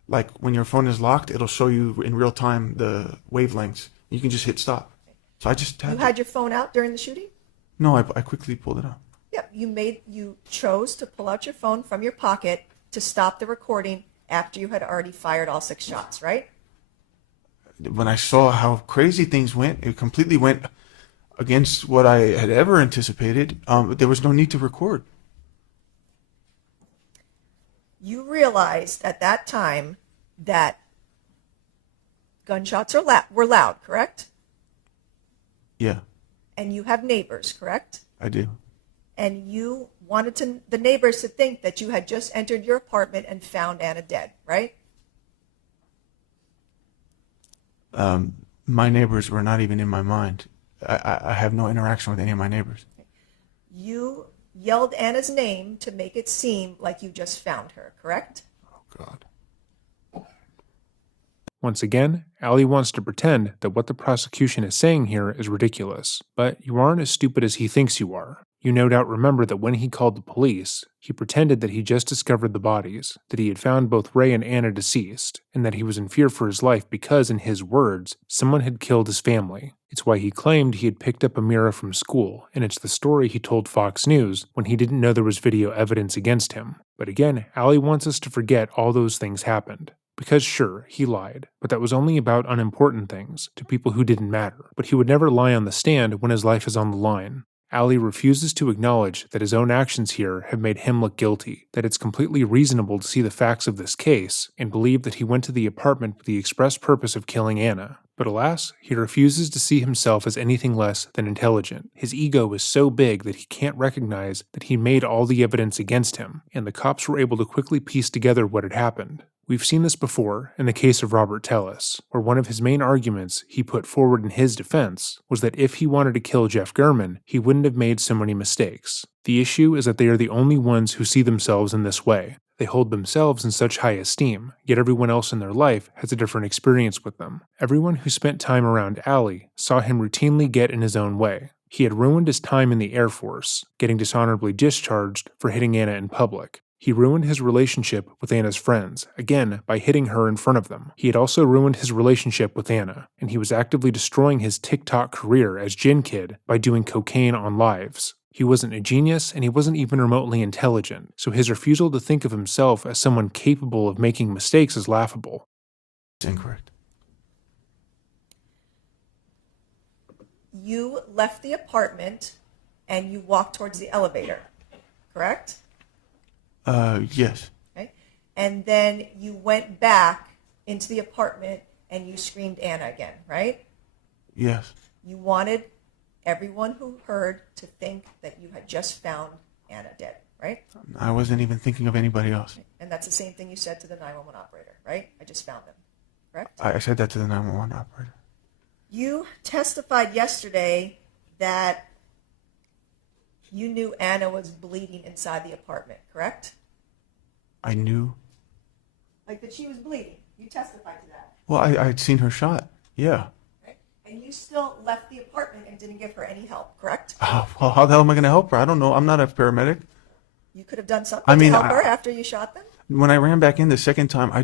like when your phone is locked, it'll show you in real time the wavelengths. You can just hit stop. So I just tapped You had your phone out during the shooting? No, I quickly pulled it out. Yeah, you chose to pull out your phone from your pocket to stop the recording after you had already fired all 6 shots, right? When I saw how crazy things went, it completely went against what I had ever anticipated. There was no need to record. You realized at that time that gunshots were loud, correct? Yeah, And you have neighbors, correct? I do. and you wanted the neighbors to think that you had just entered your apartment and found Anna dead, right? My neighbors were not even in my mind. I have no interaction with any of my neighbors. You yelled Anna's name to make it seem like you just found her, correct? Oh, God. Once again, Allie wants to pretend that what the prosecution is saying here is ridiculous, but you aren't as stupid as he thinks you are. You no doubt remember that when he called the police, he pretended that he just discovered the bodies, that he had found both Ray and Anna deceased, and that he was in fear for his life because, in his words, someone had killed his family. It's why he claimed he had picked up Amira from school, and it's the story he told Fox News when he didn't know there was video evidence against him. But again, Allie wants us to forget all those things happened. Because sure, he lied, but that was only about unimportant things, to people who didn't matter. But he would never lie on the stand when his life is on the line. Allie refuses to acknowledge that his own actions here have made him look guilty, that it's completely reasonable to see the facts of this case and believe that he went to the apartment with the express purpose of killing Anna. But alas, he refuses to see himself as anything less than intelligent. His ego is so big that he can't recognize that he made all the evidence against him, and the cops were able to quickly piece together what had happened. We've seen this before in the case of Robert Tellis, where one of his main arguments he put forward in his defense was that if he wanted to kill Jeff German, he wouldn't have made so many mistakes. The issue is that they are the only ones who see themselves in this way. They hold themselves in such high esteem, yet everyone else in their life has a different experience with them. Everyone who spent time around Allie saw him routinely get in his own way. He had ruined his time in the Air Force, getting dishonorably discharged for hitting Anna in public. He ruined his relationship with Anna's friends, again by hitting her in front of them. He had also ruined his relationship with Anna, and he was actively destroying his TikTok career as Gin Kid by doing cocaine on lives. He wasn't a genius, and he wasn't even remotely intelligent, so his refusal to think of himself as someone capable of making mistakes is laughable. It's incorrect. You left the apartment and you walked towards the elevator, correct? Yes. Okay. And then you went back into the apartment and you screamed Anna again, right? Yes. You wanted everyone who heard to think that you had just found Anna dead, right? I wasn't even thinking of anybody else. And that's the same thing you said to the 911 operator, right? I just found them, correct? I said that to the 911 operator. You testified yesterday that you knew Anna was bleeding inside the apartment, correct? I knew. Like that she was bleeding. You testified to that. Well, I had seen her shot. Yeah. Right? And you still left the apartment and didn't give her any help, correct? Well, how the hell am I going to help her? I don't know. I'm not a paramedic. You could have done something I mean, to help her after you shot them? When I ran back in the second time, I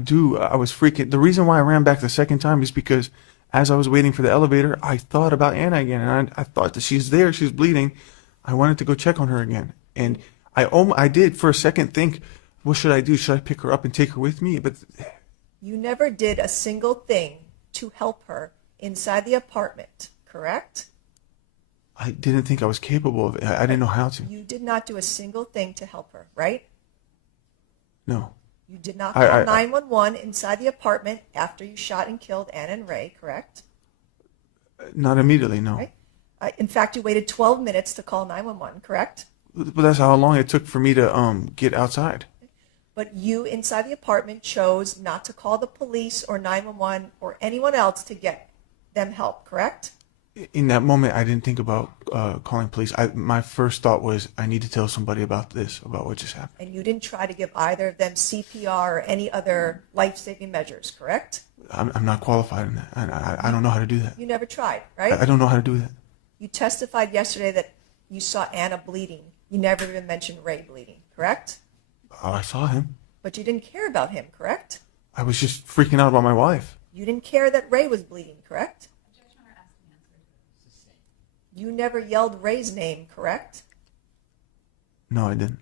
was freaking. The reason why I ran back the second time is because as I was waiting for the elevator, I thought about Anna again. And I thought that she's there, she's bleeding. I wanted to go check on her again. And I did for a second think, what should I do? Should I pick her up and take her with me? But You never did a single thing to help her inside the apartment, correct? I didn't think I was capable of it. I didn't know how to. You did not do a single thing to help her, right? No. You did not call 911 inside the apartment after you shot and killed Anna and Ray, correct? Not immediately, no. Right? In fact, you waited 12 minutes to call 911, correct? But that's how long it took for me to get outside. But you, inside the apartment, chose not to call the police or 911 or anyone else to get them help, correct? In that moment, I didn't think about calling police. My first thought was, I need to tell somebody about this, about what just happened. And you didn't try to give either of them CPR or any other life-saving measures, correct? I'm not qualified in that. I don't know how to do that. You never tried, right? I don't know how to do that. You testified yesterday that you saw Anna bleeding. You never even mentioned Ray bleeding, correct? Oh, I saw him. But you didn't care about him, correct? I was just freaking out about my wife. You didn't care that Ray was bleeding, correct? You never yelled Ray's name, correct? No, I didn't.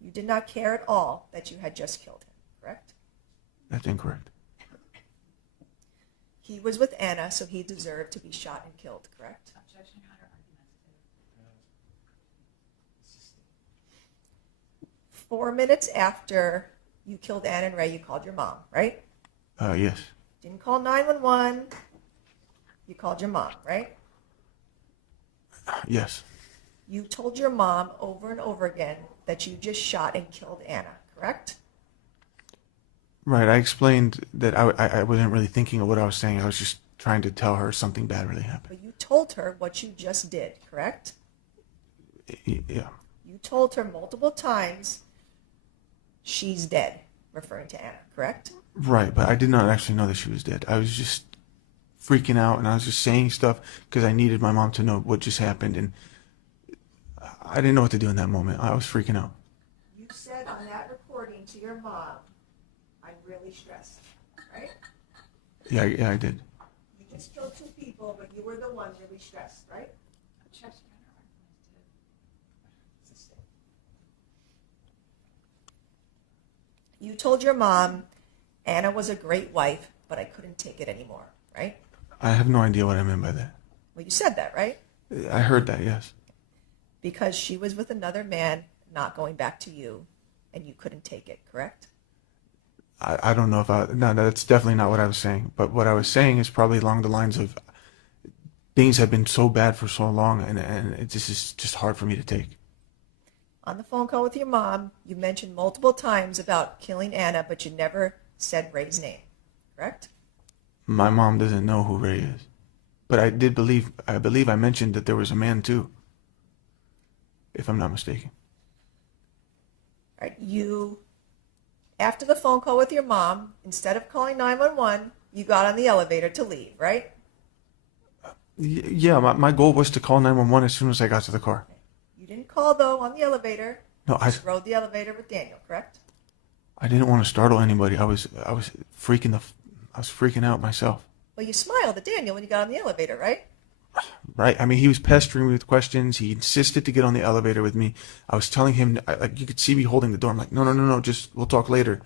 You did not care at all that you had just killed him, correct? That's incorrect. He was with Anna, so he deserved to be shot and killed, correct? 4 minutes after you killed Anna and Ray, you called your mom, right? Yes. Didn't call 911. You called your mom, right? Yes. You told your mom over and over again that you just shot and killed Anna, correct? Right. I explained that I wasn't really thinking of what I was saying. I was just trying to tell her something bad really happened. But you told her what you just did, correct? Yeah. You told her multiple times she's dead, referring to Anna, correct? Right, but I did not actually know that she was dead. I was just freaking out, and I was just saying stuff because I needed my mom to know what just happened, and I didn't know what to do in that moment. I was freaking out. You said on that recording to your mom, I'm really stressed, right? Yeah, I did. You just killed two people, but you were the one really stressed, right? You told your mom Anna was a great wife, but I couldn't take it anymore, right? I have no idea what I meant by that. Well, you said that, right? I heard that, yes. Because she was with another man, not going back to you, and you couldn't take it, correct? I don't know if no, that's definitely not what I was saying. But what I was saying is probably along the lines of things have been so bad for so long, and this is just hard for me to take. On the phone call with your mom, you mentioned multiple times about killing Anna, but you never said Ray's name, correct? My mom doesn't know who Ray is. But I believe I mentioned that there was a man too, if I'm not mistaken. All right, you, after the phone call with your mom, instead of calling 911, you got on the elevator to leave, right? Yeah, my goal was to call 911 as soon as I got to the car. You didn't call, though, on the elevator. No, You just rode the elevator with Daniel, correct? I didn't want to startle anybody. I was freaking out myself. Well, you smiled at Daniel when you got on the elevator, right? Right? I mean, he was pestering me with questions. He insisted to get on the elevator with me. I was telling him, like, you could see me holding the door. I'm like, no, just we'll talk later.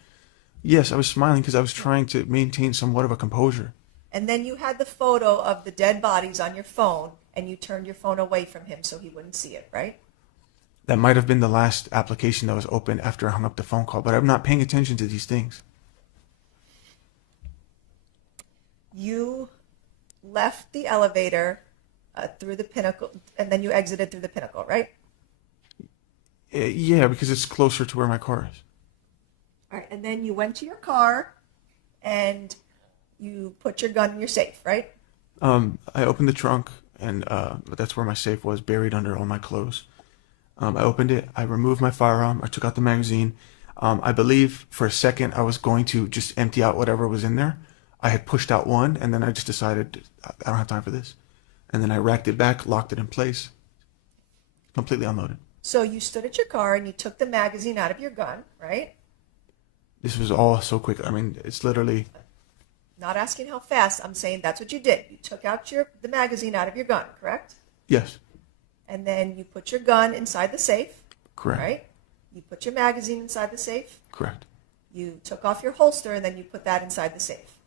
Yes, I was smiling because I was trying to maintain somewhat of a composure. And then you had the photo of the dead bodies on your phone, and you turned your phone away from him so he wouldn't see it, right? That might have been the last application that was open after I hung up the phone call, but I'm not paying attention to these things. You left the elevator through the Pinnacle, and then you exited through the Pinnacle, right? Yeah, because it's closer to where my car is. All right, and then you went to your car, and you put your gun in your safe, right? I opened the trunk, and that's where my safe was, buried under all my clothes. I opened it. I removed my firearm. I took out the magazine. I believe for a second I was going to just empty out whatever was in there. I had pushed out one, and then I just decided I don't have time for this. And then I racked it back, locked it in place, completely unloaded. So you stood at your car and you took the magazine out of your gun, right? This was all so quick. I mean, it's literally... Not asking how fast, I'm saying that's what you did. You took out the magazine out of your gun, correct? Yes. And then you put your gun inside the safe. Correct. Right? You put your magazine inside the safe. Correct. You took off your holster and then you put that inside the safe.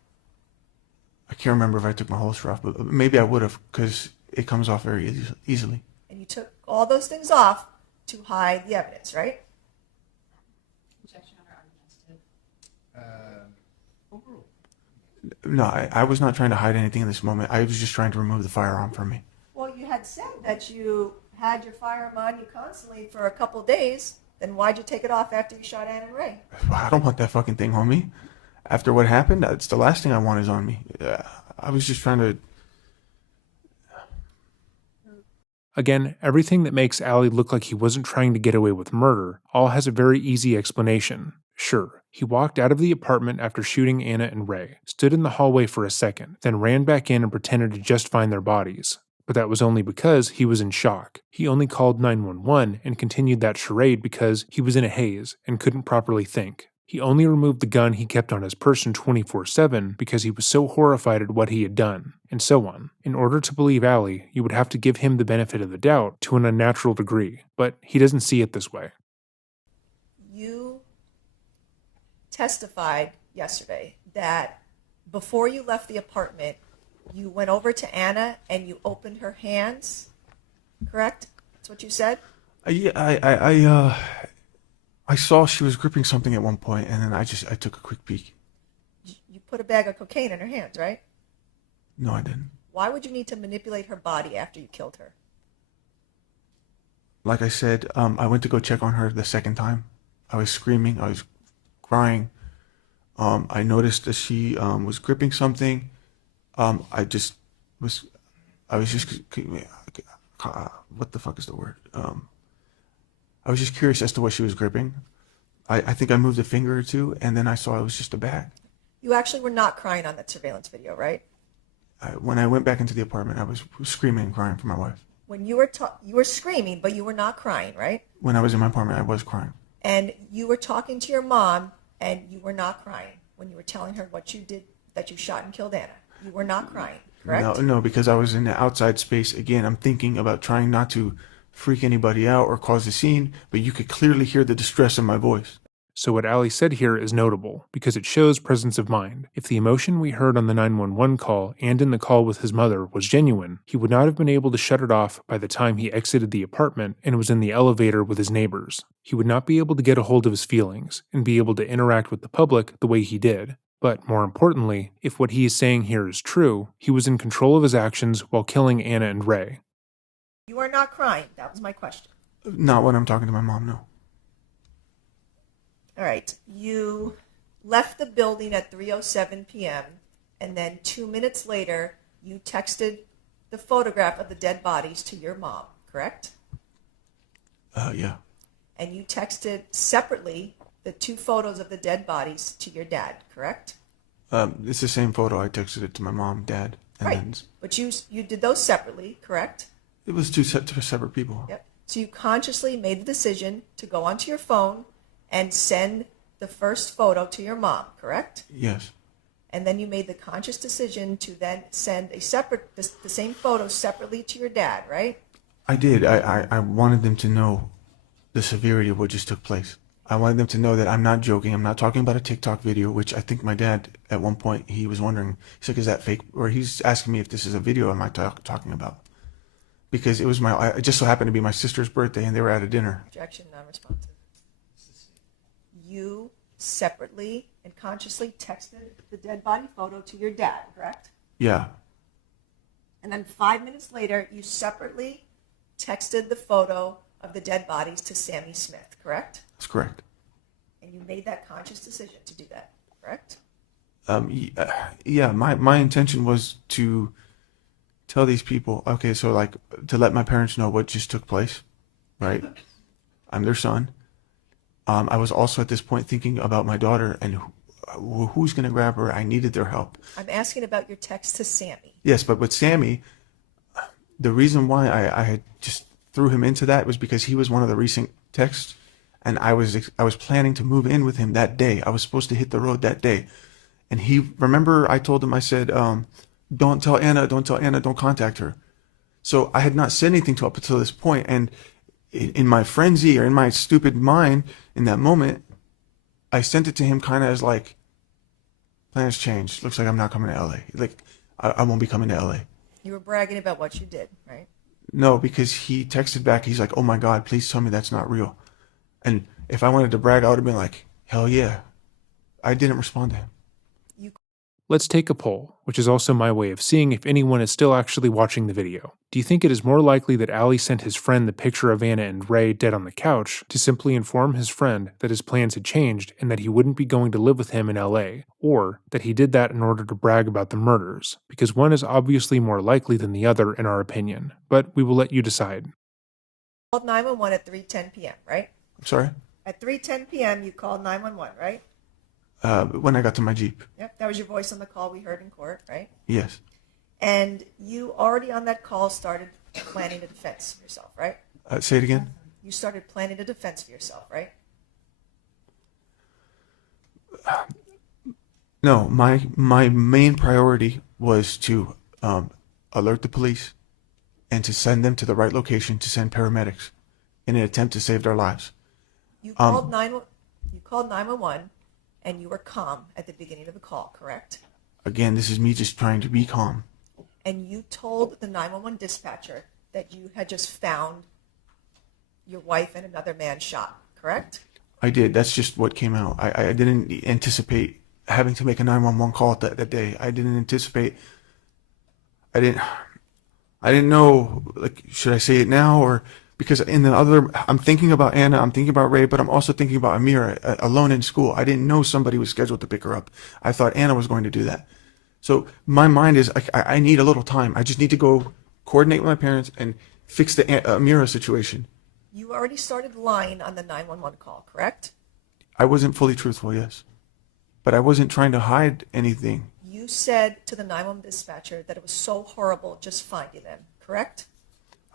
I can't remember if I took my holster off, but maybe I would have, because it comes off very easily. And you took all those things off to hide the evidence, right? Objection on our arguments too. Overruled. No, I was not trying to hide anything in this moment. I was just trying to remove the firearm from me. Well, you had said that you had your firearm on you constantly for a couple days. Then why'd you take it off after you shot Ann and Ray? I don't want that fucking thing on me. After what happened, it's the last thing I want is on me. I was just trying to... Again, everything that makes Allie look like he wasn't trying to get away with murder all has a very easy explanation. Sure, he walked out of the apartment after shooting Anna and Ray, stood in the hallway for a second, then ran back in and pretended to just find their bodies. But that was only because he was in shock. He only called 911 and continued that charade because he was in a haze and couldn't properly think. He only removed the gun he kept on his person 24/7 because he was so horrified at what he had done, and so on. In order to believe Allie, you would have to give him the benefit of the doubt to an unnatural degree, but he doesn't see it this way. You testified yesterday that before you left the apartment, you went over to Anna and you opened her hands, correct? That's what you said? Yeah, I saw she was gripping something at one point, and then I took a quick peek. You put a bag of cocaine in her hands, right? No, I didn't. Why would you need to manipulate her body after you killed her? like I said, I went to go check on her the second time. I was screaming. I was crying. I noticed that she was gripping something. I just was. I was just. What the fuck is the word? I was just curious as to what she was gripping. I think I moved a finger or two, and then I saw it was just a bag. You actually were not crying on that surveillance video, right? When I went back into the apartment, I was screaming and crying for my wife. When you were screaming, but you were not crying, right? When I was in my apartment, I was crying. And you were talking to your mom, and you were not crying when you were telling her what you did, that you shot and killed Anna. You were not crying, correct? No, because I was in the outside space. Again, I'm thinking about trying not to freak anybody out or cause a scene, but you could clearly hear the distress in my voice. So what Ali said here is notable because it shows presence of mind. If the emotion we heard on the 911 call and in the call with his mother was genuine, he would not have been able to shut it off by the time he exited the apartment and was in the elevator with his neighbors. He would not be able to get a hold of his feelings and be able to interact with the public the way he did. But more importantly, if what he is saying here is true, he was in control of his actions while killing Anna and Ray. You are not crying. That was my question. Not when I'm talking to my mom, no. All right. You left the building at 3:07 p.m., and then 2 minutes later, you texted the photograph of the dead bodies to your mom, correct? Yeah. And you texted separately the 2 photos of the dead bodies to your dad, correct? It's the same photo. I texted it to my mom, dad, and Right. then But you did those separately, correct? it was two separate people. Yep. So you consciously made the decision to go onto your phone and send the first photo to your mom, correct? Yes. And then you made the conscious decision to then send the same photo separately to your dad, right? I did. I wanted them to know the severity of what just took place. I wanted them to know that I'm not joking. I'm not talking about a TikTok video, which I think my dad, at one point, he was wondering, he's like, is that fake? Or he's asking me if this is a video am I talking about. Because it just so happened to be my sister's birthday and they were at a dinner. Objection, non-responsive. You separately and consciously texted the dead body photo to your dad, correct? Yeah. And then 5 minutes later, you separately texted the photo of the dead bodies to Sammy Smith, correct? That's correct. And you made that conscious decision to do that, correct? Yeah, my intention was to tell these people, okay, so like to let my parents know what just took place, right? I'm their son. I was also at this point thinking about my daughter and who's going to grab her. I needed their help. I'm asking about your text to Sammy. Yes, but with Sammy, the reason why I had just threw him into that was because he was one of the recent texts, and I was planning to move in with him that day. I was supposed to hit the road that day, and remember I told him, I said, don't tell Anna, don't contact her. So I had not said anything to up until this point, and in my frenzy or in my stupid mind in that moment, I sent it to him kind of as like, plans changed. Looks like I'm not coming to LA. Like I won't be coming to LA. You were bragging about what you did, right? No, because he texted back. He's like, oh my God, please tell me that's not real. And if I wanted to brag, I would have been like, hell yeah. I didn't respond to him. Let's take a poll, which is also my way of seeing if anyone is still actually watching the video. Do you think it is more likely that Ali sent his friend the picture of Anna and Ray dead on the couch to simply inform his friend that his plans had changed and that he wouldn't be going to live with him in LA, or that he did that in order to brag about the murders? Because one is obviously more likely than the other in our opinion, but we will let you decide. You called 911 at 3:10 p.m., right? I'm sorry? At 3:10 p.m., you called 911, right? When I got to my Jeep. Yep, that was your voice on the call we heard in court, right? Yes. And you already on that call started planning a defense for yourself, right? Say it again? You started planning a defense for yourself, right? No, my main priority was to alert the police and to send them to the right location to send paramedics in an attempt to save their lives. You called 911 and you were calm at the beginning of the call, correct? Again, this is me just trying to be calm. And you told the 911 dispatcher that you had just found your wife and another man shot, correct? I did. That's just what came out. I didn't anticipate having to make a 911 call that day. I didn't anticipate. I didn't know, like, should I say it now or Because I'm thinking about Anna, I'm thinking about Ray, but I'm also thinking about Amira alone in school. I didn't know somebody was scheduled to pick her up. I thought Anna was going to do that. So my mind is, I need a little time. I just need to go coordinate with my parents and fix the Amira situation. You already started lying on the 911 call, correct? I wasn't fully truthful, yes. But I wasn't trying to hide anything. You said to the 911 dispatcher that it was so horrible just finding them, correct?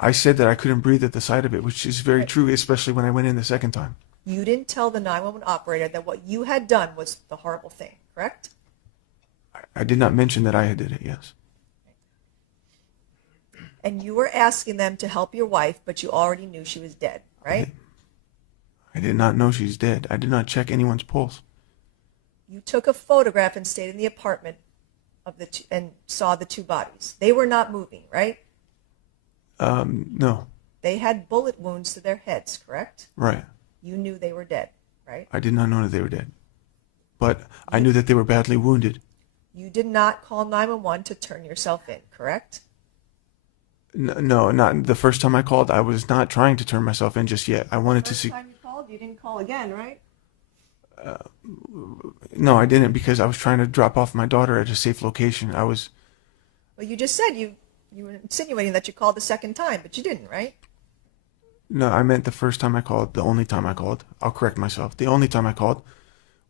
I said that I couldn't breathe at the sight of it, which is very true, especially when I went in the second time. You didn't tell the 911 operator that what you had done was the horrible thing, correct? I did not mention that I had did it, yes. And you were asking them to help your wife, but you already knew she was dead, right? I did not know she's dead. I did not check anyone's pulse. You took a photograph and stayed in the apartment of and saw the two bodies. They were not moving, right? No. They had bullet wounds to their heads, correct? Right. You knew they were dead, right? I did not know that they were dead. But I knew that they were badly wounded. You did not call 911 to turn yourself in, correct? No, not the first time I called. I was not trying to turn myself in just yet. I wanted to see. First time you called, you didn't call again, right? No, I didn't, because I was trying to drop off my daughter at a safe location. I was. Well, you just said you were insinuating that you called the second time, but you didn't, right? No, I meant the first time I called, the only time I called. I'll correct myself. The only time I called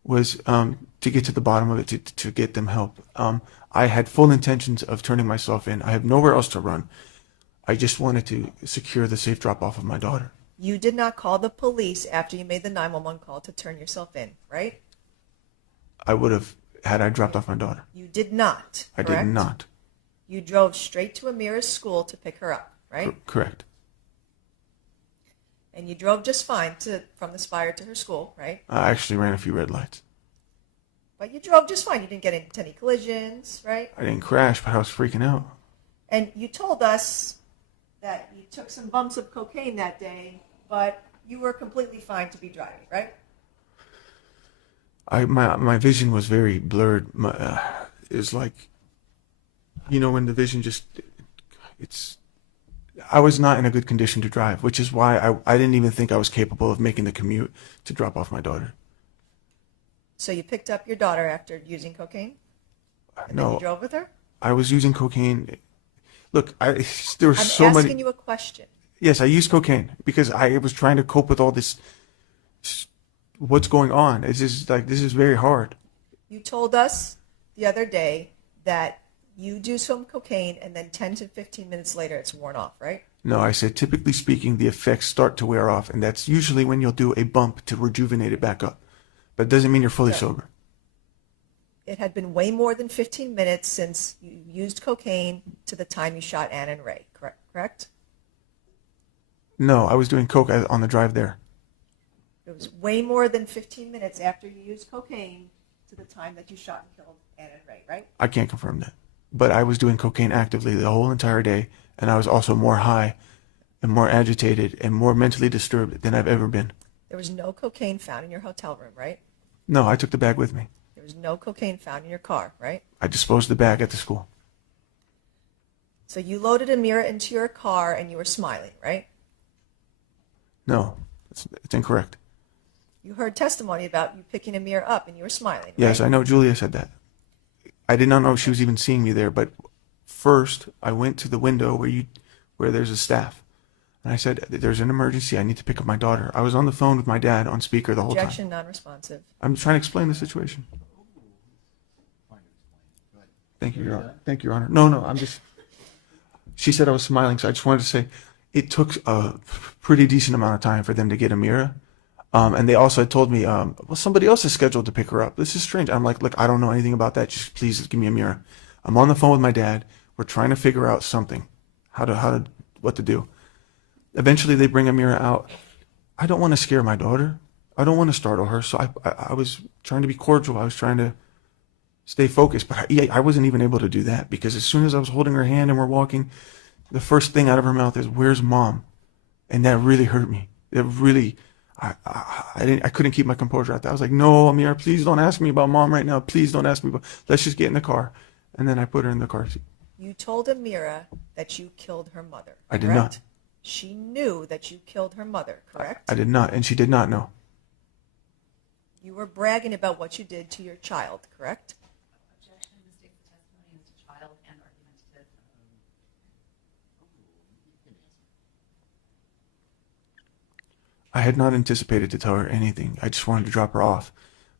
was to get to the bottom of it, to get them help. I had full intentions of turning myself in. I have nowhere else to run. I just wanted to secure the safe drop-off of my daughter. You did not call the police after you made the 911 call to turn yourself in, right? I would have, had I dropped off my daughter. You did not, I correct? did not. You drove straight to Amira's school to pick her up, right? Correct. And you drove just fine from the Spire to her school, right? I actually ran a few red lights. But you drove just fine. You didn't get into any collisions, right? I didn't crash, but I was freaking out. And you told us that you took some bumps of cocaine that day, but you were completely fine to be driving, right? My vision was very blurred. It's like, when the vision just, I was not in a good condition to drive, which is why I didn't even think I was capable of making the commute to drop off my daughter. So you picked up your daughter after using cocaine? And No. then you drove with her? I was using cocaine. Look, there were I'm so many. asking you a question. Yes, I used cocaine because I was trying to cope with all this. What's going on? This is very hard. You told us the other day that you do some cocaine and then 10 to 15 minutes later it's worn off, right? No, I said typically speaking, the effects start to wear off, and that's usually when you'll do a bump to rejuvenate it back up. But it doesn't mean you're fully sober. It had been way more than 15 minutes since you used cocaine to the time you shot Anna and Ray, correct? No, I was doing coke on the drive there. It was way more than 15 minutes after you used cocaine to the time that you shot and killed Anna and Ray, right? I can't confirm that. But I was doing cocaine actively the whole entire day, and I was also more high and more agitated and more mentally disturbed than I've ever been. There was no cocaine found in your hotel room, right? No, I took the bag with me. There was no cocaine found in your car, right? I disposed the bag at the school. So you loaded Amira into your car and you were smiling, right? No, it's incorrect. You heard testimony about you picking Amira up and you were smiling, Yes, right? I know Julia said that. I did not know she was even seeing me there, but first I went to the window where there's a staff. And I said, there's an emergency. I need to pick up my daughter. I was on the phone with my dad on speaker the whole time. Objection, non-responsive. I'm trying to explain the situation. Thank you, Your Honor. Thank you, Your Honor. No, I'm just. She said I was smiling, so I just wanted to say it took a pretty decent amount of time for them to get Amira. And they also told me, well, somebody else is scheduled to pick her up. This is strange. I'm like, look, I don't know anything about that. Just please give me Amira. I'm on the phone with my dad. We're trying to figure out something, what to do. Eventually, they bring Amira out. I don't want to scare my daughter. I don't want to startle her. So I was trying to be cordial. I was trying to stay focused. But I wasn't even able to do that because as soon as I was holding her hand and we're walking, the first thing out of her mouth is, "Where's Mom?" And that really hurt me. It really, I couldn't keep my composure out there. I was like, "No, Amira, please don't ask me about Mom right now. Please don't ask me about. Let's just get in the car." And then I put her in the car seat. You told Amira that you killed her mother, I did correct? not. She knew that you killed her mother, correct? I did not, and she did not know. You were bragging about what you did to your child, correct? Objection, mistake the testimony as to child and argumentative. I had not anticipated to tell her anything. I just wanted to drop her off.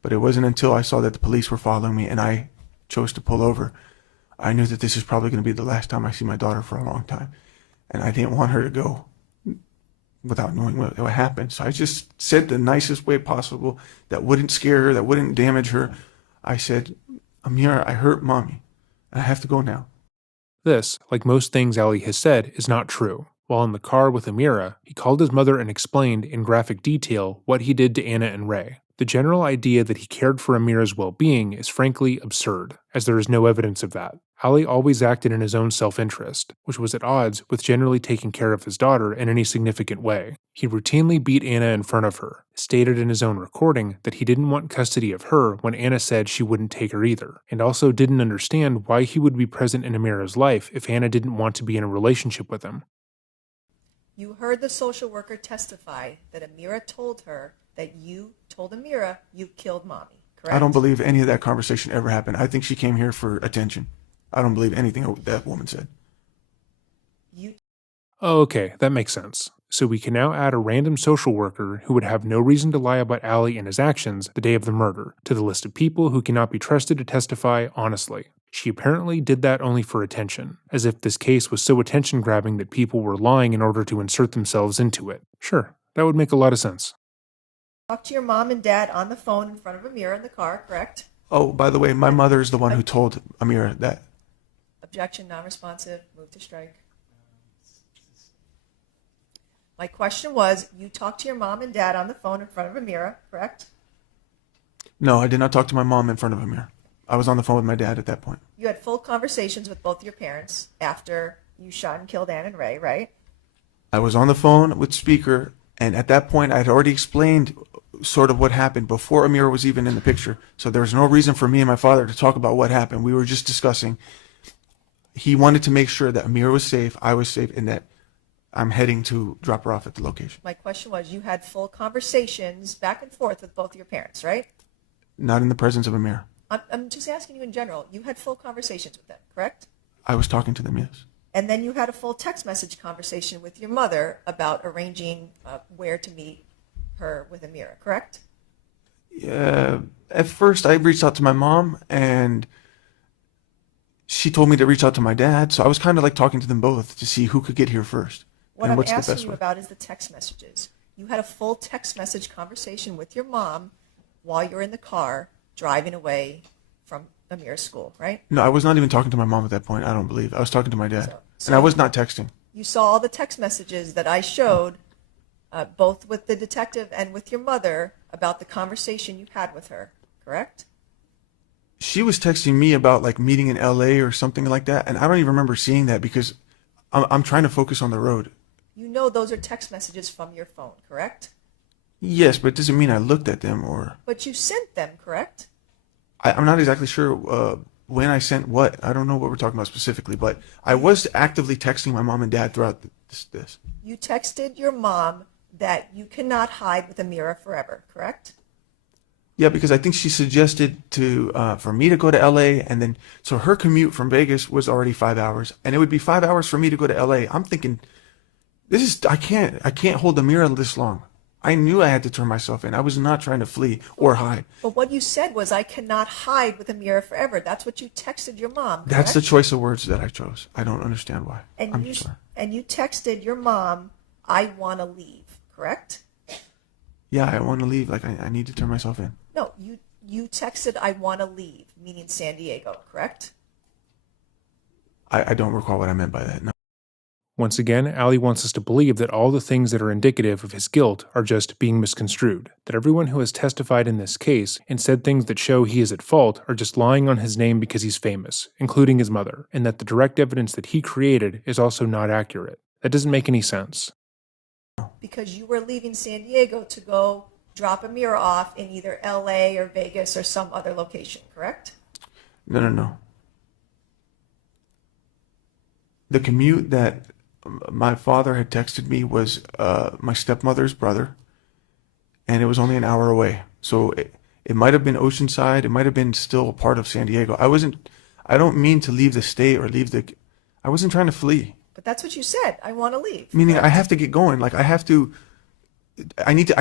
But it wasn't until I saw that the police were following me and I chose to pull over. I knew that this is probably going to be the last time I see my daughter for a long time. And I didn't want her to go without knowing what happened. So I just said the nicest way possible that wouldn't scare her, that wouldn't damage her. I said, Amira, I hurt mommy. I have to go now. This, like most things Ali has said, is not true. While in the car with Amira, he called his mother and explained in graphic detail what he did to Anna and Ray. The general idea that he cared for Amira's well-being is frankly absurd, as there is no evidence of that. Ali always acted in his own self-interest, which was at odds with generally taking care of his daughter in any significant way. He routinely beat Anna in front of her, stated in his own recording that he didn't want custody of her when Anna said she wouldn't take her either, and also didn't understand why he would be present in Amira's life if Anna didn't want to be in a relationship with him. You heard the social worker testify that Amira told her that you told Amira you killed mommy, correct? I don't believe any of that conversation ever happened. I think she came here for attention. I don't believe anything that woman said. You Oh, okay, that makes sense. So we can now add a random social worker who would have no reason to lie about Ali and his actions the day of the murder to the list of people who cannot be trusted to testify honestly. She apparently did that only for attention, as if this case was so attention-grabbing that people were lying in order to insert themselves into it. Sure, that would make a lot of sense. talked to your mom and dad on the phone in front of Amira in the car, correct? Oh, by the way, my mother is the one who told Amira that. Objection, non-responsive, move to strike. My question was, you talked to your mom and dad on the phone in front of Amira, correct? No, I did not talk to my mom in front of Amira. I was on the phone with my dad at that point. You had full conversations with both your parents after you shot and killed Ann and Ray, right? I was on the phone with speaker, and at that point I had already explained sort of what happened before Amira was even in the picture. So there was no reason for me and my father to talk about what happened. We were just discussing. He wanted to make sure that Amira was safe, I was safe, and that I'm heading to drop her off at the location. My question was, you had full conversations back and forth with both your parents, right? Not in the presence of Amira. I'm just asking you in general. You had full conversations with them, correct? I was talking to them, yes. And then you had a full text message conversation with your mother about arranging where to meet her with Amira, correct? At first I reached out to my mom, and she told me to reach out to my dad, so I was kind of like talking to them both to see who could get here first. What and I'm what's the asking best you way. about is the text messages. You had a full text message conversation with your mom while you're in the car driving away from Amira's school, right? No, I was not even talking to my mom at that point, I don't believe. I was talking to my dad. So And I was not texting. you saw all the text messages that I showed, both with the detective and with your mother, about the conversation you had with her, correct? She was texting me about like meeting in LA or something like that, and I don't even remember seeing that because I'm trying to focus on the road. You know those are text messages from your phone, correct? Yes, but it doesn't mean I looked at them or But you sent them, correct? I'm not exactly sure when I sent what. I don't know what we're talking about specifically, but I was actively texting my mom and dad throughout this. You texted your mom that you cannot hide with Amira forever, correct? Yeah, because I think she suggested to for me to go to LA, and then so her commute from Vegas was already 5 hours, and it would be 5 hours for me to go to LA. I'm thinking, I can't hold Amira this long. I knew I had to turn myself in. I was not trying to flee or hide. But what you said was, I cannot hide with Amira forever. That's what you texted your mom, correct? That's the choice of words that I chose. I don't understand why. And I'm sorry. And you texted your mom, I want to leave, correct? Yeah, I want to leave. Like I need to turn myself in. No, you texted, I want to leave, meaning San Diego, correct? I don't recall what I meant by that. No. Once again, Ali wants us to believe that all the things that are indicative of his guilt are just being misconstrued, that everyone who has testified in this case and said things that show he is at fault are just lying on his name because he's famous, including his mother, and that the direct evidence that he created is also not accurate. That doesn't make any sense. Because you were leaving San Diego to go drop Amira off in either LA or Vegas or some other location, correct? No. The commute that My father had texted me was my stepmother's brother, and it was only an hour away. So it might have been Oceanside. It might have been still a part of San Diego. I don't mean to leave the state or I wasn't trying to flee. But that's what you said. I want to leave. Meaning I correct? have to get going. Like I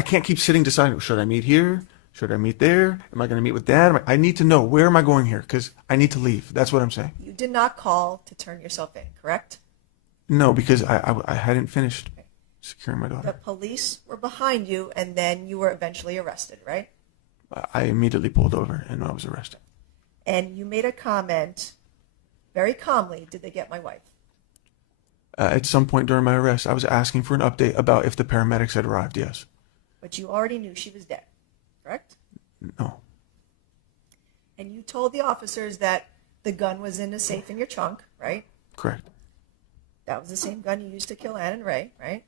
can't keep sitting deciding, should I meet here? Should I meet there? Am I going to meet with dad? I need to know, where am I going here? Because I need to leave. That's what I'm saying. You did not call to turn yourself in, correct? No, because I hadn't finished securing my The daughter. police were behind you, and then you were eventually arrested, right? I immediately pulled over and I was arrested. And you made a comment very calmly, did they get my wife? At some point during my arrest, I was asking for an update about if the paramedics had arrived. Yes. But you already knew she was dead, correct? No. And you told the officers that the gun was in a safe in your trunk, right? Correct. That was the same gun you used to kill Ann and Ray, right?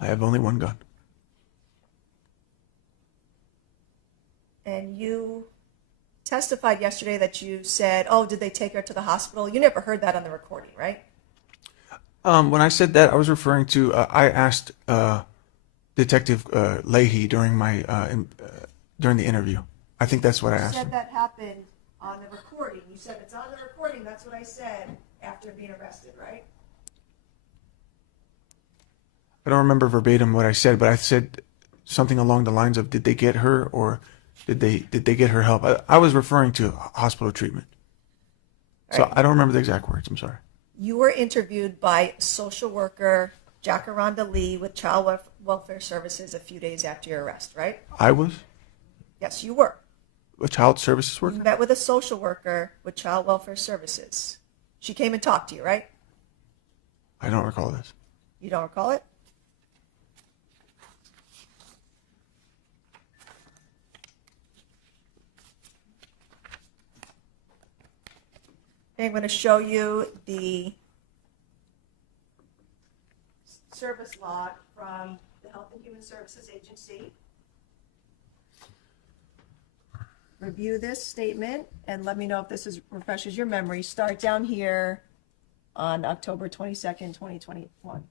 I have only one gun. And you testified yesterday that you said, oh, did they take her to the hospital? You never heard that on the recording, right? When I said that, I was referring to I asked Detective Leahy during during the interview. I think that's what I You asked said him. that happened on the recording. You said it's on the recording. That's what I said after being arrested, right? I don't remember verbatim what I said, but I said something along the lines of, "Did they get her, or did they get her help?" I was referring to hospital treatment. So Right. I don't remember the exact words. I'm sorry. You were interviewed by social worker Jacaranda Lee with Child Welfare Services a few days after your arrest, right? I was Yes, you were. a child services You worker. met with a social worker with Child Welfare Services. She came and talked to you, right? I don't recall this. You don't recall it? Okay, I'm going to show you the service log from the Health and Human Services Agency. Review this statement and let me know if refreshes your memory. Start down here on October 22nd, 2021.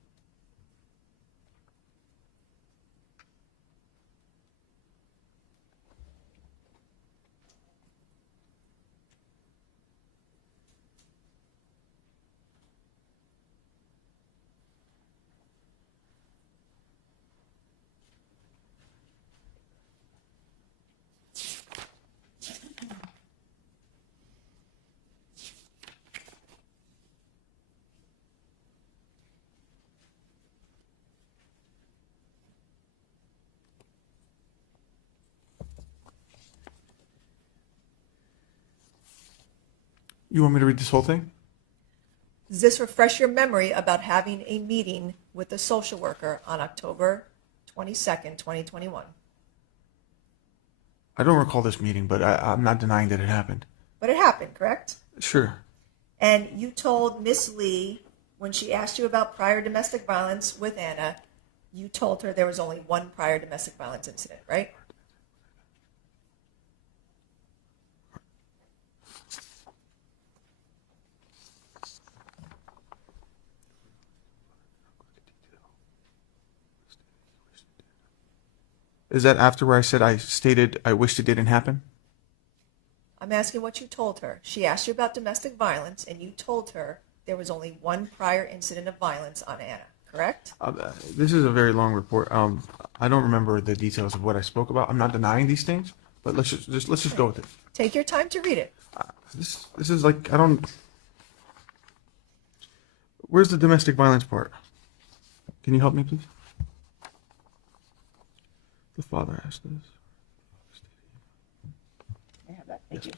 You want me to read this whole thing? Does this refresh your memory about having a meeting with a social worker on October 22nd, 2021? I don't recall this meeting, but I'm not denying that it happened. But it happened, correct? Sure. And you told Miss Lee, when she asked you about prior domestic violence with Anna, you told her there was only one prior domestic violence incident, right? Is that after where I stated I wished it didn't happen? I'm asking what you told her. She asked you about domestic violence, and you told her there was only one prior incident of violence on Anna, correct? This is a very long report. I don't remember the details of what I spoke about. I'm not denying these things, but let's just go with it. Take your time to read it. This is like, I don't. Where's the domestic violence part? Can you help me, please? The father asked this. I have that. Thank you.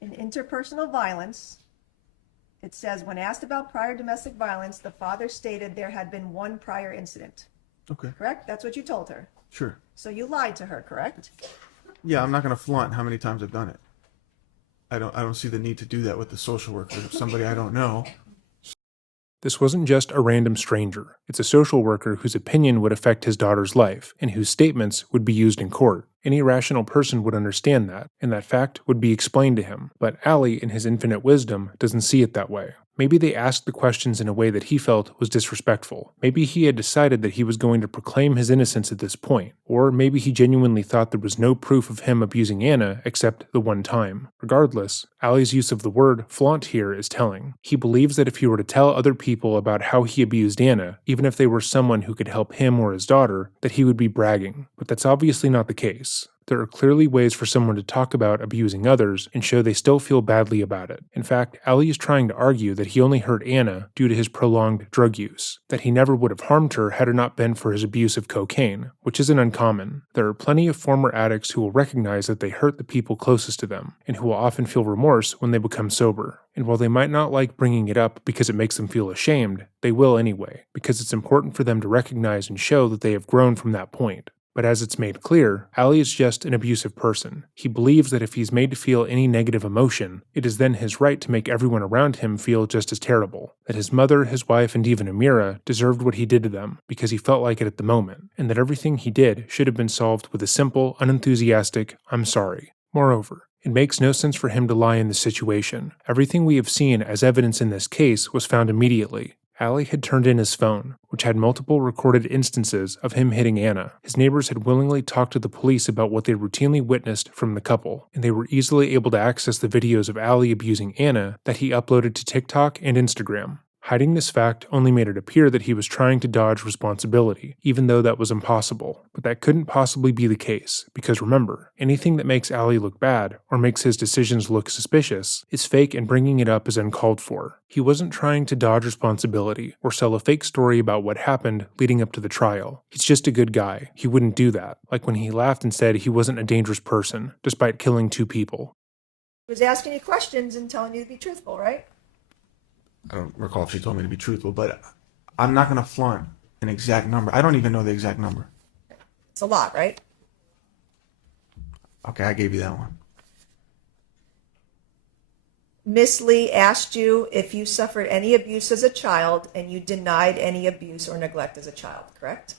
In interpersonal violence, it says, when asked about prior domestic violence, the father stated there had been one prior incident. Okay, Correct? That's what you told her. sure. So you lied to her, correct? Yeah, I'm not gonna flaunt how many times I've done it. I don't see the need to do that with the social worker, somebody I don't know. This wasn't just a random stranger. It's a social worker whose opinion would affect his daughter's life and whose statements would be used in court. Any rational person would understand that, and that fact would be explained to him, but Ali, in his infinite wisdom, doesn't see it that way. Maybe they asked the questions in a way that he felt was disrespectful. Maybe he had decided that he was going to proclaim his innocence at this point. Or maybe he genuinely thought there was no proof of him abusing Anna except the one time. Regardless, Ali's use of the word flaunt here is telling. He believes that if he were to tell other people about how he abused Anna, even if they were someone who could help him or his daughter, that he would be bragging. But that's obviously not the case. There are clearly ways for someone to talk about abusing others and show they still feel badly about it. In fact, Ali is trying to argue that he only hurt Anna due to his prolonged drug use, that he never would have harmed her had it not been for his abuse of cocaine, which isn't uncommon. There are plenty of former addicts who will recognize that they hurt the people closest to them, and who will often feel remorse when they become sober. And while they might not like bringing it up because it makes them feel ashamed, they will anyway, because it's important for them to recognize and show that they have grown from that point. But as it's made clear, Ali is just an abusive person. He believes that if he's made to feel any negative emotion, it is then his right to make everyone around him feel just as terrible. That his mother, his wife, and even Amira deserved what he did to them because he felt like it at the moment, and that everything he did should have been solved with a simple, unenthusiastic, "I'm sorry." Moreover, it makes no sense for him to lie in this situation. Everything we have seen as evidence in this case was found immediately. Ali had turned in his phone, which had multiple recorded instances of him hitting Anna. His neighbors had willingly talked to the police about what they routinely witnessed from the couple, and they were easily able to access the videos of Ali abusing Anna that he uploaded to TikTok and Instagram. Hiding this fact only made it appear that he was trying to dodge responsibility, even though that was impossible. But that couldn't possibly be the case, because remember, anything that makes Ali look bad, or makes his decisions look suspicious, is fake, and bringing it up is uncalled for. He wasn't trying to dodge responsibility, or sell a fake story about what happened leading up to the trial. He's just a good guy. He wouldn't do that, like when he laughed and said he wasn't a dangerous person, despite killing 2 people. He was asking you questions and telling you to be truthful, right? I don't recall if she told me to be truthful, but I'm not going to flaunt an exact number. I don't even know the exact number. It's a lot, right? Okay, I gave you that one. Miss Lee asked you if you suffered any abuse as a child, and you denied any abuse or neglect as a child, correct?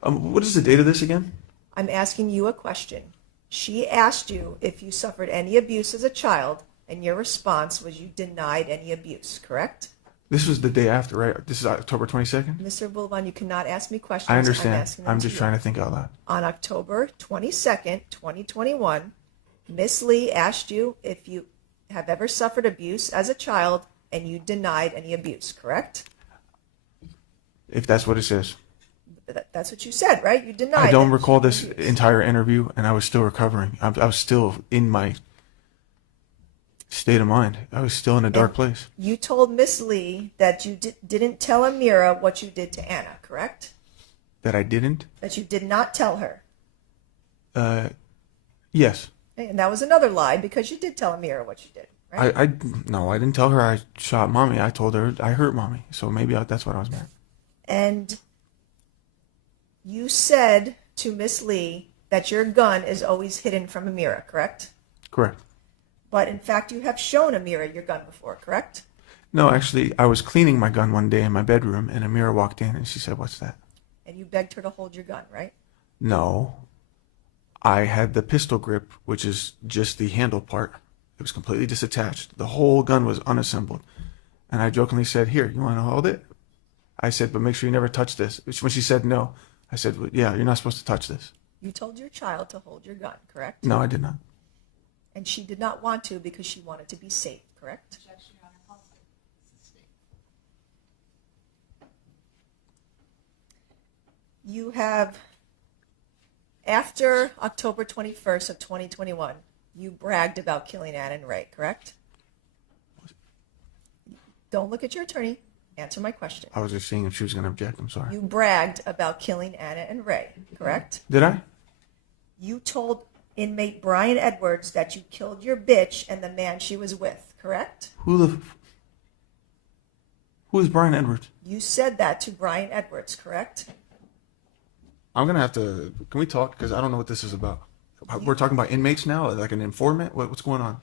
What is the date of this again? I'm asking you a question. She asked you if you suffered any abuse as a child, and your response was you denied any abuse, correct? This was the day after, right? This is October 22nd? Mr. Abulaban, you cannot ask me questions. I understand. asking them I'm to just you. trying to think out loud. On October 22nd, 2021, Miss Lee asked you if you have ever suffered abuse as a child, and you denied any abuse, correct? If that's what it says. That's what you said, right? You denied. I don't that recall you this abused. entire interview, and I was still recovering. I was still in my state of mind. I was still in a dark place. You told Miss Lee that you didn't tell Amira what you did to Anna, correct? That I didn't? That you did not tell her. Yes. And that was another lie because you did tell Amira what you did, right? No, I didn't tell her I shot mommy. I told her I hurt mommy. So maybe that's what I was meant. And you said to Miss Lee that your gun is always hidden from Amira, correct? Correct. But in fact, you have shown Amira your gun before, correct? No, actually, I was cleaning my gun one day in my bedroom, and Amira walked in, and she said, "What's that?" And you begged her to hold your gun, right? No. I had the pistol grip, which is just the handle part. It was completely disattached. The whole gun was unassembled. And I jokingly said, "Here, you want to hold it?" I said, "But make sure you never touch this." When she said no, I said, "Well, yeah, you're not supposed to touch this." You told your child to hold your gun, correct? No, I did not. And she did not want to because she wanted to be safe, correct? You have, after October 21st of 2021, you bragged about killing Anna and Ray, correct? Don't look at your attorney. Answer my question. I was just seeing if she was going to object. I'm sorry. You bragged about killing Anna and Ray, correct? Did I? You told inmate Brian Edwards that you killed your bitch and the man she was with, correct? Who is Brian Edwards? You said that to Brian Edwards, correct? I'm going to have to... Can we talk? Because I don't know what this is about. We're talking about inmates now? Like an informant? What's going on?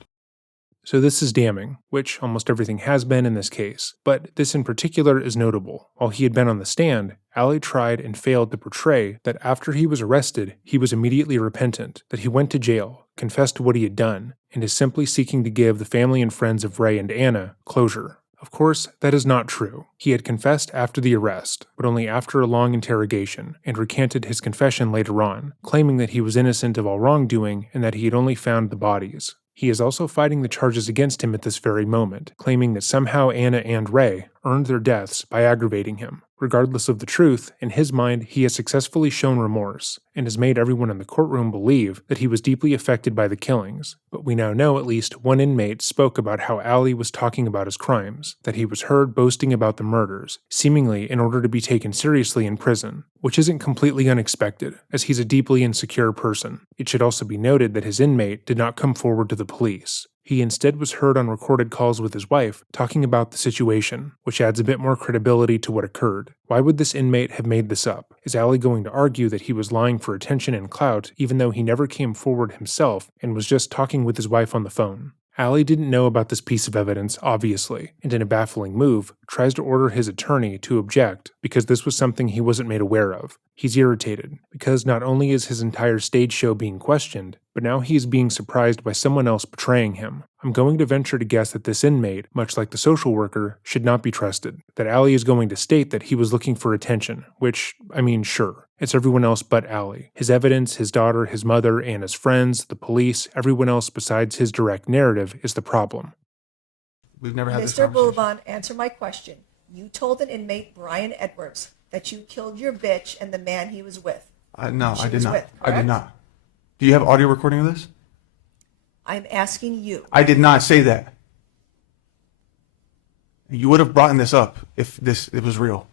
So this is damning, which almost everything has been in this case, but this in particular is notable. While he had been on the stand, Ali tried and failed to portray that after he was arrested, he was immediately repentant, that he went to jail, confessed to what he had done, and is simply seeking to give the family and friends of Ray and Anna closure. Of course, that is not true. He had confessed after the arrest, but only after a long interrogation, and recanted his confession later on, claiming that he was innocent of all wrongdoing and that he had only found the bodies. He is also fighting the charges against him at this very moment, claiming that somehow Anna and Ray earned their deaths by aggravating him. Regardless of the truth, in his mind, he has successfully shown remorse, and has made everyone in the courtroom believe that he was deeply affected by the killings. But we now know at least one inmate spoke about how Ali was talking about his crimes, that he was heard boasting about the murders, seemingly in order to be taken seriously in prison, which isn't completely unexpected, as he's a deeply insecure person. It should also be noted that his inmate did not come forward to the police. He instead was heard on recorded calls with his wife talking about the situation, which adds a bit more credibility to what occurred. Why would this inmate have made this up? Is Ali going to argue that he was lying for attention and clout even though he never came forward himself and was just talking with his wife on the phone? Ali didn't know about this piece of evidence, obviously, and in a baffling move, tries to order his attorney to object because this was something he wasn't made aware of. He's irritated, because not only is his entire stage show being questioned, but now he is being surprised by someone else betraying him. I'm going to venture to guess that this inmate, much like the social worker, should not be trusted. That Ali is going to state that he was looking for attention, which, I mean, sure, it's everyone else but Ali. His evidence, his daughter, his mother, Anna's friends, the police, everyone else besides his direct narrative is the problem. We've never had this Mr. conversation. Abulaban, answer my question. You told an inmate, Brian Edwards, that you killed your bitch and the man he was with. No, She I did was not. with, I did correct? not. Do you have audio recording of this? I'm asking you. I did not say that. You would have brought this up if it was real.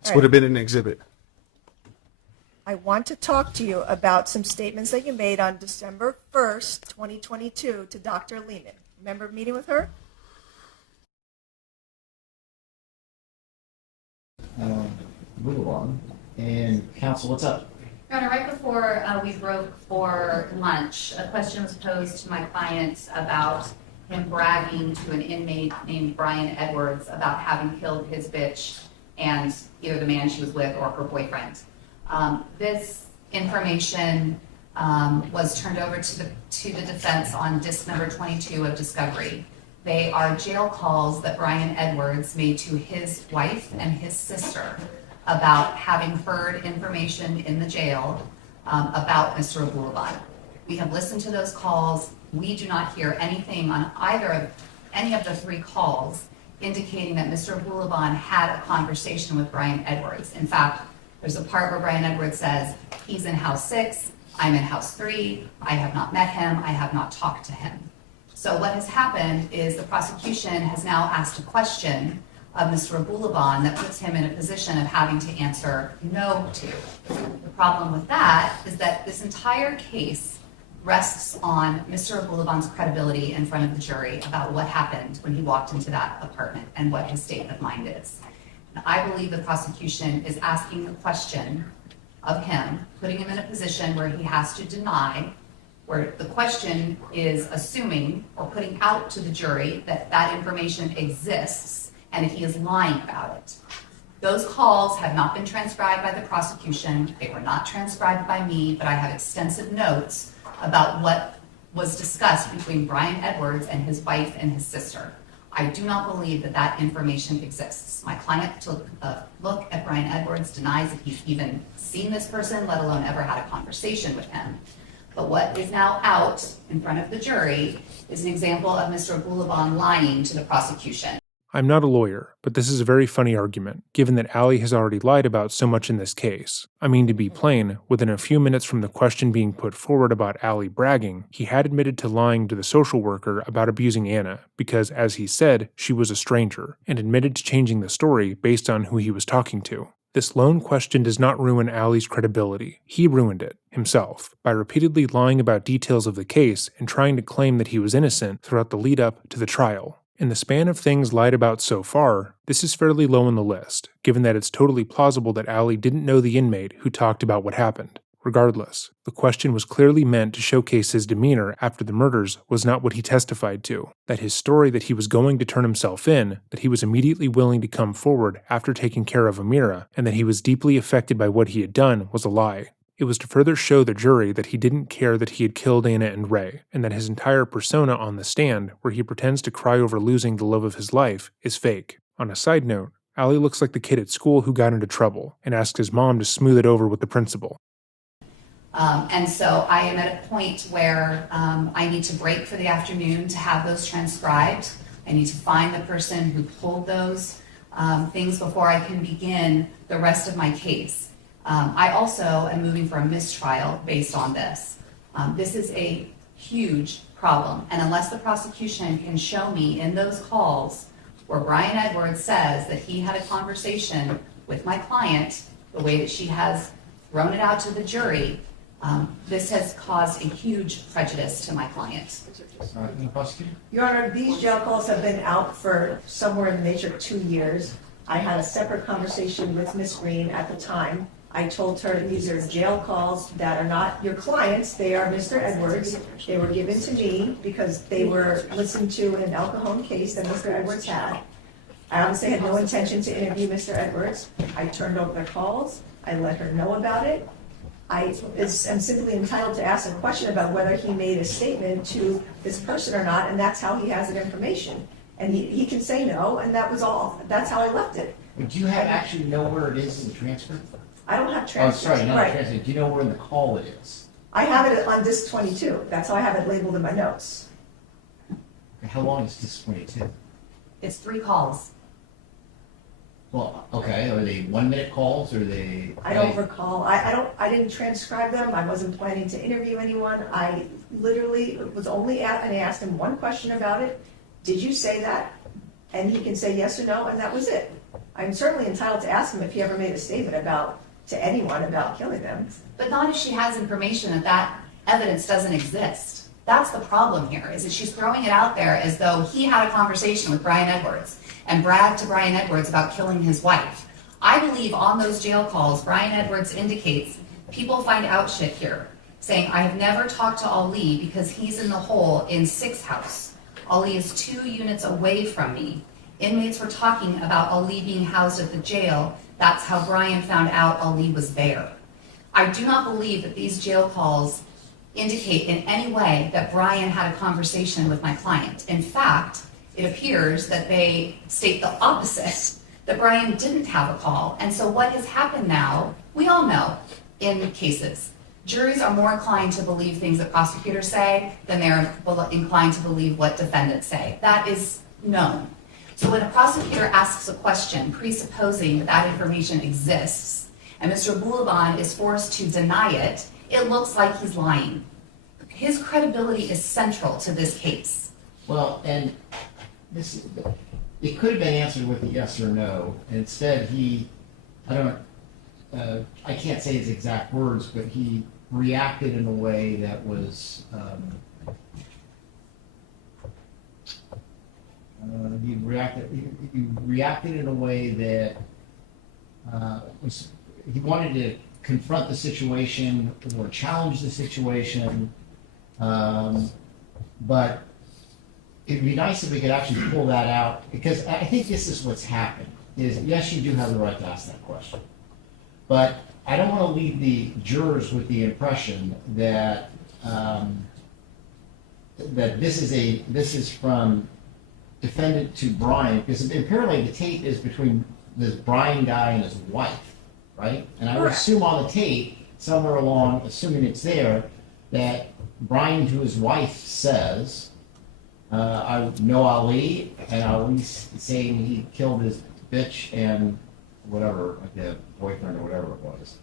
This All would right. have been an exhibit. I want to talk to you about some statements that you made on December 1st, 2022 to Dr. Lehman. Remember meeting with her? Move along. And counsel, what's up? Your Honor, right before we broke for lunch, a question was posed to my client about him bragging to an inmate named Brian Edwards about having killed his bitch and either the man she was with or her boyfriend. This information was turned over to the defense on disc number 22 of discovery. They are jail calls that Brian Edwards made to his wife and his sister about having heard information in the jail about Mr. Abulaban. We have listened to those calls. We do not hear anything on any of the three calls indicating that Mr. Abulaban had a conversation with Brian Edwards. In fact, there's a part where Brian Edwards says, he's in house 6, I'm in house 3, I have not met him, I have not talked to him. So what has happened is the prosecution has now asked a question of Mr. Abulaban that puts him in a position of having to answer no to. The problem with that is that this entire case rests on Mr. Abulaban's credibility in front of the jury about what happened when he walked into that apartment and what his state of mind is. And I believe the prosecution is asking the question of him, putting him in a position where he has to deny, where the question is assuming or putting out to the jury that that information exists and that he is lying about it. Those calls have not been transcribed by the prosecution. They were not transcribed by me, but I have extensive notes about what was discussed between Brian Edwards and his wife and his sister. I do not believe that that information exists. My client took a look at Brian Edwards, denies that he's even seen this person, let alone ever had a conversation with him. But what is now out in front of the jury is an example of Mr. Abulaban lying to the prosecution. I'm not a lawyer, but this is a very funny argument, given that Ali has already lied about so much in this case. I mean, to be plain, within a few minutes from the question being put forward about Ali bragging, he had admitted to lying to the social worker about abusing Anna, because, as he said, she was a stranger, and admitted to changing the story based on who he was talking to. This lone question does not ruin Ali's credibility. He ruined it, himself, by repeatedly lying about details of the case and trying to claim that he was innocent throughout the lead-up to the trial. In the span of things lied about so far, this is fairly low on the list, given that it's totally plausible that Ali didn't know the inmate who talked about what happened. Regardless, the question was clearly meant to showcase his demeanor after the murders was not what he testified to, that his story that he was going to turn himself in, that he was immediately willing to come forward after taking care of Amira, and that he was deeply affected by what he had done was a lie. It was to further show the jury that he didn't care that he had killed Anna and Ray, and that his entire persona on the stand, where he pretends to cry over losing the love of his life, is fake. On a side note, Ali looks like the kid at school who got into trouble and asked his mom to smooth it over with the principal. And so I am at a point where I need to break for the afternoon to have those transcribed. I need to find the person who pulled those things before I can begin the rest of my case. I also am moving for a mistrial based on this. This is a huge problem, and unless the prosecution can show me in those calls where Brian Edwards says that he had a conversation with my client, the way that she has thrown it out to the jury, this has caused a huge prejudice to my client. Your Honor, these jail calls have been out for somewhere in the nature of 2 years. I had a separate conversation with Ms. Green at the time. I told her these are jail calls that are not your clients, they are Mr. Edwards. They were given to me because they were listened to in an El Cajon case that Mr. Edwards had. I obviously had no intention to interview Mr. Edwards. I turned over the calls. I let her know about it. I am simply entitled to ask a question about whether he made a statement to this person or not, and that's how he has that information. And he can say no, and that was all. That's how I left it. Do you actually know where it is in the transcript? I don't have Oh, transcripts. sorry, not Right. the transcript. Do you know where in the call it is? I have it on disc 22. That's how I have it labeled in my notes. How long is this 22? It's 3 calls. Well, okay, are they 1 minute calls, or are they? I don't recall. I didn't transcribe them. I wasn't planning to interview anyone. I literally was only and I asked him one question about it. Did you say that? And he can say yes or no, and that was it. I'm certainly entitled to ask him if he ever made a statement to anyone about killing them. But not if she has information that that evidence doesn't exist. That's the problem here, is that she's throwing it out there as though he had a conversation with Brian Edwards and bragged to Brian Edwards about killing his wife. I believe on those jail calls, Brian Edwards indicates people find out shit here, saying, I have never talked to Ali because he's in the hole in 6 House. Ali is 2 units away from me. Inmates were talking about Ali being housed at the jail. That's how Brian found out Ali was there. I do not believe that these jail calls indicate in any way that Brian had a conversation with my client. In fact, it appears that they state the opposite, that Brian didn't have a call. And so what has happened now, we all know in cases, juries are more inclined to believe things that prosecutors say than they're inclined to believe what defendants say. That is known. So when a prosecutor asks a question presupposing that that information exists, and Mr. Abulaban is forced to deny it, it looks like he's lying. His credibility is central to this case. Well, and this, it could have been answered with a yes or no. Instead, I can't say his exact words, but he reacted in a way that was, he reacted in a way that he wanted to confront the situation or challenge the situation, but it'd be nice if we could actually pull that out, because I think this is what's happened, is yes, you do have the right to ask that question, but I don't want to leave the jurors with the impression that that this is from defendant to Brian, because apparently the tape is between this Brian guy and his wife, right? And I would assume on the tape, somewhere along, assuming it's there, that Brian to his wife says, I know Ali, and Ali's saying he killed his bitch and whatever, like the boyfriend or whatever it was.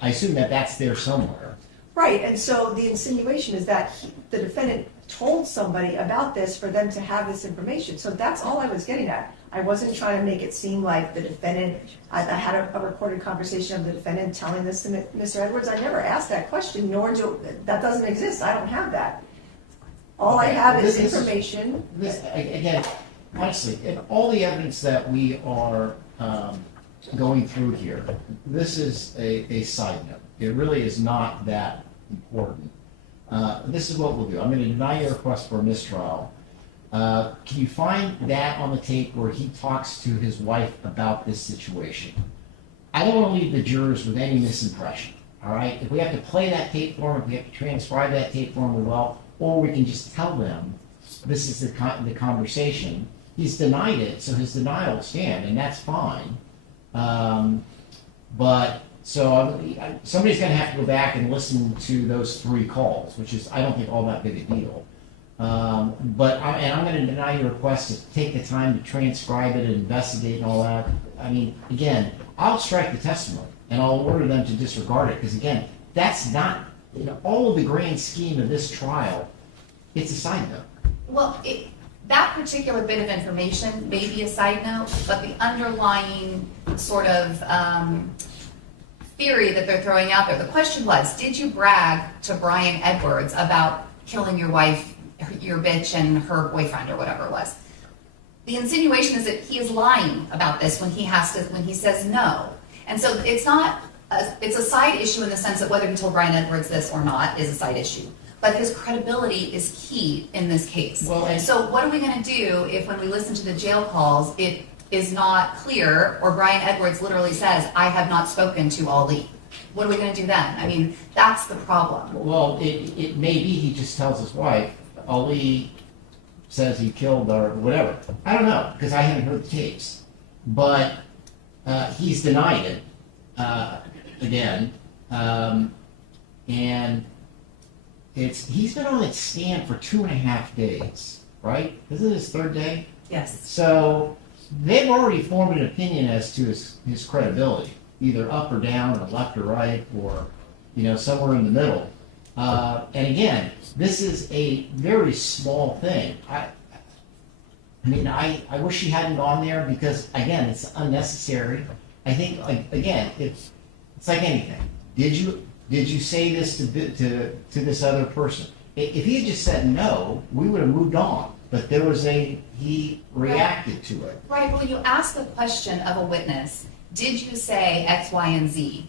I assume that that's there somewhere. Right, and so the insinuation is that the defendant told somebody about this for them to have this information. So that's all I was getting at. I wasn't trying to make it seem like the defendant, I had a recorded conversation of the defendant telling this to Mr. Edwards. I never asked that question, that doesn't exist. I don't have that. All I have is information. Again, honestly, all the evidence that we are going through here, this is a side note. It really is not that important. This is what we'll do. I'm going to deny your request for a mistrial. Can you find that on the tape where he talks to his wife about this situation? I don't want to leave the jurors with any misimpression, all right? If we have to play that tape for them, if we have to transcribe that tape for them, we will, or we can just tell them this is the conversation. He's denied it, so his denial will stand, and that's fine. Somebody's going to have to go back and listen to those 3 calls, which is, I don't think, all that big a deal. I'm going to deny your request to take the time to transcribe it and investigate and all that. I mean, again, I'll strike the testimony and I'll order them to disregard it because, again, that's not, all of the grand scheme of this trial, it's a side note. Well, that particular bit of information may be a side note, but the underlying sort of theory that they're throwing out there, the question was, did you brag to Brian Edwards about killing your wife, your bitch, and her boyfriend, or whatever it was? The insinuation is that he is lying about this when he says no. And so it's a side issue in the sense that whether he told Brian Edwards this or not is a side issue. But his credibility is key in this case. So what are we going to do if when we listen to the jail calls, it is not clear, or Brian Edwards literally says, I have not spoken to Ali? What are we going to do then? I mean, that's the problem. Well, it may be he just tells his wife, Ali says he killed or whatever. I don't know, because I haven't heard the tapes. But he's denied it again. And he's been on that stand for 2.5 days, right? Isn't it his 3rd day? Yes. So they've already formed an opinion as to his credibility, either up or down, or left or right, or somewhere in the middle. And again, this is a very small thing. I wish she hadn't gone there because, again, it's unnecessary. I think, again, it's like anything. Did you say this to this other person? If he had just said no, we would have moved on. But he reacted to it. Right, but when you ask the question of a witness, did you say X, Y, and Z?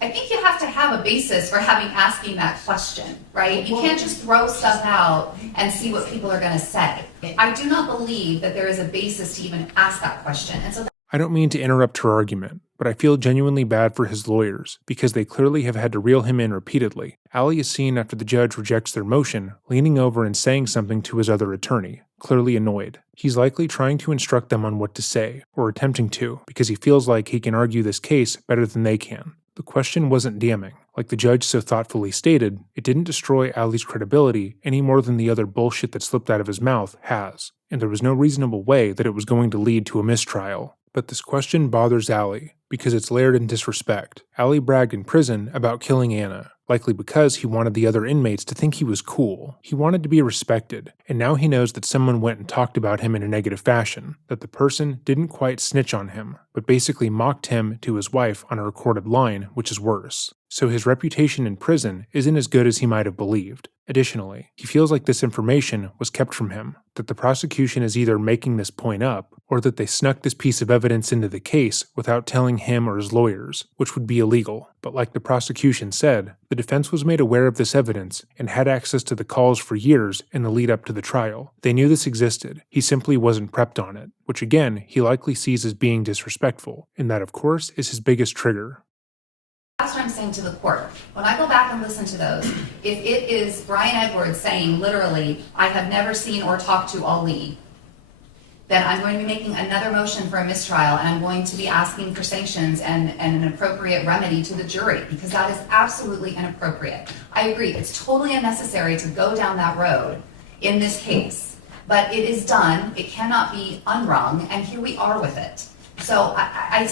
I think you have to have a basis for asking that question, right? You can't just throw stuff out and see what people are going to say. I do not believe that there is a basis to even ask that question. And so I don't mean to interrupt her argument, but I feel genuinely bad for his lawyers because they clearly have had to reel him in repeatedly. Ali is seen after the judge rejects their motion, leaning over and saying something to his other attorney, clearly annoyed. He's likely trying to instruct them on what to say, or attempting to, because he feels like he can argue this case better than they can. The question wasn't damning. Like the judge so thoughtfully stated, it didn't destroy Ali's credibility any more than the other bullshit that slipped out of his mouth has, and there was no reasonable way that it was going to lead to a mistrial. But this question bothers Ali, because it's layered in disrespect. Ali bragged in prison about killing Anna, likely because he wanted the other inmates to think he was cool. He wanted to be respected, and now he knows that someone went and talked about him in a negative fashion, that the person didn't quite snitch on him, but basically mocked him to his wife on a recorded line, which is worse. So his reputation in prison isn't as good as he might have believed. Additionally, he feels like this information was kept from him, that the prosecution is either making this point up, or that they snuck this piece of evidence into the case without telling him or his lawyers, which would be illegal. But like the prosecution said, the defense was made aware of this evidence and had access to the calls for years in the lead up to the trial. They knew this existed, he simply wasn't prepped on it, which again, he likely sees as being disrespectful, and that of course is his biggest trigger. That's what I'm saying to the court. When I go back and listen to those, if it is Brian Edwards saying literally, I have never seen or talked to Ali, then I'm going to be making another motion for a mistrial, and I'm going to be asking for sanctions and an appropriate remedy to the jury, because that is absolutely inappropriate. I agree, it's totally unnecessary to go down that road in this case, but it is done, it cannot be unwrung, and here we are with it. So I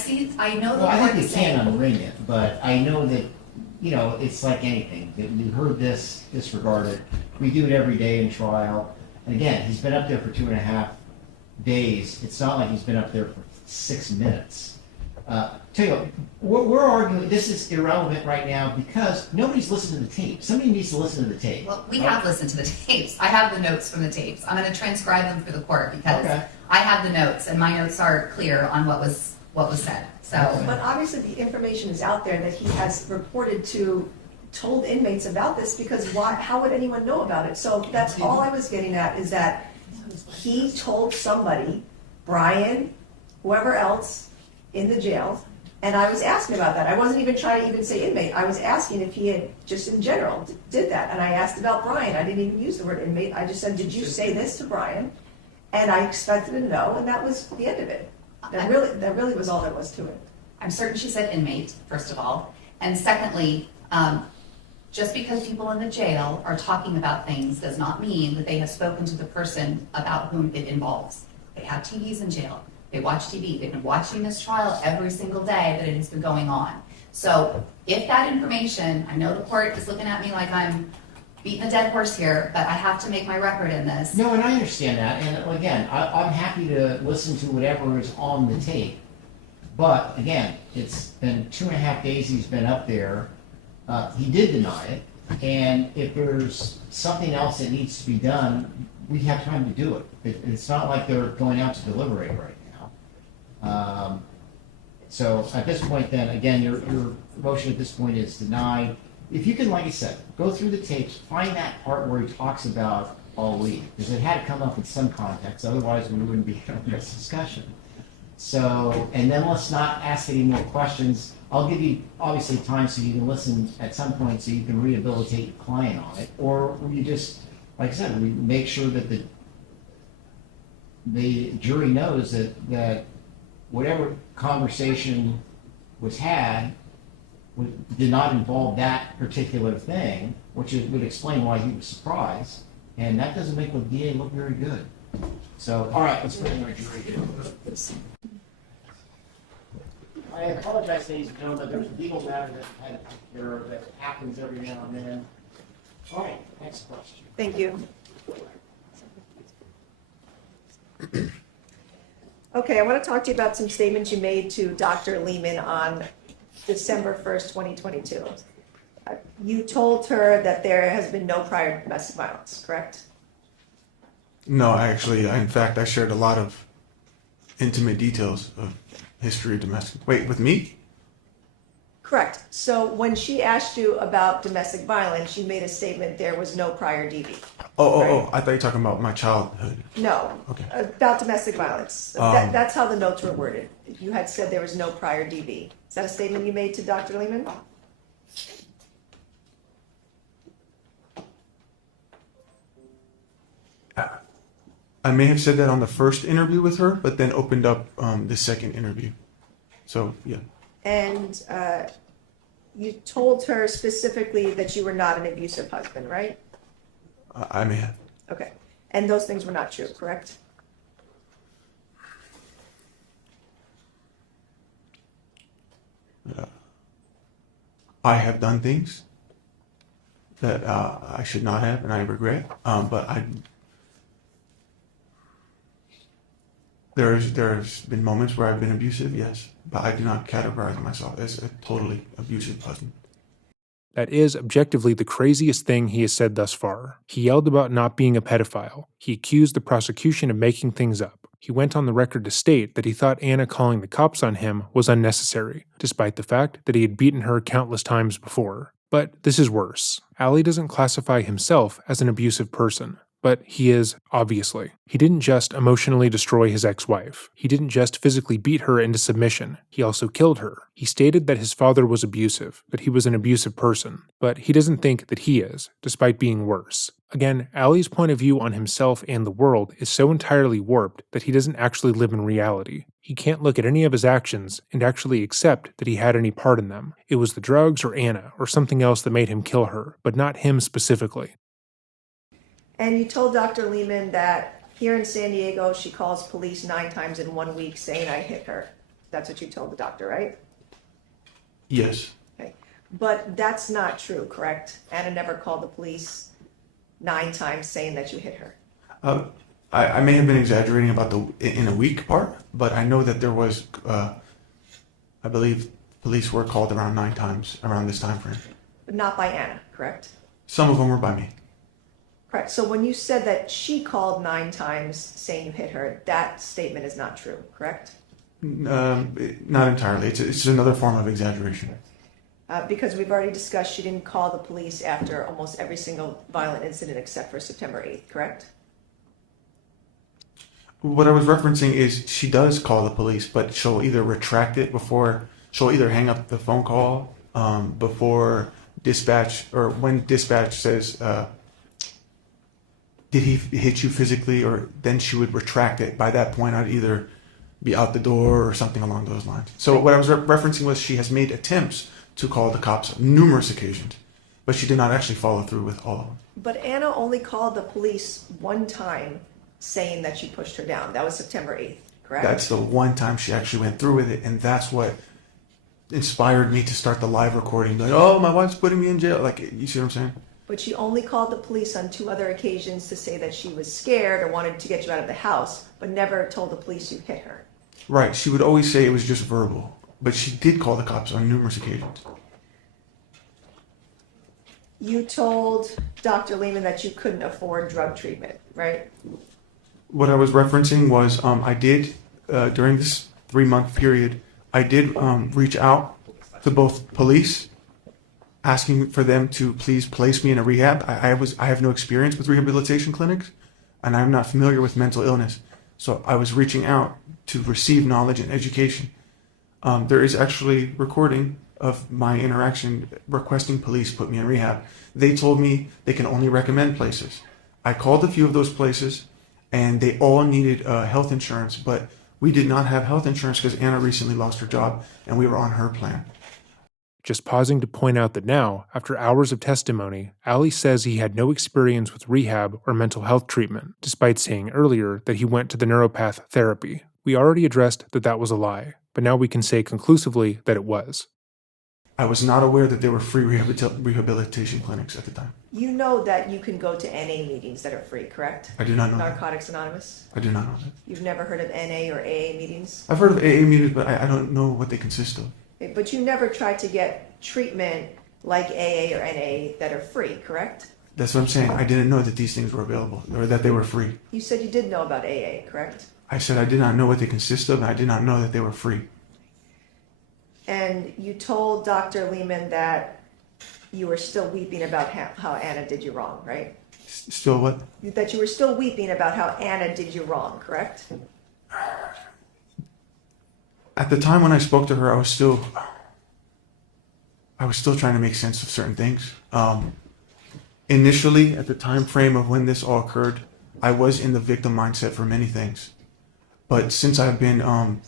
know the I court think is you can saying, unring it, but I know that, it's like anything. That you heard this, disregard it. We do it every day in trial. And again, he's been up there for 2.5 days. It's not like he's been up there for 6 minutes. Tell you what, we're arguing this is irrelevant right now because nobody's listened to the tape. Somebody needs to listen to the tape. well, we have listened to the tapes. I have the notes from the tapes. I'm going to transcribe them for the court because I have the notes, and my notes are clear on what was what was said. So, But obviously, the information is out there that he has told inmates about this, because how would anyone know about it? So that's all I was getting at, is that he told somebody, Brian, whoever else, in the jail, and I was asking about that. I wasn't even trying to even say inmate. I was asking if he had, just in general, did that. And I asked about Brian. I didn't even use the word inmate. I just said, did you say this to Brian? And I expected a no, and that was the end of it. That really was all there was to it. I'm certain she said inmate, first of all. And secondly, just because people in the jail are talking about things does not mean that they have spoken to the person about whom it involves. They have TVs in jail. They watch TV. They've been watching this trial every single day that it has been going on. So if that information, I know the court is looking at me like I'm beating a dead horse here, but I have to make my record in this. No, and I understand that, and again, I'm happy to listen to whatever is on the tape. But again, it's been 2.5 days he's been up there. He did deny it, and if there's something else that needs to be done, we have time to do it. It's not like they're going out to deliberate right now. So at this point then, again, your motion at this point is denied. If you can, like I said, go through the tapes, find that part where he talks about Ali, because it had to come up in some context, otherwise we wouldn't be having this discussion. So, and then let's not ask any more questions. I'll give you, obviously, time so you can listen at some point so you can rehabilitate your client on it. Or you just, like I said, we make sure that the jury knows that whatever conversation was had did not involve that particular thing, which would explain why he was surprised. And that doesn't make the DA look very good. So, all right, let's bring in our jury. I apologize, ladies and gentlemen, there's a legal matter that I had to take care of that happens every now and then. All right, next question. Thank you. Okay, I want to talk to you about some statements you made to Dr. Lehman on December 1st, 2022. You told her that there has been no prior domestic violence, correct? No, in fact, I shared a lot of intimate details of history of domestic. Wait, with me? Correct. So when she asked you about domestic violence, you made a statement there was no prior DV. Oh, I thought you were talking about my childhood. No. Okay. About domestic violence. That's how the notes were worded. You had said there was no prior DV. Is that a statement you made to Dr. Lehman? I may have said that on the first interview with her, but then opened up the second interview. So, yeah. And you told her specifically that you were not an abusive husband, right? I may have. Okay. And those things were not true, correct? I have done things that I should not have, and I regret. But there's been moments where I've been abusive, yes, but I do not categorize myself as a totally abusive husband. That is objectively the craziest thing he has said thus far. He yelled about not being a pedophile. He accused the prosecution of making things up. He went on the record to state that he thought Anna calling the cops on him was unnecessary, despite the fact that he had beaten her countless times before. But this is worse. Ali doesn't classify himself as an abusive person. But he is, obviously. He didn't just emotionally destroy his ex-wife. He didn't just physically beat her into submission. He also killed her. He stated that his father was abusive, that he was an abusive person. But he doesn't think that he is, despite being worse. Again, Ali's point of view on himself and the world is so entirely warped that he doesn't actually live in reality. He can't look at any of his actions and actually accept that he had any part in them. It was the drugs or Anna or something else that made him kill her, but not him specifically. And you told Dr. Lehman that here in San Diego, she calls police 9 times in 1 week saying I hit her. That's what you told the doctor, right? Yes. Okay. But that's not true, correct? Anna never called the police 9 times saying that you hit her. I may have been exaggerating about the in a week part, but I know that there was, I believe police were called around 9 times around this time frame. But not by Anna, correct? Some of them were by me. Correct. So when you said that she called 9 times saying you hit her, that statement is not true, correct? Not entirely. It's another form of exaggeration. Because we've already discussed she didn't call the police after almost every single violent incident except for September 8th, correct? What I was referencing is she does call the police, but she'll either retract it she'll either hang up the phone call before dispatch, or when dispatch says, did he hit you physically, or then she would retract it. By that point, I'd either be out the door or something along those lines. So what I was referencing was she has made attempts to call the cops on numerous occasions, but she did not actually follow through with all of them. But Anna only called the police one time saying that she pushed her down. That was September 8th, correct? That's the one time she actually went through with it, and that's what inspired me to start the live recording. Like, oh, my wife's putting me in jail. Like, you see what I'm saying? But she only called the police on 2 other occasions to say that she was scared or wanted to get you out of the house, but never told the police you hit her. Right. She would always say it was just verbal, but she did call the cops on numerous occasions. You told Dr. Lehman that you couldn't afford drug treatment, right? What I was referencing was I did, during this 3-month period, I did reach out to both police, asking for them to please place me in a rehab. I have no experience with rehabilitation clinics, and I'm not familiar with mental illness. So I was reaching out to receive knowledge and education. There is actually recording of my interaction requesting police put me in rehab. They told me they can only recommend places. I called a few of those places, and they all needed health insurance, but we did not have health insurance because Anna recently lost her job, and we were on her plan. Just pausing to point out that now, after hours of testimony, Ali says he had no experience with rehab or mental health treatment, despite saying earlier that he went to the neuropath therapy. We already addressed that that was a lie, but now we can say conclusively that it was. I was not aware that there were free rehabilitation clinics at the time. You know that you can go to NA meetings that are free, correct? I do not know that. Narcotics Anonymous? I do not know that. You've never heard of NA or AA meetings? I've heard of AA meetings, but I don't know what they consist of. But you never tried to get treatment like AA or NA that are free, correct? That's what I'm saying. I didn't know that these things were available, or that they were free. You said you did know about AA, correct? I said I did not know what they consist of, and I did not know that they were free. And you told Dr. Lehman that you were still weeping about how Anna did you wrong, right? Still what? That you were still weeping about how Anna did you wrong, correct? At the time when I spoke to her, I was still trying to make sense of certain things. Initially, at the time frame of when this all occurred, I was in the victim mindset for many things. But since I've been, I've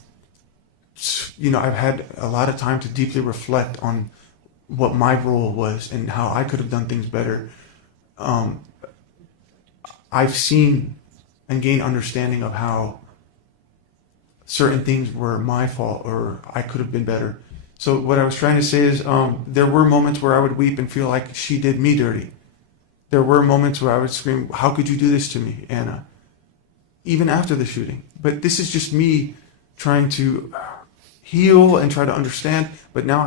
had a lot of time to deeply reflect on what my role was and how I could have done things better. I've seen and gained understanding of how certain things were my fault or I could have been better. So what I was trying to say is there were moments where I would weep and feel like she did me dirty. There were moments where I would scream, how could you do this to me, Anna? Even after the shooting. But this is just me trying to heal and try to understand. But now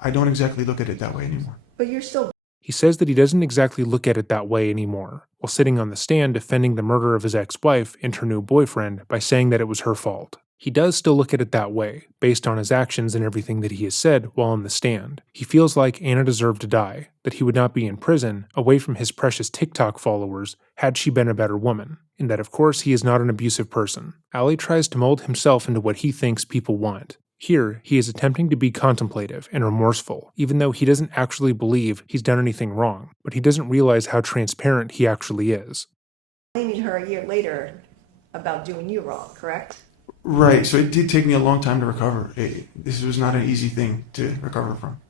I don't exactly look at it that way anymore. But you're still... He says that he doesn't exactly look at it that way anymore, while sitting on the stand defending the murder of his ex-wife and her new boyfriend by saying that it was her fault. He does still look at it that way, based on his actions and everything that he has said while on the stand. He feels like Anna deserved to die, that he would not be in prison, away from his precious TikTok followers, had she been a better woman, and that of course he is not an abusive person. Ali tries to mold himself into what he thinks people want. Here, he is attempting to be contemplative and remorseful, even though he doesn't actually believe he's done anything wrong, but he doesn't realize how transparent he actually is. Blaming her a year later about doing you wrong, correct? Right, so it did take me a long time to recover. This was not an easy thing to recover from.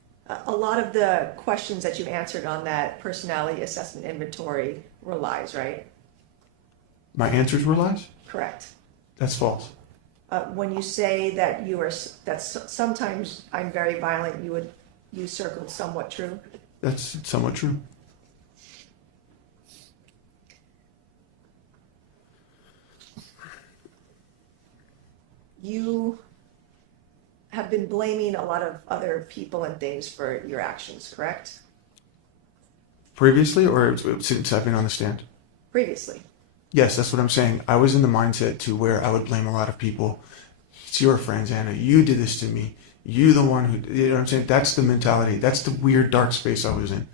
A lot of the questions that you answered on that personality assessment inventory were lies, right? My answers were lies? Correct. That's false. When you say that sometimes I'm very violent, you circled somewhat true? That's somewhat true. You have been blaming a lot of other people and things for your actions, correct? Previously, or since I've been on the stand? Previously. Yes, that's what I'm saying. I was in the mindset to where I would blame a lot of people It's your friends, Anna. You did this to me. You the one who, you know what I'm saying? That's the mentality. That's the weird dark space I was in.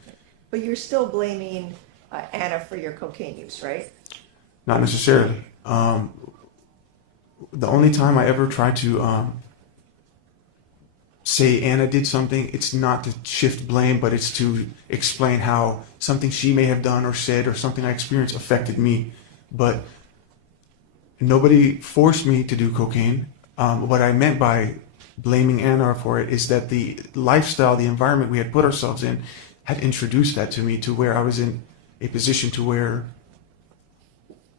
But you're still blaming Anna for your cocaine use, right? Not necessarily. The only time I ever tried to say Anna did something, it's not to shift blame, but it's to explain how something she may have done or said or something I experienced affected me. But nobody forced me to do cocaine. What I meant by blaming Anna for it is that the lifestyle, the environment we had put ourselves in had introduced that to me, to where I was in a position to where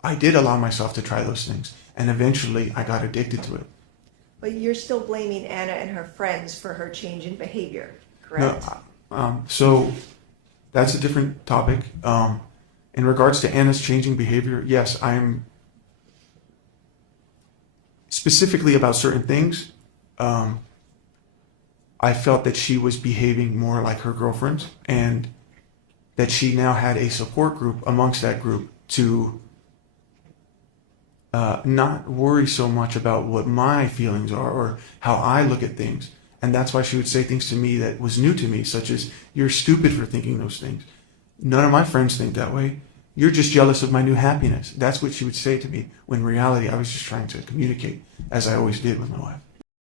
I did allow myself to try those things. And eventually I got addicted to it. But you're still blaming Anna and her friends for her change in behavior, correct? No, so that's a different topic. In regards to Anna's changing behavior, yes, I'm specifically about certain things. I felt that she was behaving more like her girlfriends, and that she now had a support group amongst that group to not worry so much about what my feelings are or how I look at things. And that's why she would say things to me that was new to me, such as, "You're stupid for thinking those things. None of my friends think that way. You're just jealous of my new happiness." That's what she would say to me, when in reality I was just trying to communicate, as I always did with my wife.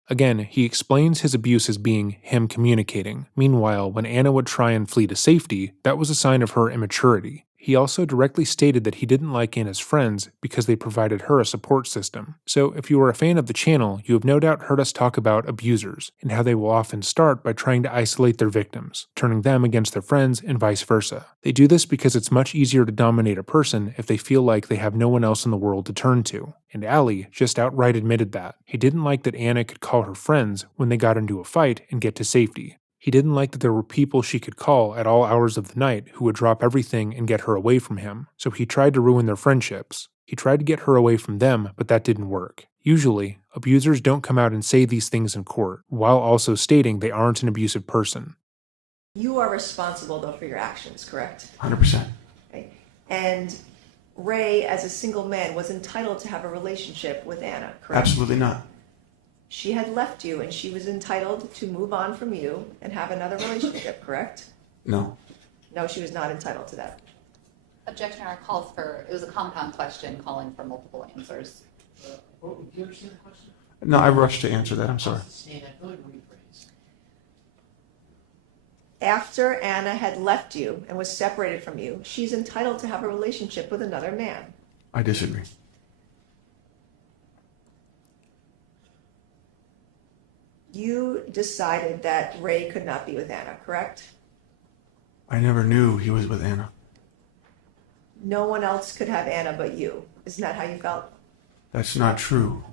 Again, he explains his abuse as being him communicating. Meanwhile, when Anna would try and flee to safety, that was a sign of her immaturity. He also directly stated that he didn't like Anna's friends because they provided her a support system. So if you are a fan of the channel, you have no doubt heard us talk about abusers, and how they will often start by trying to isolate their victims, turning them against their friends and vice versa. They do this because it's much easier to dominate a person if they feel like they have no one else in the world to turn to. And Ali just outright admitted that. He didn't like that Anna could call her friends when they got into a fight and get to safety. He didn't like that there were people she could call at all hours of the night who would drop everything and get her away from him, so he tried to ruin their friendships. He tried to get her away from them, but that didn't work. Usually, abusers don't come out and say these things in court, while also stating they aren't an abusive person. You are responsible, though, for your actions, correct? 100%. Okay. And Ray, as a single man, was entitled to have a relationship with Anna, correct? Absolutely not. She had left you, and she was entitled to move on from you and have another relationship, correct? No. No, she was not entitled to that. Objection, our calls for, it was a compound question calling for multiple answers. Do you understand the question? No, I rushed to answer that. I'm sorry. After Anna had left you and was separated from you, she's entitled to have a relationship with another man. I disagree. You decided that Ray could not be with Anna, correct? I never knew he was with Anna. No one else could have Anna but you. Isn't that how you felt? That's not true.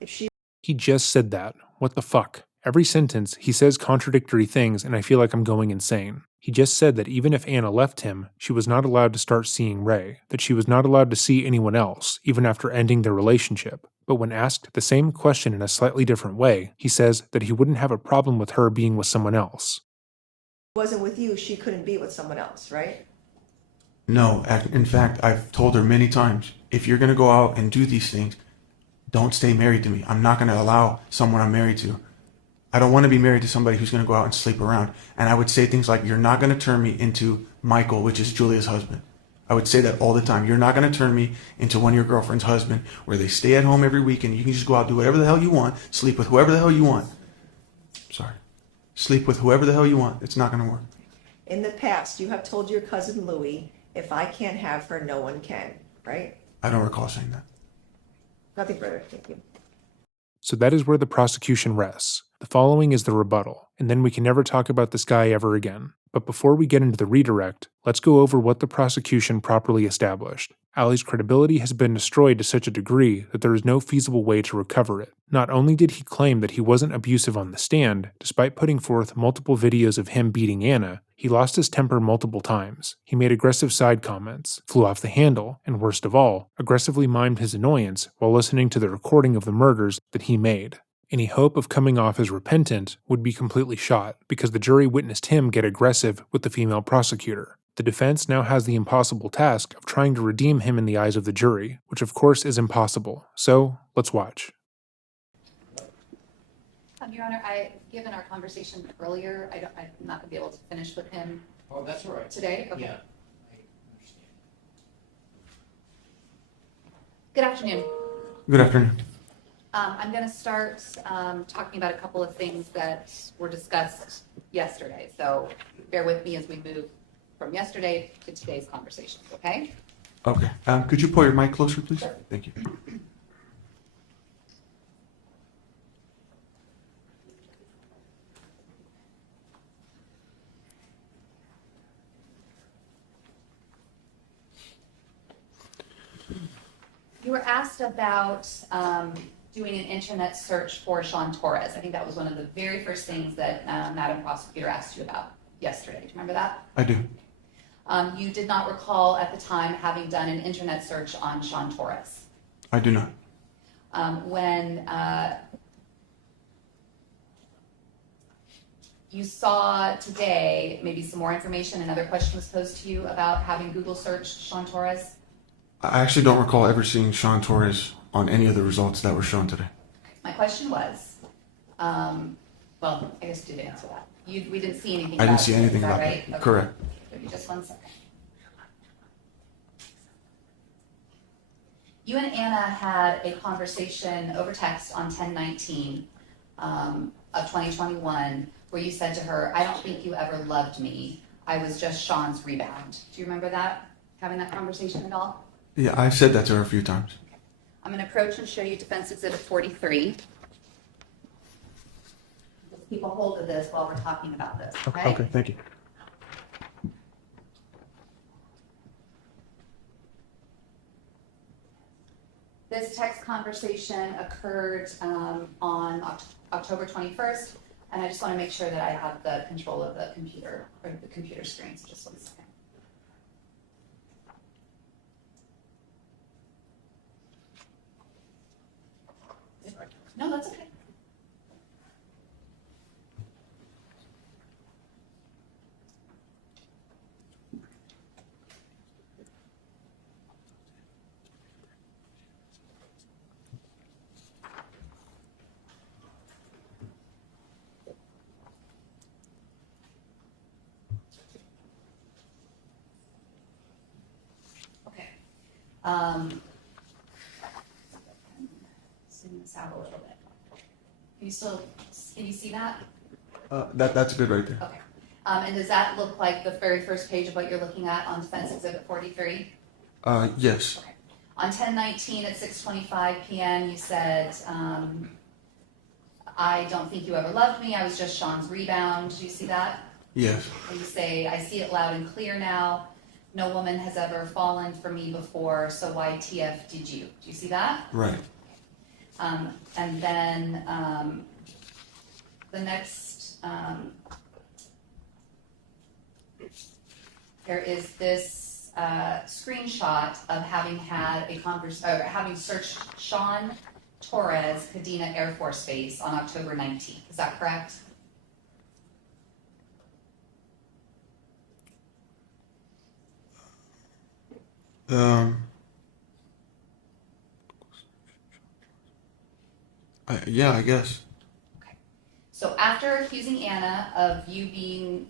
If she He just said that. What the fuck? Every sentence, he says contradictory things and I feel like I'm going insane. He just said that even if Anna left him, she was not allowed to start seeing Ray, that she was not allowed to see anyone else, even after ending their relationship. But when asked the same question in a slightly different way, he says that he wouldn't have a problem with her being with someone else. wasn't with you, she couldn't be with someone else, right? No, in fact, I've told her many times, if you're going to go out and do these things, don't stay married to me. I'm not going to allow someone I'm married to. I don't want to be married to somebody who's going to go out and sleep around. And I would say things like, you're not going to turn me into Michael, which is Julia's husband. I would say that all the time. You're not going to turn me into one of your girlfriend's husband where they stay at home every week and you can just go out, do whatever the hell you want, sleep with whoever the hell you want. Sorry. Sleep with whoever the hell you want. It's not going to work. In the past, you have told your cousin Louie, if I can't have her, no one can, right? I don't recall saying that. Nothing further, thank you. So that is where the prosecution rests. The following is the rebuttal, and then we can never talk about this guy ever again. But before we get into the redirect, let's go over what the prosecution properly established. Ali's credibility has been destroyed to such a degree that there is no feasible way to recover it. Not only did he claim that he wasn't abusive on the stand, despite putting forth multiple videos of him beating Anna, he lost his temper multiple times. He made aggressive side comments, flew off the handle, and worst of all, aggressively mimed his annoyance while listening to the recording of the murders that he made. Any hope of coming off as repentant would be completely shot because the jury witnessed him get aggressive with the female prosecutor. The defense now has the impossible task of trying to redeem him in the eyes of the jury, which of course is impossible. So, let's watch. Your Honor, given our conversation earlier, I'm not gonna be able to finish with him Oh, that's all right. today. Okay. Yeah. I understand. Good afternoon. Good afternoon. I'm gonna start talking about a couple of things that were discussed yesterday. So bear with me as we move from yesterday to today's conversation, okay? Okay. Could you pull your mic closer, please? Sure. Thank you. You were asked about doing an internet search for Sean Torres. I think that was one of the very first things that Madam Prosecutor asked you about yesterday. Do you remember that? I do. You did not recall at the time having done an internet search on Sean Torres. I do not. When you saw today maybe some more information, another question was posed to you about having Google searched Sean Torres. I actually don't recall ever seeing Sean Torres on any of the results that were shown today. My question was, well, I guess you did answer that. We didn't see anything I about didn't see it, anything is that about right? it. Okay. Correct. Give me just 1 second. You and Anna had a conversation over text on 10/19 of 2021 where you said to her, "I don't think you ever loved me. I was just Sean's rebound." Do you remember that? Having that conversation at all? Yeah, I've said that to her a few times. I'm going to approach and show you Defense Exhibit 43. Just keep a hold of this while we're talking about this, okay? Okay, thank you. This text conversation occurred on October 21st, and I just want to make sure that I have the control of the computer, or the computer screen, so just 1 second. No, that's okay. Okay. Zoom this out a little bit. Can you see that? That's good right there. Okay. And does that look like the very first page of what you're looking at on Defense Exhibit 43? Yes. Okay. On 10/19 at 6:25 p.m., you said, "I don't think you ever loved me. I was just Sean's rebound." Do you see that? Yes. And you say, "I see it loud and clear now. No woman has ever fallen for me before, so why TF did you?" Do you see that? Right. And then the next, there is this screenshot of having had a having searched Sean Torres, Kadena Air Force Base on October 19th. Is that correct? Yeah, I guess. Okay. So after accusing Anna of you being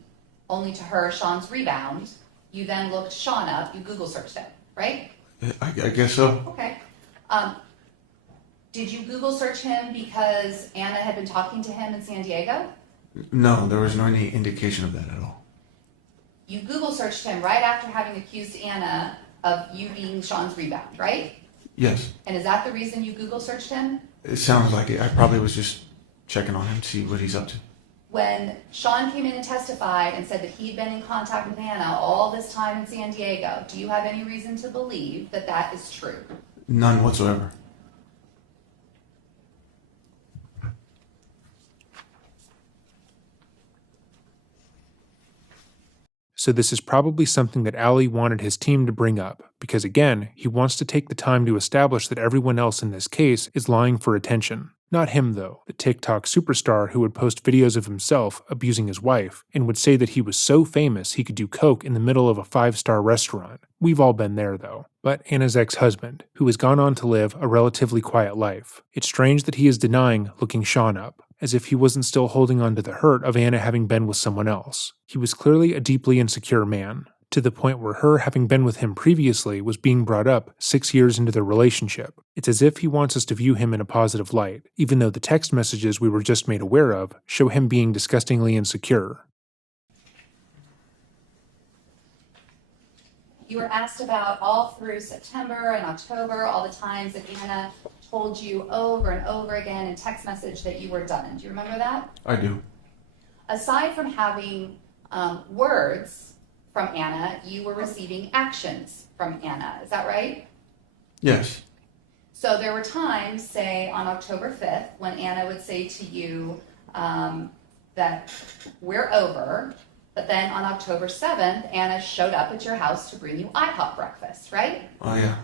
only to her Sean's rebound, you then looked Sean up, you Google searched him, right? I guess so. Okay. Did you Google search him because Anna had been talking to him in San Diego? No, there was no any indication of that at all. You Google searched him right after having accused Anna of you being Sean's rebound, right? Yes. And is that the reason you Google searched him? It sounds like it. I probably was just checking on him to see what he's up to. When Sean came in and testified and said that he'd been in contact with Anna all this time in San Diego, do you have any reason to believe that that is true? None whatsoever. So this is probably something that Ali wanted his team to bring up, because again, he wants to take the time to establish that everyone else in this case is lying for attention. Not him though, the TikTok superstar who would post videos of himself abusing his wife, and would say that he was so famous he could do coke in the middle of a 5-star restaurant. We've all been there though. But Anna's ex-husband, who has gone on to live a relatively quiet life. It's strange that he is denying looking Sean up, as if he wasn't still holding on to the hurt of Anna having been with someone else. He was clearly a deeply insecure man, to the point where her having been with him previously was being brought up 6 years into their relationship. It's as if he wants us to view him in a positive light, even though the text messages we were just made aware of show him being disgustingly insecure. You were asked about all through September and October, all the times that Anna told you over and over again in text message that you were done. Do you remember that? I do. Aside from having words from Anna, you were receiving actions from Anna. Is that right? Yes. So there were times, say on October 5th, when Anna would say to you that we're over, but then on October 7th, Anna showed up at your house to bring you IHOP breakfast, right? Oh, yeah.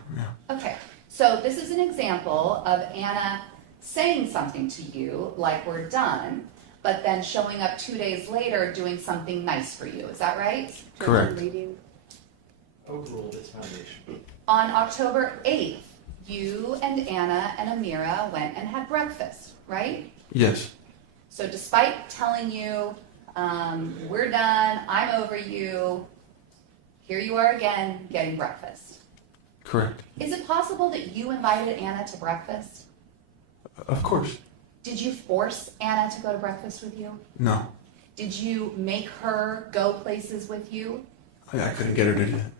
Okay, so this is an example of Anna saying something to you, like we're done, but then showing up 2 days later doing something nice for you. Is that right? Correct. Overrule this foundation. On October 8th, you and Anna and Amira went and had breakfast, right? Yes. So despite telling you, we're done, I'm over you, here you are again getting breakfast. Correct. Is it possible that you invited Anna to breakfast? Of course. Did you force Anna to go to breakfast with you? No. Did you make her go places with you? I couldn't get her to do that.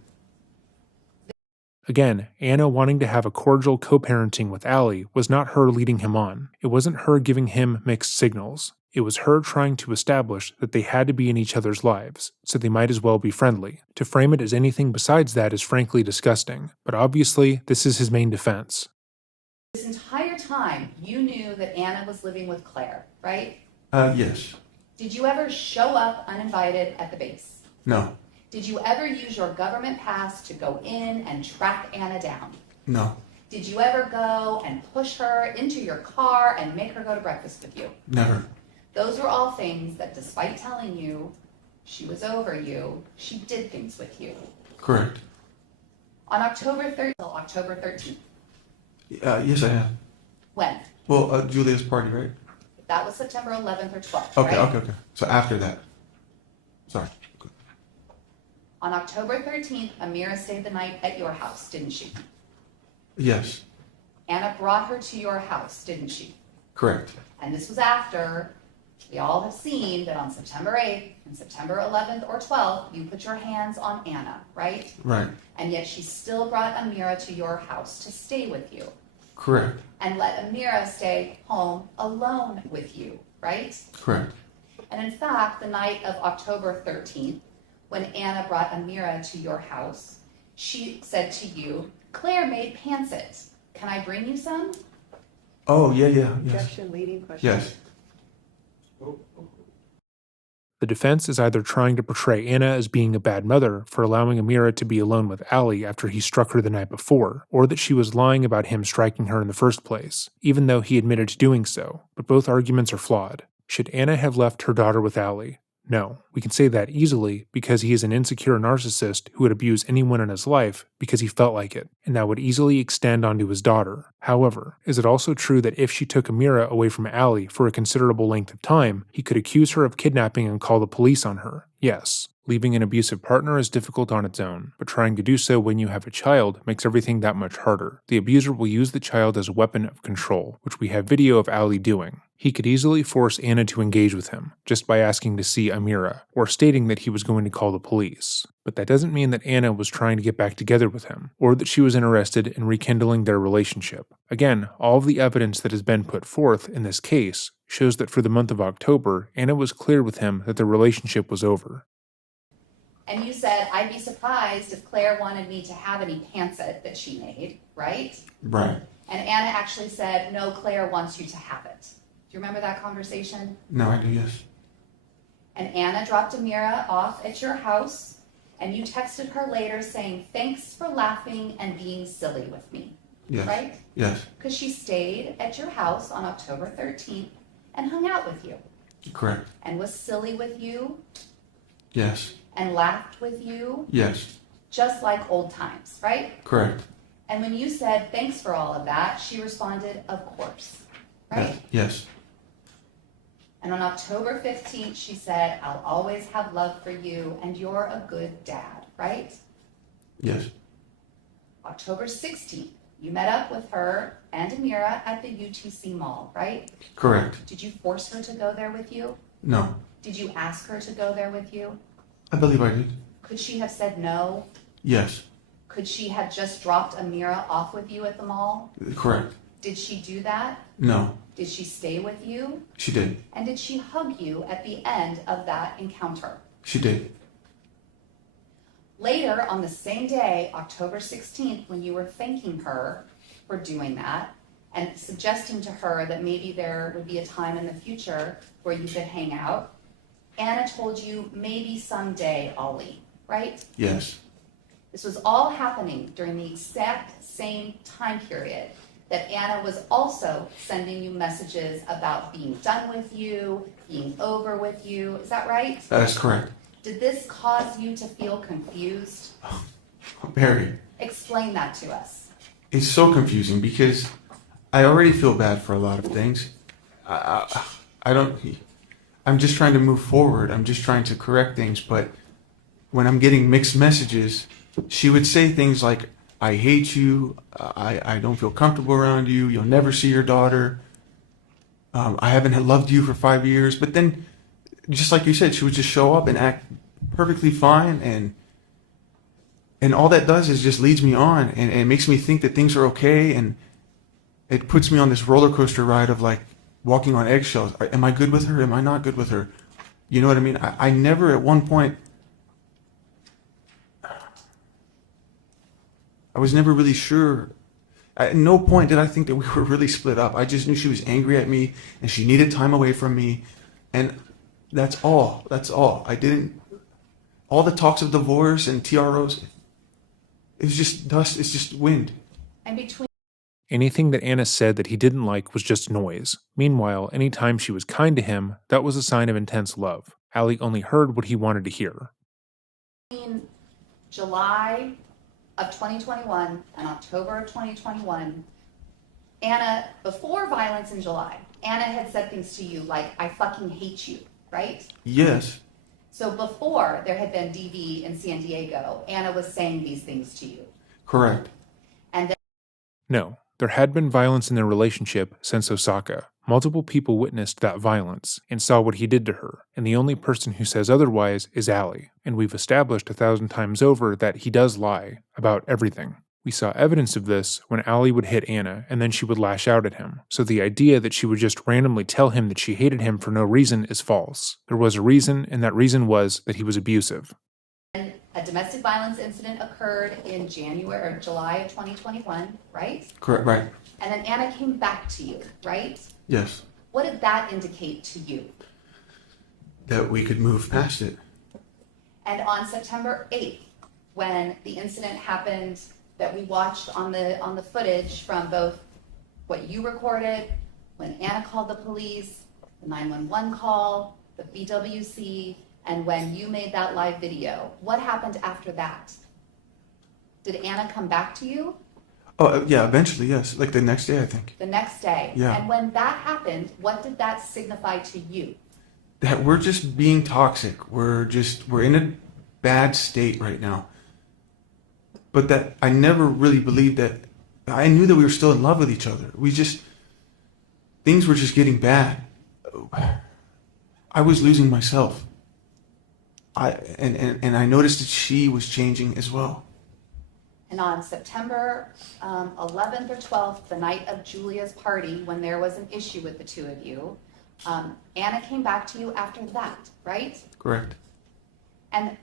Again, Anna wanting to have a cordial co-parenting with Allie was not her leading him on. It wasn't her giving him mixed signals. It was her trying to establish that they had to be in each other's lives, so they might as well be friendly. To frame it as anything besides that is frankly disgusting, but obviously this is his main defense. This entire time, you knew that Anna was living with Claire, right? Yes. Did you ever show up uninvited at the base? No. Did you ever use your government pass to go in and track Anna down? No. Did you ever go and push her into your car and make her go to breakfast with you? Never. Those were all things that, despite telling you she was over you, she did things with you. Correct. On October 3rd till October 13th. Yes, I have. When? Well, Julia's party, right? That was September 11th or 12th, Okay, right? okay. So after that. Sorry. On October 13th, Amira stayed the night at your house, didn't she? Yes. Anna brought her to your house, didn't she? Correct. And this was after we all have seen that on September 8th and September 11th or 12th, you put your hands on Anna, right? Right. And yet she still brought Amira to your house to stay with you Correct. and let Amira stay home alone with you, right? Correct. And in fact, the night of October 13th, when Anna brought Amira to your house, she said to you, Claire made pancits. Can I bring you some? Oh, yeah, yes. Objection, leading question. Yes. The defense is either trying to portray Anna as being a bad mother for allowing Amira to be alone with Allie after he struck her the night before, or that she was lying about him striking her in the first place, even though he admitted to doing so, but both arguments are flawed. Should Anna have left her daughter with Allie? No, we can say that easily because he is an insecure narcissist who would abuse anyone in his life because he felt like it, and that would easily extend onto his daughter. However, is it also true that if she took Amira away from Allie for a considerable length of time, he could accuse her of kidnapping and call the police on her? Yes. Leaving an abusive partner is difficult on its own, but trying to do so when you have a child makes everything that much harder. The abuser will use the child as a weapon of control, which we have video of Allie doing. He could easily force Anna to engage with him, just by asking to see Amira, or stating that he was going to call the police. But that doesn't mean that Anna was trying to get back together with him, or that she was interested in rekindling their relationship. Again, all of the evidence that has been put forth in this case shows that for the month of October, Anna was clear with him that their relationship was over. And you said, I'd be surprised if Claire wanted me to have any pancit that she made, right? Right. And Anna actually said, no, Claire wants you to have it. Do you remember that conversation? No, I do, yes. And Anna dropped Amira off at your house, and you texted her later saying, thanks for laughing and being silly with me, Yes. right? Yes. Because she stayed at your house on October 13th and hung out with you Correct. and was silly with you Yes. and laughed with you, Yes. just like old times, right? Correct. And when you said thanks for all of that, she responded, of course, right? Yes. And on October 15th, she said, I'll always have love for you and you're a good dad, right? Yes. October 16th, you met up with her and Amira at the UTC Mall, right? Correct. Did you force her to go there with you? No. Did you ask her to go there with you? I believe I did. Could she have said no? Yes. Could she have just dropped Amira off with you at the mall? Correct. Did she do that? No. Did she stay with you? She did. And did she hug you at the end of that encounter? She did. Later on the same day, October 16th, when you were thanking her for doing that and suggesting to her that maybe there would be a time in the future where you could hang out, Anna told you maybe someday, Ollie, right? Yes. This was all happening during the exact same time period that Anna was also sending you messages about being done with you, being over with you. Is that right? That is correct. Did this cause you to feel confused? Very. Explain that to us. It's so confusing because I already feel bad for a lot of things. I don't. I'm just trying to move forward. I'm just trying to correct things. But when I'm getting mixed messages, she would say things like, I hate you. I don't feel comfortable around you. You'll never see your daughter. I haven't loved you for 5 years. But then, just like you said, she would just show up and act perfectly fine. And all that does is just leads me on and it makes me think that things are okay. And it puts me on this roller coaster ride of like walking on eggshells. Am I good with her? Am I not good with her? You know what I mean? I never at one point, I was never really sure. At no point did I think that we were really split up. I just knew she was angry at me and she needed time away from me. And that's all. That's all. I didn't, all the talks of divorce and TROs, it was just dust. It's just wind. And between Anything that Anna said that he didn't like was just noise. Meanwhile, any time she was kind to him, that was a sign of intense love. Allie only heard what he wanted to hear. July of 2021 and October of 2021, Anna, before violence in July, Anna had said things to you like, I fucking hate you, right? Yes. So before there had been DV in San Diego, Anna was saying these things to you. Correct. And then No, there had been violence in their relationship since Osaka. Multiple people witnessed that violence and saw what he did to her, and the only person who says otherwise is Allie. And we've established 1,000 times over that he does lie about everything. We saw evidence of this when Allie would hit Anna and then she would lash out at him. So the idea that she would just randomly tell him that she hated him for no reason is false. There was a reason, and that reason was that he was abusive. a domestic violence incident occurred in January or July of 2021, right? Correct. Right. And then Anna came back to you, right? Yes. What did that indicate to you? That we could move past it. And on September 8th, when the incident happened that we watched on the footage from both what you recorded, when Anna called the police, the 911 call, the BWC, and when you made that live video, what happened after that? Did Anna come back to you? Oh, yeah, eventually, yes. Like the next day, I think. The next day? Yeah. And when that happened, what did that signify to you? That we're just being toxic. We're in a bad state right now. But that I never really believed that. I knew that we were still in love with each other. Things were just getting bad. I was losing myself. And I noticed that she was changing as well. And on September 11th or 12th, the night of Julia's party, when there was an issue with the two of you, Anna came back to you after that, right? Correct. And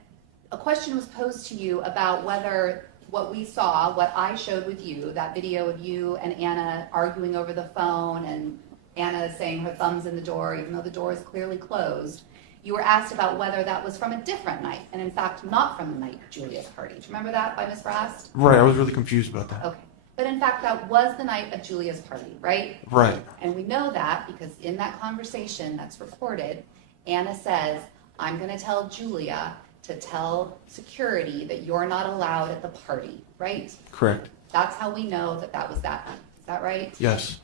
a question was posed to you about whether what we saw, what I showed with you, that video of you and Anna arguing over the phone and Anna saying her thumb's in the door, even though the door is clearly closed, you were asked about whether that was from a different night, and in fact, not from the night of Julia's party. Do you remember that by Ms. Brast? Right, I was really confused about that. Okay. But in fact, that was the night of Julia's party, right? Right. And we know that because in that conversation that's recorded, Anna says, I'm going to tell Julia to tell security that you're not allowed at the party, right? Correct. That's how we know that that was that night. Is that right? Yes.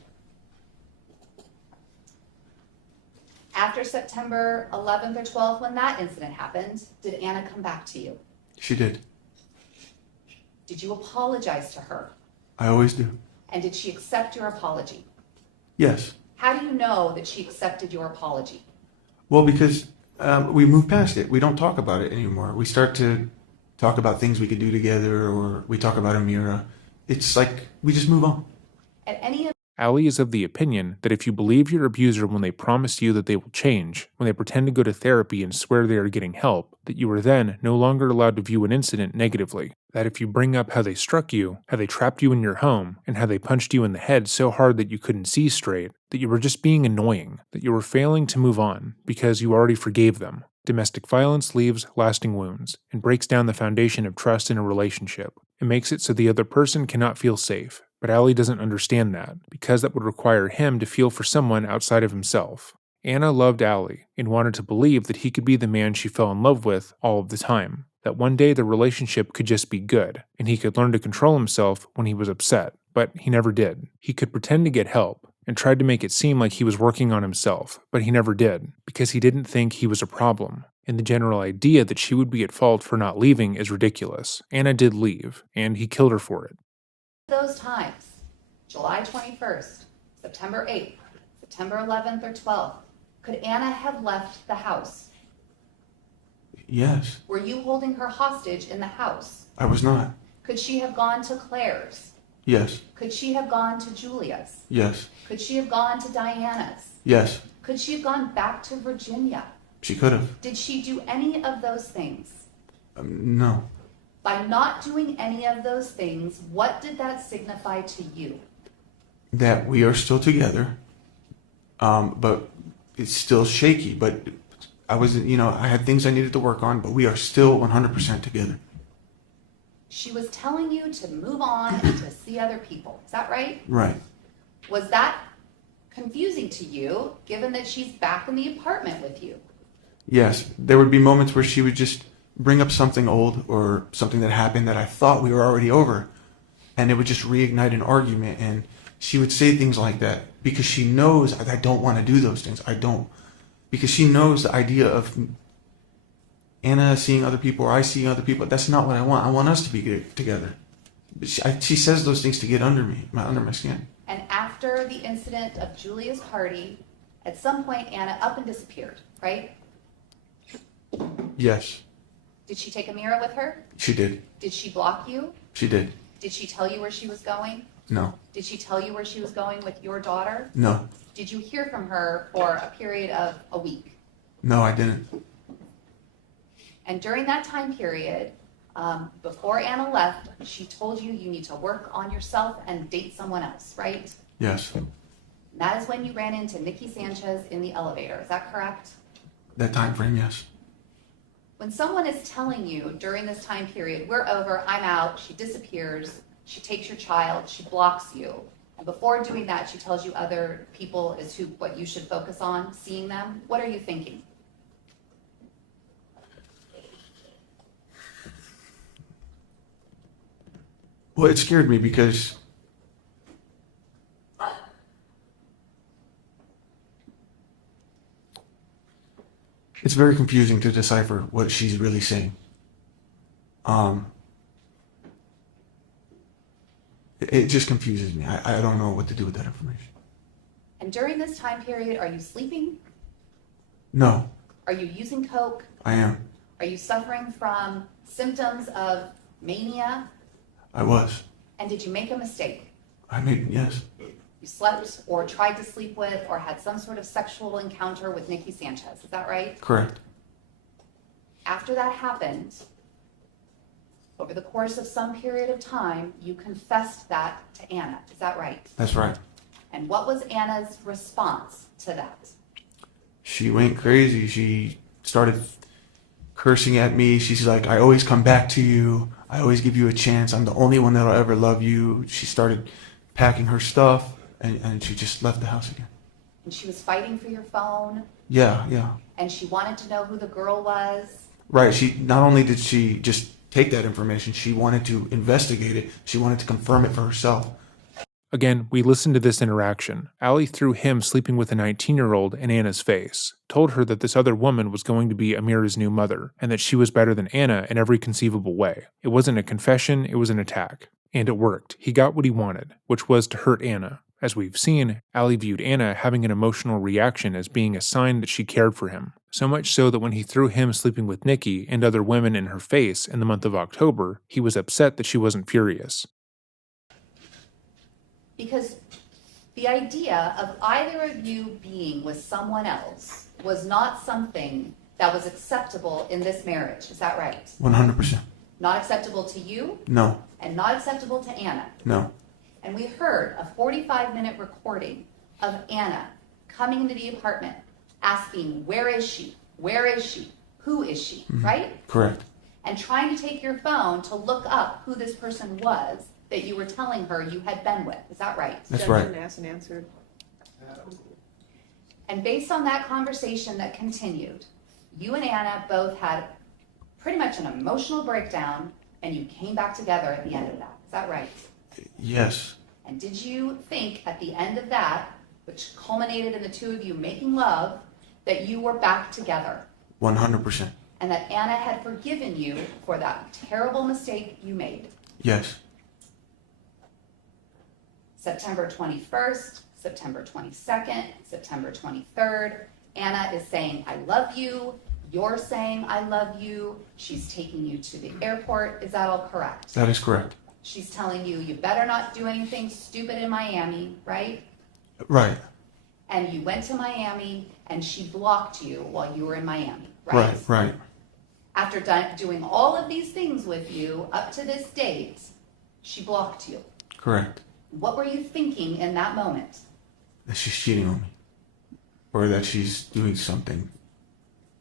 After September 11th or 12th, when that incident happened, did Anna come back to you? She did. Did you apologize to her? I always do. And did she accept your apology? Yes. How do you know that she accepted your apology? Well, because we move past it. We don't talk about it anymore. We start to talk about things we could do together, or we talk about Amira. It's like we just move on. At any of Allie is of the opinion that if you believe your abuser when they promise you that they will change, when they pretend to go to therapy and swear they are getting help, that you are then no longer allowed to view an incident negatively. That if you bring up how they struck you, how they trapped you in your home, and how they punched you in the head so hard that you couldn't see straight, that you were just being annoying, that you were failing to move on because you already forgave them. Domestic violence leaves lasting wounds and breaks down the foundation of trust in a relationship. It makes it so the other person cannot feel safe. But Allie doesn't understand that, because that would require him to feel for someone outside of himself. Anna loved Allie and wanted to believe that he could be the man she fell in love with all of the time. That one day the relationship could just be good, and he could learn to control himself when he was upset. But he never did. He could pretend to get help, and tried to make it seem like he was working on himself, but he never did, because he didn't think he was a problem. And the general idea that she would be at fault for not leaving is ridiculous. Anna did leave, and he killed her for it. those times, July 21st, September 8th, September 11th or 12th, could Anna have left the house? Yes. Were you holding her hostage in the house? I was not. Could she have gone to Claire's? Yes. Could she have gone to Julia's? Yes. Could she have gone to Diana's? Yes. Could she have gone back to Virginia? She could have. Did she do any of those things? No. By not doing any of those things, what did that signify to you? That we are still together, but it's still shaky. But I wasn't, I had things I needed to work on, but we are still 100% together. She was telling you to move on and to see other people. Is that right? Right. Was that confusing to you, given that she's back in the apartment with you? Yes. There would be moments where she would just bring up something old or something that happened that I thought we were already over, and it would just reignite an argument. And she would say things like that because she knows I don't want to do those things. I don't. Because she knows the idea of Anna seeing other people or I seeing other people. That's not what I want. I want us to be together. She says those things to get under my skin. And after the incident of Julia's party, at some point Anna up and disappeared, right? Yes. Did she take Amira with her? She did. Did she block you? She did. Did she tell you where she was going? No. Did she tell you where she was going with your daughter? No. Did you hear from her for a period of a week? No, I didn't. And during that time period, before Anna left, she told you need to work on yourself and date someone else, right? Yes. And that is when you ran into Nikki Sanchez in the elevator. Is that correct? That time frame, yes. When someone is telling you during this time period, we're over, I'm out, she disappears, she takes your child, she blocks you, and before doing that, she tells you other people is what you should focus on, seeing them, what are you thinking? Well, it scared me because it's very confusing to decipher what she's really saying. It just confuses me. I don't know what to do with that information. And during this time period, are you sleeping? No, Are you using coke? I am. Are you suffering from symptoms of mania? I was. And did you make a mistake? Yes. You slept or tried to sleep with or had some sort of sexual encounter with Nikki Sanchez. Is that right? Correct. After that happened, over the course of some period of time, you confessed that to Anna. Is that right? That's right. And what was Anna's response to that? She went crazy. She started cursing at me. She's like, I always come back to you. I always give you a chance. I'm the only one that'll ever love you. She started packing her stuff, and she just left the house again. And she was fighting for your phone, Yeah. and she wanted to know who the girl was. Right. She not only did she just take that information, she wanted to investigate it. She wanted to confirm it for herself. Again, we listened to this interaction. Allie threw him sleeping with a 19-year-old in Anna's face, told her that this other woman was going to be Amira's new mother, and that she was better than Anna in every conceivable way. It wasn't a confession, it was an attack. And it worked. He got what he wanted, which was to hurt Anna. As we've seen, Allie viewed Anna having an emotional reaction as being a sign that she cared for him. So much so that when he threw him sleeping with Nikki and other women in her face in the month of October, he was upset that she wasn't furious. Because the idea of either of you being with someone else was not something that was acceptable in this marriage. Is that right? 100%. Not acceptable to you No. and not acceptable to Anna. No. And we heard a 45-minute recording of Anna coming into the apartment asking, where is she? Where is she? Who is she? Right? Correct. And trying to take your phone to look up who this person was that you were telling her you had been with. Is that right? That's right. Asked and answered. And based on that conversation that continued, you and Anna both had pretty much an emotional breakdown, and you came back together at the end of that. Is that right? Yes. And did you think at the end of that, which culminated in the two of you making love, that you were back together? 100%. And that Anna had forgiven you for that terrible mistake you made? Yes. September 21st, September 22nd, September 23rd, Anna is saying, I love you. You're saying, I love you. She's taking you to the airport. Is that all correct? That is correct. She's telling you, you better not do anything stupid in Miami, right? Right. And you went to Miami, and she blocked you while you were in Miami, right? Right. Right. After doing all of these things with you up to this date, she blocked you. Correct. What were you thinking in that moment? That she's cheating on me. Or that she's doing something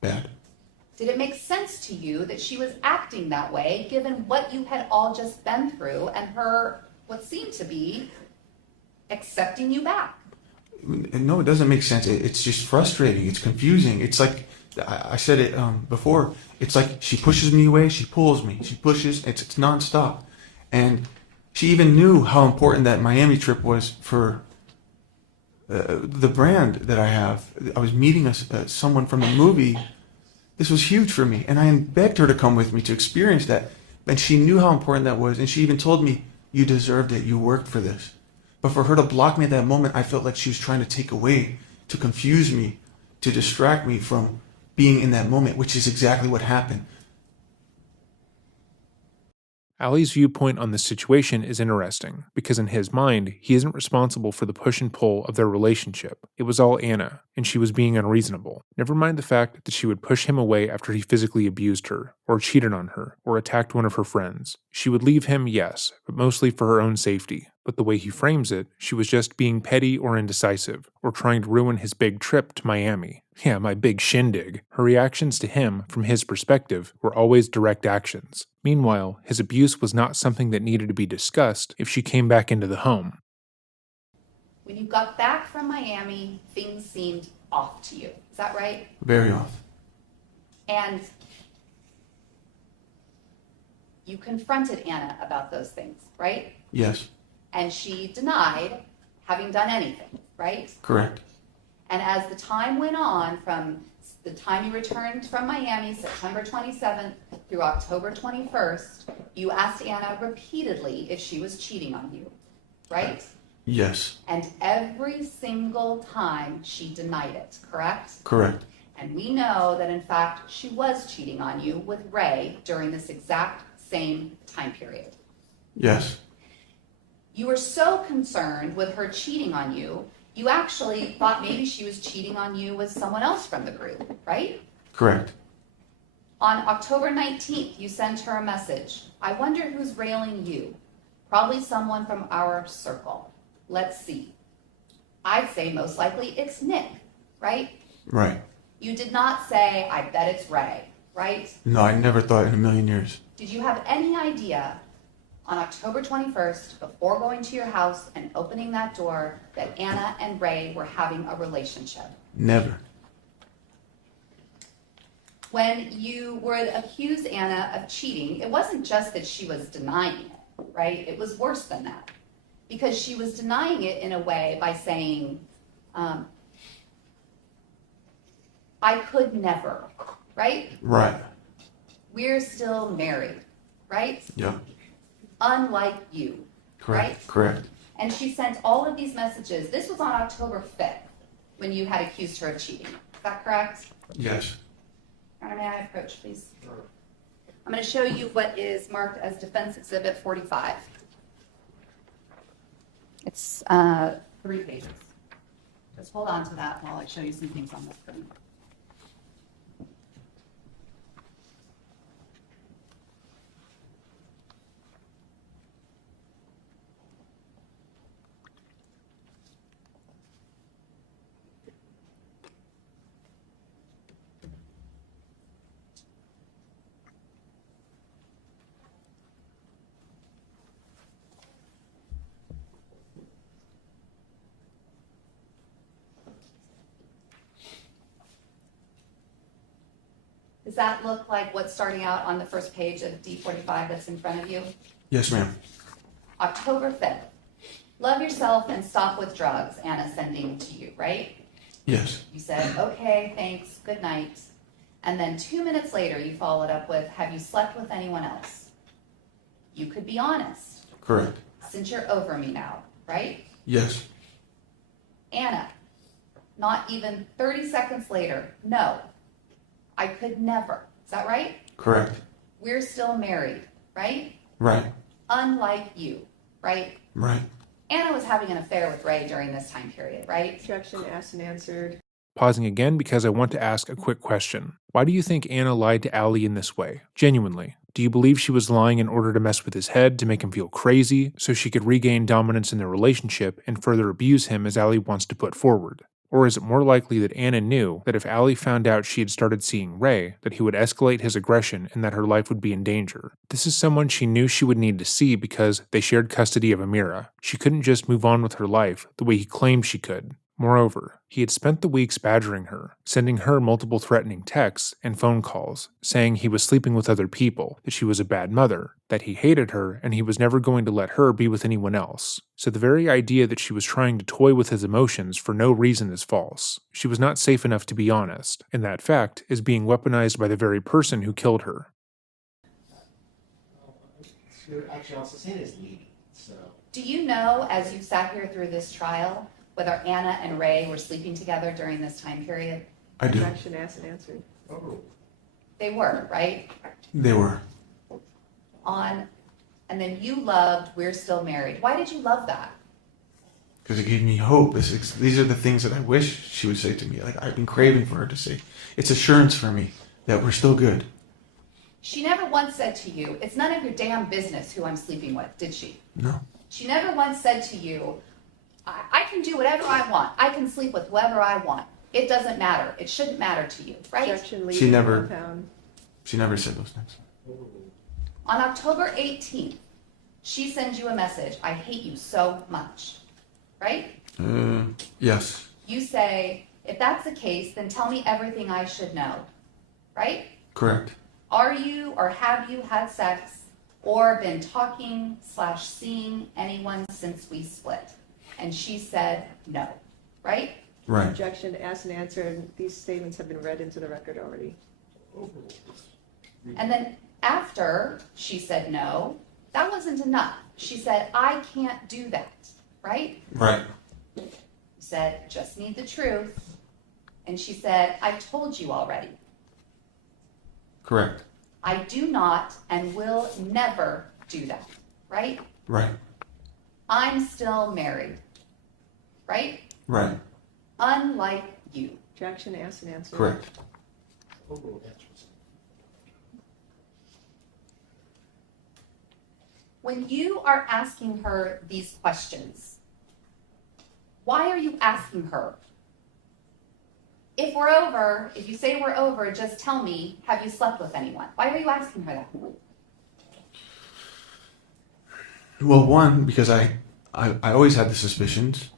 bad. Did it make sense to you that she was acting that way given what you had all just been through and her, what seemed to be, accepting you back? No, it doesn't make sense. It's just frustrating. It's confusing. It's like, I said it before, it's like she pushes me away, she pulls me, she pushes, it's nonstop. And she even knew how important that Miami trip was for the brand that I have. I was meeting someone from the movie. This was huge for me, and I begged her to come with me to experience that. And she knew how important that was, and she even told me, you deserved it, you worked for this. But for her to block me at that moment, I felt like she was trying to take away, to confuse me, to distract me from being in that moment, which is exactly what happened. Allie's viewpoint on this situation is interesting, because in his mind, he isn't responsible for the push and pull of their relationship. It was all Anna, and she was being unreasonable. Never mind the fact that she would push him away after he physically abused her, or cheated on her, or attacked one of her friends. She would leave him, yes, but mostly for her own safety. But the way he frames it, she was just being petty or indecisive, or trying to ruin his big trip to Miami. Yeah, my big shindig. Her reactions to him, from his perspective, were always direct actions. Meanwhile, his abuse was not something that needed to be discussed if she came back into the home. When you got back from Miami, things seemed off to you. Is that right? Very off. And you confronted Anna about those things, right? Yes. And she denied having done anything, right? Correct. And as the time went on, from the time you returned from Miami, September 27th, through October 21st, you asked Anna repeatedly if she was cheating on you, right? Yes. And every single time she denied it, correct? Correct. And we know that in fact she was cheating on you with Ray during this exact same time period. Yes. You were so concerned with her cheating on you, you actually thought maybe she was cheating on you with someone else from the group, right? Correct. On October 19th, you sent her a message. I wonder who's railing you. Probably someone from our circle. Let's see. I'd say most likely it's Nick, right? Right. You did not say, I bet it's Ray, right? No, I never thought in a million years. Did you have any idea on October 21st, before going to your house and opening that door, that Anna and Ray were having a relationship? Never. When you would accuse Anna of cheating, it wasn't just that she was denying it, right? It was worse than that. Because she was denying it in a way by saying, I could never, right? Right. We're still married, right? Yep. Unlike you, right? Correct. And she sent all of these messages. This was on October 5th when you had accused her of cheating. Is that correct? Yes. Your Honor, may I approach, please? I'm going to show you what is marked as Defense Exhibit 45. It's 3 pages. Just hold on to that while I show you some things on the screen. Does that look like what's starting out on the first page of D45 that's in front of you? Yes, ma'am. October 5th. Love yourself and stop with drugs, Anna sending to you, right? Yes. You said, okay, thanks, good night. And then 2 minutes later, you followed up with, have you slept with anyone else? You could be honest, Correct. since you're over me now, right? Yes. Anna, not even 30 seconds later, no, I could never. Is that right? Correct. We're still married, right? Right. Unlike you, right? Right. Anna was having an affair with Ray during this time period, right? Objection asked and answered. Pausing again because I want to ask a quick question. Why do you think Anna lied to Allie in this way? Genuinely. Do you believe she was lying in order to mess with his head, to make him feel crazy, so she could regain dominance in their relationship and further abuse him as Allie wants to put forward? Or is it more likely that Anna knew that if Allie found out she had started seeing Ray, that he would escalate his aggression and that her life would be in danger? This is someone she knew she would need to see because they shared custody of Amira. She couldn't just move on with her life the way he claimed she could. Moreover, he had spent the weeks badgering her, sending her multiple threatening texts and phone calls, saying he was sleeping with other people, that she was a bad mother, that he hated her, and he was never going to let her be with anyone else. So the very idea that she was trying to toy with his emotions for no reason is false. She was not safe enough to be honest, and that fact is being weaponized by the very person who killed her. Actually, also say this leading, so. Do you know, as you sat here through this trial, whether Anna and Ray were sleeping together during this time period? I do. Objection asked and answered. They were, right? They were. And then you loved We're Still Married. Why did you love that? Because it gave me hope. These are the things that I wish she would say to me. Like, I've been craving for her to say. It's assurance for me that we're still good. She never once said to you, it's none of your damn business who I'm sleeping with, did she? No. She never once said to you, I can do whatever I want. I can sleep with whoever I want. It doesn't matter. It shouldn't matter to you, right? Objection, leave She the never- compound. She never said those things. On October 18th, she sends you a message, I hate you so much, right? Yes. You say, if that's the case, then tell me everything I should know, right? Correct. Are you or have you had sex or been talking/seeing anyone since we split? And she said no, right? Right. Objection asked and answered. These statements have been read into the record already. And then after she said no, that wasn't enough. She said, I can't do that, right? Right. You said, just need the truth. And she said, I told you already. Correct. I do not and will never do that, right? Right. I'm still married, right? Right. Unlike you. Objection asked and answered. Correct. When you are asking her these questions, why are you asking her? If we're over, if you say we're over, just tell me, have you slept with anyone? Why are you asking her that? Well, one, because I always had the suspicions.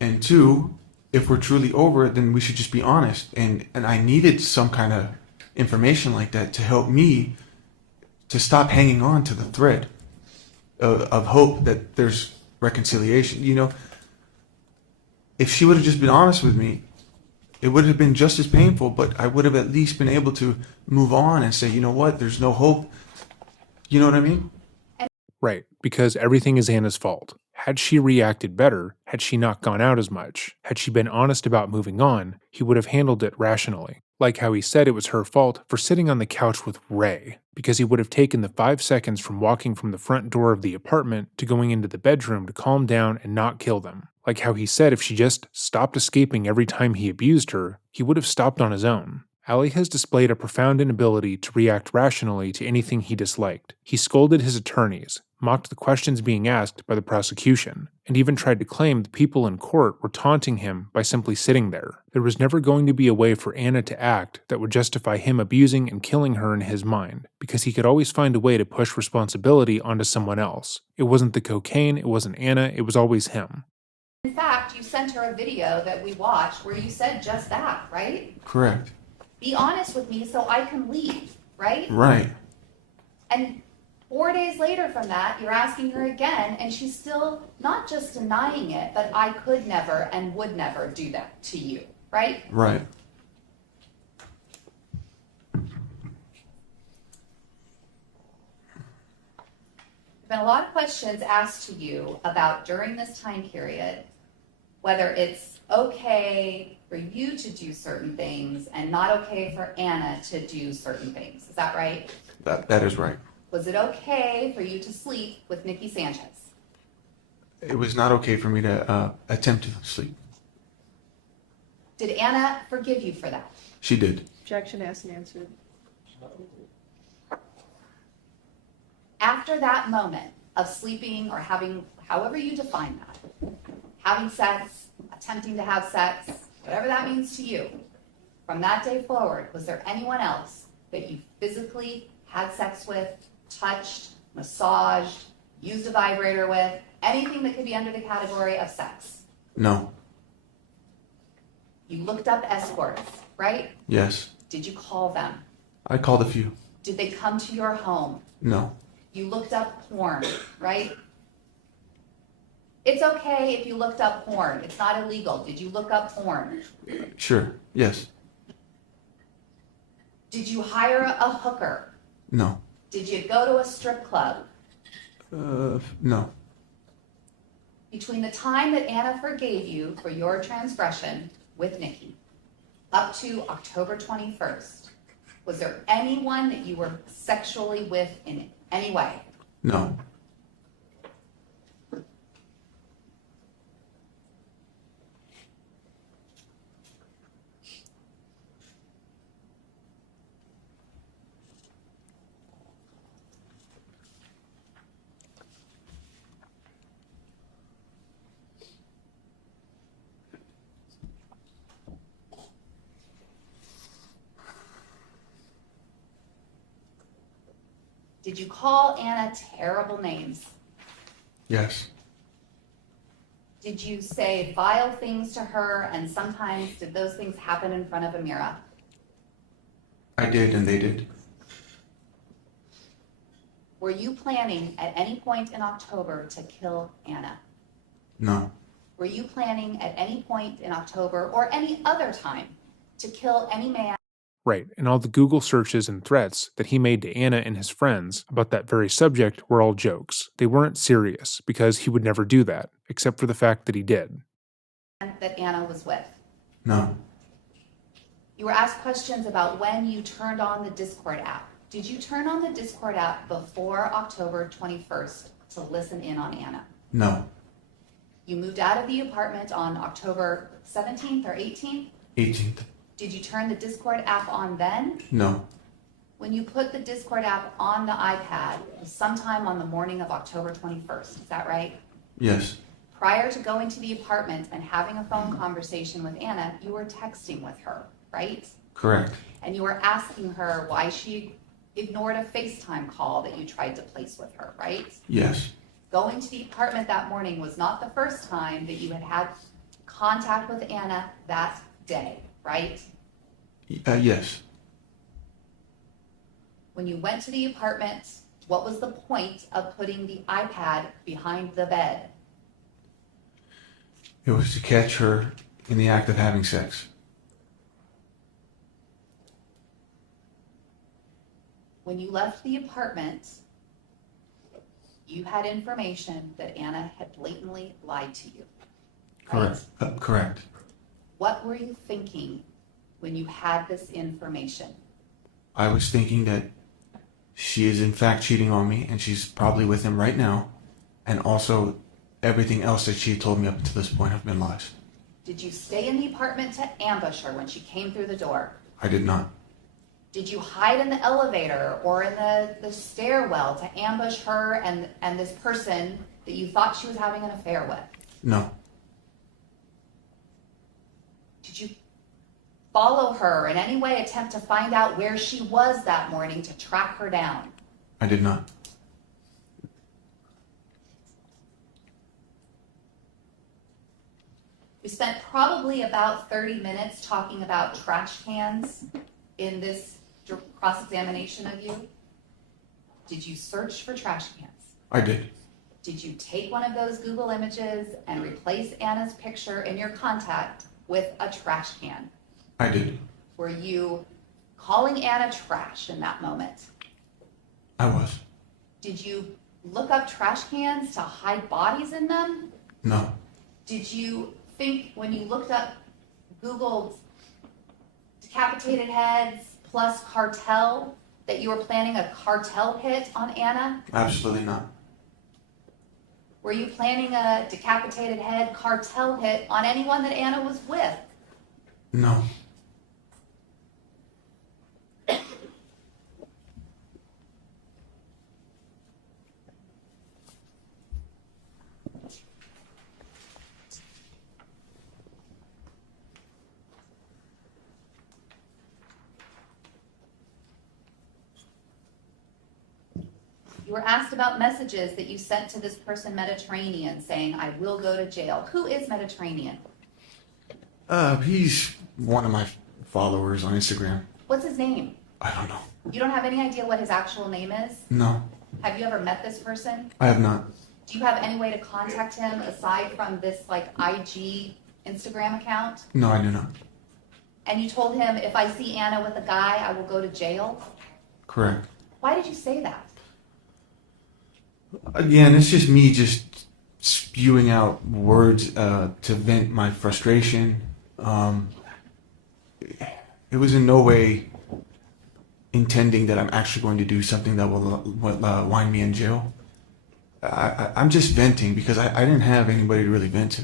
And two, if we're truly over it, then we should just be honest. And I needed some kind of information like that to help me to stop hanging on to the thread of hope that there's reconciliation. You know, if she would have just been honest with me, it would have been just as painful, but I would have at least been able to move on and say, you know what, there's no hope. You know what I mean? Right, because everything is Anna's fault. Had she reacted better, had she not gone out as much, had she been honest about moving on, he would have handled it rationally. Like how he said it was her fault for sitting on the couch with Ray, because he would have taken the 5 seconds from walking from the front door of the apartment to going into the bedroom to calm down and not kill them. Like how he said if she just stopped escaping every time he abused her, he would have stopped on his own. Ali has displayed a profound inability to react rationally to anything he disliked. He scolded his attorneys, mocked the questions being asked by the prosecution, and even tried to claim the people in court were taunting him by simply sitting there. There was never going to be a way for Anna to act that would justify him abusing and killing her in his mind, because he could always find a way to push responsibility onto someone else. It wasn't the cocaine, it wasn't Anna, it was always him. In fact, you sent her a video that we watched where you said just that, right? Correct. Be honest with me so I can leave, right? Right. And 4 days later from that, you're asking her again, and she's still not just denying it, but I could never and would never do that to you, right? Right. There's been a lot of questions asked to you about during this time period, whether it's okay for you to do certain things and not okay for Anna to do certain things. Is that right? That is right. Was it okay for you to sleep with Nikki Sanchez? It was not okay for me to attempt to sleep. Did Anna forgive you for that? She did. Objection asked and answered. After that moment of sleeping or having, however you define that, having sex, attempting to have sex, whatever that means to you, from that day forward, was there anyone else that you physically had sex with, touched, massaged, used a vibrator with, anything that could be under the category of sex? No. You looked up escorts, right? Yes. Did you call them? I called a few. Did they come to your home? No. You looked up porn, right? It's okay if you looked up porn. It's not illegal. Did you look up porn? Sure. Yes. Did you hire a hooker? No. Did you go to a strip club? No. Between the time that Anna forgave you for your transgression with Nikki up to October 21st, was there anyone that you were sexually with in any way? No. Did you call Anna terrible names? Yes. Did you say vile things to her, and sometimes did those things happen in front of a mirror? I did, and they did. Were you planning at any point in October to kill Anna? No. Were you planning at any point in October or any other time to kill any man? Right, and all the Google searches and threats that he made to Anna and his friends about that very subject were all jokes. They weren't serious, because he would never do that, except for the fact that he did. That Anna was with? No. You were asked questions about when you turned on the Discord app. Did you turn on the Discord app before October 21st to listen in on Anna? No. You moved out of the apartment on October 17th or 18th? 18th. Did you turn the Discord app on then? No. When you put the Discord app on the iPad, it was sometime on the morning of October 21st, is that right? Yes. Prior to going to the apartment and having a phone conversation with Anna, you were texting with her, right? Correct. And you were asking her why she ignored a FaceTime call that you tried to place with her, right? Yes. Going to the apartment that morning was not the first time that you had had contact with Anna that day, right? Yes. When you went to the apartment, what was the point of putting the iPad behind the bed? It was to catch her in the act of having sex. When you left the apartment, you had information that Anna had blatantly lied to you. Right? Correct. Correct. What were you thinking when you had this information? I was thinking that she is in fact cheating on me, and she's probably with him right now. And also, everything else that she told me up to this point have been lies. Did you stay in the apartment to ambush her when she came through the door? I did not. Did you hide in the elevator or in the stairwell to ambush her and this person that you thought she was having an affair with? No. Did you follow her in any way, attempt to find out where she was that morning to track her down? I did not. We spent probably about 30 minutes talking about trash cans in this cross-examination of you. Did you search for trash cans? I did. Did you take one of those Google images and replace Anna's picture in your contact with a trash can? I did. Were you calling Anna trash in that moment? I was. Did you look up trash cans to hide bodies in them? No. Did you think when you looked up Googled decapitated heads plus cartel that you were planning a cartel hit on Anna? Absolutely not. Were you planning a decapitated head cartel hit on anyone that Anna was with? No. You were asked about messages that you sent to this person, Mediterranean, saying, I will go to jail. Who is Mediterranean? He's one of my followers on Instagram. What's his name? I don't know. You don't have any idea what his actual name is? No, Have you ever met this person? I have not. Do you have any way to contact him aside from this like IG Instagram account? No, I do not. And you told him, if I see Anna with a guy, I will go to jail? Correct. Why did you say that? Again, it's just me just spewing out words to vent my frustration. It was in no way intending that I'm actually going to do something that will wind me in jail. I'm just venting because I didn't have anybody to really vent to.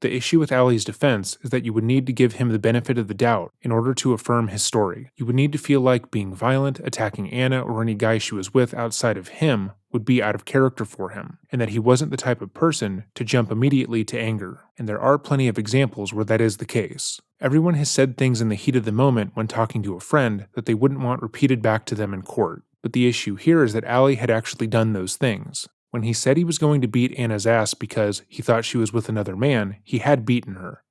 The issue with Allie's defense is that you would need to give him the benefit of the doubt in order to affirm his story. You would need to feel like being violent, attacking Anna, or any guy she was with outside of him would be out of character for him, and that he wasn't the type of person to jump immediately to anger. And there are plenty of examples where that is the case. Everyone has said things in the heat of the moment when talking to a friend that they wouldn't want repeated back to them in court. But the issue here is that Allie had actually done those things. When he said he was going to beat Anna's ass because he thought she was with another man, he had beaten her.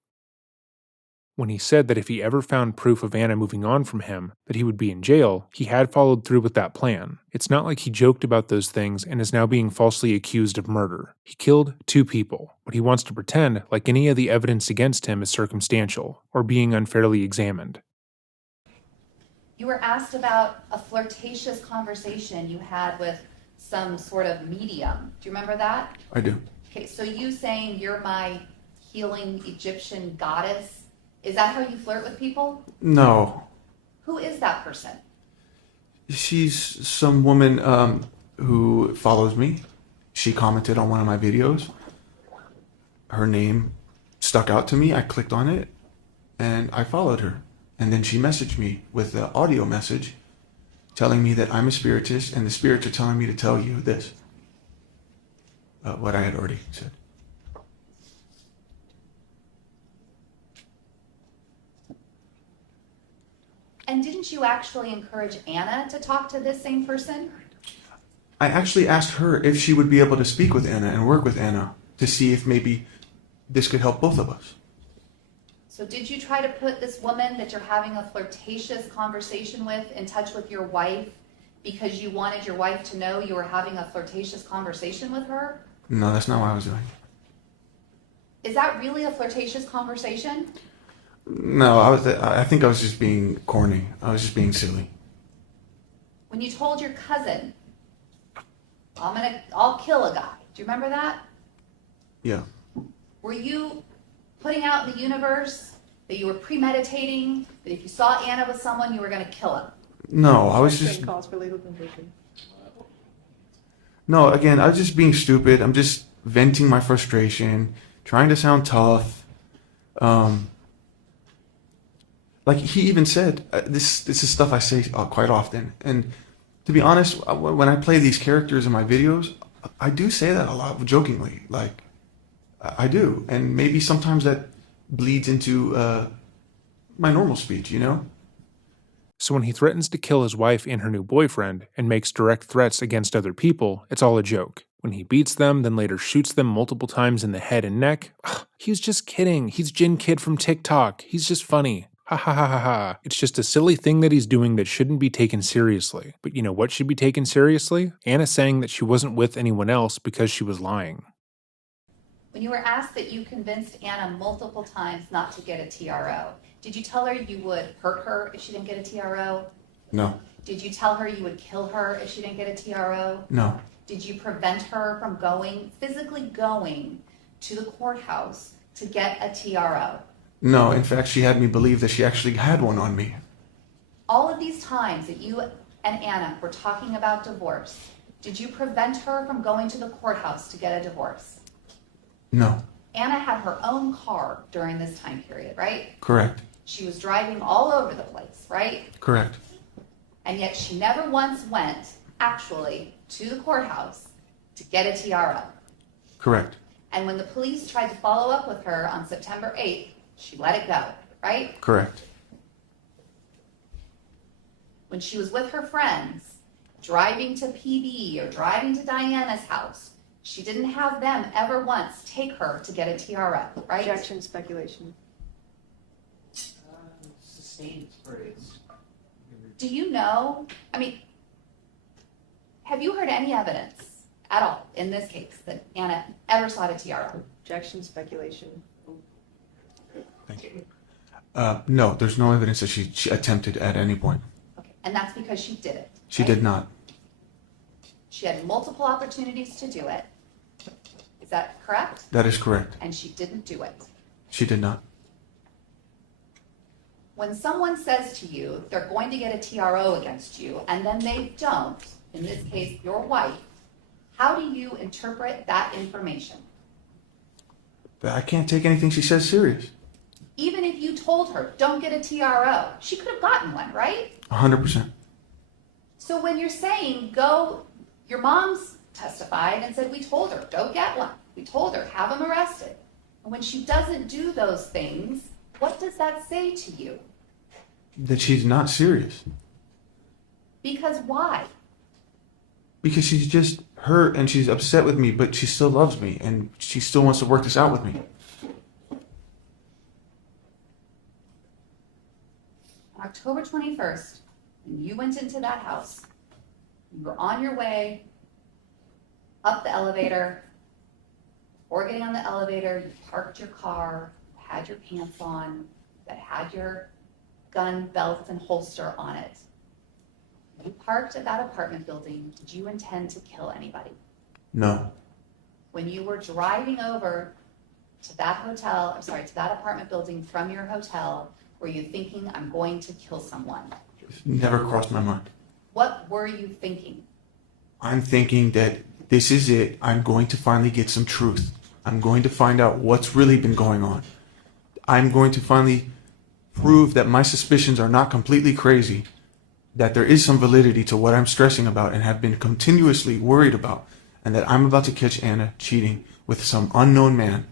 When he said that if he ever found proof of Anna moving on from him, that he would be in jail, he had followed through with that plan. It's not like he joked about those things and is now being falsely accused of murder. He killed 2 people, but he wants to pretend like any of the evidence against him is circumstantial or being unfairly examined. You were asked about a flirtatious conversation you had with some sort of medium. Do you remember that? I do. Okay, so you saying you're my healing Egyptian goddess, is that how you flirt with people? No. Who is that person? She's some woman who follows me. She commented on one of my videos. Her name stuck out to me. I clicked on it and I followed her. And then she messaged me with an audio message telling me that I'm a spiritist and the spirits are telling me to tell you this. What I had already said. And didn't you actually encourage Anna to talk to this same person? I actually asked her if she would be able to speak with Anna and work with Anna to see if maybe this could help both of us. So did you try to put this woman that you're having a flirtatious conversation with in touch with your wife because you wanted your wife to know you were having a flirtatious conversation with her? No, that's not what I was doing. Is that really a flirtatious conversation? No, I think I was just being corny. I was just being silly. When you told your cousin, I'll kill a guy. Do you remember that? Yeah. Were you putting out in the universe that you were premeditating, that if you saw Anna with someone, you were going to kill him? No, I was just. Calls for legal conclusion. No, again, I was just being stupid. I'm just venting my frustration, trying to sound tough. Like he even said, this is stuff I say quite often. And to be honest, when I play these characters in my videos, I do say that a lot jokingly. Like, I do. And maybe sometimes that bleeds into my normal speech, you know? So when he threatens to kill his wife and her new boyfriend and makes direct threats against other people, it's all a joke. When he beats them, then later shoots them multiple times in the head and neck, he's just kidding. He's Jin Kid from TikTok. He's just funny. Ha ha ha ha ha. It's just a silly thing that he's doing that shouldn't be taken seriously. But you know what should be taken seriously? Anna saying that she wasn't with anyone else because she was lying. When you were asked that you convinced Anna multiple times not to get a TRO, did you tell her you would hurt her if she didn't get a TRO? No. Did you tell her you would kill her if she didn't get a TRO? No. Did you prevent her from physically going to the courthouse to get a TRO? No, in fact, she had me believe that she actually had one on me. All of these times that you and Anna were talking about divorce, did you prevent her from going to the courthouse to get a divorce? No. Anna had her own car during this time period, right? Correct. She was driving all over the place, right? Correct. And yet she never once went, actually, to the courthouse to get a TRO. Correct. And when the police tried to follow up with her on September 8th, she let it go, right? Correct. When she was with her friends, driving to PB or driving to Diana's house, she didn't have them ever once take her to get a TRO, right? Objection, speculation. Sustained praise. Do you know, have you heard any evidence at all in this case that Anna ever sought a TRO? Objection, speculation. Thank you. No, there's no evidence that she attempted at any point. Okay, and that's because she did it. She right? did not. She had multiple opportunities to do it. Is that correct? That is correct. And she didn't do it. She did not. When someone says to you they're going to get a TRO against you and then they don't, in this case your wife, how do you interpret that information? I can't take anything she says serious. Even if you told her, don't get a TRO, she could have gotten one, right? 100%. So when you're saying go, your mom's testified and said, we told her, don't get one. We told her, have him arrested. And when she doesn't do those things, what does that say to you? That she's not serious. Because why? Because she's just hurt and she's upset with me, but she still loves me and she still wants to work this out with me. On October 21st, when you went into that house, you were on your way up the elevator. Before getting on the elevator, you parked your car, had your pants on, that had your gun belt and holster on it. You parked at that apartment building. Did you intend to kill anybody? No. When you were driving over to that to that apartment building from your hotel, were you thinking, I'm going to kill someone? Never crossed my mind. What were you thinking? I'm thinking that this is it. I'm going to finally get some truth. I'm going to find out what's really been going on. I'm going to finally prove that my suspicions are not completely crazy, that there is some validity to what I'm stressing about and have been continuously worried about, and that I'm about to catch Anna cheating with some unknown man.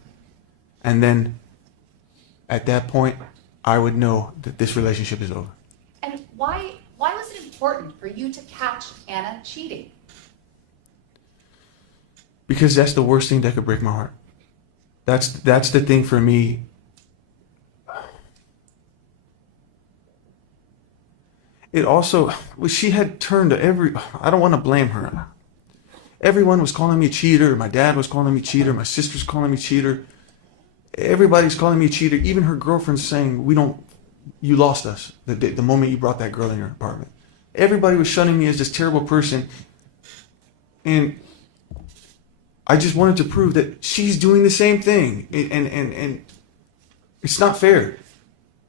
And then at that point, I would know that this relationship is over. And why was it important for you to catch Anna cheating? Because that's the worst thing that could break my heart. That's the thing for me. It also, she had turned to I don't want to blame her. Everyone was calling me a cheater. My dad was calling me cheater. My sister's calling me cheater. Everybody's calling me a cheater. Even her girlfriend's saying, you lost us the moment you brought that girl in your apartment. Everybody was shunning me as this terrible person. And I just wanted to prove that she's doing the same thing. And it's not fair.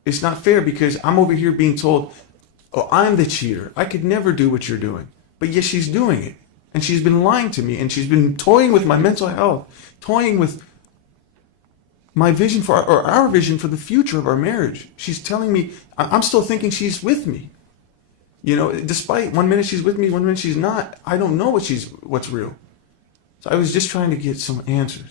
It's not fair because I'm over here being told, oh, I'm the cheater. I could never do what you're doing. But yes, she's doing it. And she's been lying to me. And she's been toying with my mental health, toying with my vision or our vision for the future of our marriage. She's telling me, I'm still thinking she's with me. You know, despite 1 minute she's with me, 1 minute she's not. I don't know what's real. So I was just trying to get some answers.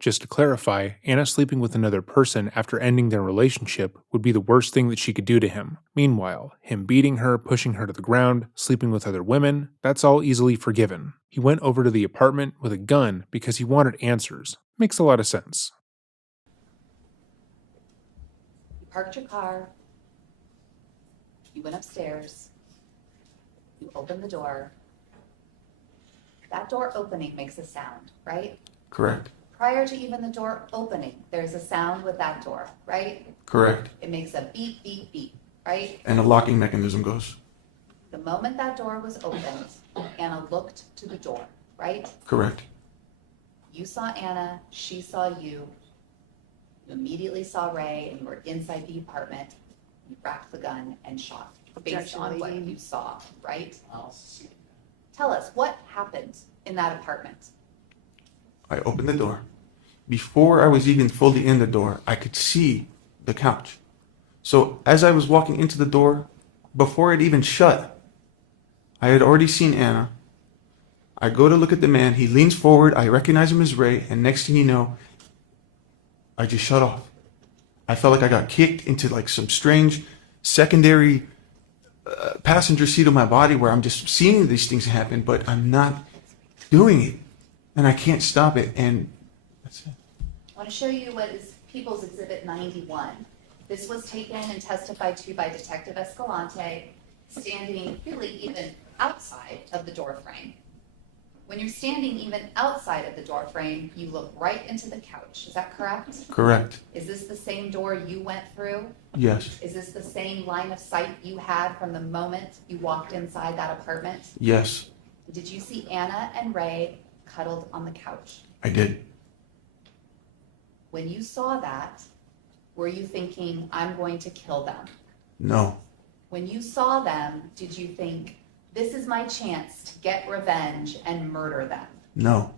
Just to clarify, Anna sleeping with another person after ending their relationship would be the worst thing that she could do to him. Meanwhile, him beating her, pushing her to the ground, sleeping with other women, that's all easily forgiven. He went over to the apartment with a gun because he wanted answers. Makes a lot of sense. You parked your car, you went upstairs, you opened the door. That door opening makes a sound, right? Correct. Prior to even the door opening, there's a sound with that door, right? Correct. It makes a beep, beep, beep, right? And the locking mechanism goes. The moment that door was opened, Anna looked to the door, right? Correct. You saw Anna, she saw you. You immediately saw Ray, and you were inside the apartment. You racked the gun and shot based on what you saw, right? Tell us, what happened in that apartment? I opened the door. Before I was even fully in the door, I could see the couch. So as I was walking into the door, before it even shut, I had already seen Anna. I go to look at the man. He leans forward. I recognize him as Ray. And next thing you know, I just shut off. I felt like I got kicked into like some strange secondary passenger seat of my body where I'm just seeing these things happen, but I'm not doing it. And I can't stop it. And that's it. I want to show you what is People's Exhibit 91. This was taken and testified to by Detective Escalante, standing really even outside of the door frame. When you're standing even outside of the door frame, you look right into the couch. Is that correct? Correct. Is this the same door you went through? Yes. Is this the same line of sight you had from the moment you walked inside that apartment? Yes, Did you see Anna and Ray cuddled on the couch? I did. When you saw that, were you thinking, I'm going to kill them? No. When you saw them, did you think, this is my chance to get revenge and murder them? No.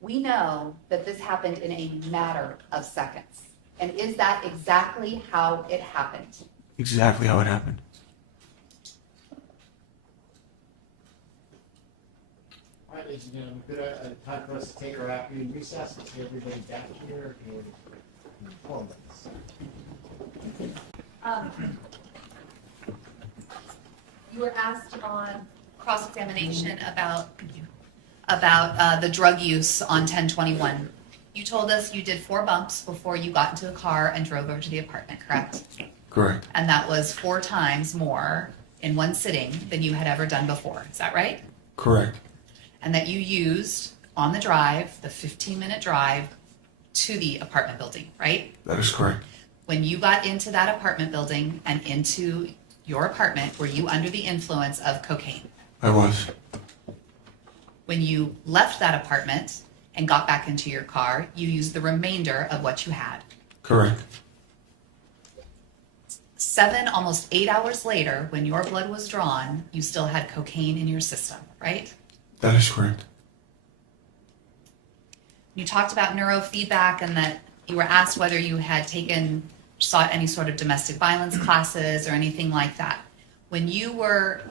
We know that this happened in a matter of seconds. And is that exactly how it happened? Exactly how it happened. All right, ladies and gentlemen, good time for us to take our afternoon recess and see everybody back here in 4 minutes. You were asked on cross-examination about the drug use on 1021. You told us you did 4 bumps before you got into the car and drove over to the apartment, correct? Correct. And that was 4 times more in one sitting than you had ever done before. Is that right? Correct. And that you used on the drive, the 15-minute drive to the apartment building, right? That is correct. When you got into that apartment building and into your apartment, were you under the influence of cocaine? I was. When you left that apartment and got back into your car, you used the remainder of what you had. Correct. 7, almost 8 hours later, when your blood was drawn, you still had cocaine in your system, right? That is correct. You talked about neurofeedback and that you were asked whether you had sought any sort of domestic violence classes or anything like that. When you were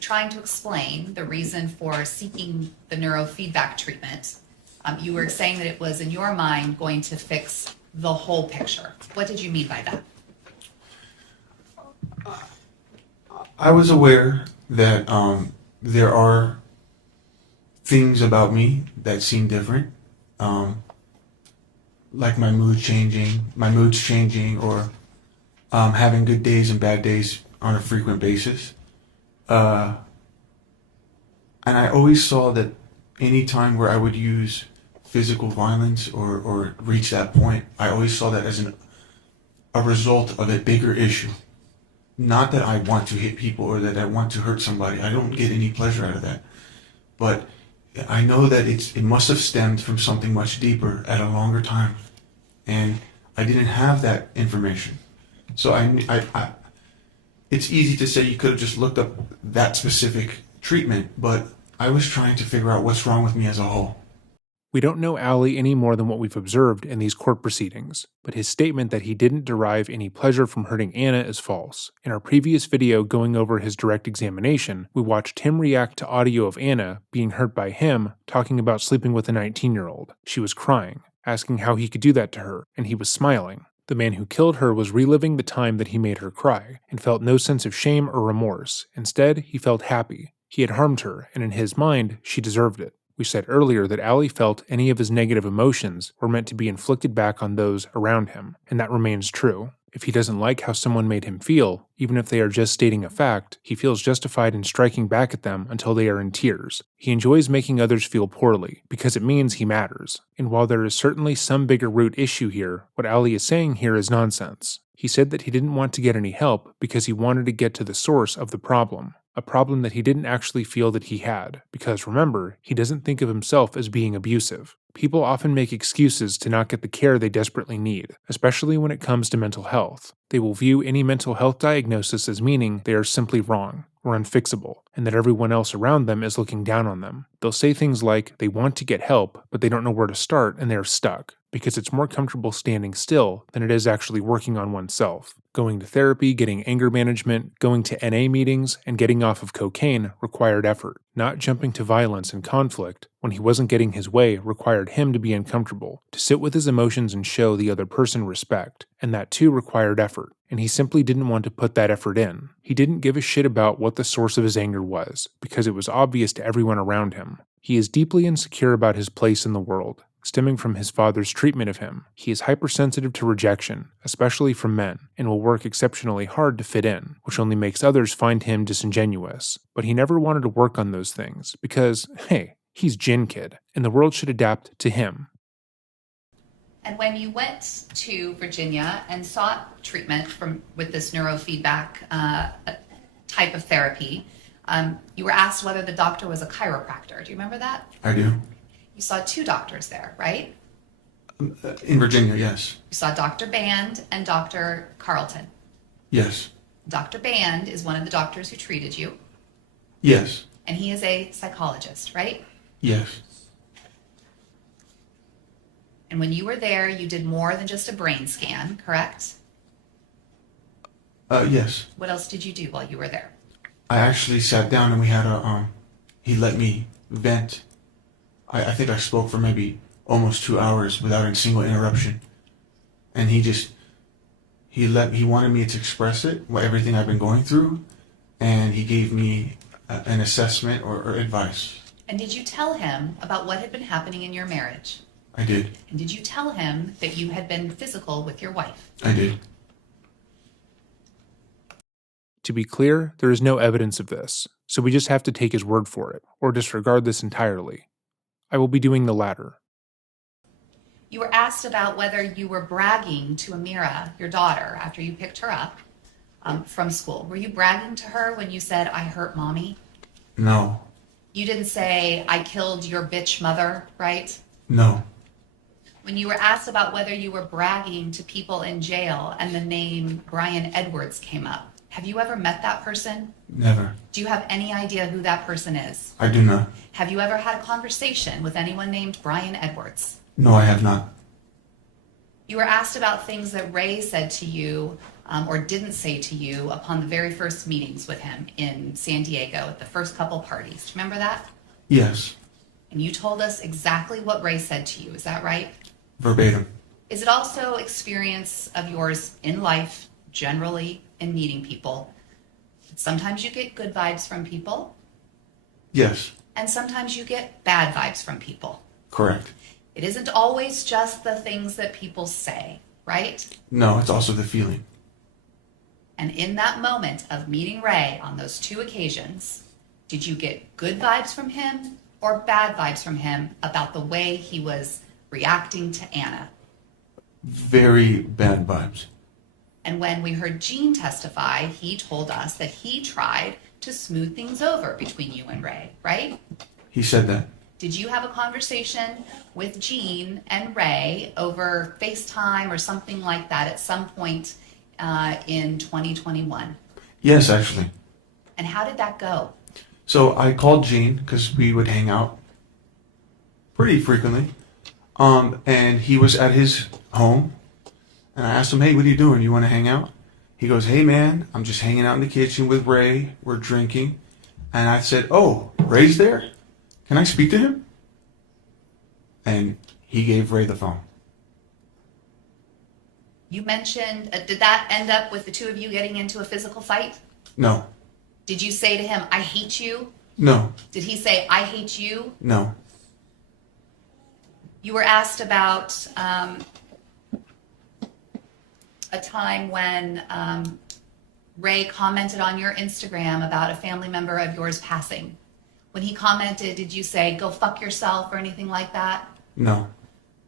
trying to explain the reason for seeking the neurofeedback treatment, you were saying that it was, in your mind, going to fix the whole picture. What did you mean by that? I was aware that there are things about me that seem different, like my mood's changing, or having good days and bad days on a frequent basis. And I always saw that any time where I would use physical violence or reach that point, I always saw that as a result of a bigger issue. Not that I want to hit people or that I want to hurt somebody. I don't get any pleasure out of that. But I know that it must have stemmed from something much deeper at a longer time. And I didn't have that information. So it's easy to say you could have just looked up that specific treatment, but I was trying to figure out what's wrong with me as a whole. We don't know Ali any more than what we've observed in these court proceedings, but his statement that he didn't derive any pleasure from hurting Anna is false. In our previous video going over his direct examination, we watched him react to audio of Anna being hurt by him talking about sleeping with a 19-year-old. She was crying, asking how he could do that to her, and he was smiling. The man who killed her was reliving the time that he made her cry, and felt no sense of shame or remorse. Instead, he felt happy. He had harmed her, and in his mind, she deserved it. We said earlier that Ali felt any of his negative emotions were meant to be inflicted back on those around him, and that remains true. If he doesn't like how someone made him feel, even if they are just stating a fact, he feels justified in striking back at them until they are in tears. He enjoys making others feel poorly, because it means he matters. And while there is certainly some bigger root issue here, what Ali is saying here is nonsense. He said that he didn't want to get any help because he wanted to get to the source of the problem. A problem that he didn't actually feel that he had, because remember, he doesn't think of himself as being abusive. People often make excuses to not get the care they desperately need, especially when it comes to mental health. They will view any mental health diagnosis as meaning they are simply wrong or unfixable, and that everyone else around them is looking down on them. They'll say things like they want to get help, but they don't know where to start and they're stuck, because it's more comfortable standing still than it is actually working on oneself. Going to therapy, getting anger management, going to NA meetings, and getting off of cocaine required effort. Not jumping to violence and conflict when he wasn't getting his way required him to be uncomfortable, to sit with his emotions and show the other person respect, and that too required effort, and he simply didn't want to put that effort in. He didn't give a shit about what the source of his anger was, because it was obvious to everyone around him. He is deeply insecure about his place in the world, stemming from his father's treatment of him. He is hypersensitive to rejection, especially from men, and will work exceptionally hard to fit in, which only makes others find him disingenuous. But he never wanted to work on those things, because, hey, he's Jin Kid, and the world should adapt to him. And when you went to Virginia and sought treatment with this neurofeedback type of therapy, you were asked whether the doctor was a chiropractor. Do you remember that? I do. You saw 2 doctors there, right? In Virginia, yes. You saw Dr. Band and Dr. Carlton. Yes. Dr. Band is one of the doctors who treated you, Yes. and he is a psychologist, right? Yes. And when you were there, you did more than just a brain scan, correct? Yes. What else did you do while you were there? I actually sat down and we had he let me vent. I think I spoke for maybe almost 2 hours without a single interruption. And he wanted me to express it, everything I've been going through, and he gave me an assessment or advice. And did you tell him about what had been happening in your marriage? I did. And did you tell him that you had been physical with your wife? I did. To be clear, there is no evidence of this, so we just have to take his word for it, or disregard this entirely. I will be doing the latter. You were asked about whether you were bragging to Amira, your daughter, after you picked her up from school. Were you bragging to her when you said, "I hurt mommy"? No. You didn't say, "I killed your bitch mother," right? No. When you were asked about whether you were bragging to people in jail and the name Brian Edwards came up, have you ever met that person? Never. Do you have any idea who that person is? I do not. Have you ever had a conversation with anyone named Brian Edwards? No, I have not. You were asked about things that Ray said to you or didn't say to you upon the very first meetings with him in San Diego at the first couple parties. Do you remember that? Yes. And you told us exactly what Ray said to you. Is that right? Verbatim. Is it also experience of yours in life, generally, in meeting people? Sometimes you get good vibes from people, Yes. and sometimes you get bad vibes from people. Correct. It isn't always just the things that people say, right? No, it's also the feeling. And in that moment of meeting Ray on those 2 occasions, did you get good vibes from him or bad vibes from him about the way he was reacting to Anna? Very bad vibes. And when we heard Gene testify, he told us that he tried to smooth things over between you and Ray, right? He said that. Did you have a conversation with Gene and Ray over FaceTime or something like that at some point in 2021? Yes, actually. And how did that go? So I called Gene because we would hang out pretty frequently. And he was at his home. And I asked him, hey, what are you doing? You want to hang out? He goes, hey, man, I'm just hanging out in the kitchen with Ray. We're drinking. And I said, oh, Ray's there? Can I speak to him? And he gave Ray the phone. You mentioned, did that end up with the two of you getting into a physical fight? No. Did you say to him, I hate you? No. Did he say, I hate you? No. You were asked about a time when Ray commented on your Instagram about a family member of yours passing. When he commented, did you say, go fuck yourself or anything like that? No.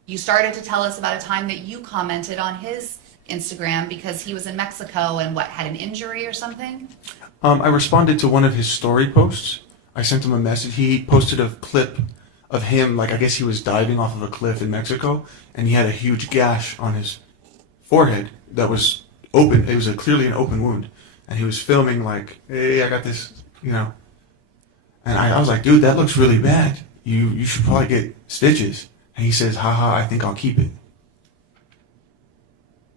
You started to tell us about a time that you commented on his Instagram because he was in Mexico and had an injury or something? I responded to one of his story posts. I sent him a message. He posted a clip of him, I guess he was diving off of a cliff in Mexico, and he had a huge gash on his forehead that was open. It was clearly an open wound. And he was filming hey, I got this, And I was like, dude, that looks really bad. You should probably get stitches. And he says, haha, I think I'll keep it.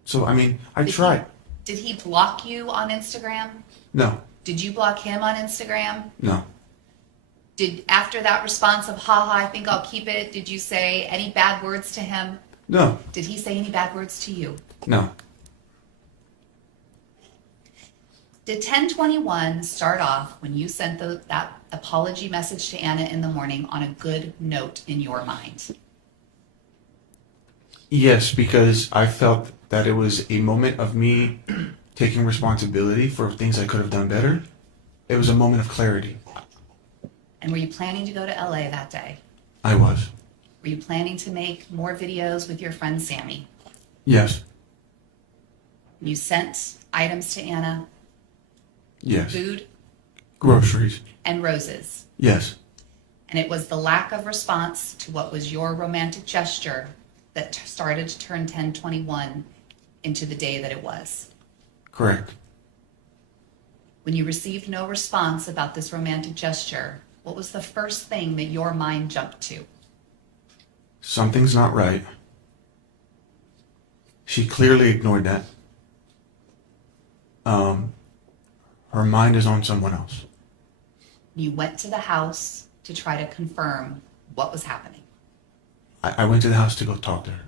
So, I tried. Did he block you on Instagram? No. Did you block him on Instagram? No. After that response of, haha, I think I'll keep it, did you say any bad words to him? No. Did he say any bad words to you? No. Did 1021 start off when you sent that apology message to Anna in the morning on a good note in your mind? Yes, because I felt that it was a moment of me taking responsibility for things I could have done better. It was a moment of clarity. And were you planning to go to LA that day? I was. Were you planning to make more videos with your friend Sammy? Yes. You sent items to Anna, Yes. food Groceries. and roses. Yes. And it was the lack of response to what was your romantic gesture that started to turn 1021 into the day that it was. Correct. When you received no response about this romantic gesture, what was the first thing that your mind jumped to? Something's not right. She clearly ignored that. Her mind is on someone else. You went to the house to try to confirm what was happening. I went to the house to go talk to her,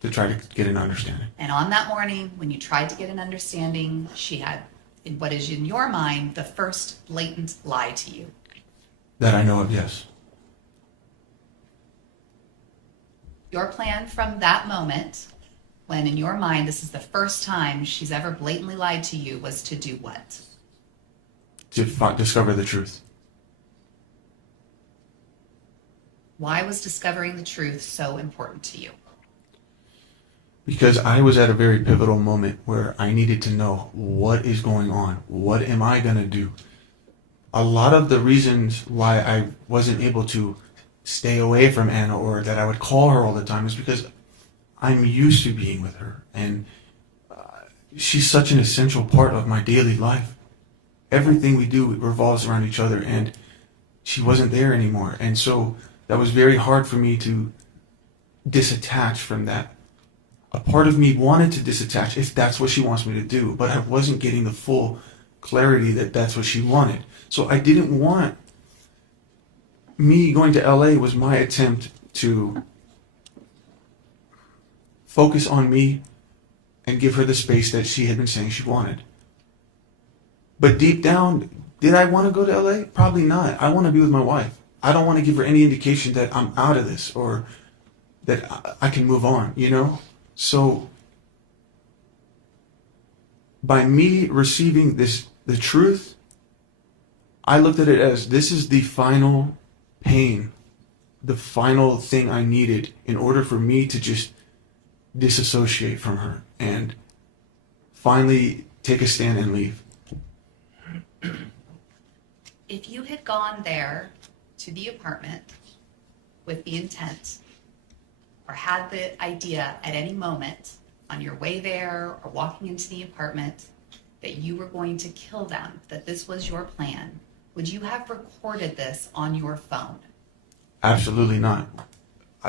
to try to get an understanding. And on that morning, when you tried to get an understanding, she had, in what is in your mind, the first blatant lie to you. That I know of, yes. Your plan from that moment, when in your mind this is the first time she's ever blatantly lied to you, was to do what? To discover the truth. Why was discovering the truth so important to you? Because I was at a very pivotal moment where I needed to know what is going on. What am I going to do? A lot of the reasons why I wasn't able to stay away from Anna or that I would call her all the time is because I'm used to being with her. And she's such an essential part of my daily life. Everything we do revolves around each other, and she wasn't there anymore. And so that was very hard for me to disattach from that. A part of me wanted to disattach if that's what she wants me to do, but I wasn't getting the full clarity that that's what she wanted. So I didn't want, me going to LA was my attempt to focus on me and give her the space that she had been saying she wanted. But deep down, did I want to go to LA? Probably not. I want to be with my wife. I don't want to give her any indication that I'm out of this or that I can move on, So by me receiving the truth, I looked at it as this is the final pain, the final thing I needed in order for me to just disassociate from her and finally take a stand and leave. If you had gone there to the apartment with the intent or had the idea at any moment on your way there or walking into the apartment that you were going to kill them, that this was your plan, would you have recorded this on your phone? Absolutely not.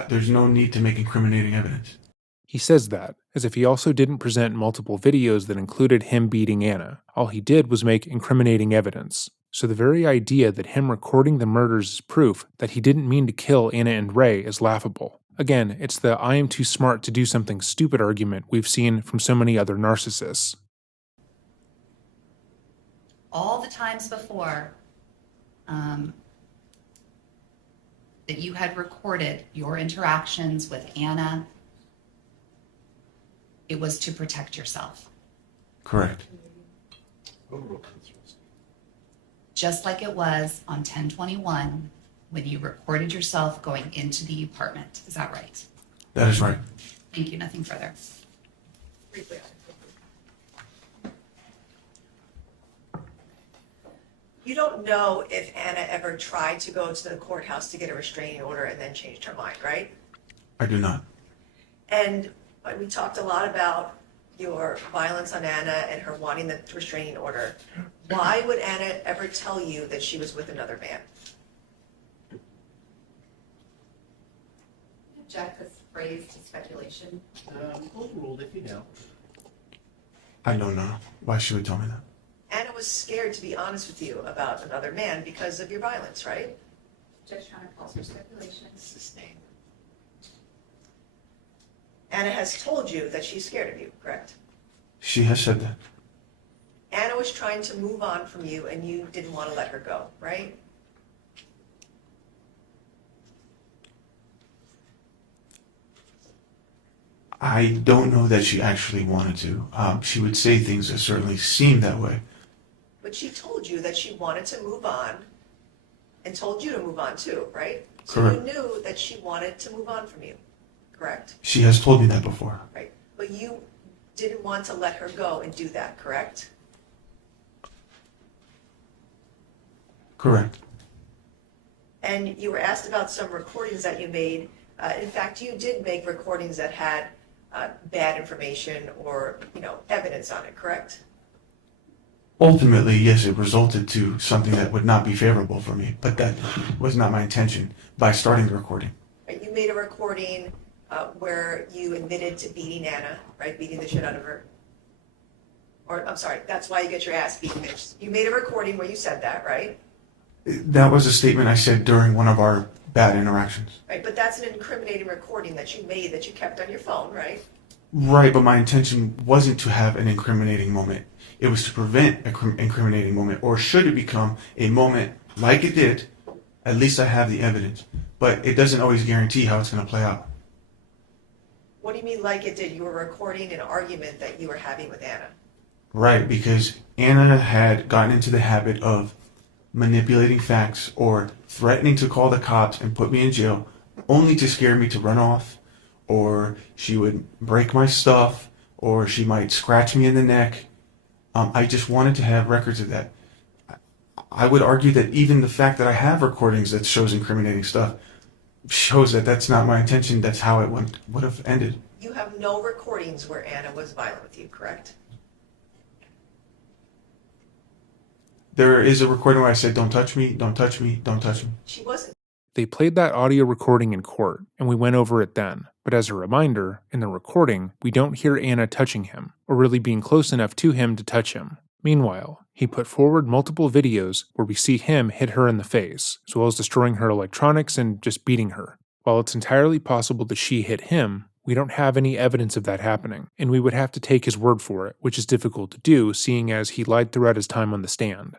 There's no need to make incriminating evidence. He says that as if he also didn't present multiple videos that included him beating Anna. All he did was make incriminating evidence. So the very idea that him recording the murders is proof that he didn't mean to kill Anna and Ray is laughable. Again, it's the I am too smart to do something stupid argument we've seen from so many other narcissists. All the times before that you had recorded your interactions with Anna, it was to protect yourself. Correct. Just like it was on 10/21 when you recorded yourself going into the apartment. Is that right? That is right. Thank you. Nothing further. You don't know if Anna ever tried to go to the courthouse to get a restraining order and then changed her mind, right? I do not. And we talked a lot about your violence on Anna and her wanting the restraining order. Why would Anna ever tell you that she was with another man? Object this phrase to speculation. Overruled if you know. I don't know why she would tell me that. Anna was scared, to be honest with you, about another man because of your violence, right? Judge Connor calls for speculation. Sustained. Anna has told you that she's scared of you, correct? She has said that. Anna was trying to move on from you and you didn't want to let her go, right? I don't know that she actually wanted to. She would say things that certainly seemed that way. But she told you that she wanted to move on and told you to move on too, right? Correct. So you knew that she wanted to move on from you, correct? She has told me that before. Right. But you didn't want to let her go and do that, correct? Correct. And you were asked about some recordings that you made. In fact, you did make recordings that had bad information or, evidence on it, correct? Ultimately, yes, it resulted to something that would not be favorable for me, but that was not my intention by starting the recording. Right, you made a recording where you admitted to beating Anna, right? Beating the shit out of her. Or, I'm sorry, that's why you get your ass beaten, bitch. You made a recording where you said that, right? That was a statement I said during one of our bad interactions. Right, but that's an incriminating recording that you made that you kept on your phone, right? Right, but my intention wasn't to have an incriminating moment. It was to prevent an incriminating moment, or should it become a moment like it did, at least I have the evidence. But it doesn't always guarantee how it's going to play out. What do you mean like it did? You were recording an argument that you were having with Anna. Right, because Anna had gotten into the habit of manipulating facts or threatening to call the cops and put me in jail only to scare me to run off, or she would break my stuff, or she might scratch me in the neck. I just wanted to have records of that. I would argue that even the fact that I have recordings that shows incriminating stuff shows that that's not my intention. That's how it would have ended. You have no recordings where Anna was violent with you, correct? There is a recording where I said, "Don't touch me, don't touch me, don't touch me." She wasn't. They played that audio recording in court, and we went over it then. But as a reminder, in the recording, we don't hear Anna touching him, or really being close enough to him to touch him. Meanwhile, he put forward multiple videos where we see him hit her in the face, as well as destroying her electronics and just beating her. While it's entirely possible that she hit him, we don't have any evidence of that happening, and we would have to take his word for it, which is difficult to do, seeing as he lied throughout his time on the stand.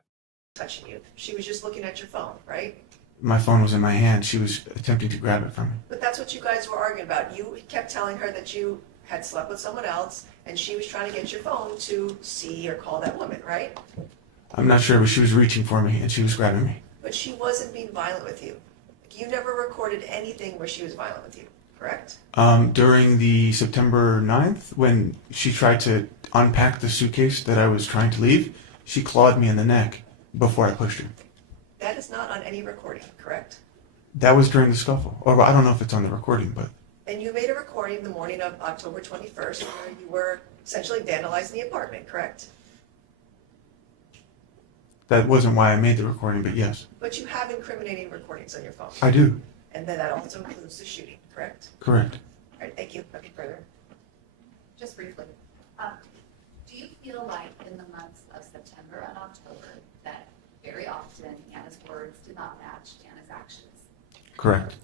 Touching you. She was just looking at your phone, right? My phone was in my hand. She was attempting to grab it from me. But that's what you guys were arguing about. You kept telling her that you had slept with someone else, and she was trying to get your phone to see or call that woman, right? I'm not sure, but she was reaching for me and she was grabbing me. But she wasn't being violent with you. You never recorded anything where she was violent with you, correct? During the September 9th, when she tried to unpack the suitcase that I was trying to leave, she clawed me in the neck before I pushed her. That is not on any recording, correct? That was during the scuffle. Or I don't know if it's on the recording, but And you made a recording the morning of October 21st where you were essentially vandalizing the apartment, correct? that wasn't why I made the recording, but yes, But you have incriminating recordings on your phone. I do. And then that also includes the shooting, correct? Correct. All right, thank you. Nothing further. Just briefly, do you feel like in the months of September and October that very often Anna's words did not match Anna's actions? Correct.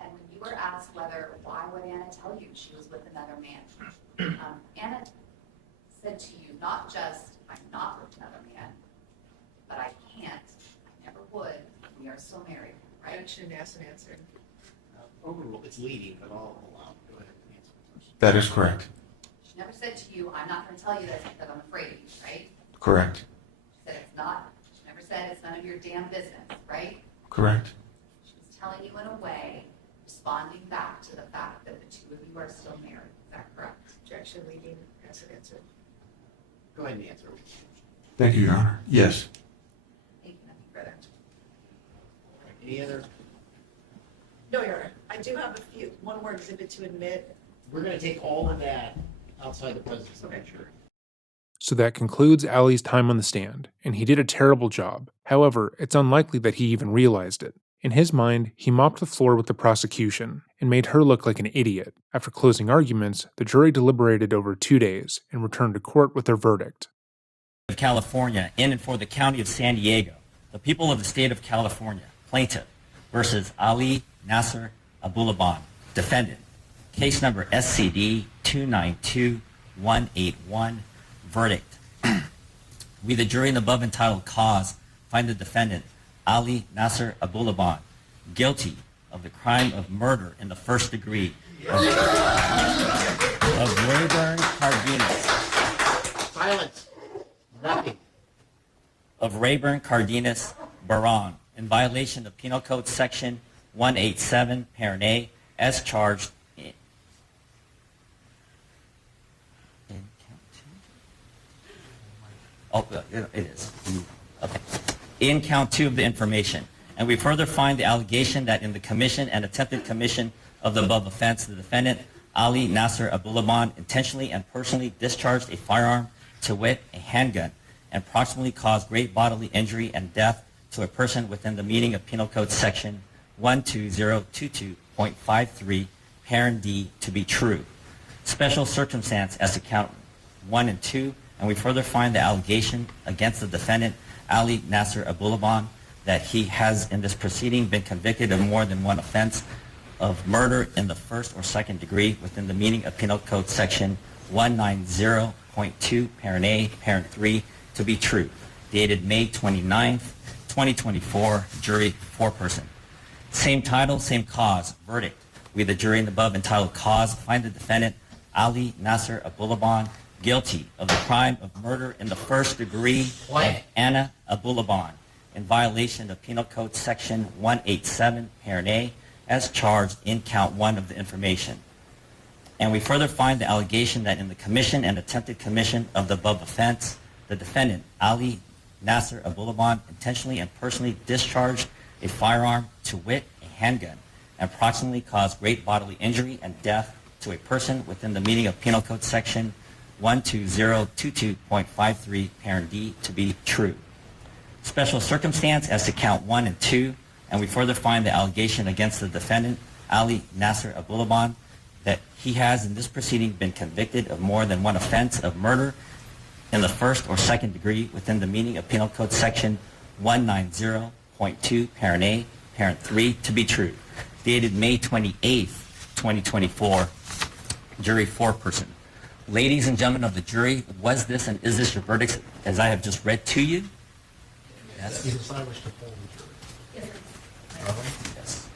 And when you were asked why would Anna tell you she was with another man, Anna said to you, not just, I'm not with another man, but I can't, I never would, we are still married, right? I shouldn't ask and answer. Overruled, it's leading, but I'll allow. Go ahead and answer the question. That is correct. She never said to you, I'm not going to tell you this because I'm afraid of you, right? Correct. She said it's not, she never said it's none of your damn business, right? Correct. She was telling you in a way, responding back to the fact that the two of you are still married. Is that correct? Objection, leading, ask and answer. Go ahead and answer. Thank you, Your Honor. Yes. Thank you, nothing further. Any other? No, Your Honor. I do have one more exhibit to admit. We're going to take all of that outside the presence of the jury. So that concludes Ali's time on the stand, and he did a terrible job. However, it's unlikely that he even realized it. In his mind, he mopped the floor with the prosecution and made her look like an idiot. After closing arguments, the jury deliberated over 2 days and returned to court with their verdict. Of California in and for the County of San Diego, the people of the state of California, plaintiff versus Ali Nasser Abulaban, defendant. Case number SCD 292181, verdict. We, the jury in the above entitled cause, find the defendant, Ali Nasser Abulaban, guilty of the crime of murder in the first degree of Rayburn Cardenas. Silence. Nothing. Of Rayburn Cardenas Baron in violation of Penal Code Section 187, Parent A, as charged in count 2. Oh, it is. Okay. In count 2 of the information. And we further find the allegation that in the commission and attempted commission of the above offense, the defendant, Ali Nasser Abulaban, intentionally and personally discharged a firearm, to wit, a handgun, and proximately caused great bodily injury and death to a person within the meaning of Penal Code Section 12022.53, Parent D, to be true. Special circumstance as to count 1 and 2, and we further find the allegation against the defendant, Ali Nasser Abulaban, that he has in this proceeding been convicted of more than one offense of murder in the first or second degree within the meaning of Penal Code Section 190.2, Parent A, Parent 3, to be true. Dated May 29th, 2024, jury 4-person. Same title, same cause, verdict. We, the jury in the above entitled cause, find the defendant, Ali Nasser Abulaban, guilty of the crime of murder in the first degree of Anna Abulaban in violation of Penal Code Section 187, Parent A, as charged in count 1 of the information. And we further find the allegation that in the commission and attempted commission of the above offense, the defendant, Ali Nasser Abulaban, intentionally and personally discharged a firearm, to wit, a handgun, and proximately caused great bodily injury and death to a person within the meaning of Penal Code Section 12022.53, Parent D, to be true. Special circumstance as to count 1 and 2, and we further find the allegation against the defendant, Ali Nasser Abulaban, that he has in this proceeding been convicted of more than one offense of murder in the first or second degree within the meaning of Penal Code Section 190.2, Parent A, Parent 3, to be true. Dated May 28th, 2024, jury 4-person. Ladies and gentlemen of the jury, was this and is this your verdict as I have just read to you? Yes. Yes, I wish to poll the jury. Yes.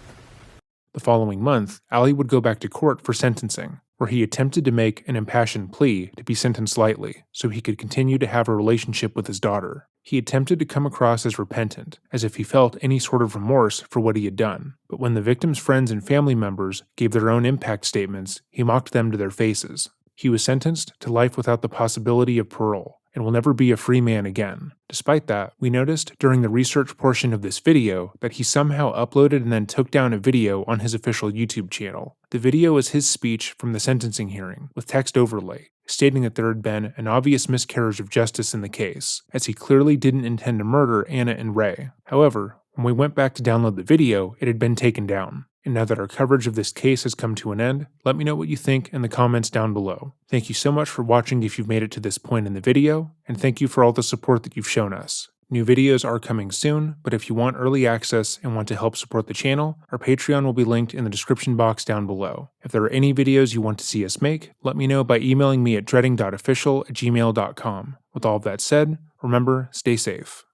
The following month, Ali would go back to court for sentencing, where he attempted to make an impassioned plea to be sentenced lightly so he could continue to have a relationship with his daughter. He attempted to come across as repentant, as if he felt any sort of remorse for what he had done. But when the victim's friends and family members gave their own impact statements, he mocked them to their faces. He was sentenced to life without the possibility of parole, and will never be a free man again. Despite that, we noticed during the research portion of this video that he somehow uploaded and then took down a video on his official YouTube channel. The video is his speech from the sentencing hearing, with text overlay, stating that there had been an obvious miscarriage of justice in the case, as he clearly didn't intend to murder Anna and Ray. However, when we went back to download the video, it had been taken down. And now that our coverage of this case has come to an end, let me know what you think in the comments down below. Thank you so much for watching if you've made it to this point in the video, and thank you for all the support that you've shown us. New videos are coming soon, but if you want early access and want to help support the channel, our Patreon will be linked in the description box down below. If there are any videos you want to see us make, let me know by emailing me at dreading.official@gmail.com. With all of that said, remember, stay safe.